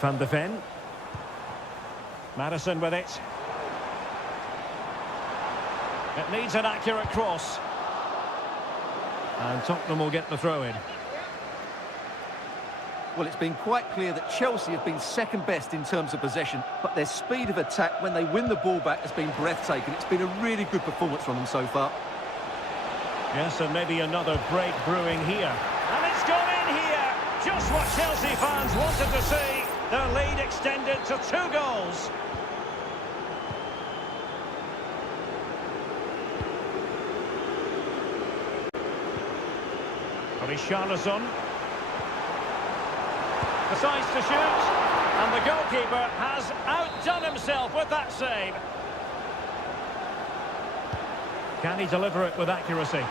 Van de Ven. Maddison with it. It needs an accurate cross. And Tottenham will get the throw in. Well, it's been quite clear that Chelsea have been second best in terms of possession, but their speed of attack when they win the ball back has been breathtaking. It's been a really good performance from them so far. Yes, and maybe another break brewing here. And it's gone in here! Just what Chelsea fans wanted to see. Their lead extended to 2 goals. Richarlison decides to shoot, and the goalkeeper has outdone himself with that save. Can he deliver it with accuracy?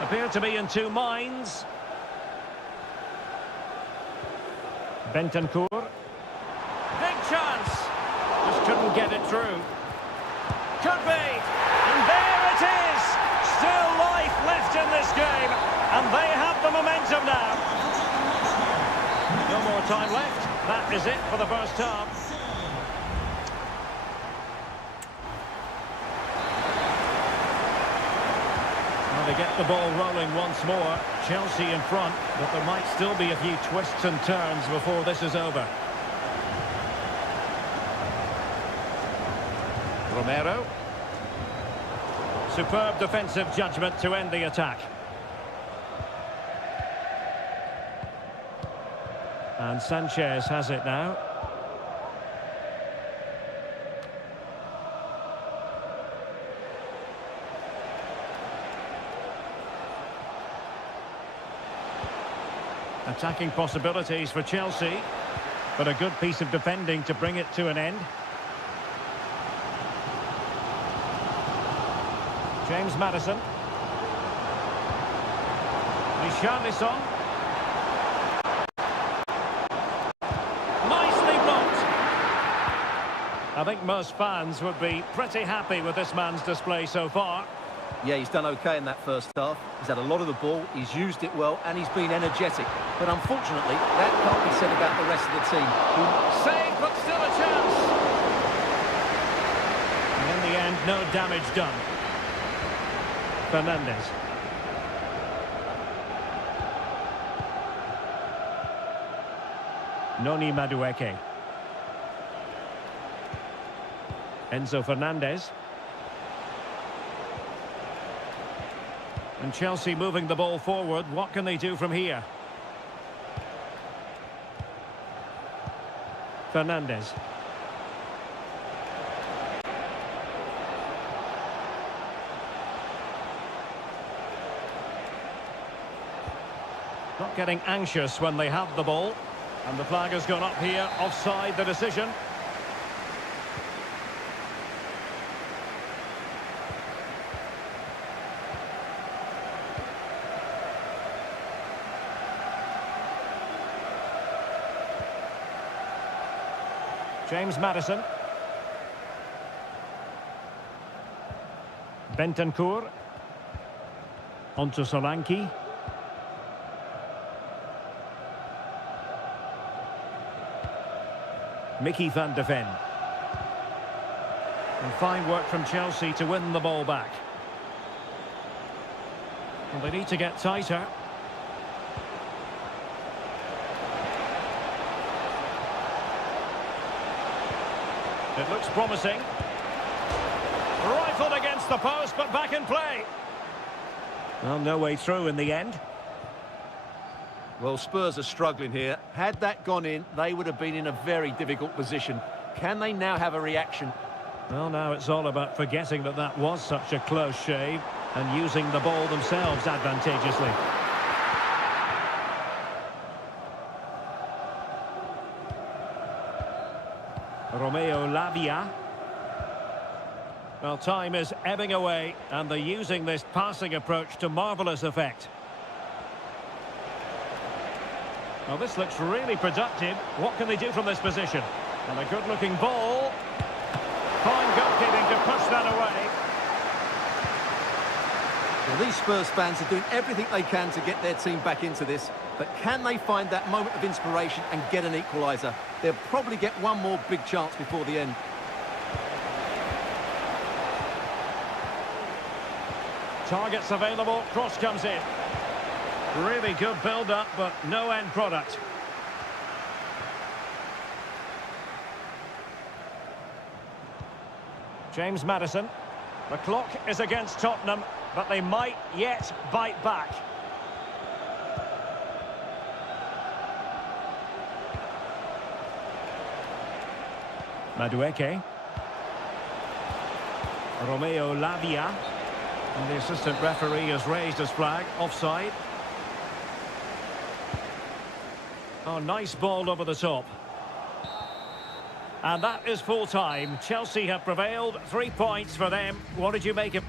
Appeared to be in 2 minds. Bentancur. Big chance. Just couldn't get it through. Could be. And there it is. Still life left in this game. And they have the momentum now. No more time left. That is it for the first half. Well, they get the ball rolling once more. Chelsea in front, but there might still be a few twists and turns before this is over. Romero. Superb defensive judgment to end the attack. And Sanchez has it now. Attacking possibilities for Chelsea, but a good piece of defending to bring it to an end. James Maddison. Richarlison. Nicely blocked. I think most fans would be pretty happy with this man's display so far. Yeah, he's done okay in that first half. He's had a lot of the ball, he's used it well, and he's been energetic. But unfortunately, that can't be said about the rest of the team. Save, but still a chance. And in the end, no damage done. Fernandez. Noni Madueke. Enzo Fernandez. And Chelsea moving the ball forward. What can they do from here? Fernandez. Not getting anxious when they have the ball. And the flag has gone up here. Offside the decision. James Maddison. Bentancur. Onto Solanke. Mickey van de Ven. And fine work from Chelsea to win the ball back. Well, they need to get tighter. It looks promising. Rifled against the post, but back in play. Well, no way through in the end. Well, Spurs are struggling here. Had that gone in, they would have been in a very difficult position. Can they now have a reaction? Well, now it's all about forgetting that that was such a close shave and using the ball themselves advantageously. Romeo Lavia. Well, time is ebbing away, and they're using this passing approach to marvellous effect. Well, this looks really productive. What can they do from this position? And a good-looking ball. Fine goalkeeping to push that away. Well, these Spurs fans are doing everything they can to get their team back into this, but can they find that moment of inspiration and get an equaliser? They'll probably get one more big chance before the end. Targets available, cross comes in. Really good build-up, but no end product. James Maddison. The clock is against Tottenham, but they might yet bite back. Madueke. Romeo Lavia. And the assistant referee has raised his flag. Offside. Oh, nice ball over the top. And that is full time. Chelsea have prevailed. 3 points for them. What did you make of...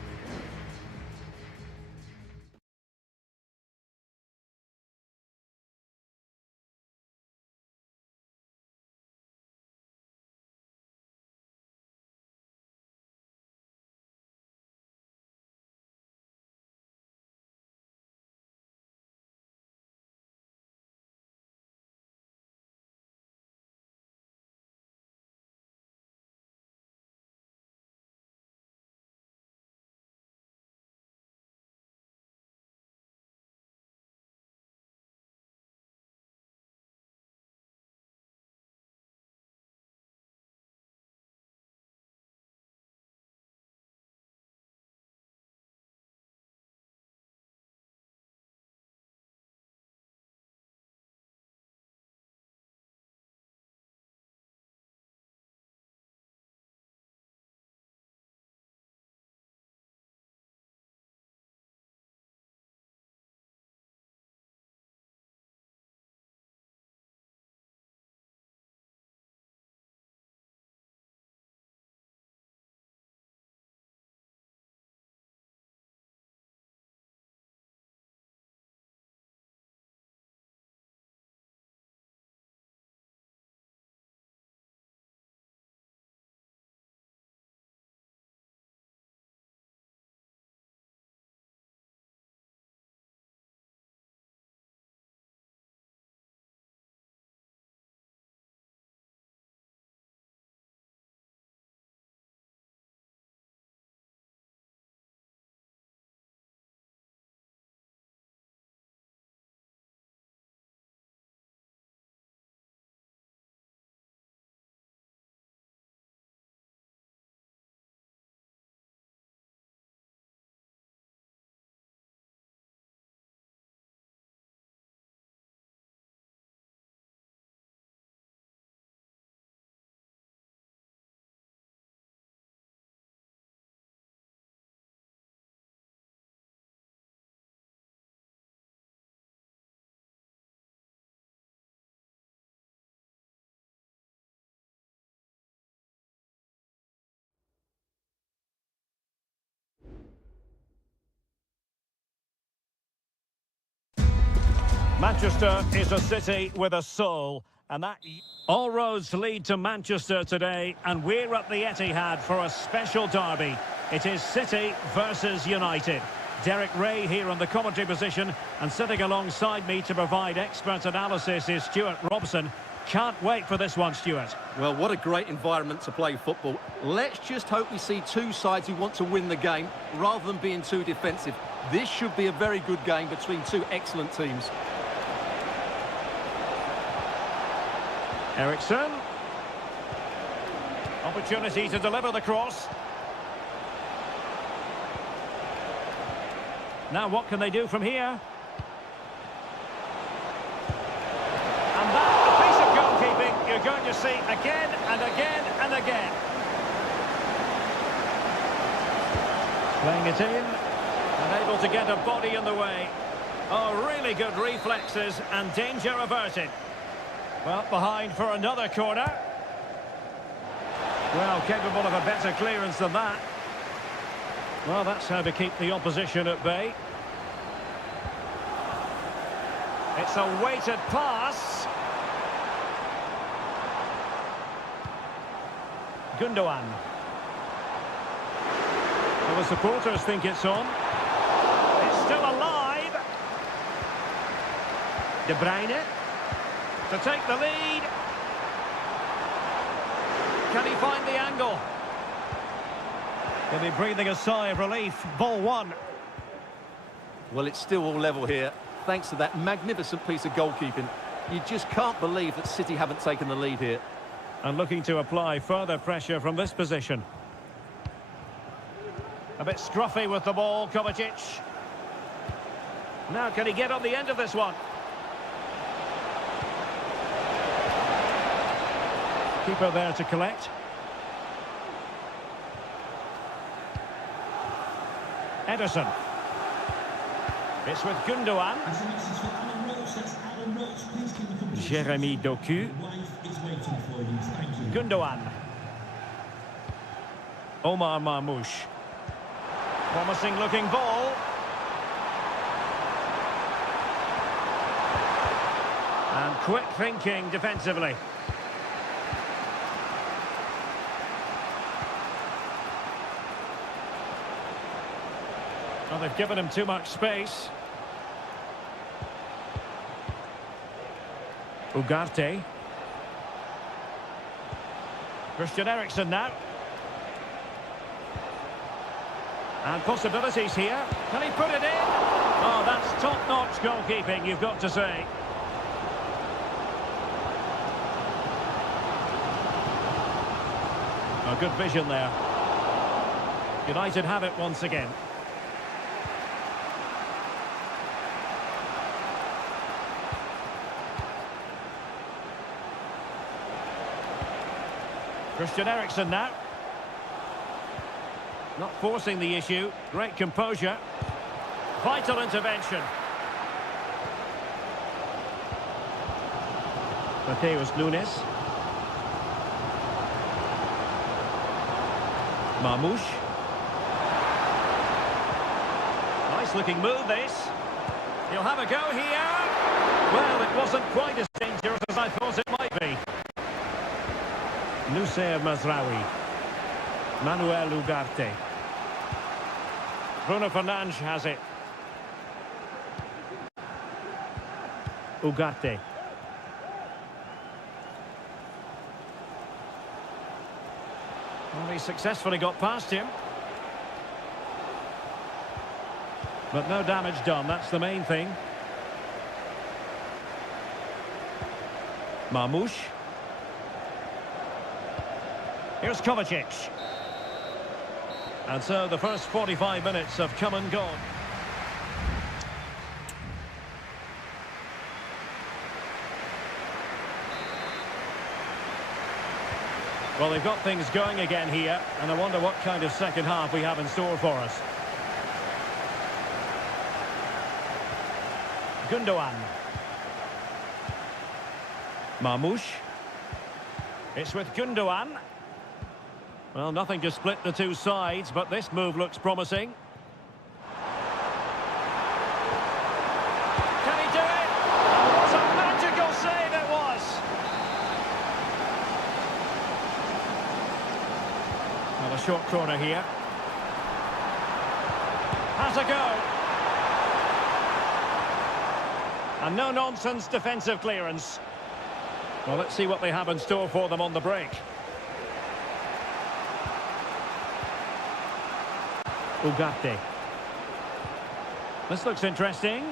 Manchester is a city with a soul, and that all roads lead to Manchester today, and we're at the Etihad for a special derby. It is City versus United. Derek Ray here on the commentary position, and sitting alongside me to provide expert analysis is Stuart Robson. Can't wait for this one, Stuart. Well, what a great environment to play football. Let's just hope we see two sides who want to win the game rather than being too defensive. This should be a very good game between two excellent teams. Ericsson. Opportunity to deliver the cross. Now what can they do from here? going to see again and again and again. Playing it in, and able to get a body in the way. Oh, really good reflexes and danger averted. Well, behind for another corner. Well, capable of a better clearance than that. Well, that's how to keep the opposition at bay. It's a weighted pass. Gundogan. Well, the supporters think it's on. It's still alive. De Bruyne to take the lead. Can he find the angle? He'll be breathing a sigh of relief. Ball one. Well, it's still all level here, thanks to that magnificent piece of goalkeeping. You just can't believe that City haven't taken the lead here. And looking to apply further pressure from this position. A bit scruffy with the ball, Kovacic. Now, can he get on the end of this one? Keeper there to collect. Ederson. It's with Gundogan. As a message for Alan Roach, that's Alan Roach. Please keep the company. Jeremy Doku. Your wife is waiting for you. Thank you. Gundogan. Omar Marmoush. Promising looking ball. And quick thinking defensively. Well, they've given him too much space. Ugarte. Christian Eriksen now. And possibilities here. Can he put it in? Oh, that's top-notch goalkeeping, you've got to say. Oh, good vision there. United have it once again. Christian Eriksen now. Not forcing the issue. Great composure. Vital intervention. Mateus Nunes. Marmoush. Nice looking move this. He'll have a go here. Well, it wasn't quite as dangerous as I thought it might be. Nusayr Mazraoui. Manuel Ugarte. Bruno Fernandes has it. Ugarte. Well, he successfully got past him. But no damage done, that's the main thing. Marmoush. Here's Kovacic. And so the first 45 minutes have come and gone. Well, they've got things going again here, and I wonder what kind of second half we have in store for us. Gundogan. Marmoush. It's with Gundogan. Well, nothing to split the two sides, but this move looks promising. Can he do it? What a magical save it was! Well, a short corner here. Has a go. And no-nonsense defensive clearance. Well, let's see what they have in store for them on the break. Ugarte. This looks interesting.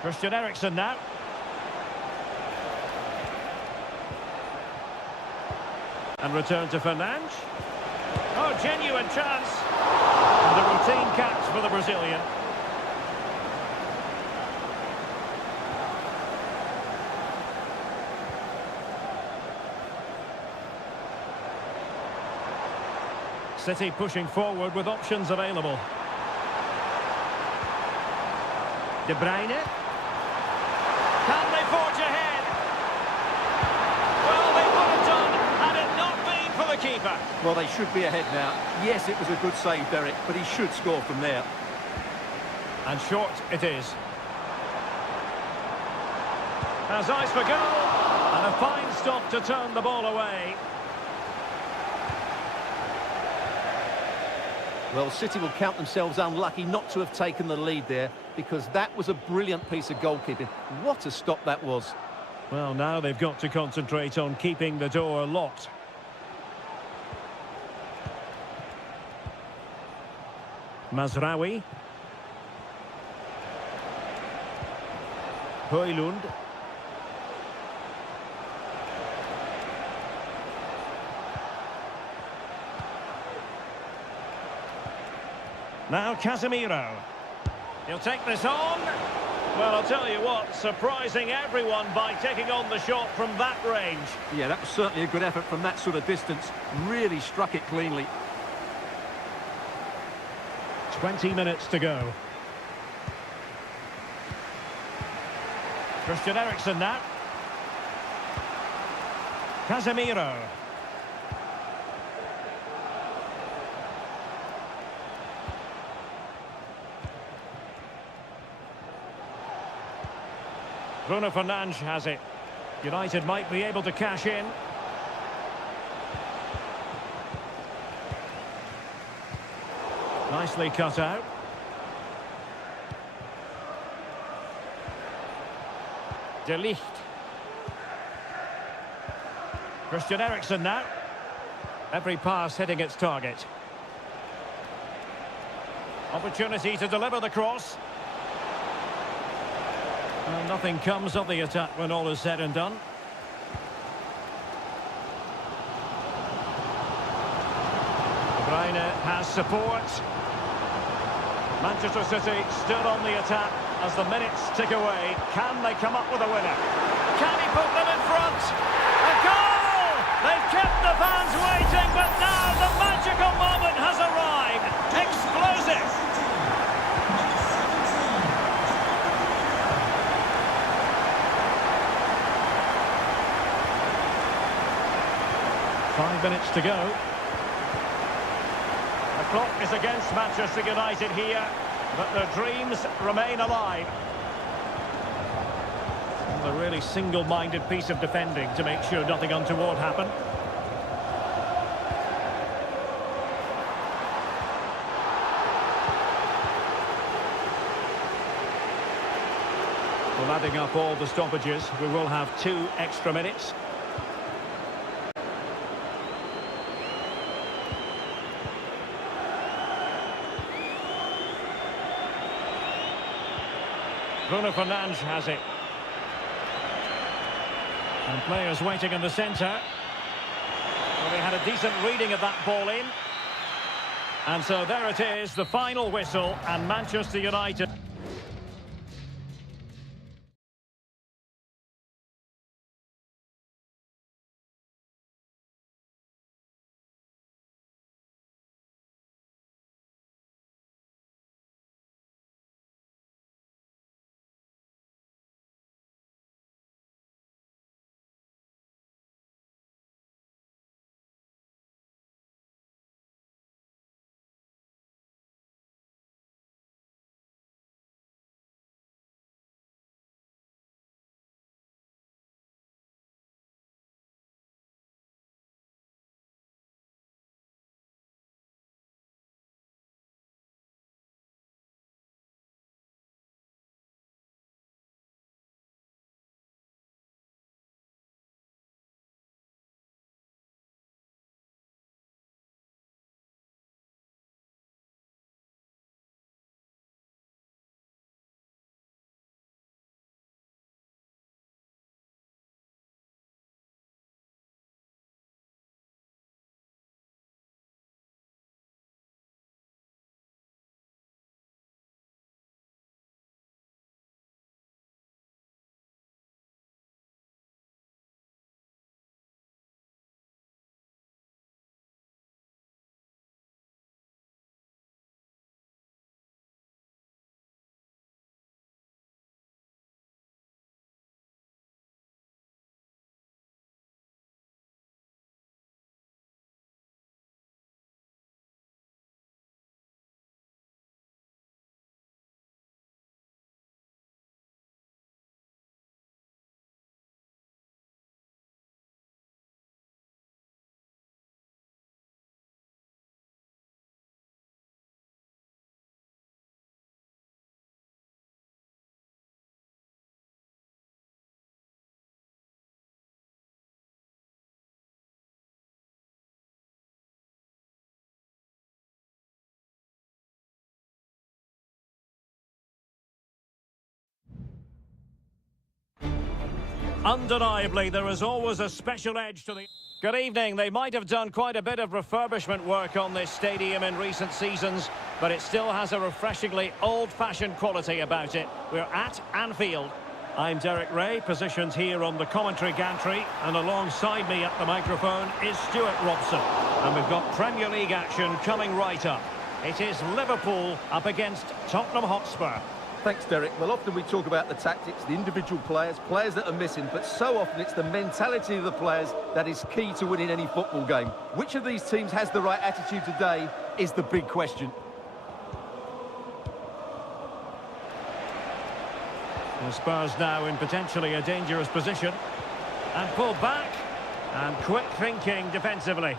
Christian Eriksen now. And return to Fernandes. Oh, genuine chance. And a routine catch for the Brazilian. City pushing forward with options available. De Bruyne. Can they forge ahead? Well, they would have done had it not been for the keeper. Well, they should be ahead now. Yes, it was a good save, Derek, but he should score from there. And short it is. Has eyes for goal. And a fine stop to turn the ball away. Well, City will count themselves unlucky not to have taken the lead there, because that was a brilliant piece of goalkeeping. What a stop that was. Well, now they've got to concentrate on keeping the door locked. Mazraoui. Højlund. Now Casemiro. He'll take this on. Well, I'll tell you what, surprising everyone by taking on the shot from that range. Yeah, that was certainly a good effort from that sort of distance. Really struck it cleanly. 20 minutes to go. Christian Eriksen now. Casemiro. Bruno Fernandes has it. United might be able to cash in. Nicely cut out. De Ligt. Christian Eriksen now. Every pass hitting its target. Opportunity to deliver the cross. Well, nothing comes of the attack when all is said and done. De Bruyne has support. Manchester City still on the attack as the minutes tick away. Can they come up with a winner? Can he put them in front? A goal! They've kept the fans waiting, but now the magical moment has arrived. Explosive! Five minutes to go. The clock is against Manchester United here, but their dreams remain alive. And a really single-minded piece of defending to make sure nothing untoward happened. Well, adding up all the stoppages, we will have 2 extra minutes. Bruno Fernandes has it. And players waiting in the centre. Well, they had a decent reading of that ball in. And so there it is, the final whistle, and Manchester United Undeniably, there is always a special edge to the... Good evening. They might have done quite a bit of refurbishment work on this stadium in recent seasons, but it still has a refreshingly old-fashioned quality about it. We're at Anfield. I'm Derek Ray, positioned here on the commentary gantry, and alongside me at the microphone is Stuart Robson. And we've got Premier League action coming right up. It is Liverpool up against Tottenham Hotspur. Thanks, Derek. Well, often we talk about the tactics, the individual players that are missing, but so often it's the mentality of the players that is key to winning any football game. Which of these teams has the right attitude today is the big question. The Spurs now in potentially a dangerous position. And pulled back. And quick thinking defensively.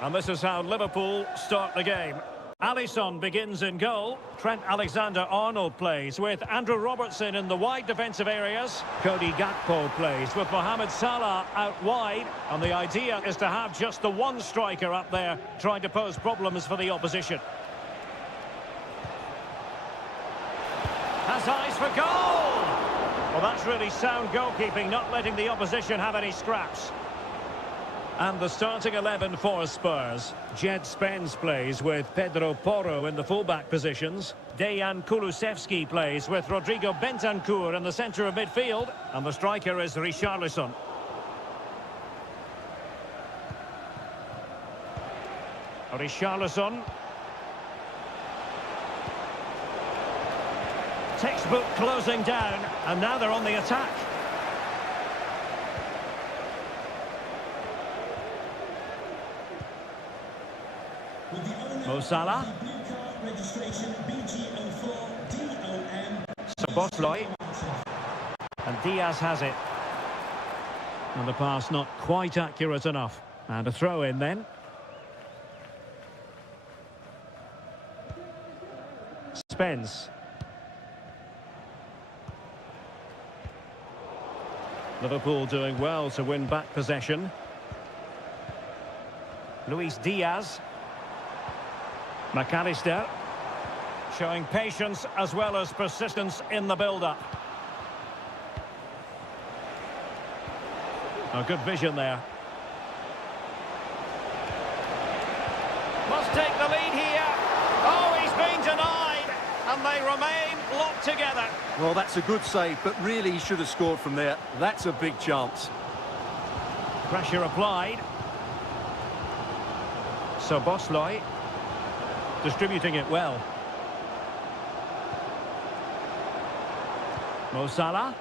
And this is how Liverpool start the game. Alisson begins in goal. Trent Alexander-Arnold plays with Andrew Robertson in the wide defensive areas. Cody Gakpo plays with Mohamed Salah out wide. And the idea is to have just the one striker up there trying to pose problems for the opposition. Has eyes for goal! Well, that's really sound goalkeeping, not letting the opposition have any scraps. And the starting 11 for Spurs. Jed Spence plays with Pedro Porro in the fullback positions. Dejan Kulusevski plays with Rodrigo Bentancur in the centre of midfield. And the striker is Richarlison. Richarlison. Textbook closing down, and now they're on the attack. Mo Salah. Szoboszlai. And Diaz has it. And the pass not quite accurate enough. And a throw in then. Spence. Liverpool doing well to win back possession. Luis Diaz. McAllister. Showing patience as well as persistence in the build-up. A good vision there. Must take the lead here. Oh, he's been denied. And they remain locked together. Well, that's a good save, but really he should have scored from there. That's a big chance. Pressure applied. Szoboszlai. Distributing it well. Mo Salah.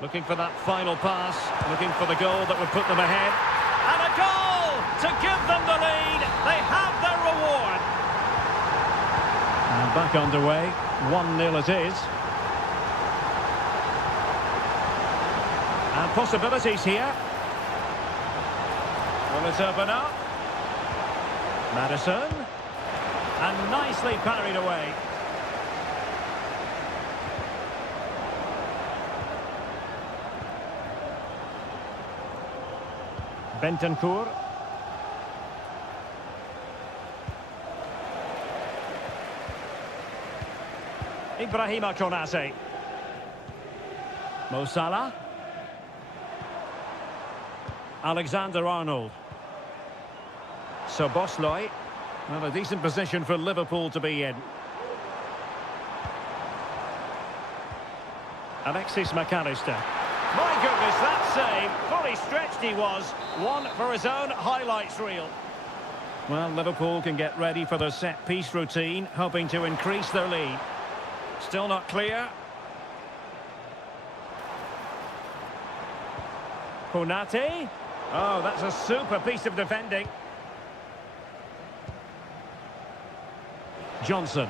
Looking for that final pass. Looking for the goal that would put them ahead. And a goal to give them the lead. They have their reward. And back underway. 1-0 it is. And possibilities here. Will it open up? Maddison. And nicely parried away. Bentancur. Ibrahima Konate. Mo Salah. Alexander-Arnold. Szoboszlai. Well, a decent position for Liverpool to be in. Alexis McAllister. My goodness, that save. Fully stretched he was. One for his own highlights reel. Well, Liverpool can get ready for their set-piece routine, hoping to increase their lead. Still not clear. Konate. Oh, that's a super piece of defending. Johnson.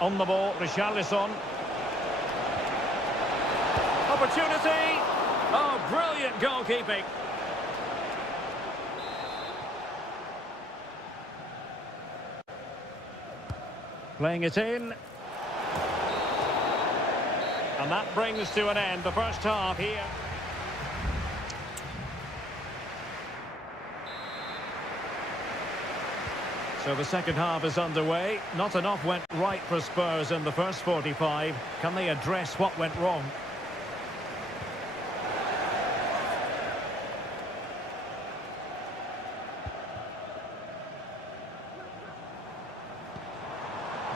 On the ball, Richarlison. Opportunity. Oh, brilliant goalkeeping. Playing it in. And that brings to an end the first half here. So the second half is underway. Not enough went right for Spurs in the first 45. Can they address what went wrong?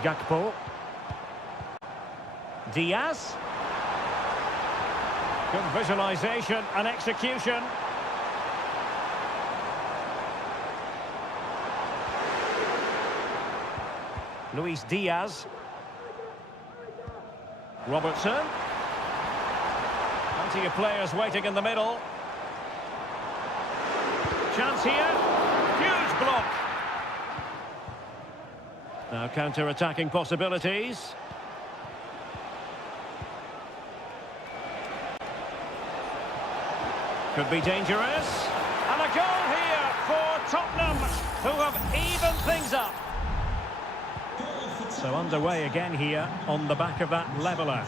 Gakpo. Diaz. Good visualization and execution. Luis Diaz. Robertson. Plenty of players waiting in the middle. Chance here. Huge block. Now counter-attacking possibilities. Could be dangerous. And a goal here for Tottenham, who have evened things up. So underway again here on the back of that leveller.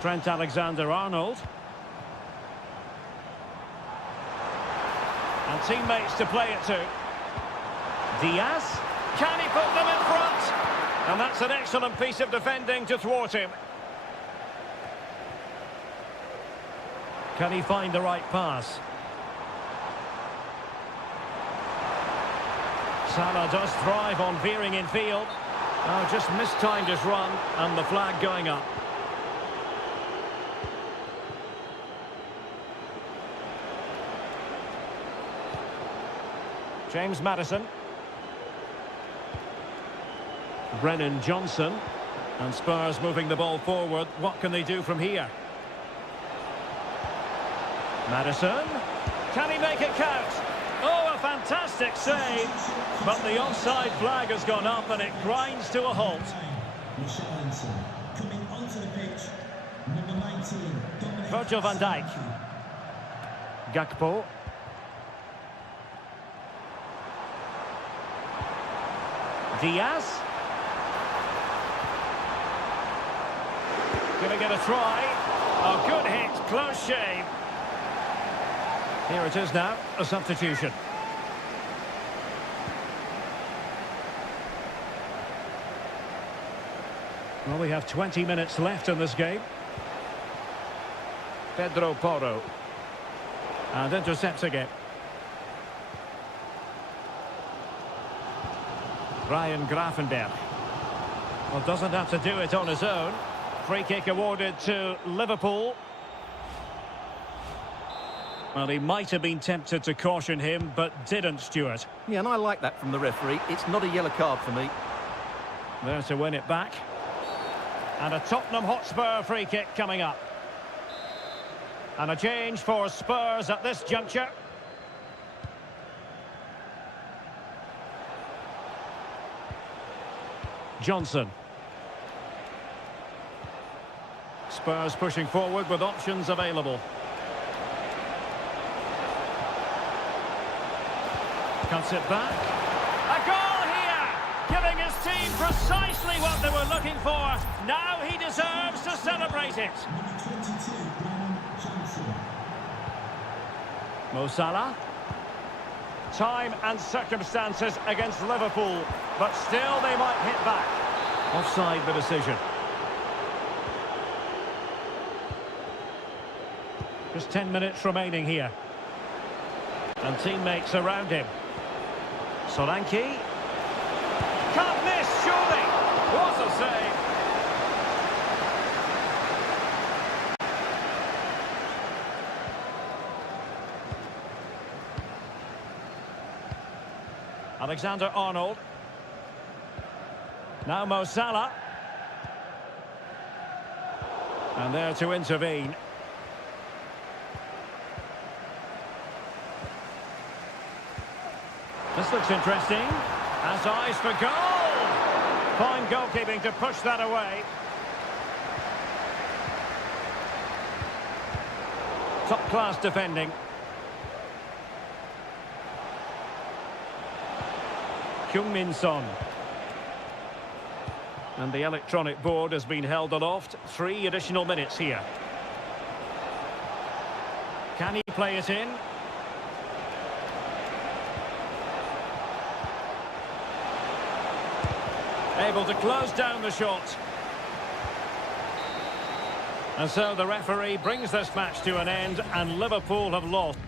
Trent Alexander-Arnold. And teammates to play it to. Diaz. Can he put them in front? And that's an excellent piece of defending to thwart him. Can he find the right pass? Salah does thrive on veering in field. Oh, just mistimed his run and the flag going up. James Maddison. Brennan Johnson. And Spurs moving the ball forward. What can they do from here? Maddison. Can he make it count? Oh, a fantastic save. But the offside flag has gone up and it grinds to a halt. Coming onto the pitch, number 19, Virgil van Dijk. Gakpo. Diaz. Gonna get a try. A good hit, close shave. Here it is now, a substitution. Well, we have 20 minutes left in this game. Pedro Porro. And intercepts again. Ryan Gravenberch. Well, doesn't have to do it on his own. Free kick awarded to Liverpool. Well, he might have been tempted to caution him, but didn't, Stuart. Yeah, and I like that from the referee. It's not a yellow card for me. There to win it back. And a Tottenham Hotspur free kick coming up. And a change for Spurs at this juncture. Johnson. Spurs pushing forward with options available. Cuts it back. A goal here! Giving his team precisely what they were looking for. Now he deserves to celebrate it. number 22, Brennan Johnson. Mo Salah. Time and circumstances against Liverpool, but still they might hit back. Offside the decision. Just 10 minutes remaining here. And teammates around him. Solanke. Can't miss, surely. What a save. Alexander-Arnold. Now Mo Salah. And there to intervene. This looks interesting. Has eyes for goal. Fine goalkeeping to push that away. Top-class defending. Heung-min Son. And the electronic board has been held aloft. 3 additional minutes here. Can he play it in? Able to close down the shot. And so the referee brings this match to an end, and Liverpool have lost.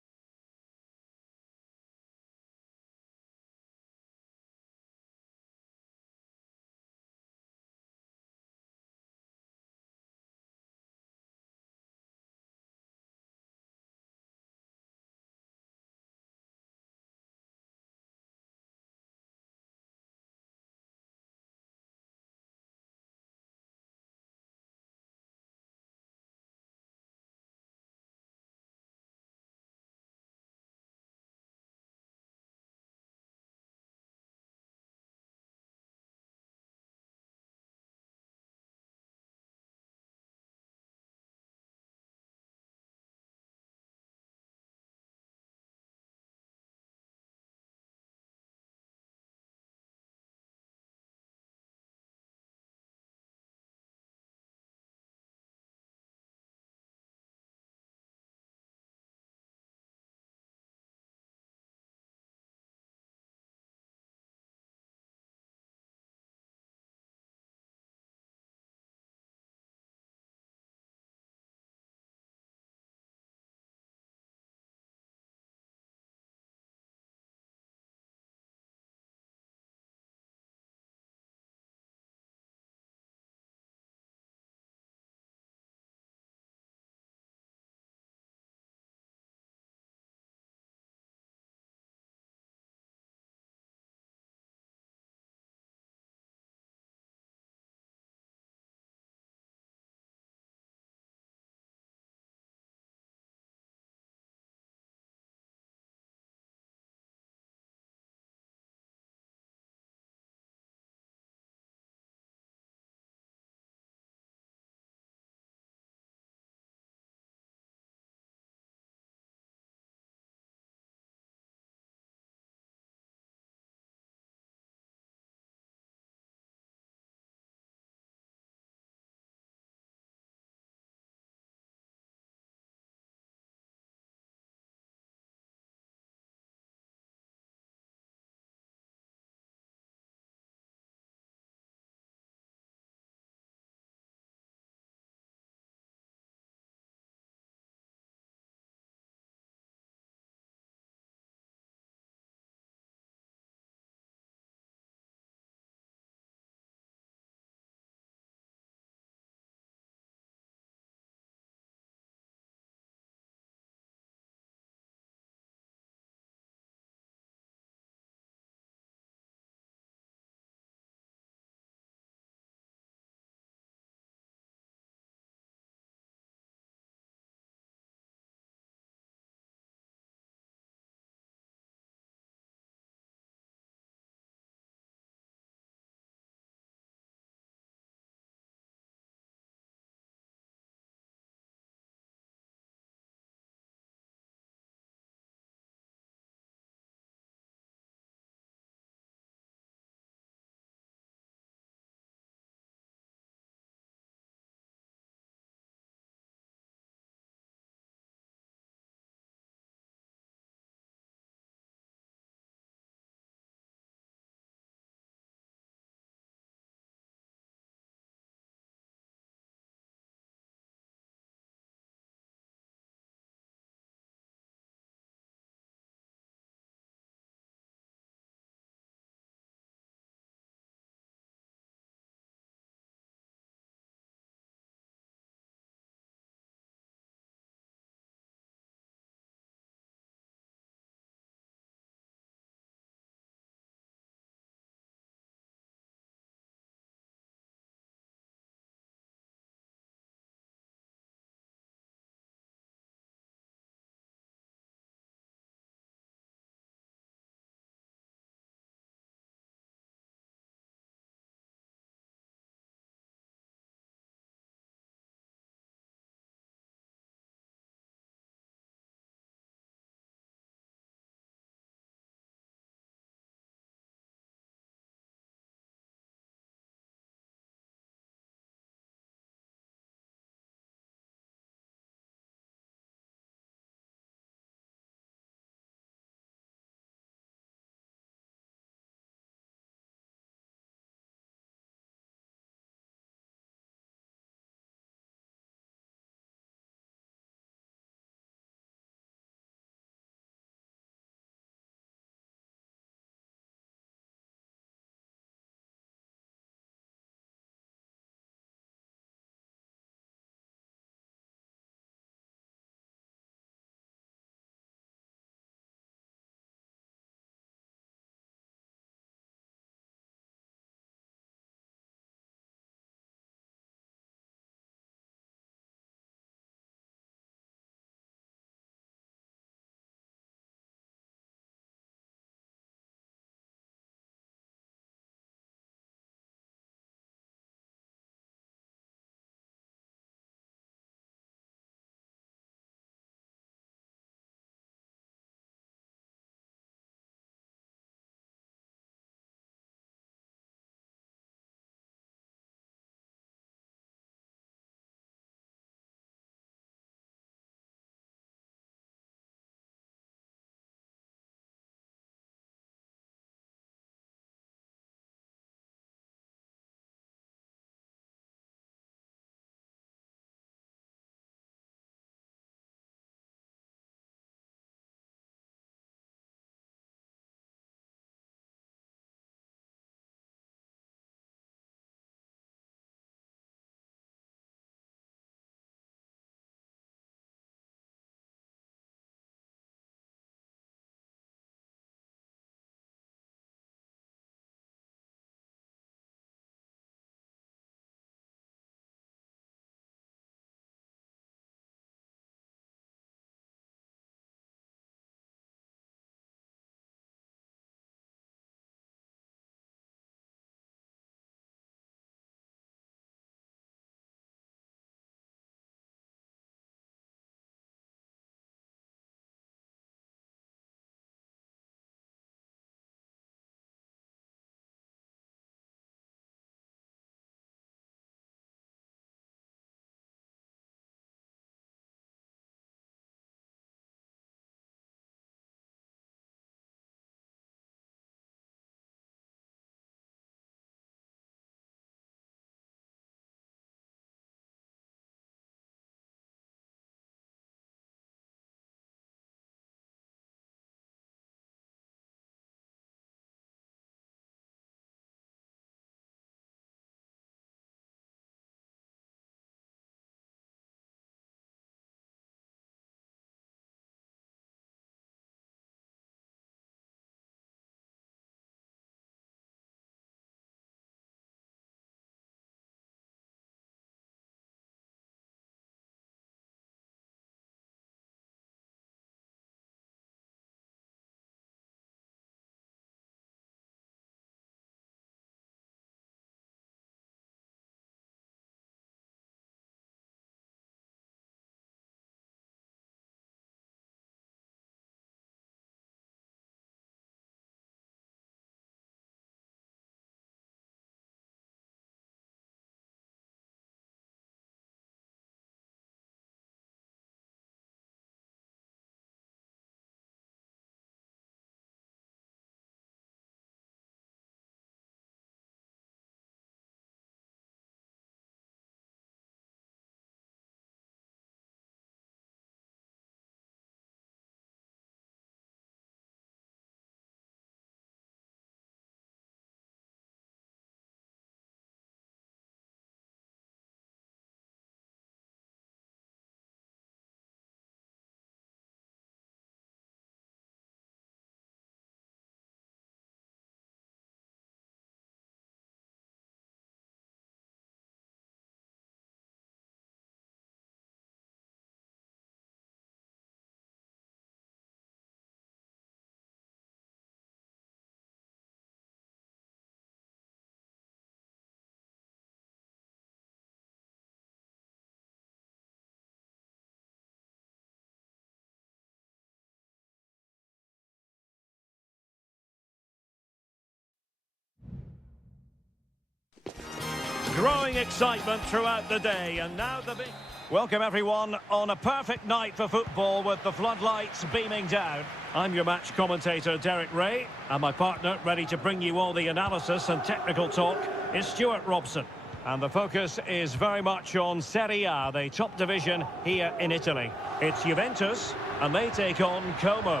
Growing excitement throughout the day, and now the big... Welcome everyone on a perfect night for football with the floodlights beaming down. I'm your match commentator Derek Ray, and my partner ready to bring you all the analysis and technical talk is Stuart Robson. And the focus is very much on Seria, the top division here in Italy. It's Juventus, and they take on Como.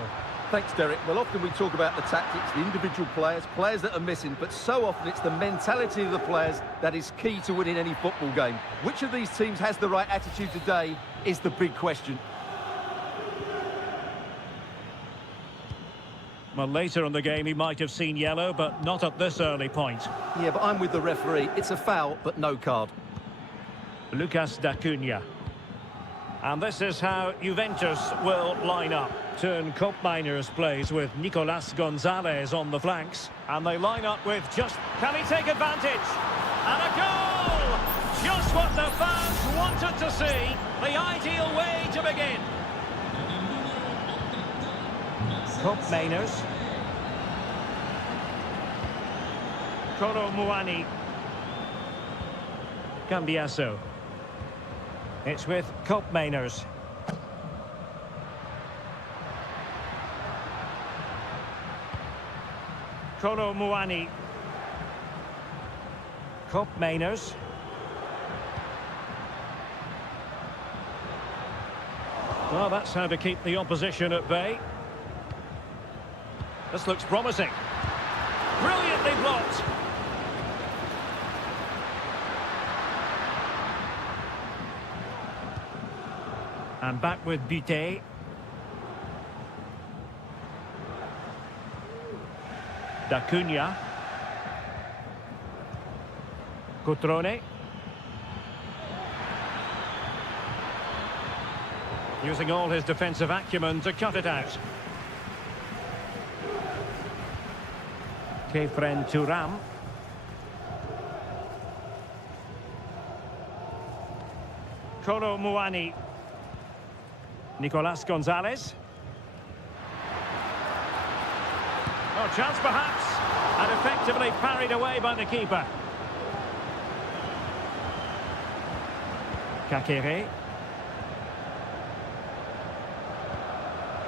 Thanks, Derek. Well, often we talk about the tactics, the individual players that are missing, but so often it's the mentality of the players that is key to winning any football game. Which of these teams has the right attitude today is the big question. Well, later in the game he might have seen yellow, but not at this early point. Yeah, but I'm with the referee. It's a foul, but no card. Lucas d'Acunha. And this is how Juventus will line up. Turn Koopmeiners plays with Nicolas Gonzalez on the flanks. And they line up with just... Can he take advantage? And a goal! Just what the fans wanted to see. The ideal way to begin. Koopmeiners. Koro Muani. Cambiasso. It's with Koopmeiners. Koro Muani. Koopmeiners. Well, that's how to keep the opposition at bay. This looks promising. Brilliantly blocked. And back with Butte. D'Acunha. Cutrone. Using all his defensive acumen to cut it out. Kefren Thuram. Koro Muani. Nicolas Gonzalez. Oh, chance perhaps. And effectively parried away by the keeper. Kakere.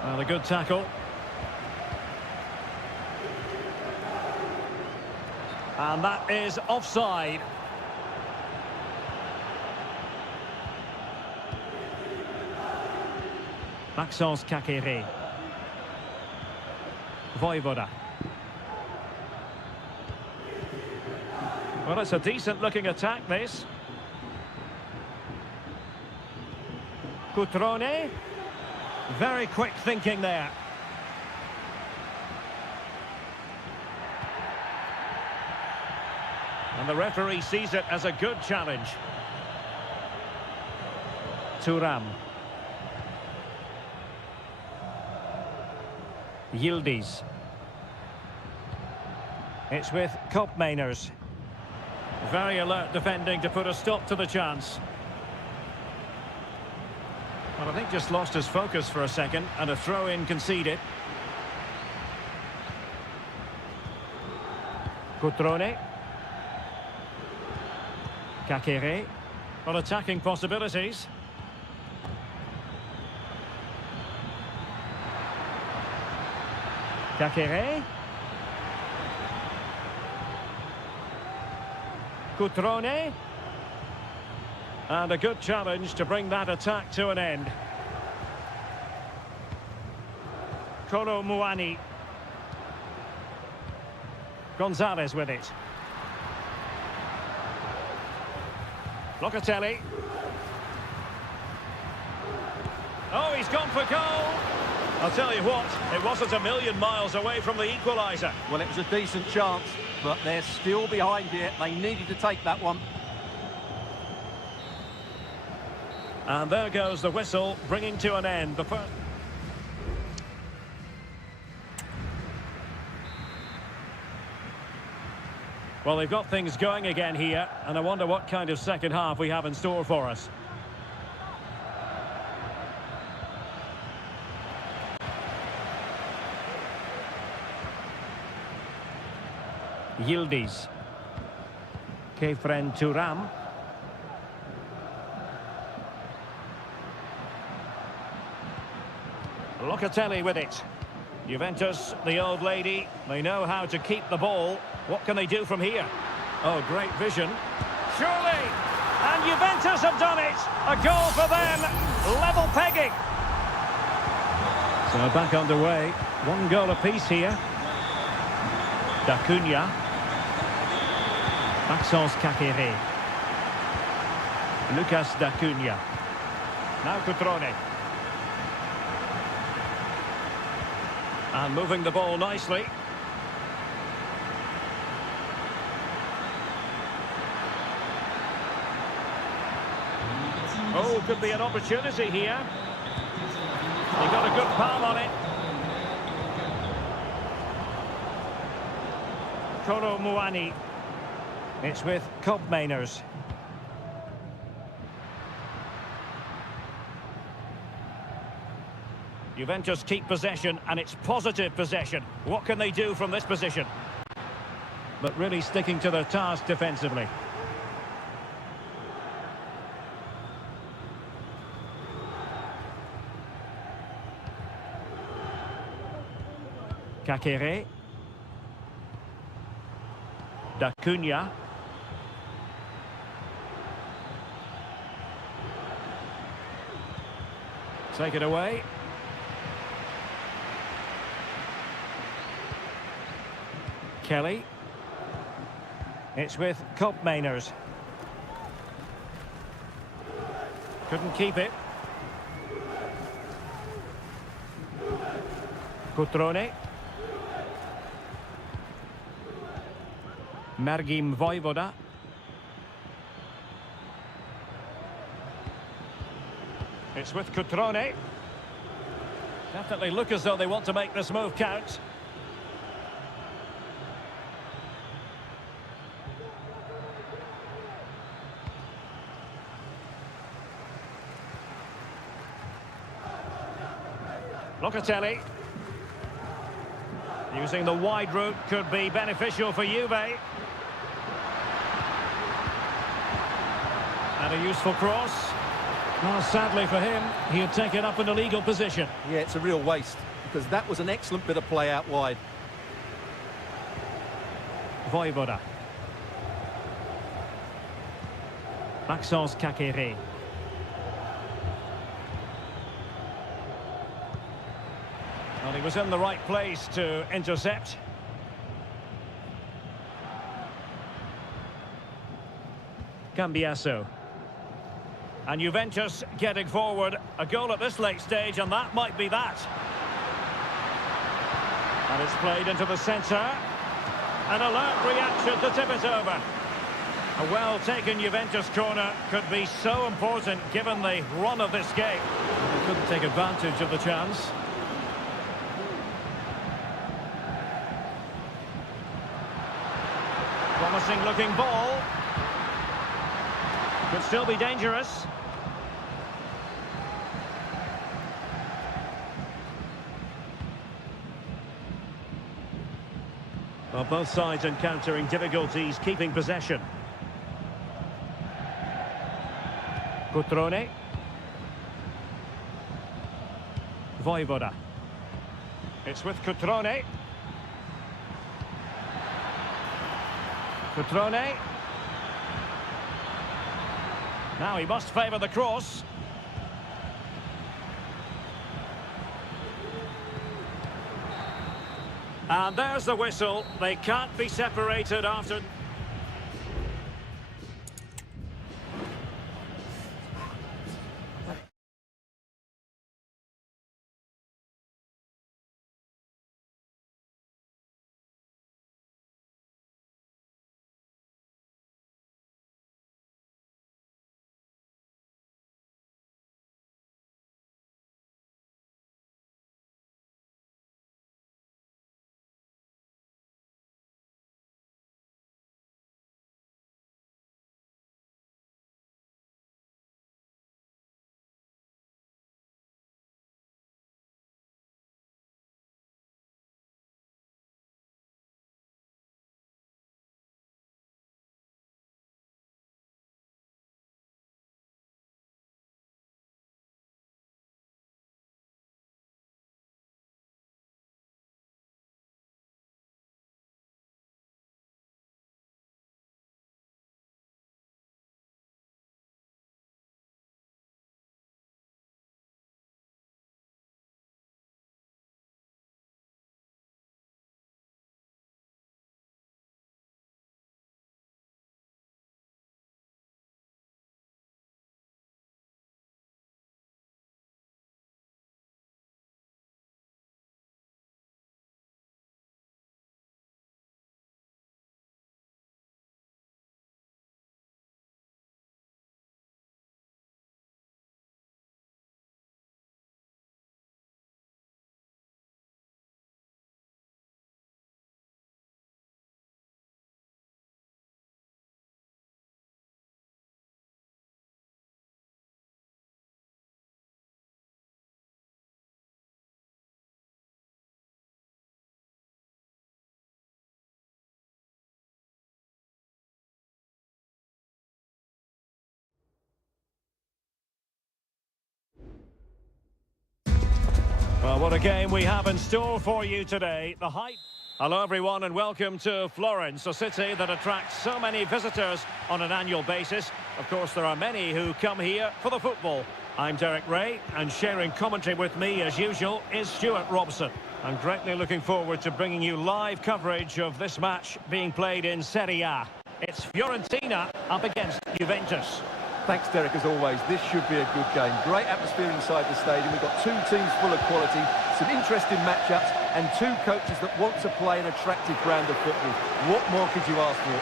Well, a good tackle. And that is offside. Maxence Kakere. Voivoda. Well, it's a decent-looking attack, this. Cutrone. Very quick thinking there. And the referee sees it as a good challenge. Thuram. Yildiz. It's with Koopmeiners. Very alert defending to put a stop to the chance. Well, I think just lost his focus for a second, and a throw-in conceded. Cutrone. Kakere. Well, attacking possibilities. Kakere. Cutrone. And a good challenge to bring that attack to an end. Koro Muani. Gonzalez with it. Locatelli. Oh, he's gone for goal. I'll tell you what, it wasn't a million miles away from the equaliser. Well, it was a decent chance, but they're still behind here. They needed to take that one. And there goes the whistle, bringing to an end the first. Well, they've got things going again here, and I wonder what kind of second half we have in store for us. Yildiz. Kefren Turam. Locatelli with it. Juventus, the old lady, they know how to keep the ball. What can they do from here? Oh, great vision. Surely! And Juventus have done it! A goal for them! Level pegging! So back underway. One goal apiece here. D'Acunha. Maxence Kakere. Lucas D'Acunha. Now Cutrone. And moving the ball nicely. Oh, could be an opportunity here. He got a good palm on it. Koro Muani. It's with Kopmeiners. Juventus keep possession, and it's positive possession. What can they do from this position? But really sticking to their task defensively. Kakere. D'Acunha. Take it away. Kelly. It's with Kopmeiners. Couldn't keep it. Cutrone. Mergim Vojvoda. It's with Cutrone. Definitely look as though they want to make this move count. Locatelli. Using the wide route could be beneficial for Juve. And a useful cross. Well, sadly for him, he had taken up an illegal position. Yeah, it's a real waste, because that was an excellent bit of play out wide. Vojvoda. Maxence Kakere. Well, he was in the right place to intercept. Cambiasso. And Juventus getting forward. A goal at this late stage, and that might be that. And it's played into the centre. An alert reaction to tip it over. A well-taken Juventus corner could be so important given the run of this game. They couldn't take advantage of the chance. Promising looking ball. Could still be dangerous. Well, both sides encountering difficulties keeping possession. Cutrone. Vojvoda. It's with Cutrone. Cutrone. Now he must favour the cross. And there's the whistle. They can't be separated after... What a game we have in store for you today. The hype. Hello everyone and welcome to Florence, a city that attracts so many visitors on an annual basis. Of course, there are many who come here for the football. I'm Derek Ray, and sharing commentary with me as usual is Stuart Robson. I'm greatly looking forward to bringing you live coverage of this match being played in Seria. It's Fiorentina up against Juventus. Thanks, Derek, as always. This should be a good game. Great atmosphere inside the stadium. We've got two teams full of quality, some interesting matchups, and two coaches that want to play an attractive brand of football. What more could you ask for?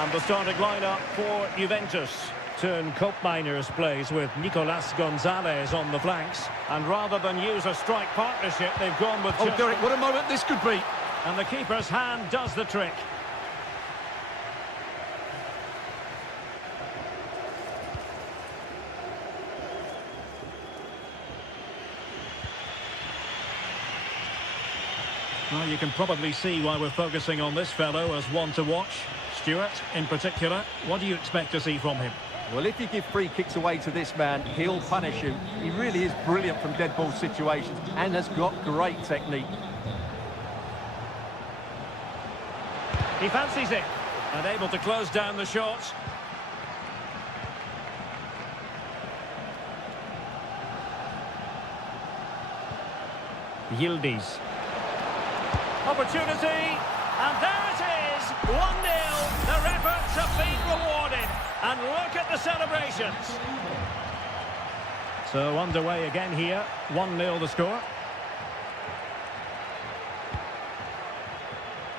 And the starting lineup for Juventus. Turn Koopmeiners plays with Nicolas Gonzalez on the flanks. And rather than use a strike partnership, they've gone with... Oh, Derek, what a moment this could be. And the keeper's hand does the trick. Well, you can probably see why we're focusing on this fellow as one to watch. Stuart, in particular, what do you expect to see from him? Well, if you give free kicks away to this man, he'll punish you. He really is brilliant from dead ball situations and has got great technique. He fancies it and able to close down the shots. Yildiz. Opportunity, and there it is, 1-0. Their efforts have been rewarded, and look at the celebrations. So underway again here, 1-0 the score.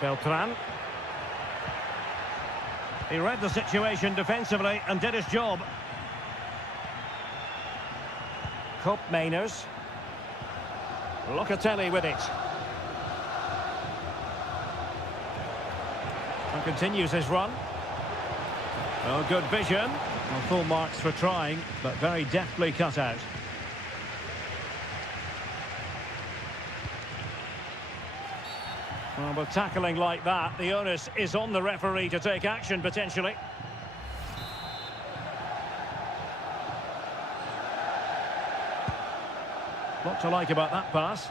Beltran. He read the situation defensively and did his job. Koopmeiners. Locatelli with it. And continues his run. Oh, good vision. Well, full marks for trying, but very deftly cut out. Well, with tackling like that, the onus is on the referee to take action, potentially. What to like about that pass.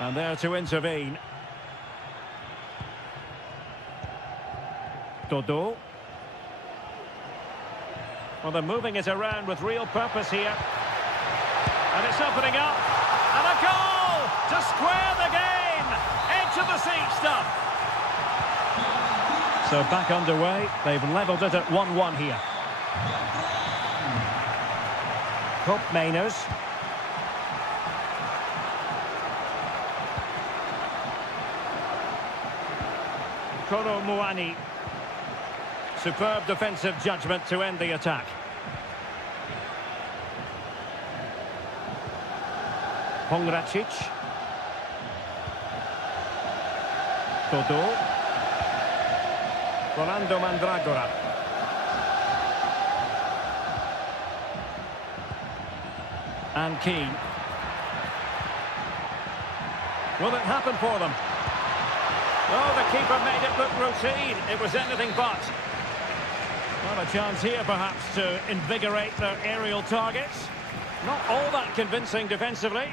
And there to intervene. Dodo. Well, they're moving it around with real purpose here. And it's opening up. And a goal to square the game. Edge of the seat stuff. So back underway. They've levelled it at 1-1 here. Koopmeiners. Koro Muani. Superb defensive judgment to end the attack. Pongracic. Dodo. Rolando Mandragora. And Keane. Will it happen for them? Oh, the keeper made it look routine. It was anything but. Well, a chance here, perhaps, to invigorate their aerial targets. Not all that convincing defensively.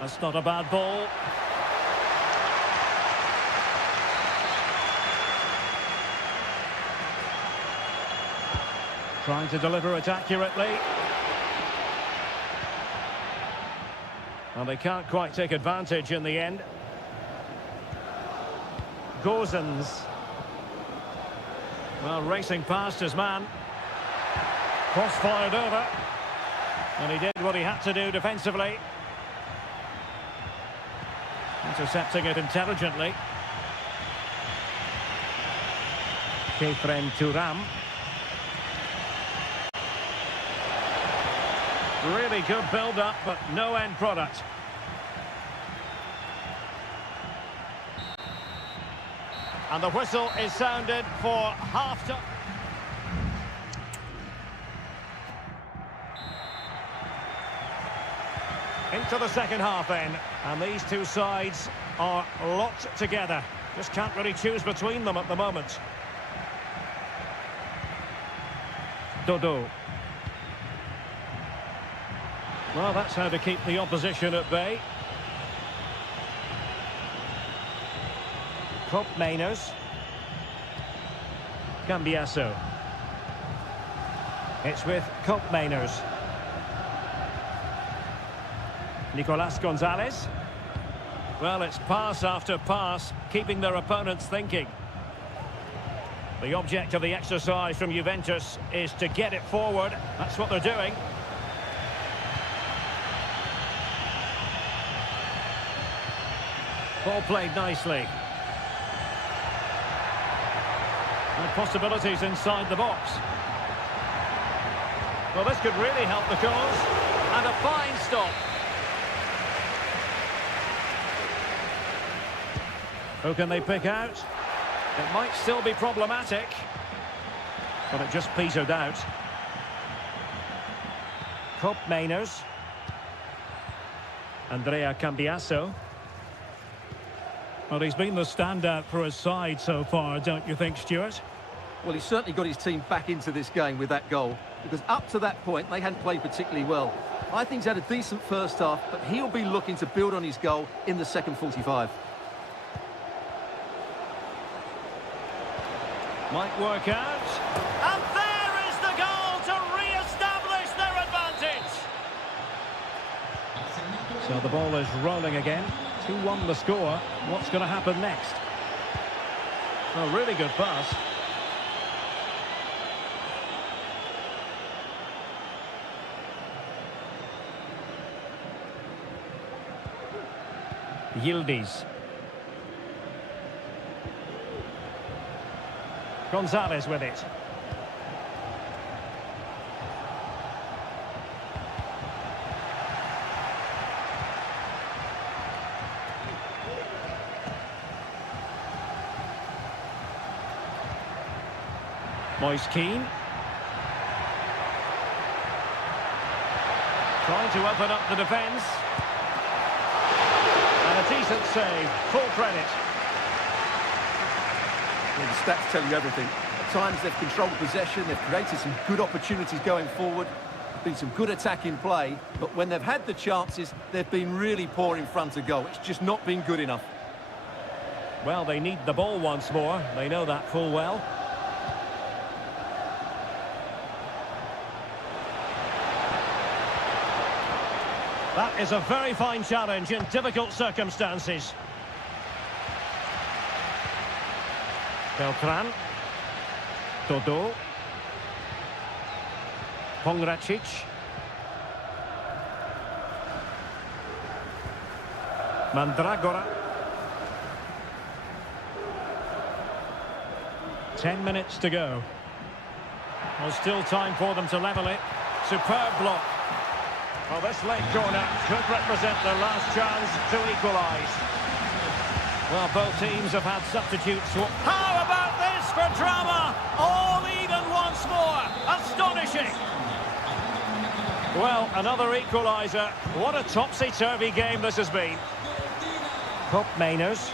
That's not a bad ball. Trying to deliver it accurately. Well, they can't quite take advantage in the end. Gozens. Well, racing past his man. Cross fired over. And he did what he had to do defensively. Intercepting it intelligently. Kefren Turam. Really good build-up, but no end product. And the whistle is sounded for half-time. Into the second half then, and these two sides are locked together. Just can't really choose between them at the moment. Dodo. Well, that's how to keep the opposition at bay. Mainers. Cambiasso. It's with Mainers. Nicolas Gonzalez. Well, it's pass after pass, keeping their opponents thinking. The object of the exercise from Juventus is to get it forward. That's what they're doing. Ball played nicely. And possibilities inside the box. Well, this could really help the cause. And a fine stop. Who can they pick out? It might still be problematic. But it just petered out. Mainers. Andrea Cambiasso. Well, he's been the standout for his side so far, don't you think, Stuart? Well, he's certainly got his team back into this game with that goal, because up to that point, they hadn't played particularly well. I think he's had a decent first half, but he'll be looking to build on his goal in the second 45. Might work out. And there is the goal to re-establish their advantage. So the ball is rolling again. 2-1 the score. What's going to happen next? A really good pass. Yildiz. Gonzalez with it. Moise Keane. Trying to open up the defence. And a decent save. Full credit. Well, the stats tell you everything. At times they've controlled possession, they've created some good opportunities going forward. There's been some good attacking play, but when they've had the chances, they've been really poor in front of goal. It's just not been good enough. Well, they need the ball once more. They know that full well. That is a very fine challenge in difficult circumstances. Beltran. Dodo. Pongracic. Mandragora. 10 minutes to go. Well, still time for them to level it. Superb block. Well, this late corner could represent their last chance to equalise. Well, both teams have had substitutes. How about this for drama? All even once more. Astonishing. Well, another equaliser. What a topsy-turvy game this has been. Mainers.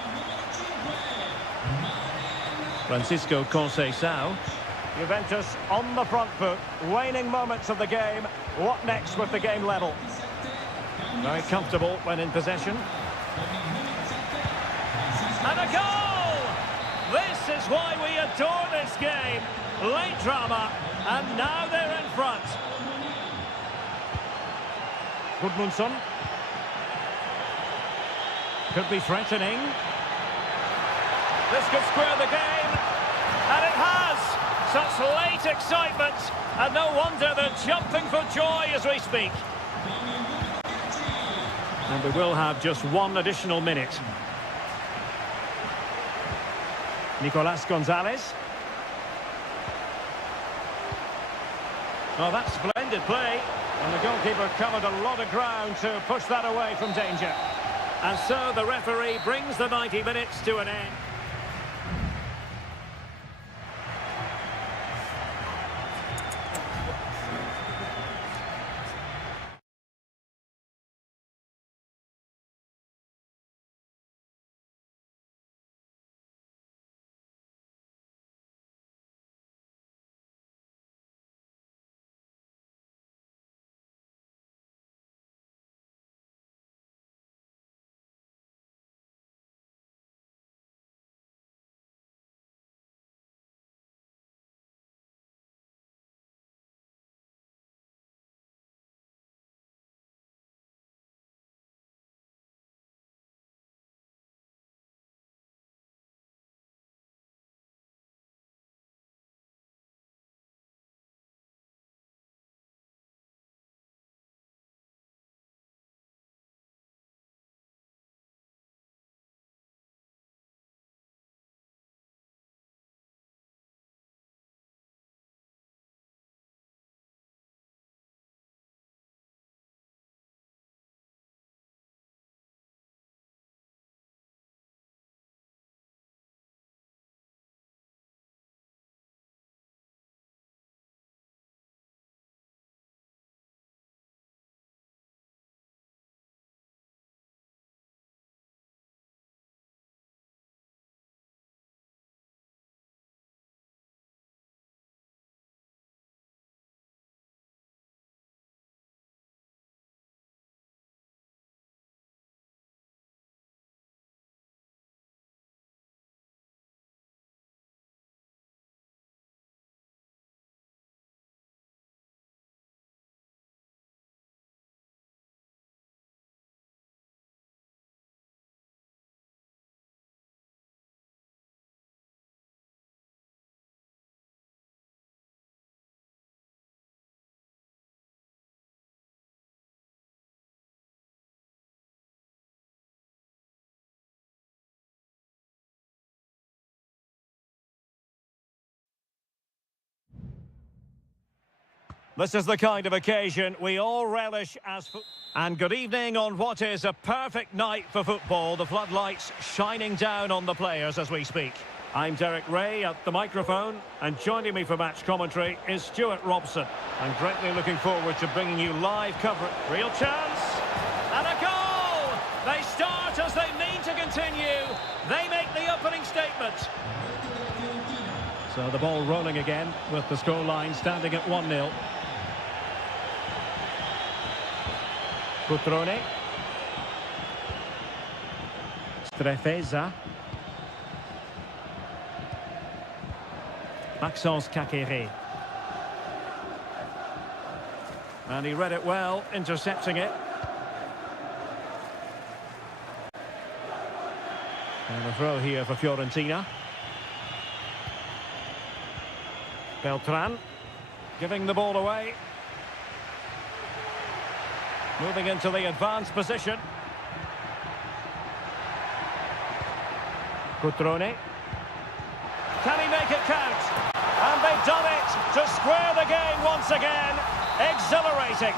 Francisco Conceição. Juventus on the front foot, waning moments of the game. What next with the game level? Very comfortable when in possession. And a goal! This is why we adore this game. Late drama, and now they're in front. Gudmundsson. Could be threatening. This could square the game, and it has. Such late excitement, and no wonder they're jumping for joy as we speak. And we will have just one additional minute. Nicolas Gonzalez. Oh, that's splendid play. And the goalkeeper covered a lot of ground to push that away from danger. And so the referee brings the 90 minutes to an end. This is the kind of occasion we all relish as And good evening on what is a perfect night for football. The floodlights shining down on the players as we speak. I'm Derek Ray at the microphone, and joining me for match commentary is Stuart Robson. I'm greatly looking forward to bringing you live coverage. Real chance, and a goal! They start as they mean to continue. They make the opening statement. So the ball rolling again with the scoreline standing at 1-0. Cutrone. Strefeza. Maxence Caqueret. And he read it well, intercepting it. And a throw here for Fiorentina. Beltran giving the ball away. Moving into the advanced position. Cutrone. Can he make it count? And they've done it to square the game once again. Exhilarating.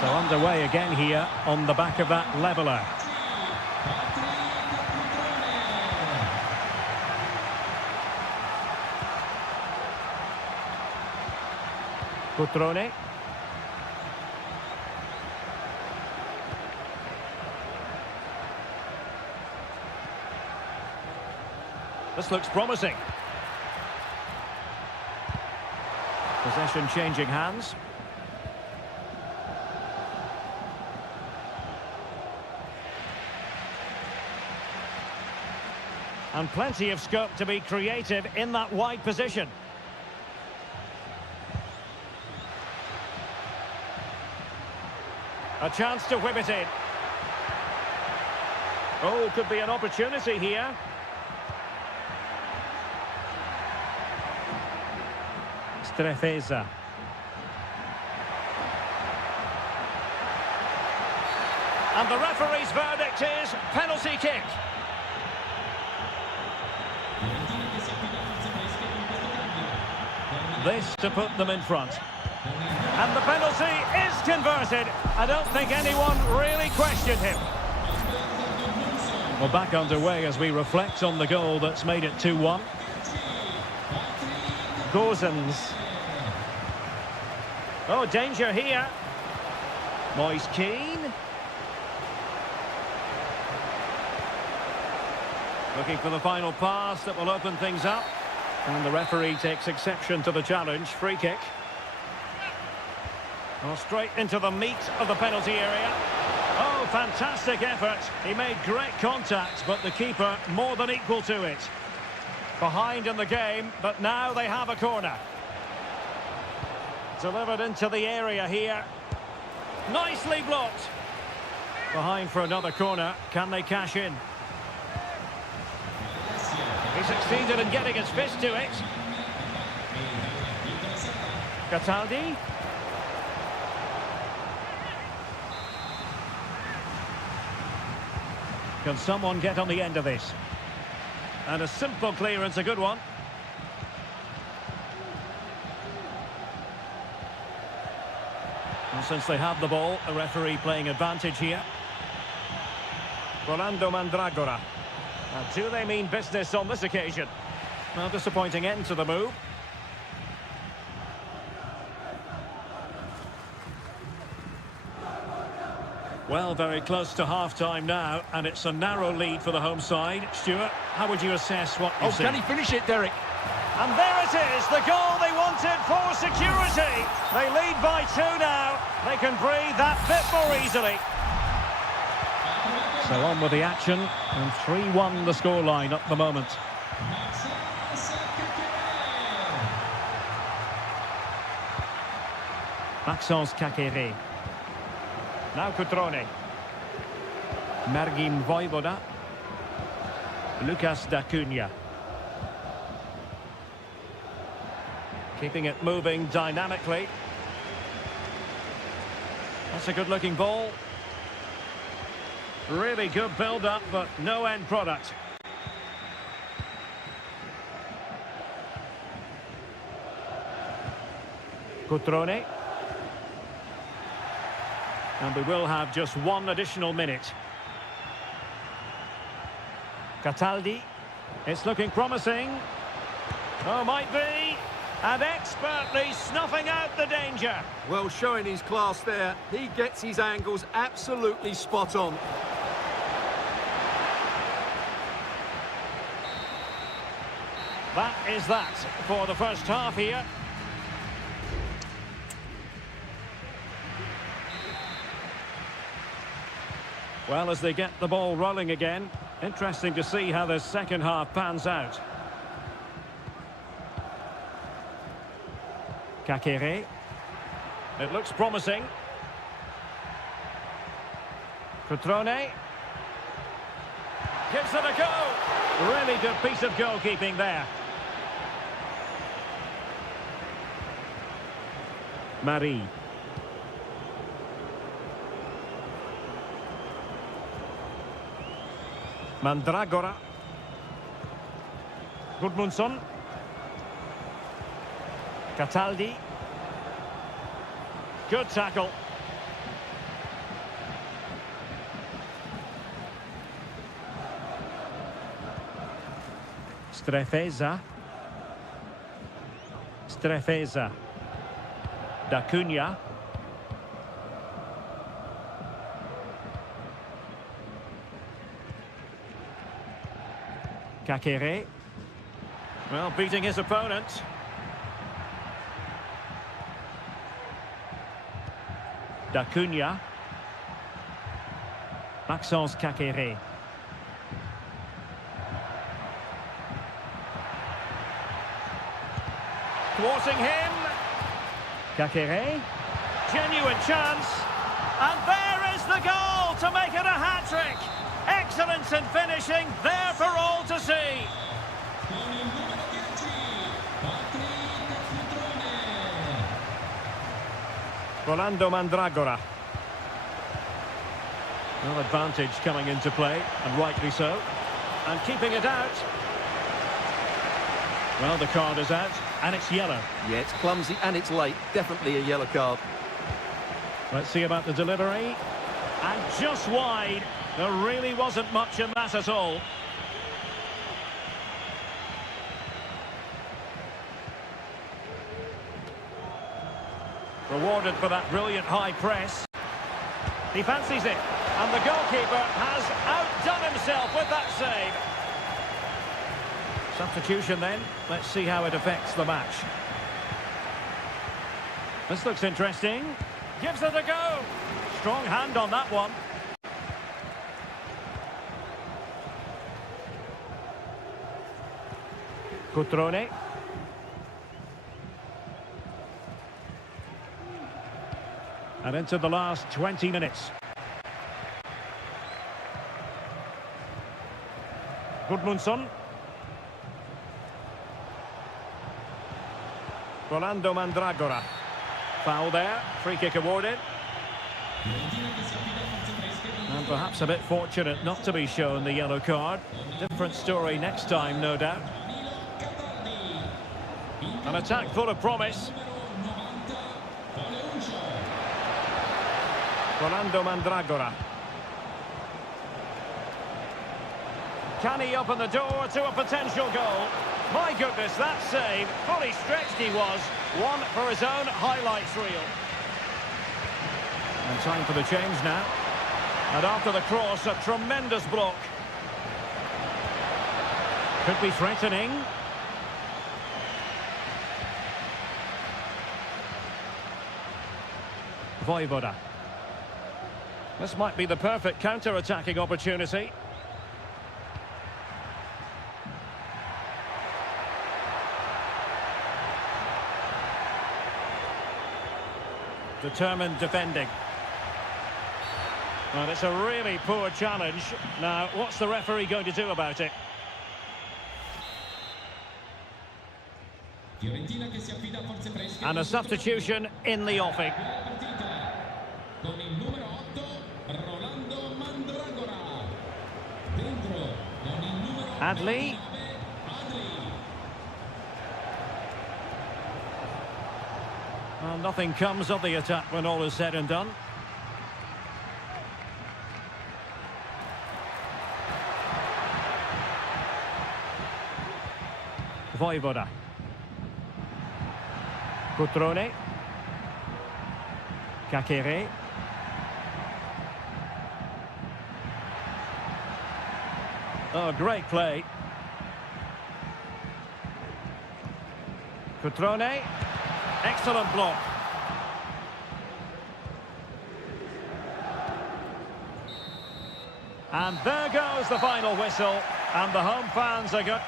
So underway again here on the back of that leveller. Cutrone. This looks promising. Possession changing hands. And plenty of scope to be creative in that wide position. A chance to whip it in. Oh, could be an opportunity here. Strefeza. And the referee's verdict is penalty kick. This to put them in front. And the penalty is converted. I don't think anyone really questioned him. Well, back underway as we reflect on the goal that's made it 2-1. Gozens. Oh, danger here. Moise Keane. Looking for the final pass that will open things up. And the referee takes exception to the challenge. Free kick. Well, straight into the meat of the penalty area. Oh, fantastic effort. He made great contact, but the keeper more than equal to it. Behind in the game, but now they have a corner. Delivered into the area here. Nicely blocked. Behind for another corner. Can they cash in? He succeeded in getting his fist to it. Cataldi. Can someone get on the end of this? And a simple clearance, a good one. And since they have the ball, the referee playing advantage here. Rolando Mandragora. Now, do they mean business on this occasion? Well, disappointing end to the move. Well, very close to half-time now, and it's a narrow lead for the home side. Stuart, how would you assess what you see? Can he finish it, Derek? And there it is, the goal they wanted for security. They lead by 2 now. They can breathe that bit more easily. So on with the action, and 3-1 the scoreline at the moment. Maxence Caqueret. Now Cutrone. Margin Voivoda. Lucas D'Acunha. Keeping it moving dynamically. That's a good-looking ball. Really good build-up, but no end product. Cutrone. And we will have just one additional minute. Cataldi. It's looking promising. Oh, might be. And expertly snuffing out the danger. Well, showing his class there. He gets his angles absolutely spot on. That is that for the first half here. Well, as they get the ball rolling again, interesting to see how the second half pans out. Kakere. It looks promising. Cutrone. Gives it a go. Really good piece of goalkeeping there. Marie. Mandragora. Gudmundsson. Cataldi. Good tackle. Strefeza. Strefeza. Da Cunha. Kakere. Well, beating his opponent. Da Cunha. Maxence Kakere. Thwarting him. Kakere. Genuine chance. And there is the goal to make it a hat-trick. Excellence in finishing, there for all to see. Rolando Mandragora. No advantage coming into play, and rightly so. And keeping it out. Well, the card is out, and it's yellow. Yeah, it's clumsy and it's late. Definitely a yellow card. Let's see about the delivery. And just wide. There really wasn't much in that at all. Rewarded for that brilliant high press. He fancies it. And the goalkeeper has outdone himself with that save. Substitution then. Let's see how it affects the match. This looks interesting. Gives it a go. Strong hand on that one. Cutrone. And into the last 20 minutes. Gudmundsson. Rolando Mandragora. Foul there. Free kick awarded. And perhaps a bit fortunate not to be shown the yellow card. Different story next time, no doubt. An attack full of promise. Rolando Mandragora. Can he open the door to a potential goal? My goodness, that save. Fully stretched he was. One for his own highlights reel. And time for the change now. And after the cross, a tremendous block. Could be threatening. Voivoda. This might be the perfect counter-attacking opportunity. Determined defending. Well, it's a really poor challenge. Now, what's the referee going to do about it? And a substitution in the offing. Adley. And nothing comes of the attack when all is said and done. Voivoda. Cutrone. Kakere. Oh, great play. Cutrone. Excellent block. And there goes the final whistle. And the home fans are good.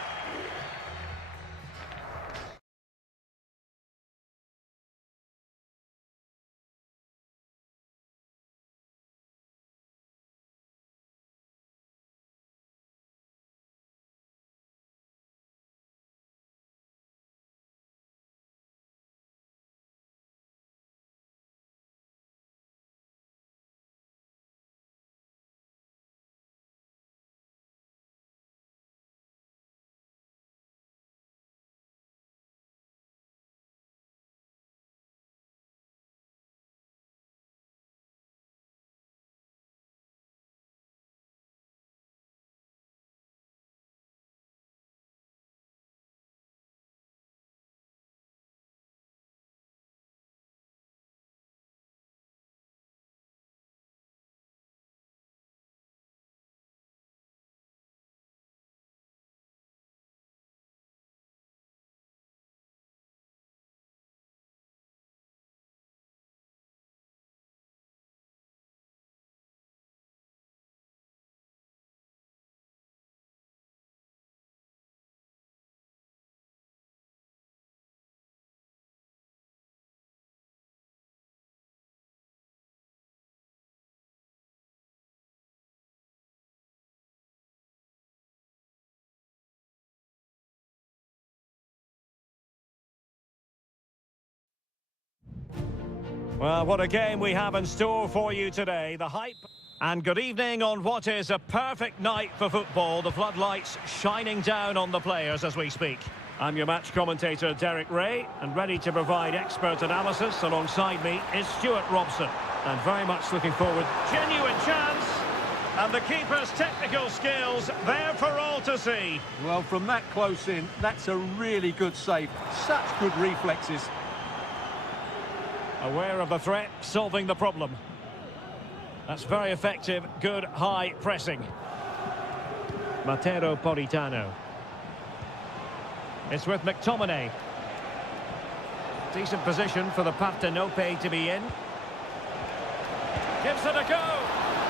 Well, what a game we have in store for you today. The hype. And good evening on what is a perfect night for football. The floodlights shining down on the players as we speak. I'm your match commentator, Derek Ray, and ready to provide expert analysis. Alongside me is Stuart Robson. And very much looking forward. Genuine chance. And the keeper's technical skills there for all to see. Well, from that close in, that's a really good save. Such good reflexes. Aware of the threat, solving the problem. That's very effective, good high pressing. Matero Politano. It's with McTominay. Decent position for the Partenope to be in. Gives it a go!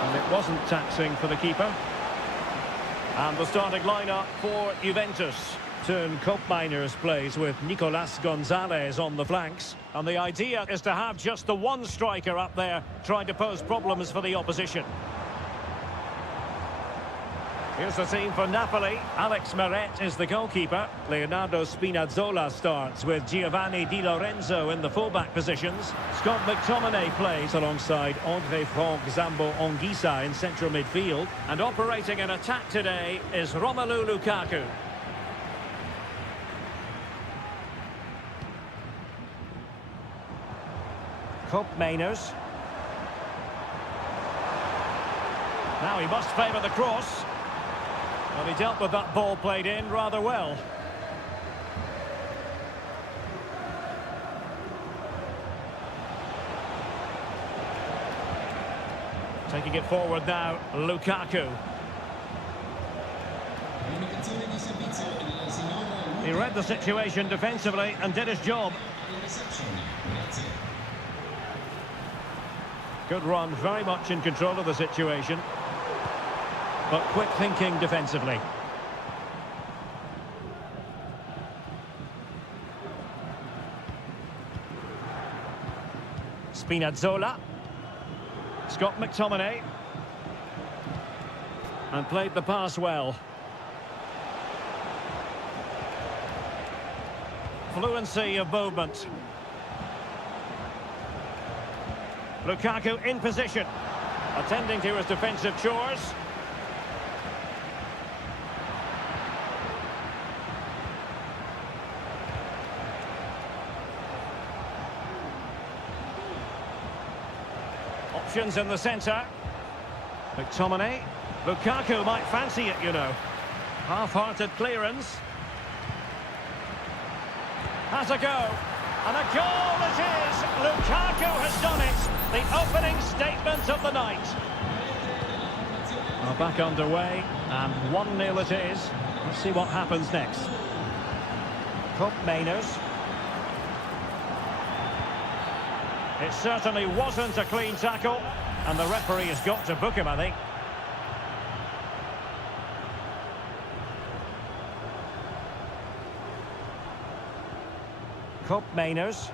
And it wasn't taxing for the keeper. And the starting lineup for Juventus. Turn Koopmeiners plays with Nicolas Gonzalez on the flanks. And the idea is to have just the one striker up there trying to pose problems for the opposition. Here's the team for Napoli. Alex Meret is the goalkeeper. Leonardo Spinazzola starts with Giovanni Di Lorenzo in the fullback positions. Scott McTominay plays alongside André Franck Zambo Anguissa in central midfield. And operating an attack today is Romelu Lukaku. Koopmeiners. Now he must favour the cross. Well, he dealt with that ball played in rather well. Taking it forward now, Lukaku. He read the situation defensively and did his job. Good run, very much in control of the situation. But quick thinking defensively. Spinazzola. Scott McTominay. And played the pass well. Fluency of movement. Lukaku in position. Attending to his defensive chores. Options in the centre. McTominay. Lukaku might fancy it, you know. Half-hearted clearance. Has a go. And a goal it is! Lukaku has done it! The opening statement of the night. Well, back underway, and 1-0 it is. Let's see what happens next. Cup Mainers. It certainly wasn't a clean tackle, and the referee has got to book him, I think. Cup Mainers.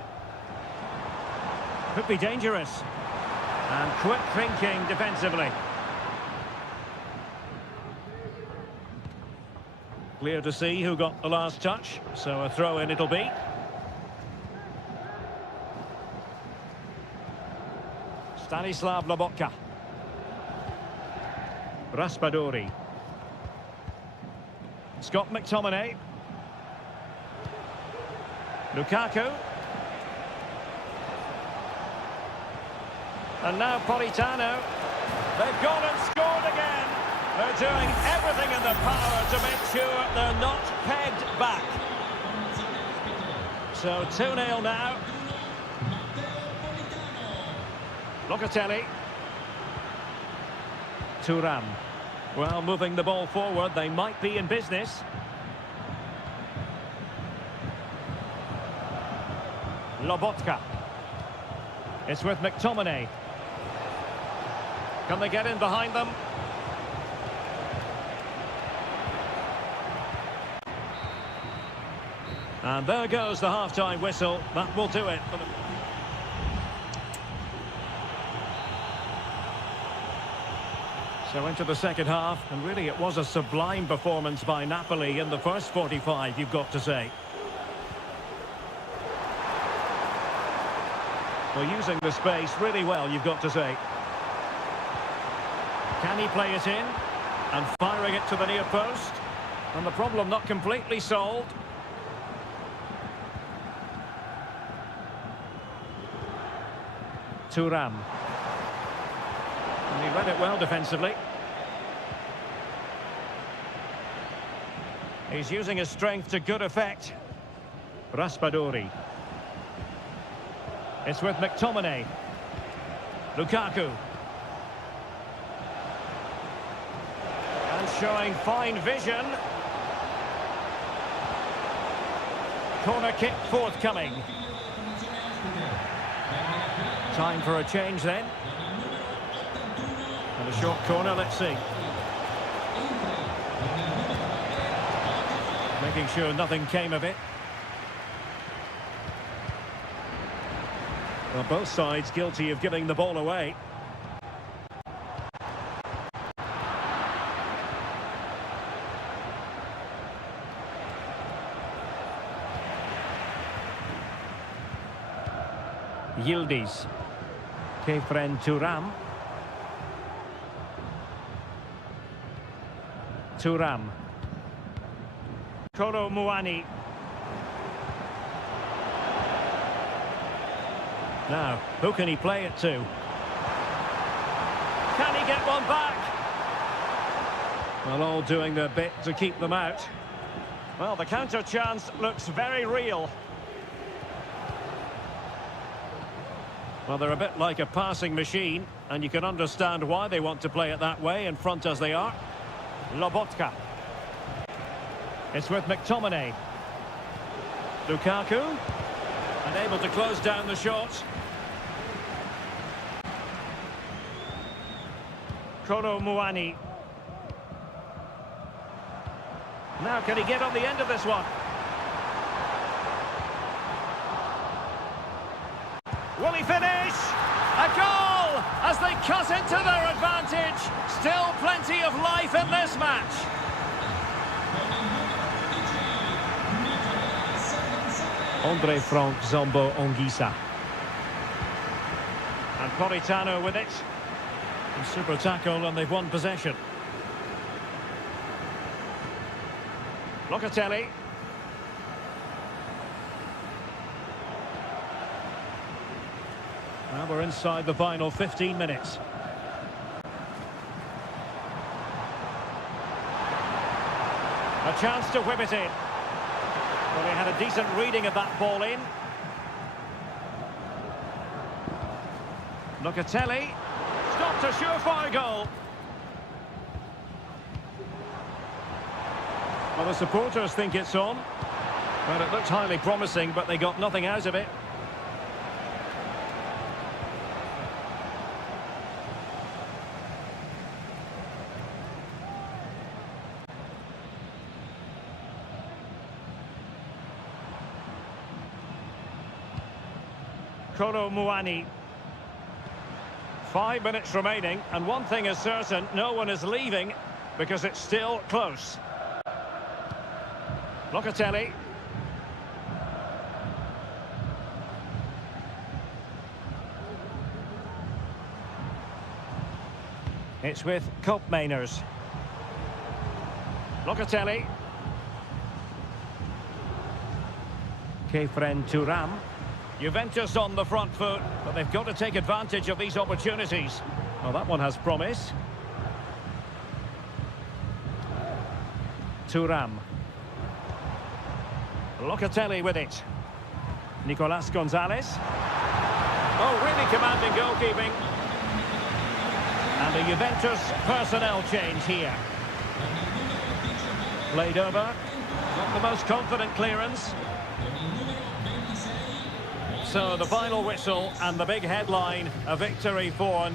Could be dangerous. And quick thinking defensively. Clear to see who got the last touch, so a throw-in it'll be. Stanislav Lobotka. Raspadori. Scott McTominay. Lukaku. And now Politano. They've gone and scored again. They're doing everything in their power to make sure they're not pegged back. So 2-0 now. Locatelli. Thuram. Well, moving the ball forward, they might be in business. Lobotka. It's with McTominay. Can they get in behind them? And there goes the half-time whistle. That will do it for the... So into the second half, and really it was a sublime performance by Napoli in the first 45, you've got to say. Well, using the space really well, you've got to say. Can he play it in? And firing it to the near post. And the problem not completely solved. Thuram. And he read it well defensively. He's using his strength to good effect. Raspadori. It's with McTominay. Lukaku. And showing fine vision. Corner kick forthcoming. Time for a change then. And a short corner, let's see. Making sure nothing came of it. Well, both sides guilty of giving the ball away. Yildiz. Kefren Thuram. Thuram. Kolo Muani. Now, who can he play it to? Can he get one back? Well, all doing their bit to keep them out. Well, the counter chance looks very real. Well, they're a bit like a passing machine, and you can understand why they want to play it that way, in front as they are. Lobotka. It's with McTominay. Lukaku. And able to close down the shot. Kolo Muani. Now can he get on the end of this one? Will he finish? A goal as they cut into their advantage. Still plenty of life in this match. Andre Frank Zombo Ongisa. And Politano with it. And super tackle, and they've won possession. Locatelli. Now we're inside the final 15 minutes. A chance to whip it in. Well, he had a decent reading of that ball in. Locatelli. Stopped a surefire goal. Well, the supporters think it's on. Well, it looked highly promising, but they got nothing out of it. Kolo Muani. 5 minutes remaining, and one thing is certain, no one is leaving because it's still close. Locatelli. It's with Koopmeiners. Locatelli. Kefren Thuram. Juventus on the front foot, but they've got to take advantage of these opportunities. Well, that one has promise. Thuram. Locatelli with it. Nicolas Gonzalez. Oh, really commanding goalkeeping. And a Juventus personnel change here. Played over. Not the most confident clearance. So the final whistle and the big headline, a victory for...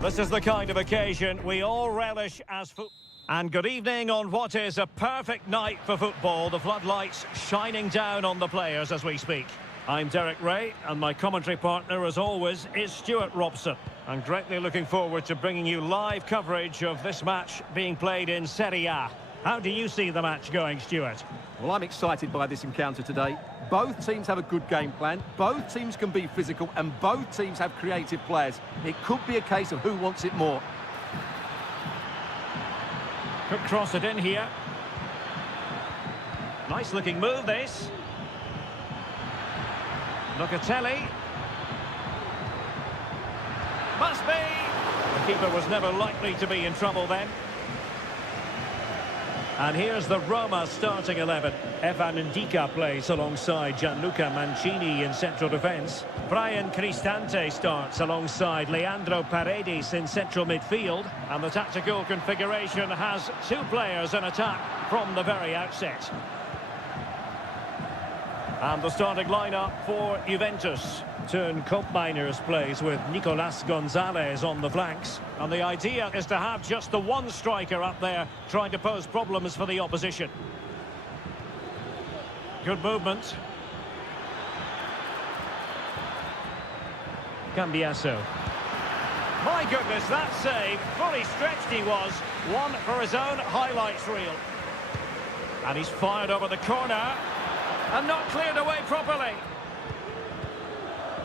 This is the kind of occasion we all relish as football. And good evening on what is a perfect night for football. The floodlights shining down on the players as we speak. I'm Derek Ray, and my commentary partner, as always, is Stuart Robson. I'm greatly looking forward to bringing you live coverage of this match being played in Seria. How do you see the match going, Stuart? Well, I'm excited by this encounter today. Both teams have a good game plan, both teams can be physical, and both teams have creative players. It could be a case of who wants it more. Could cross it in here. Nice looking move, this. Locatelli. Must be! The keeper was never likely to be in trouble then. And here's the Roma starting 11. Evan Ndika plays alongside Gianluca Mancini in central defence. Brian Cristante starts alongside Leandro Paredes in central midfield. And the tactical configuration has two players in attack from the very outset. And the starting lineup for Juventus. Turn Koopmeiners plays with Nicolas Gonzalez on the flanks. And the idea is to have just the one striker up there trying to pose problems for the opposition. Good movement. Cambiasso. My goodness, that save. Fully stretched he was. One for his own highlights reel. And he's fired over the corner. And not cleared away properly.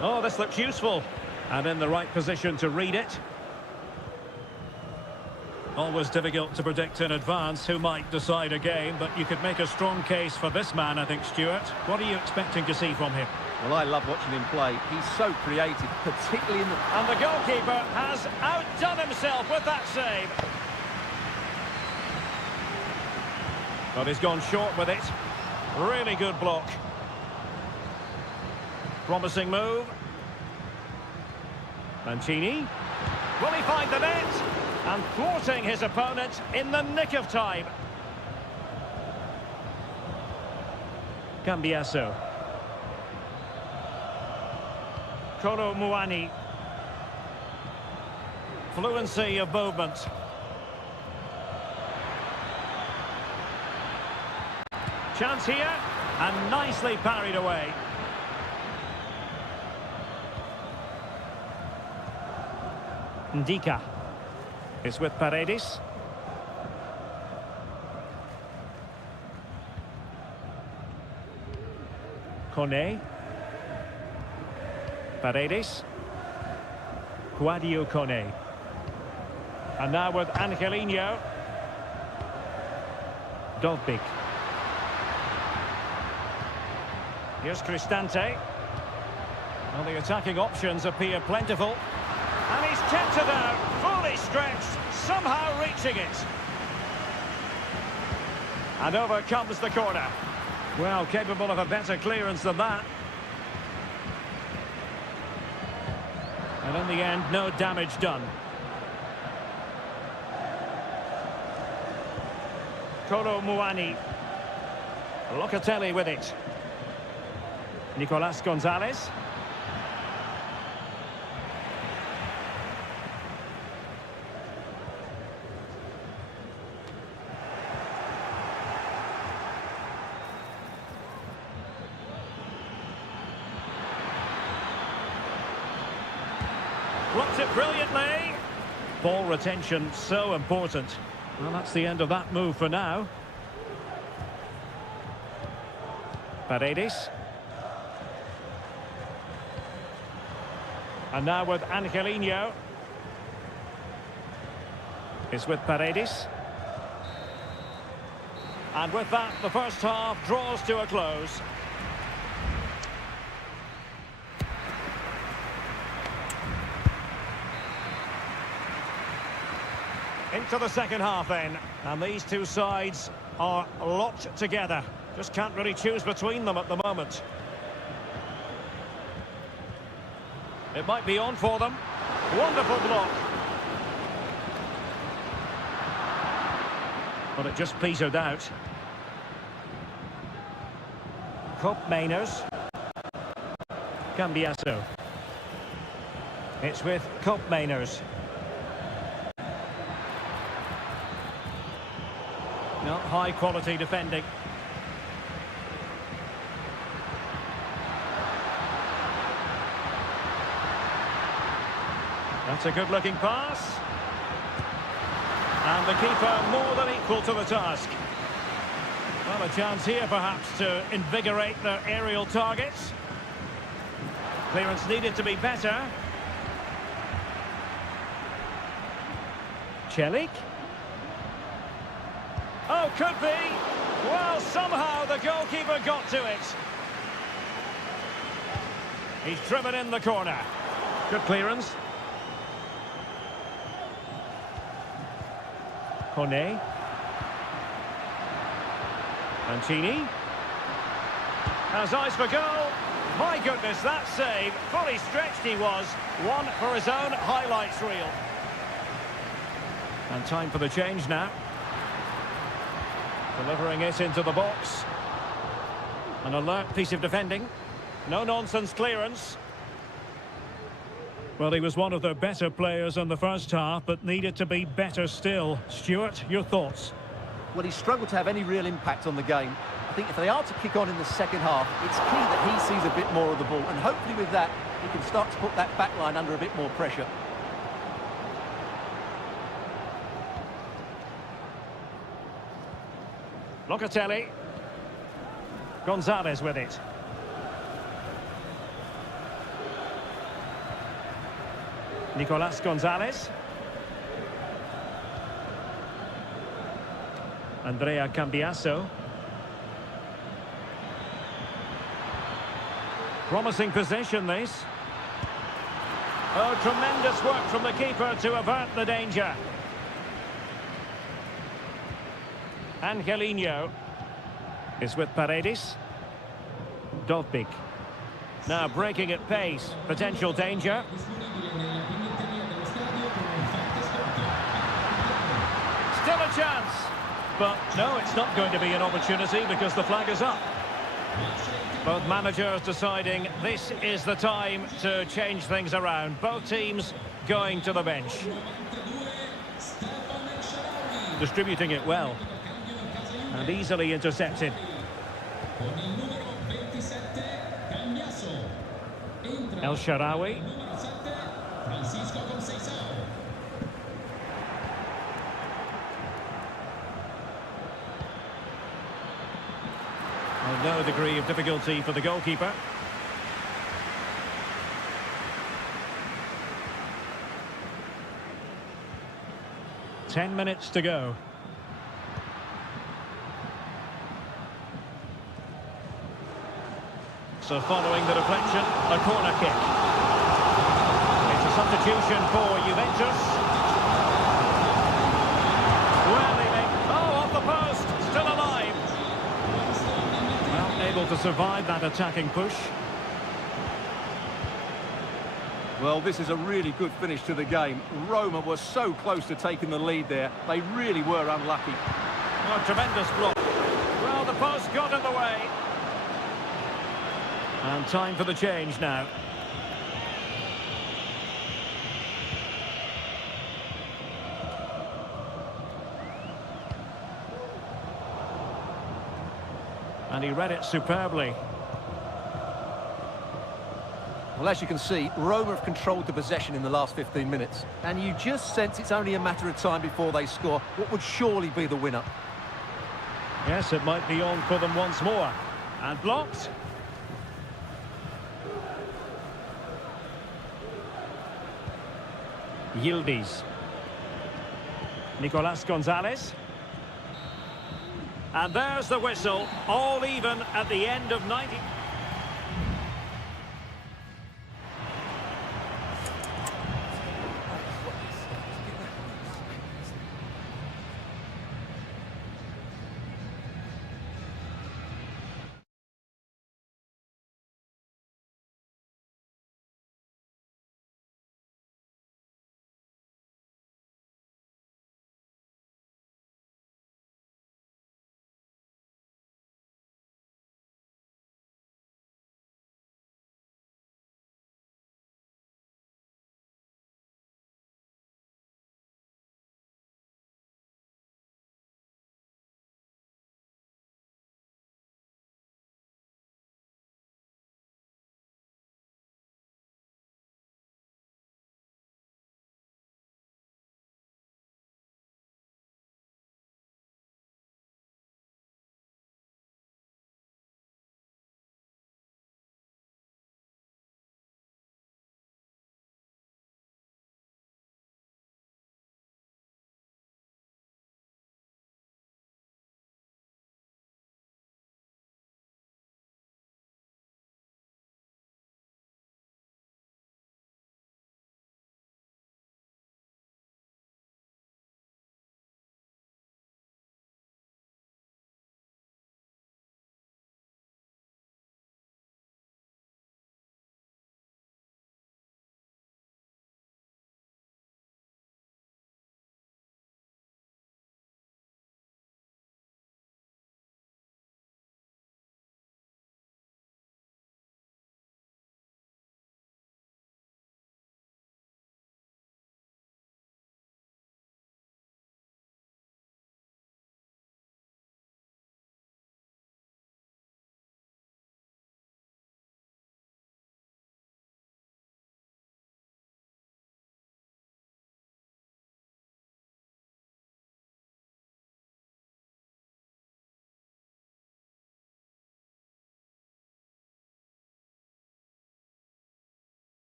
Oh, this looks useful. And in the right position to read it. Always difficult to predict in advance who might decide a game, but you could make a strong case for this man, I think, Stuart. What are you expecting to see from him? Well, I love watching him play. He's so creative, particularly in the... And the goalkeeper has outdone himself with that save. But he's gone short with it. Really good block. Promising move. Mancini. Will he find the net? And thwarting his opponent in the nick of time. Cambiasso. Kolo Muani. Fluency of movement. Chance here, and nicely parried away. Ndika is with Paredes. Kone. Paredes. Guadio Kone. And now with Angelino. Dovbik. Here's Cristante. Well, the attacking options appear plentiful. And he's kept it out, fully stretched, somehow reaching it. And over comes the corner. Well, capable of a better clearance than that. And in the end, no damage done. Kolo Muani. Locatelli with it. Nicolas Gonzalez. Blocked it brilliantly. Ball retention so important. Well, that's the end of that move for now. Paredes. And now with Angelino. It's with Paredes. And with that, the first half draws to a close. Into the second half then. And these two sides are locked together. Just can't really choose between them at the moment. It might be on for them. Wonderful block. But it just petered out. Koopmeiners. Cambiasso. It's with Koopmeiners. Not high quality defending. That's a good-looking pass. And the keeper more than equal to the task. Well, a chance here perhaps to invigorate their aerial targets. Clearance needed to be better. Celik. Oh, could be. Well, somehow the goalkeeper got to it. He's driven in the corner. Good clearance. Kone. Mancini has eyes for goal. My goodness, that save. Fully stretched he was. One for his own highlights reel. And time for the change now. Delivering it into the box. An alert piece of defending. No-nonsense clearance. Well, he was one of their better players in the first half, but needed to be better still. Stuart, your thoughts? Well, he struggled to have any real impact on the game. I think if they are to kick on in the second half, it's key that he sees a bit more of the ball. And hopefully with that, he can start to put that back line under a bit more pressure. Locatelli. Gonzalez with it. Nicolas Gonzalez. Andrea Cambiasso. Promising possession, this. Oh, tremendous work from the keeper to avert the danger. Angelino is with Paredes. Dovbik. Now breaking at pace. Potential danger. Still a chance. But no, it's not going to be an opportunity because the flag is up. Both managers deciding this is the time to change things around. Both teams going to the bench. Distributing it well. And easily intercepted. El Shaarawy. Well, no degree of difficulty for the goalkeeper. Ten minutes to go. So following the deflection, a corner kick. It's a substitution for Juventus. Well, they make... Oh, off the post, still alive. Well, able to survive that attacking push. Well, this is a really good finish to the game. Roma were so close to taking the lead there. They really were unlucky. Oh, tremendous block. Well, the post got in the way. And time for the change now. And he read it superbly. Well, as you can see, Roma have controlled the possession in the last 15 minutes. And you just sense it's only a matter of time before they score what would surely be the winner. Yes, it might be on for them once more. And blocked. Yildiz. Nicolas Gonzalez. And there's the whistle, all even at the end of 90.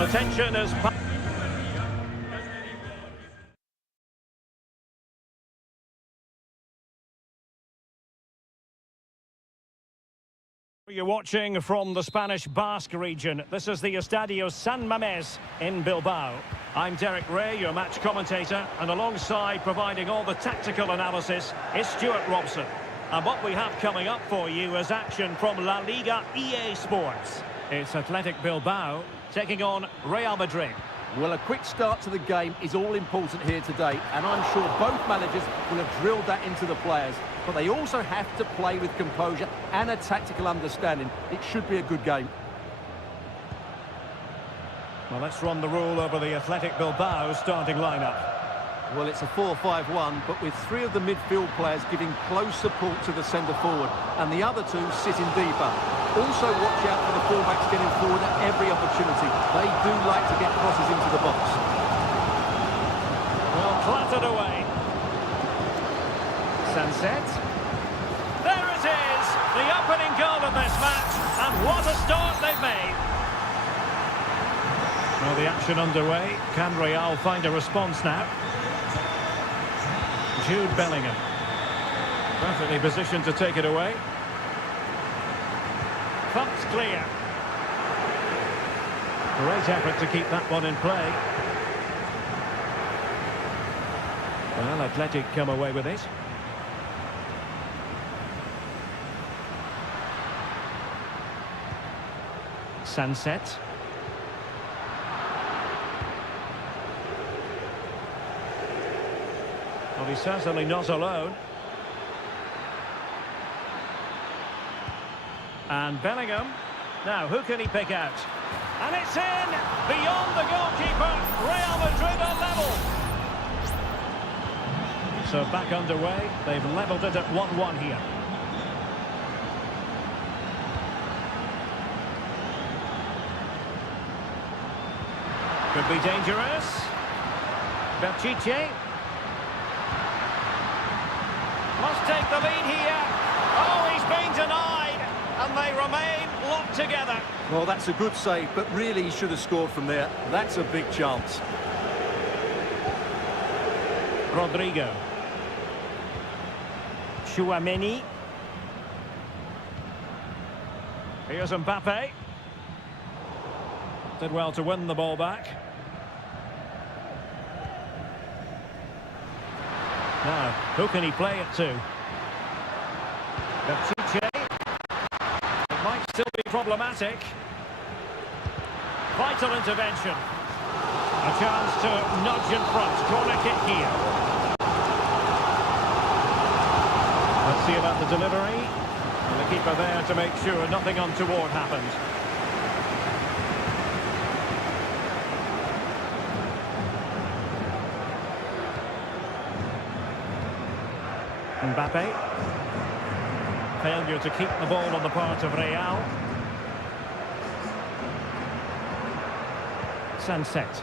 The tension is... You're watching from the Spanish Basque region. This is the Estadio San Mamés in Bilbao. I'm Derek Ray, your match commentator, and alongside providing all the tactical analysis is Stuart Robson. And what we have coming up for you is action from La Liga EA Sports. It's Athletic Bilbao taking on Real Madrid. Well, a quick start to the game is all important here today, and I'm sure both managers will have drilled that into the players. But they also have to play with composure and a tactical understanding. It should be a good game. Well, let's run the rule over the Athletic Bilbao starting lineup. Well, it's a 4-5-1, but with three of the midfield players giving close support to the centre forward, and the other two sitting deeper. Also watch out for the fullbacks getting forward at every opportunity. They do like to get crosses into the box. Well, clattered away. Sunset. There it is! The opening goal of this match, and what a start they've made. Well, the action underway. Can Real find a response now? Jude Bellingham. Perfectly positioned to take it away. Thumped clear. Great effort to keep that one in play. Well, Athletic come away with it. Sunset. Well, he's certainly not alone. And Bellingham. Now, who can he pick out? And it's in! Beyond the goalkeeper, Real Madrid are level. So back underway. They've levelled it at 1-1 here. Could be dangerous. Pírat's. Must take the lead here. Oh, he's been denied. And they remain locked together. Well, that's a good save, but really he should have scored from there. That's a big chance. Rodrigo. Chouameni. Here's Mbappe. Did well to win the ball back. Now, who can he play it to? Pírat's. It might still be problematic. Vital intervention. A chance to nudge in front. Corner kick here. Let's see about the delivery. And the keeper there to make sure nothing untoward happened. Mbappe. Failure to keep the ball on the part of Real. Sunset.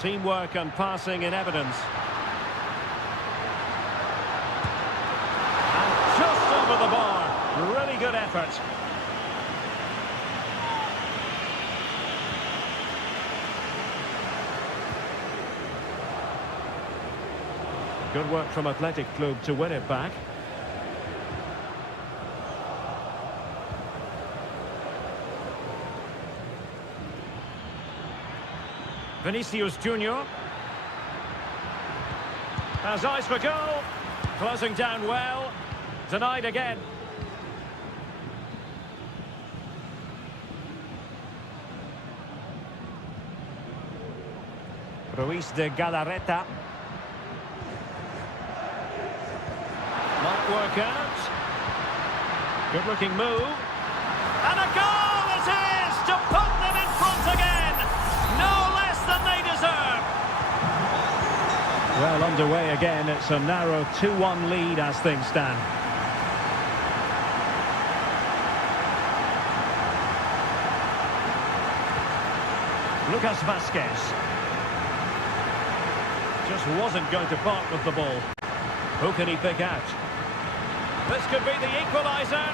Teamwork and passing in evidence. And just over the bar. Really good effort. Good work from Athletic Club to win it back. Vinicius Junior has eyes for goal. Closing down well. Denied again. Ruiz de Galarreta. Might work out. Good looking move. And a goal it is to put them in front again. No less than they deserve. Well, underway again. It's a narrow 2-1 lead as things stand. Lucas Vázquez. Just wasn't going to part with the ball. Who can he pick out? This could be the equaliser.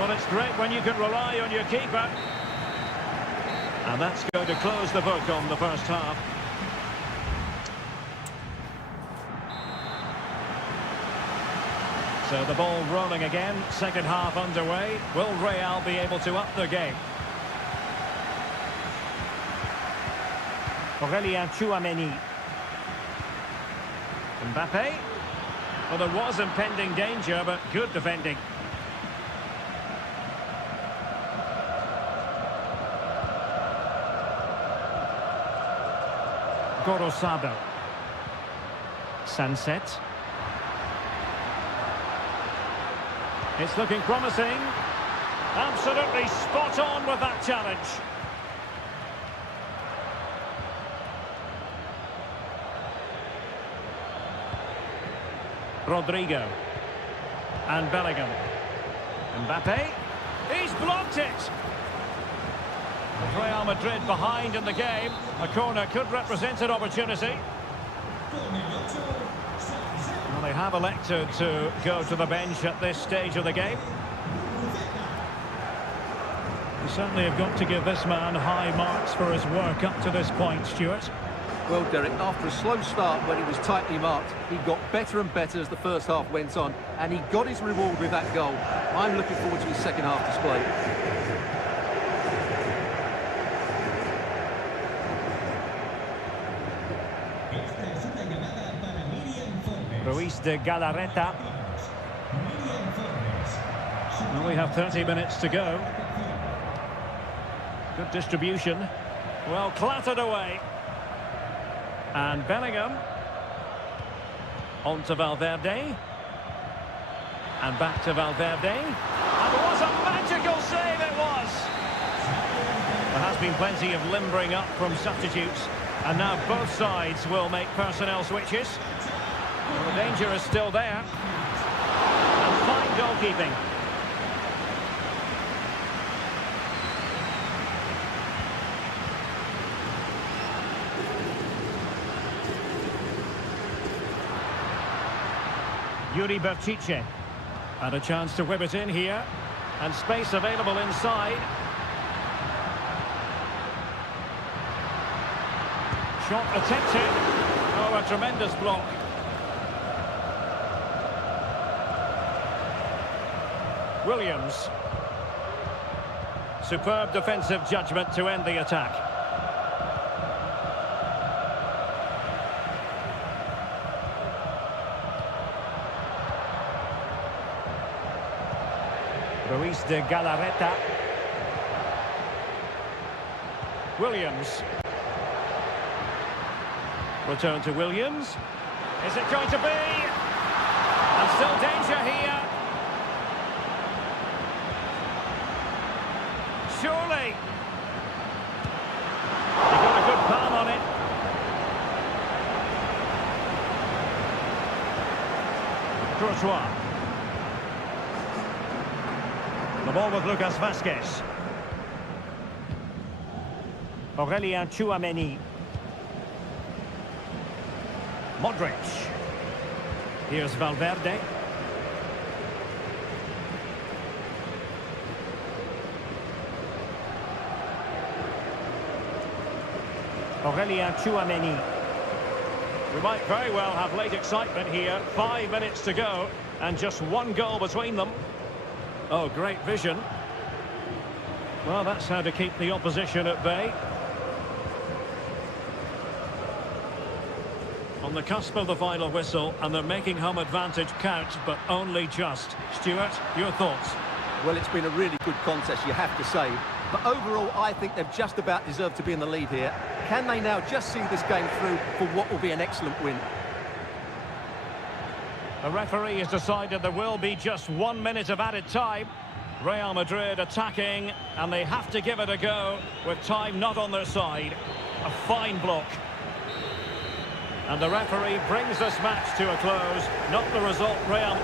Well, it's great when you can rely on your keeper. And that's going to close the book on the first half. So the ball rolling again, second half underway. Will Real be able to up the game? Aurélien Tchouameni. Mbappe. Well, there was impending danger, but good defending. Gorosado. Sunset. It's looking promising. Absolutely spot on with that challenge. Rodrigo. And Bellingham. Mbappe. He's blocked it. With Real Madrid behind in the game. A corner could represent an opportunity. Well, they have elected to go to the bench at this stage of the game. You certainly have got to give this man high marks for his work up to this point, Stuart. Well, Derek, after a slow start when he was tightly marked, he got better and better as the first half went on, and he got his reward with that goal. I'm looking forward to his second half display. Ruiz de Galarreta. Well, we have 30 minutes to go. Good distribution. Well, clattered away. And Bellingham. On to Valverde. And back to Valverde. And what a magical save it was! There has been plenty of limbering up from substitutes. And now both sides will make personnel switches. Well, the danger is still there. And fine goalkeeping. Yuri Berchiche. And a chance to whip it in here. And space available inside. Shot attempted. Oh, a tremendous block. Williams. Superb defensive judgment to end the attack. Ruiz de Galarreta. Williams. Return to Williams. Is it going to be? And still danger here. Surely. He got a good palm on it. Courtois. The ball with Lucas Vazquez. Aurélien Tchouameni. Modric. Here's Valverde. Aurélien Tchouameni. We might very well have late excitement here. 5 minutes to go and just one goal between them. Oh, great vision. Well, that's how to keep the opposition at bay. On the cusp of the final whistle, and they're making home advantage count, but only just. Stuart, your thoughts? Well, it's been a really good contest, you have to say. But overall, I think they've just about deserved to be in the lead here. Can they now just see this game through for what will be an excellent win? The referee has decided there will be just 1 minute of added time. Real Madrid attacking, and they have to give it a go with time not on their side. A fine block. And the referee brings this match to a close. Not the result Real...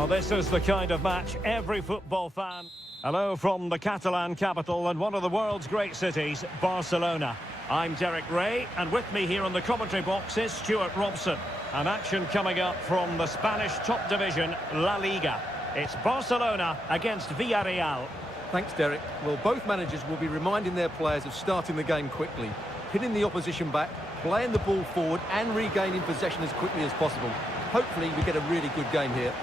Well, this is the kind of match every football fan... Hello from the Catalan capital and one of the world's great cities, Barcelona. I'm Derek Ray, and with me here in the commentary box is Stuart Robson. An action coming up from the Spanish top division, La Liga. It's Barcelona against Villarreal. Thanks, Derek. Well, both managers will be reminding their players of starting the game quickly, hitting the opposition back, playing the ball forward and regaining possession as quickly as possible. Hopefully we get a really good game here.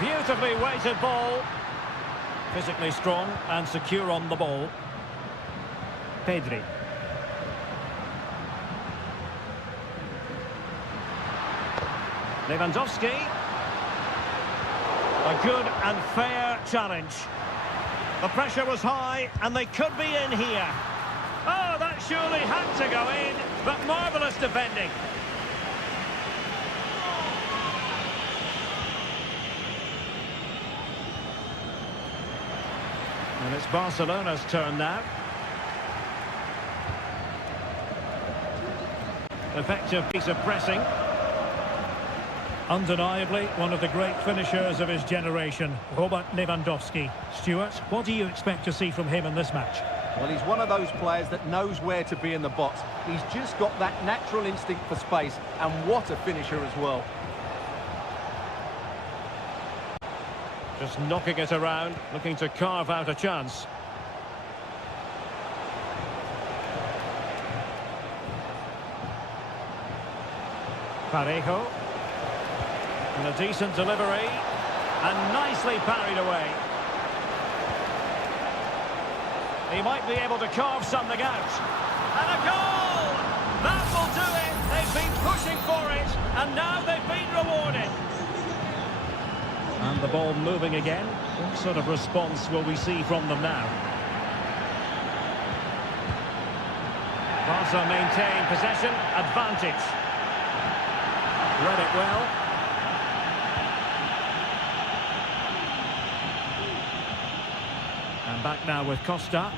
Beautifully weighted ball. Physically strong and secure on the ball. Pedri. Lewandowski. A good and fair challenge. The pressure was high and they could be in here. Oh, that surely had to go in, but marvellous defending. And it's Barcelona's turn now. Effective piece of pressing. Undeniably, one of the great finishers of his generation, Robert Lewandowski. Stuart, what do you expect to see from him in this match? Well, he's one of those players that knows where to be in the box. He's just got that natural instinct for space, and what a finisher as well. Just knocking it around, looking to carve out a chance. Parejo. And a decent delivery. And nicely parried away. He might be able to carve something out. And a goal! That will do it! They've been pushing for it, and now they've been rewarded. And the ball moving again. What sort of response will we see from them now? Barca maintain possession, advantage. Read it well. And back now with Costa.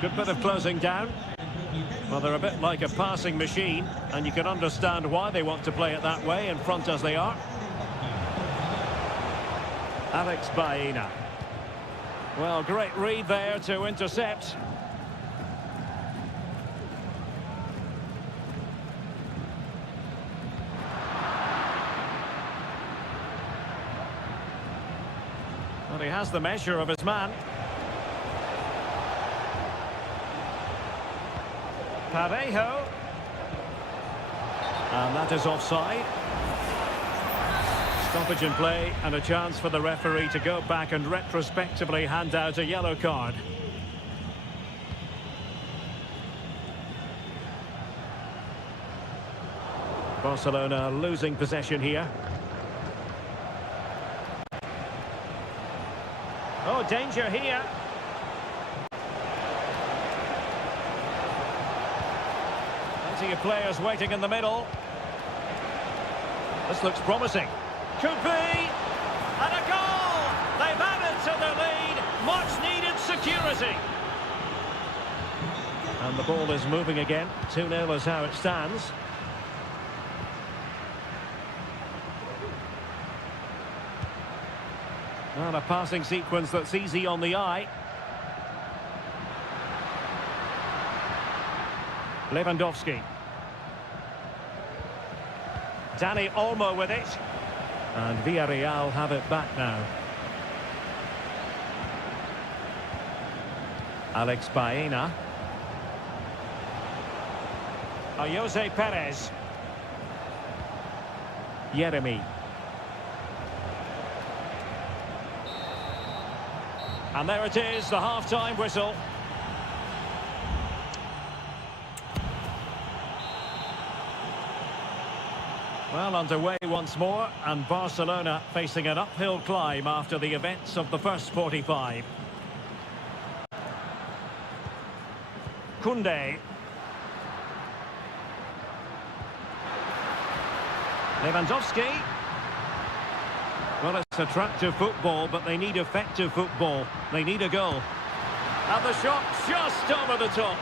Good bit of closing down. Well, they're a bit like a passing machine, and you can understand why they want to play it that way, in front as they are. Alex Baena. Well, great read there to intercept. Well, he has the measure of his man. Parejo. And that is offside. Stoppage in play and a chance for the referee to go back and retrospectively hand out a yellow card. Barcelona losing possession here. Oh, danger here. Plenty of players waiting in the middle. This looks promising. Could be. And a goal! They've added to their lead. Much needed security. And the ball is moving again. 2-0 is how it stands. And a passing sequence that's easy on the eye. Lewandowski. Dani Olmo with it. And Villarreal have it back now. Alex Baena. Jose Perez. Yeremy. And there it is, the half-time whistle. Well, underway once more, and Barcelona facing an uphill climb after the events of the first 45. Koundé. Lewandowski. Well, it's attractive football, but they need effective football. They need a goal. And the shot just over the top.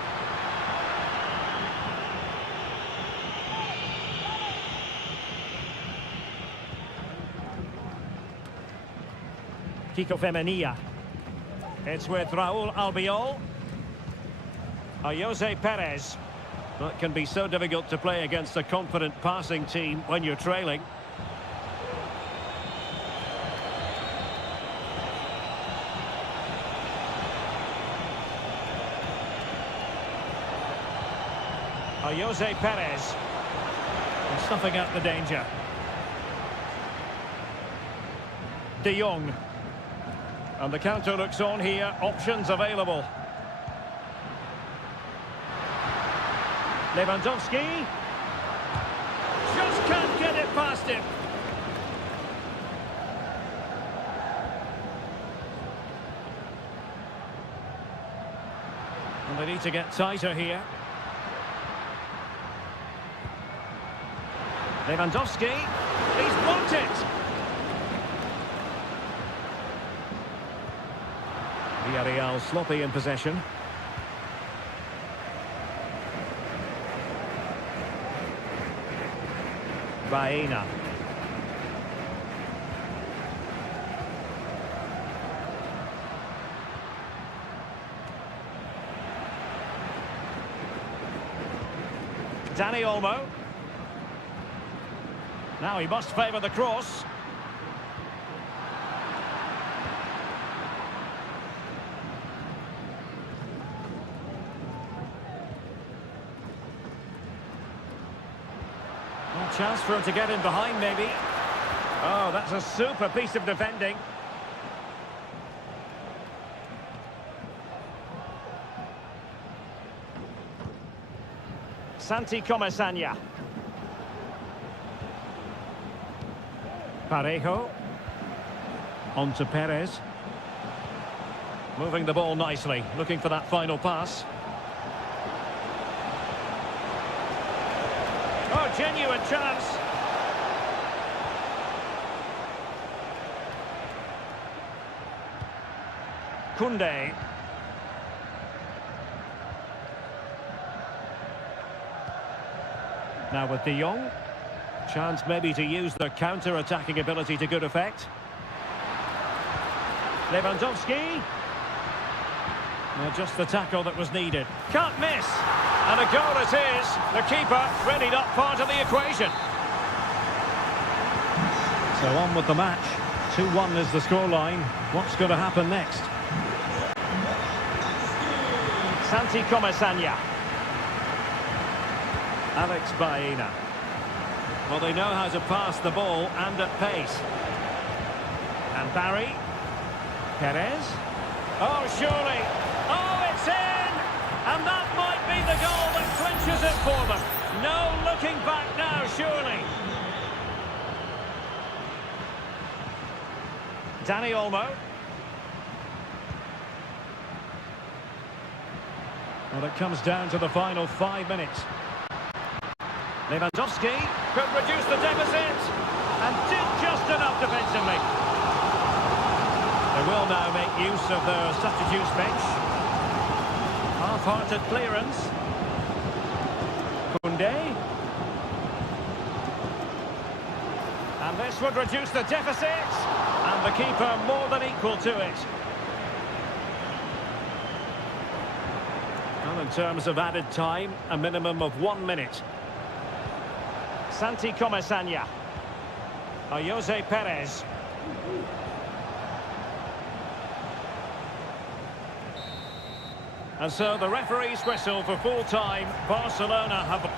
Kiko Femenia. It's with Raul Albiol. Jose Perez. Well, it can be so difficult to play against a confident passing team when you're trailing. Jose Perez. And snuffing out the danger. De Jong. And the counter looks on here. Options available. Lewandowski. Just can't get it past him. And they need to get tighter here. Lewandowski. He's blocked it. Villarreal sloppy in possession. Baena. Dani Olmo. Now he must favour the cross. Chance for him to get in behind, maybe. Oh, that's a super piece of defending. Santi Comesaña. Parejo. On to Perez. Moving the ball nicely, looking for that final pass. Oh, genuine chance. Koundé. Now with De Jong. Chance maybe to use their counter-attacking ability to good effect. Lewandowski. Just the tackle that was needed. Can't miss. And a goal it is. The keeper really not part of the equation. So on with the match. 2-1 is the scoreline. What's going to happen next? Santi Comesaña. Alex Baena. Well, they know how to pass the ball and at pace. And Barry. Perez. Oh, surely. Oh, it's in! And that might be the goal that clinches it for them. No looking back now, surely. Dani Olmo. Well, it comes down to the final 5 minutes. Lewandowski could reduce the deficit and did just enough defensively. They will now make use of their substitutes bench. Half-hearted clearance. Koundé. And this would reduce the deficit. And the keeper more than equal to it. Well, in terms of added time, a minimum of 1 minute. Santi Comesaña. Jose Perez. And so the referee's whistle for full time. Barcelona have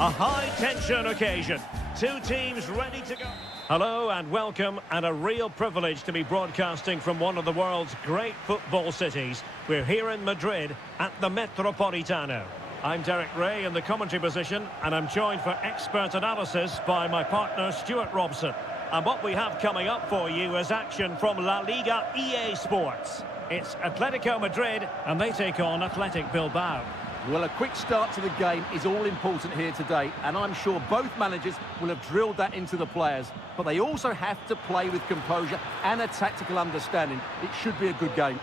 A high-tension occasion. Two teams ready to go. Hello and welcome, and a real privilege to be broadcasting from one of the world's great football cities. We're here in Madrid at the Metropolitano. I'm Derek Ray in the commentary position, and I'm joined for expert analysis by my partner Stuart Robson. And what we have coming up for you is action from La Liga EA Sports. It's Atletico Madrid, and they take on Athletic Bilbao. Well, a quick start to the game is all important here today, and I'm sure both managers will have drilled that into the players. But they also have to play with composure and a tactical understanding. It should be a good game.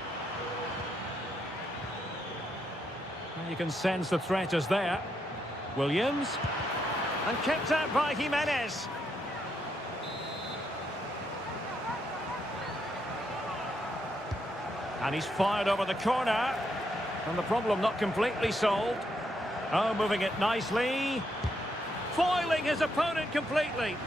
You can sense the threat is there. Williams. And kept out by Jimenez. And he's fired over the corner. And the problem not completely solved. Oh, moving it nicely. Foiling his opponent completely.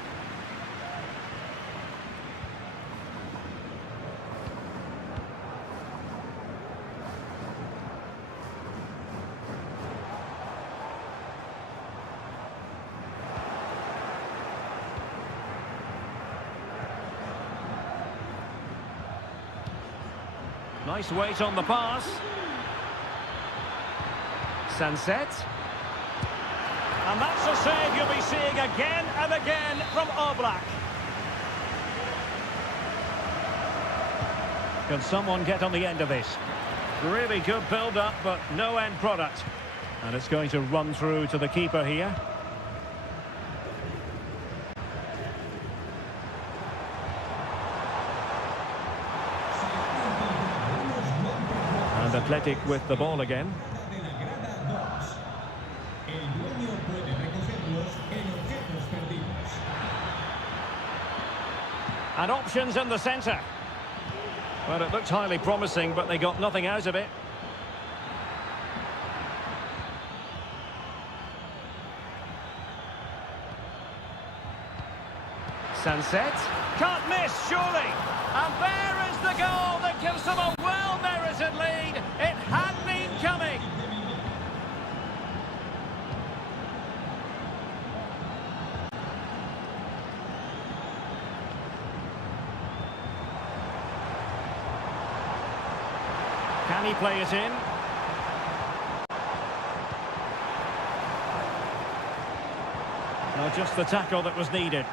Nice weight on the pass. Sunset. And that's a save you'll be seeing again and again from Oblak. Can someone get on the end of this? Really good build-up, but no end product. And it's going to run through to the keeper here. And Athletic with the ball again. And options in the centre. Well, it looked highly promising, but they got nothing out of it. Sunset. Can't miss, surely. And there is the goal that gives them a well-merited lead. It had been coming. Can he play it in? No, just the tackle that was needed.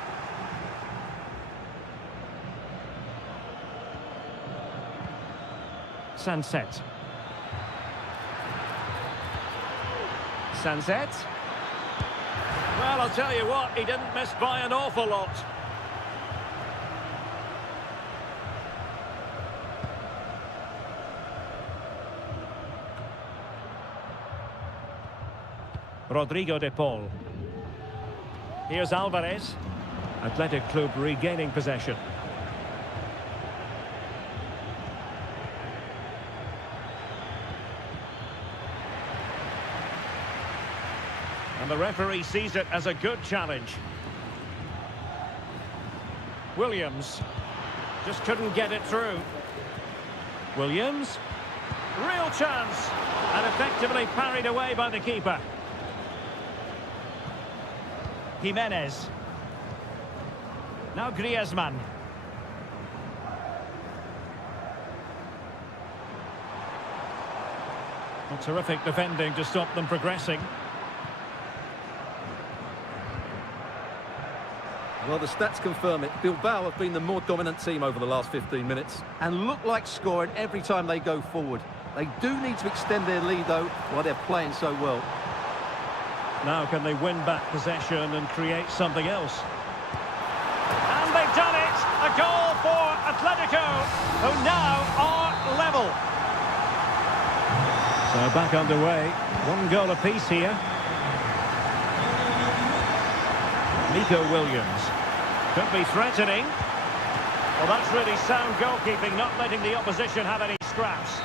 Sunset. Sunset. Well, I'll tell you what, he didn't miss by an awful lot. Rodrigo de Paul. Here's Alvarez. Athletic Club regaining possession. And the referee sees it as a good challenge. Williams. Just couldn't get it through. Williams. Real chance. And effectively parried away by the keeper. Jimenez. Now Griezmann. A terrific defending to stop them progressing. Well, the stats confirm it. Bilbao have been the more dominant team over the last 15 minutes. And look like scoring every time they go forward. They do need to extend their lead, though, while they're playing so well. Now can they win back possession and create something else? And they've done it! A goal for Atletico, who now are level. So back underway. One goal apiece here. Nico Williams. Could be threatening. Well, that's really sound goalkeeping, not letting the opposition have any scraps.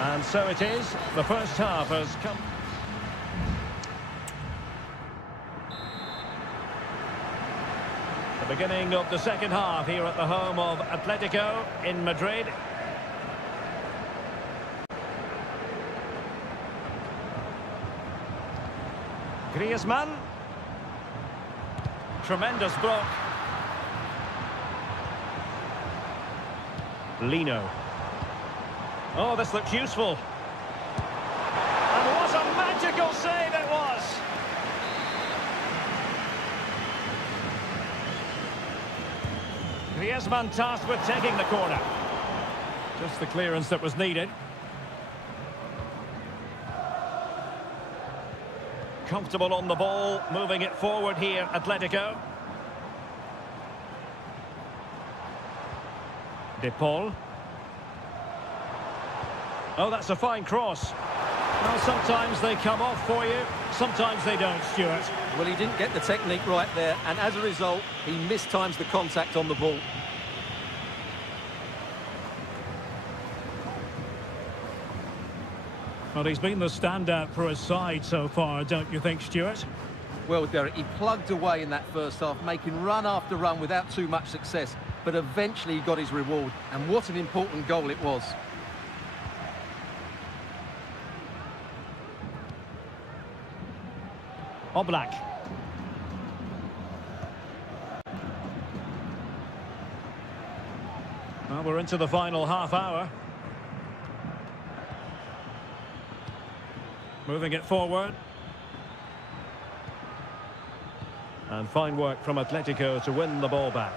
And so it is. The first half has come. The beginning of the second half here at the home of Atletico in Madrid. Griezmann. Tremendous block. Lino. Oh, this looks useful. And what a magical save it was! Griezmann tasked with taking the corner. Just the clearance that was needed. Comfortable on the ball, moving it forward here, Atletico. De Paul. Oh, that's a fine cross. Well, sometimes they come off for you, sometimes they don't, Stuart. Well, he didn't get the technique right there, and as a result, he mistimes the contact on the ball. Well, he's been the standout for his side so far, don't you think, Stuart? Well, Derek, he plugged away in that first half, making run after run without too much success, but eventually he got his reward, and what an important goal it was. Oblak. Well, we're into the final half hour. Moving it forward. And fine work from Atletico to win the ball back.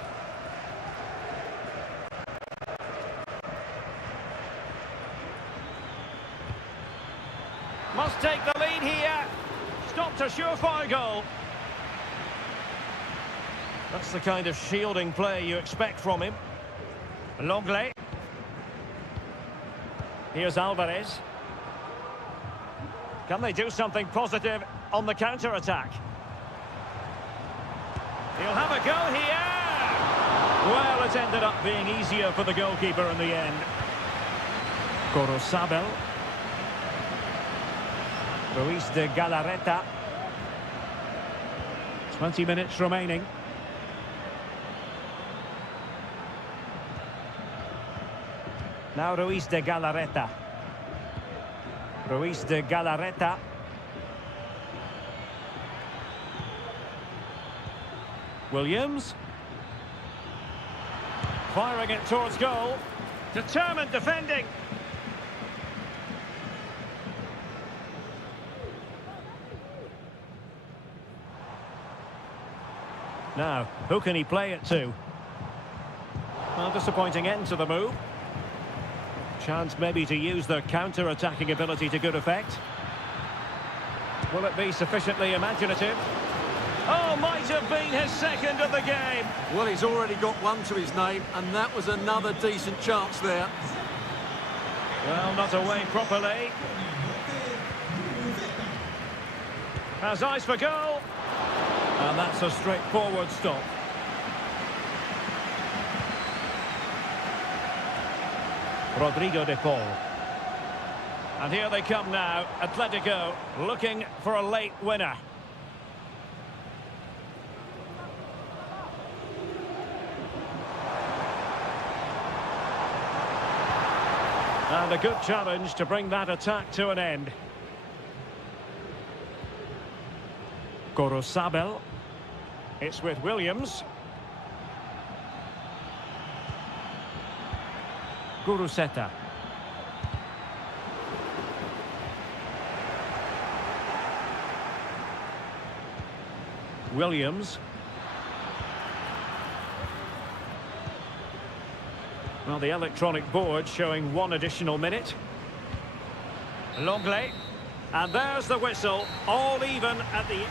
Must take the lead here. Stopped a surefire goal. That's the kind of shielding play you expect from him. Longley. Here's Alvarez. Can they do something positive on the counter-attack? He'll have a go here! Well, it ended up being easier for the goalkeeper in the end. Gorosabel. Ruiz de Galarreta. 20 minutes remaining. Now Ruiz de Galarreta. Ruiz de Galarreta. Williams. Firing it towards goal. Determined defending. Now, who can he play it to? Well, disappointing end to the move. Chance maybe to use their counter-attacking ability to good effect. Will it be sufficiently imaginative? Oh, might have been his second of the game. Well, he's already got one to his name, and that was another decent chance there. Well, not away properly. Has eyes for goal. And that's a straightforward stop. Rodrigo de Paul. And here they come now, Atletico, looking for a late winner. And a good challenge to bring that attack to an end. Gorosabel. It's with Williams. Guruseta. Williams. Well, the electronic board showing one additional minute. Longley. And there's the whistle, all even at the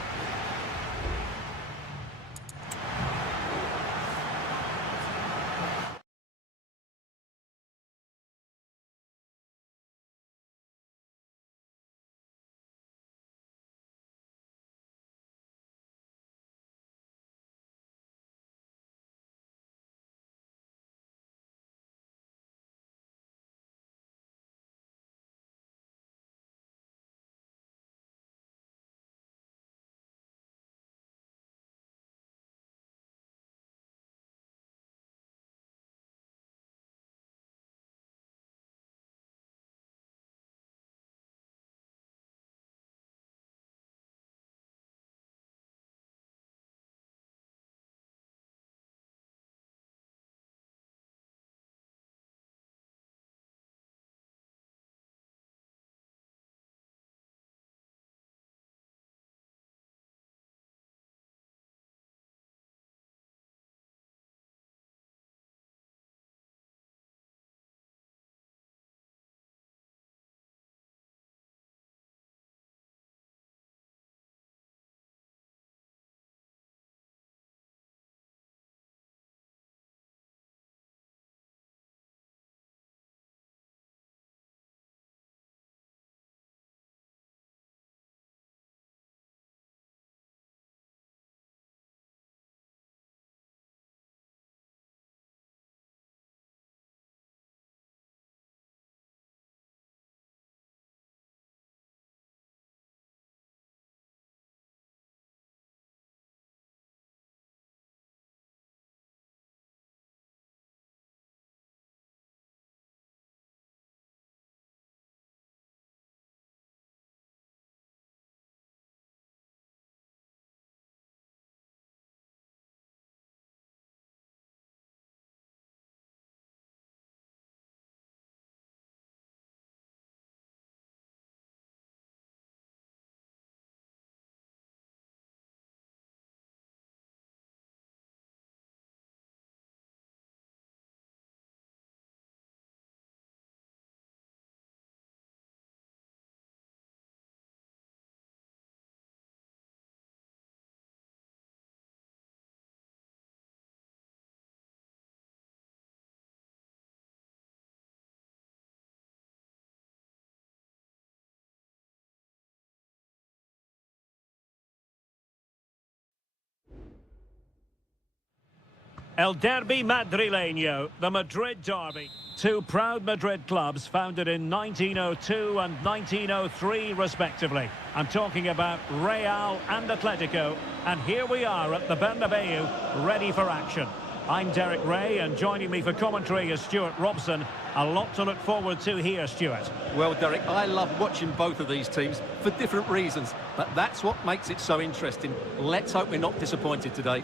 El Derby Madrileño, the Madrid derby. Two proud Madrid clubs founded in 1902 and 1903 respectively. I'm talking about Real and Atletico, and here we are at the Bernabeu, ready for action. I'm Derek Ray, and joining me for commentary is Stuart Robson. A lot to look forward to here, Stuart. Well, Derek, I love watching both of these teams for different reasons, but that's what makes it so interesting. Let's hope we're not disappointed today.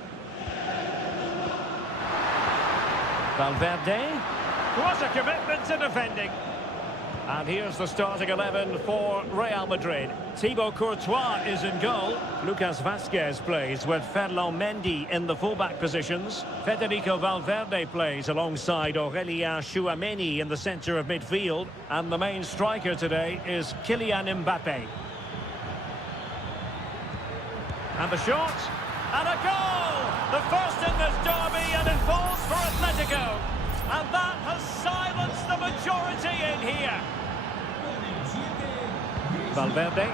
Valverde. What a commitment to defending. And here's the starting 11 for Real Madrid. Thibaut Courtois is in goal. Lucas Vazquez plays with Ferland Mendy in the fullback positions. Federico Valverde plays alongside Aurélien Tchouameni in the centre of midfield. And the main striker today is Kylian Mbappe. And the shot. And a goal! The first in this derby, and it falls for Atletico. And that has silenced the majority in here. Valverde.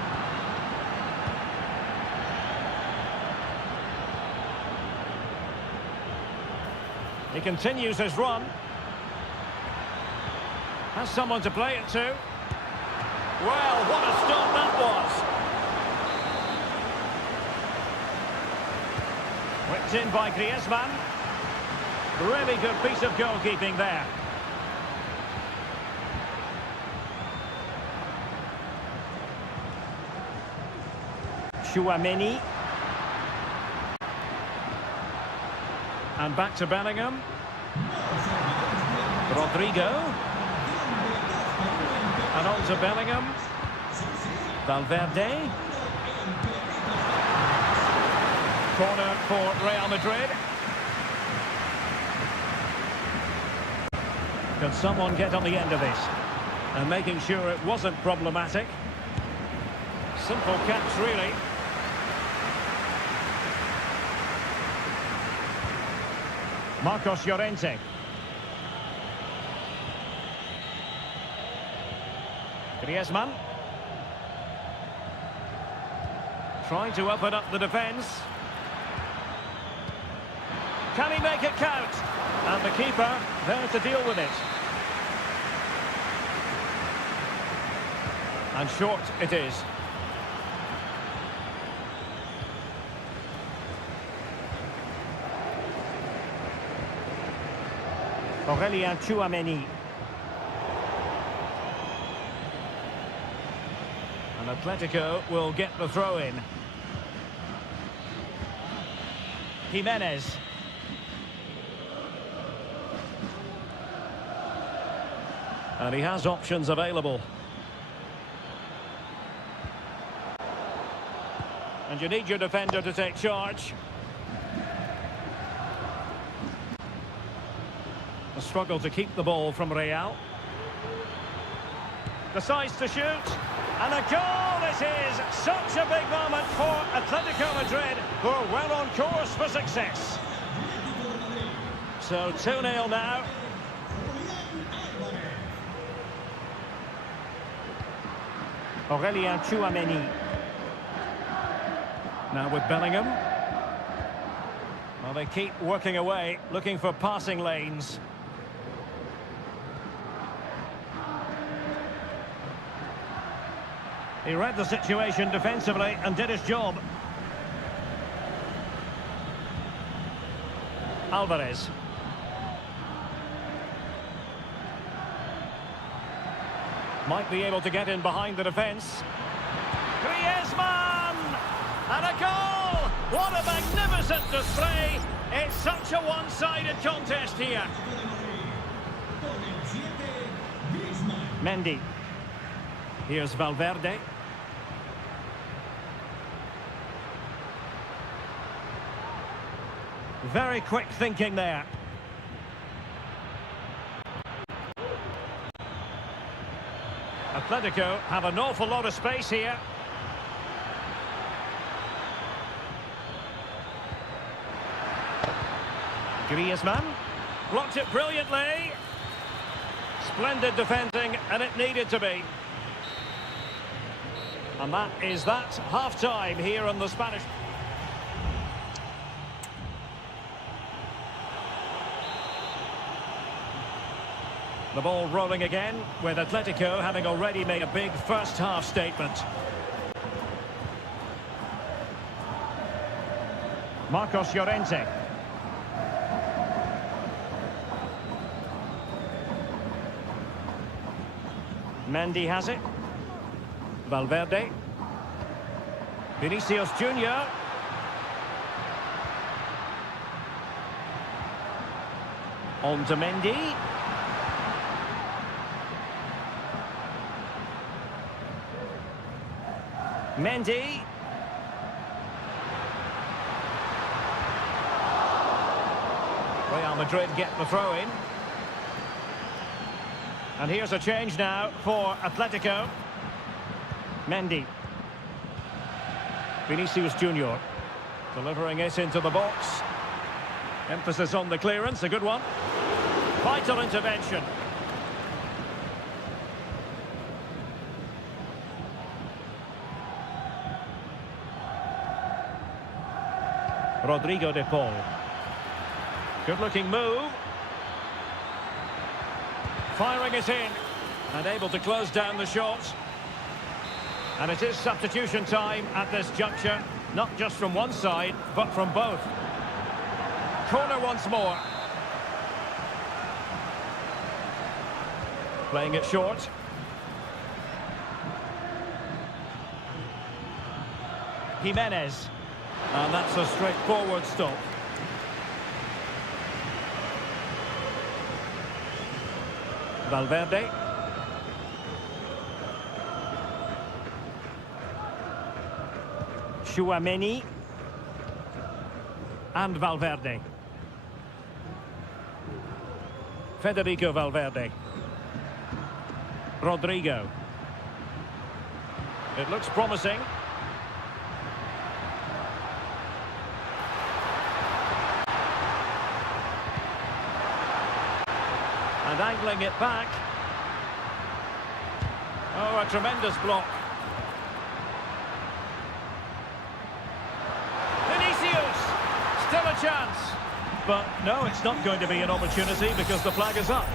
He continues his run. Has someone to play it to. Well, what a stop that was. Whipped in by Griezmann. Really good piece of goalkeeping there. Tchouameni. And back to Bellingham. Rodrigo. And on to Bellingham. Valverde. Corner for Real Madrid. Can someone get on the end of this? And making sure it wasn't problematic. Simple catch, really. Marcos Llorente. Griezmann. Trying to open up the defence. Can he make it count? And the keeper there to deal with it. And short it is. Aurélien Tchouameni. And Atletico will get the throw in. Jimenez. And he has options available. And you need your defender to take charge. A struggle to keep the ball from Real. Decides to shoot. And a goal it is! Such a big moment for Atletico Madrid, who are well on course for success. So 2-0 now. Aurélien Tchouameni. Now with Bellingham. Well, they keep working away, looking for passing lanes. He read the situation defensively and did his job. Alvarez. Might be able to get in behind the defence. Griezmann! And a goal! What a magnificent display! It's such a one-sided contest here. Mendy. Here's Valverde. Very quick thinking there. Atletico have an awful lot of space here. Griezmann blocked it brilliantly. Splendid defending, and it needed to be. And that is that. Half-time here on the Spanish. The ball rolling again, with Atletico having already made a big first-half statement. Marcos Llorente. Mendy has it. Valverde. Vinicius Junior. On to Mendy. Mendy. Real Madrid get the throw in. And here's a change now for Atletico. Mendy. Vinicius Junior. Delivering it into the box. Emphasis on the clearance, a good one. Vital intervention. Rodrigo de Paul. Good-looking move. Firing it in. And able to close down the shots. And it is substitution time at this juncture. Not just from one side, but from both. Corner once more. Playing it short. Jimenez. And that's a straightforward stop. Valverde. Tchouaméni. And Valverde. Federico Valverde. Rodrigo. It looks promising. And angling it back. Oh, a tremendous block. Vinicius! Still a chance. But no, it's not going to be an opportunity because the flag is up.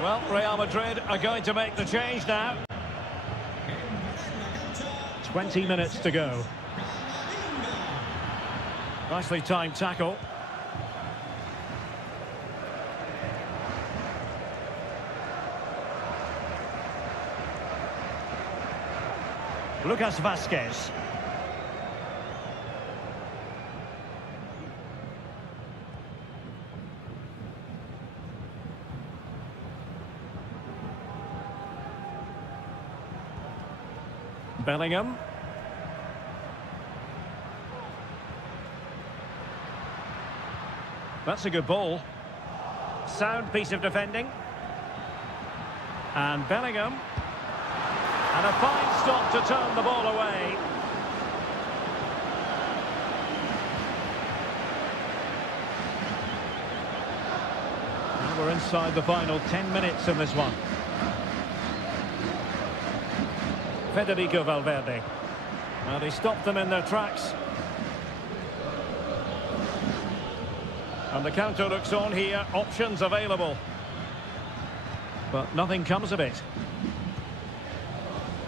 Well, Real Madrid are going to make the change now. 20 minutes to go. Nicely timed tackle. Lucas Vázquez. Bellingham. That's a good ball. Sound piece of defending. And Bellingham. And a fine stop to turn the ball away. And we're inside the final 10 minutes in this one. Federico Valverde. Well, he stopped them in their tracks. And the counter looks on here. Options available. But nothing comes of it.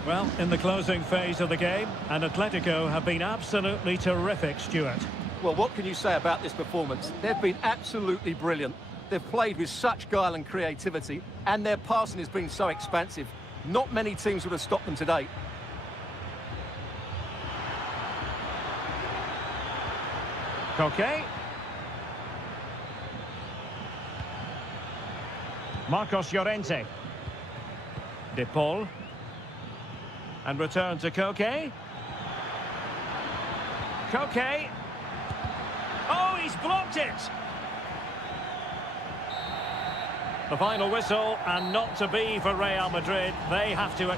Well, in the closing phase of the game, and Atletico have been absolutely terrific, Stuart. Well, what can you say about this performance? They've been absolutely brilliant. They've played with such guile and creativity, and their passing has been so expansive. Not many teams would have stopped them today. Koke. Marcos Llorente. De Paul. And return to Koke. Koke. Oh, he's blocked it! The final whistle, and not to be for Real Madrid. They have to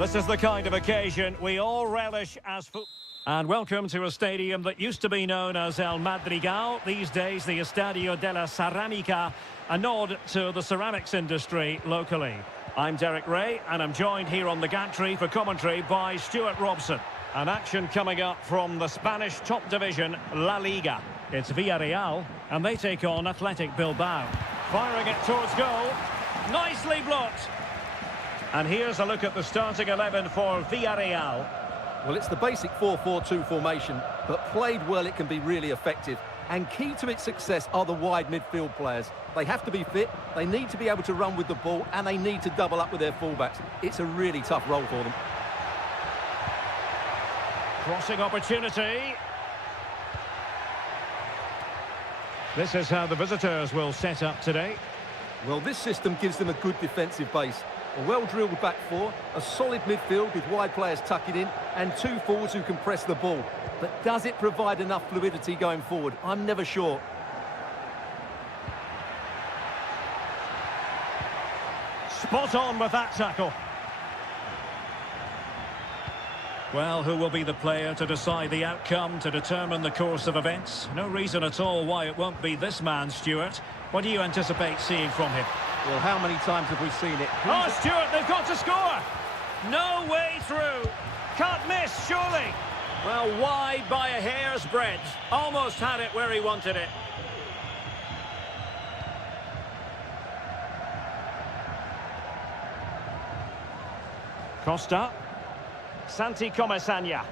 This is the kind of occasion we all relish as football. And welcome to a stadium that used to be known as El Madrigal, these days the Estadio de la Ceramica, a nod to the ceramics industry locally. I'm Derek Ray, and I'm joined here on the gantry for commentary by Stuart Robson. An action coming up from the Spanish top division, La Liga. It's Villarreal, and they take on Athletic Bilbao. Firing it towards goal. Nicely blocked. And here's a look at the starting 11 for Villarreal. Well, it's the basic 4-4-2 formation, but played well it can be really effective. And key to its success are the wide midfield players. They have to be fit, they need to be able to run with the ball, and they need to double up with their fullbacks. It's a really tough role for them. Crossing opportunity. This is how the visitors will set up today. Well, this system gives them a good defensive base. A well-drilled back four, a solid midfield with wide players tucking in, and two forwards who can press the ball. But does it provide enough fluidity going forward? I'm never sure. Spot on with that tackle. Well, who will be the player to decide the outcome, to determine the course of events? No reason at all why it won't be this man, Stuart. What do you anticipate seeing from him? Well, how many times have we seen it? Oh, Stuart, they've got to score! No way through. Can't miss, surely. Well, wide by a hair's breadth. Almost had it where he wanted it. Costa. Santi Comesaña.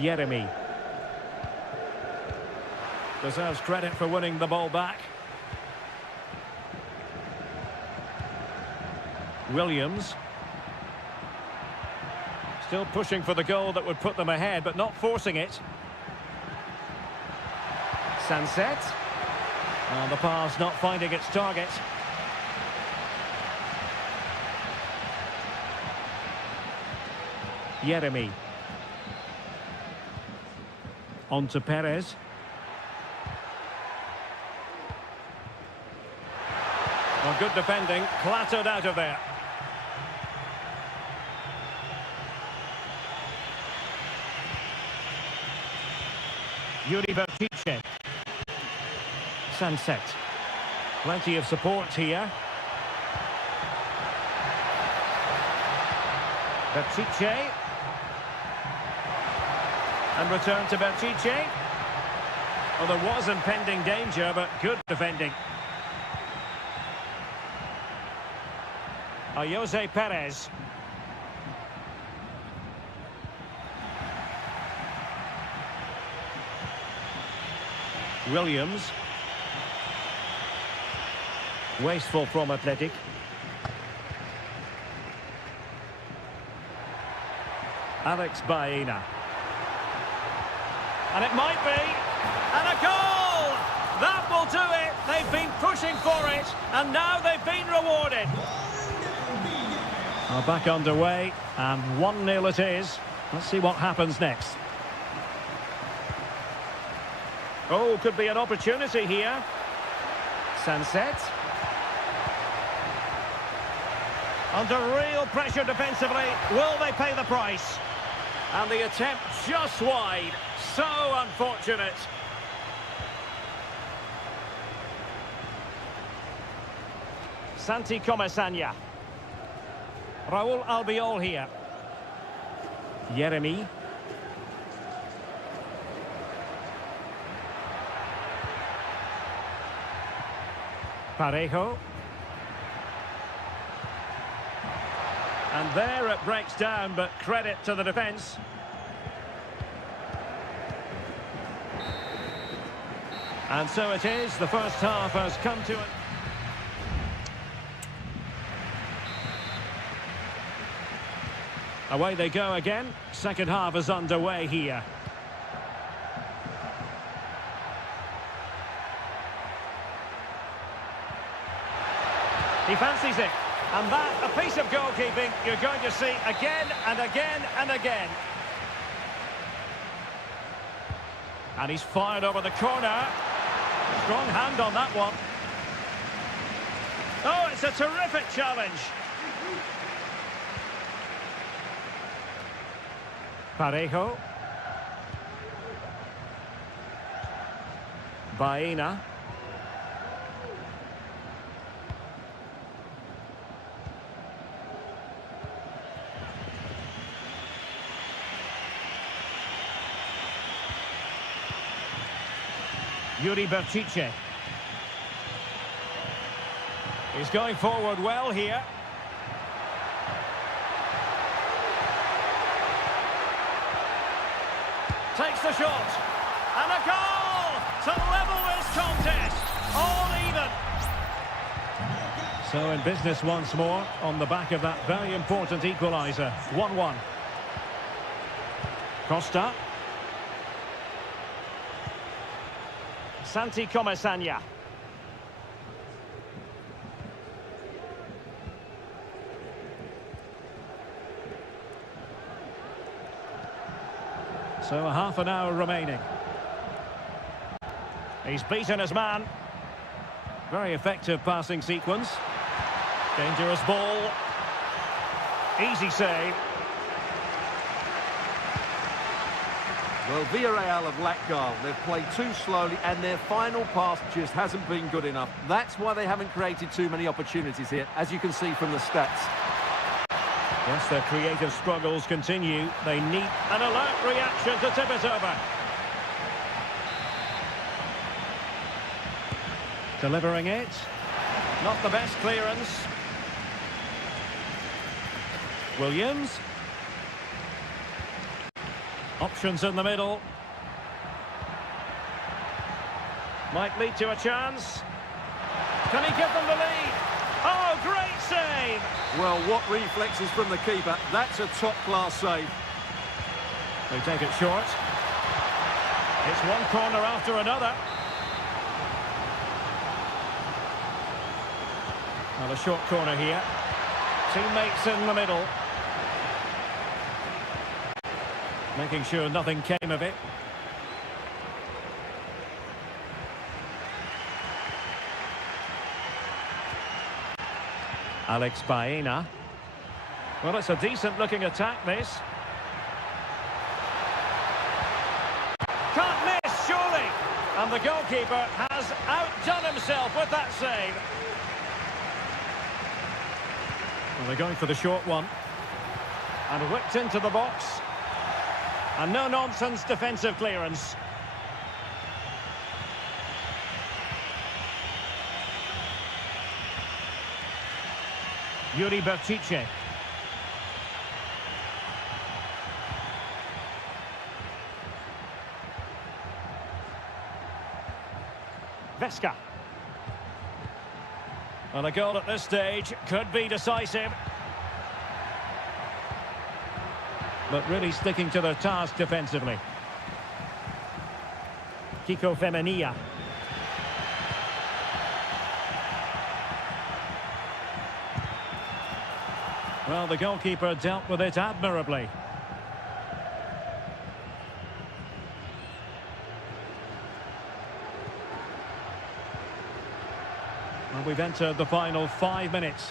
Jeremy. Deserves credit for winning the ball back. Williams. Still pushing for the goal that would put them ahead, but not forcing it. Sunset. And the pass not finding its target. Jeremy. On to Perez. Well, good defending, clattered out of there. Yuri Bertice. Sunset. Plenty of support here. Bertice. And return to Bertice. Well, there was impending danger, but good defending. Jose Perez. Williams. Wasteful from Athletic. Alex Baena. And it might be. And a goal! That will do it. They've been pushing for it, and now they've been rewarded. Well, back underway, and 1-0 it is. Let's see what happens next. Oh, could be an opportunity here. Sunset. Under real pressure defensively. Will they pay the price? And the attempt just wide. So unfortunate. Santi Comesaña. Raúl Albiol here. Jeremy. Parejo. And there it breaks down, but credit to the defence. And so it is, the first half has come to it. Away they go again. Second half is underway here. He fancies it. And that, a piece of goalkeeping you're going to see again and again and again. And he's fired over the corner. Strong hand on that one. Oh, it's a terrific challenge. Parejo. Baena. Yuri Berchiche. He's going forward well here. Takes the shot. And a goal to level this contest. All even. So in business once more on the back of that very important equaliser. 1-1. Costa. Santi Comesaña. So a half an hour remaining. He's beaten his man. Very effective passing sequence. Dangerous ball. Easy save. Well, Villarreal have lacked guile. They've played too slowly and their final pass just hasn't been good enough. That's why they haven't created too many opportunities here, as you can see from the stats. Yes, their creative struggles continue. They need an alert reaction to tip it over. Delivering it. Not the best clearance. Williams. Options in the middle. Might lead to a chance. Can he give them the lead? Oh, great save! Well, what reflexes from the keeper. That's a top-class save. They take it short. It's one corner after another. Now a short corner here. Teammates in the middle. Making sure nothing came of it. Alex Baena. Well, it's a decent-looking attack, this. Can't miss, surely! And the goalkeeper has outdone himself with that save. Well, they're going for the short one. And whipped into the box. And no-nonsense defensive clearance. Yuri Berchiche. Vesca. Well, a goal at this stage could be decisive. But really sticking to their task defensively. Kiko Femenia. Well, the goalkeeper dealt with it admirably. Well, we've entered the final 5 minutes.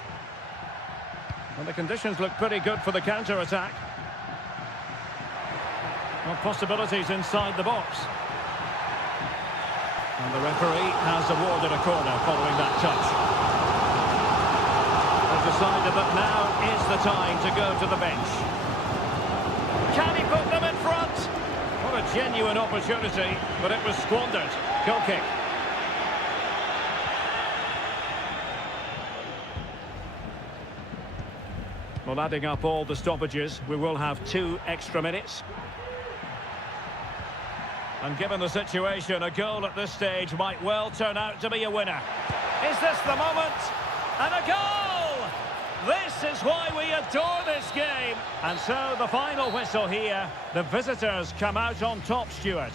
And the conditions look pretty good for the counter-attack. Well, possibilities inside the box. And the referee has awarded a corner following that touch. They've decided that now is the time to go to the bench. Can he put them in front? What a genuine opportunity, but it was squandered. Goal kick. Well, adding up all the stoppages, we will have 2 extra minutes. And given the situation, a goal at this stage might well turn out to be a winner. Is this the moment? And a goal! This is why we adore this game. And so the final whistle here. The visitors come out on top, Stuart.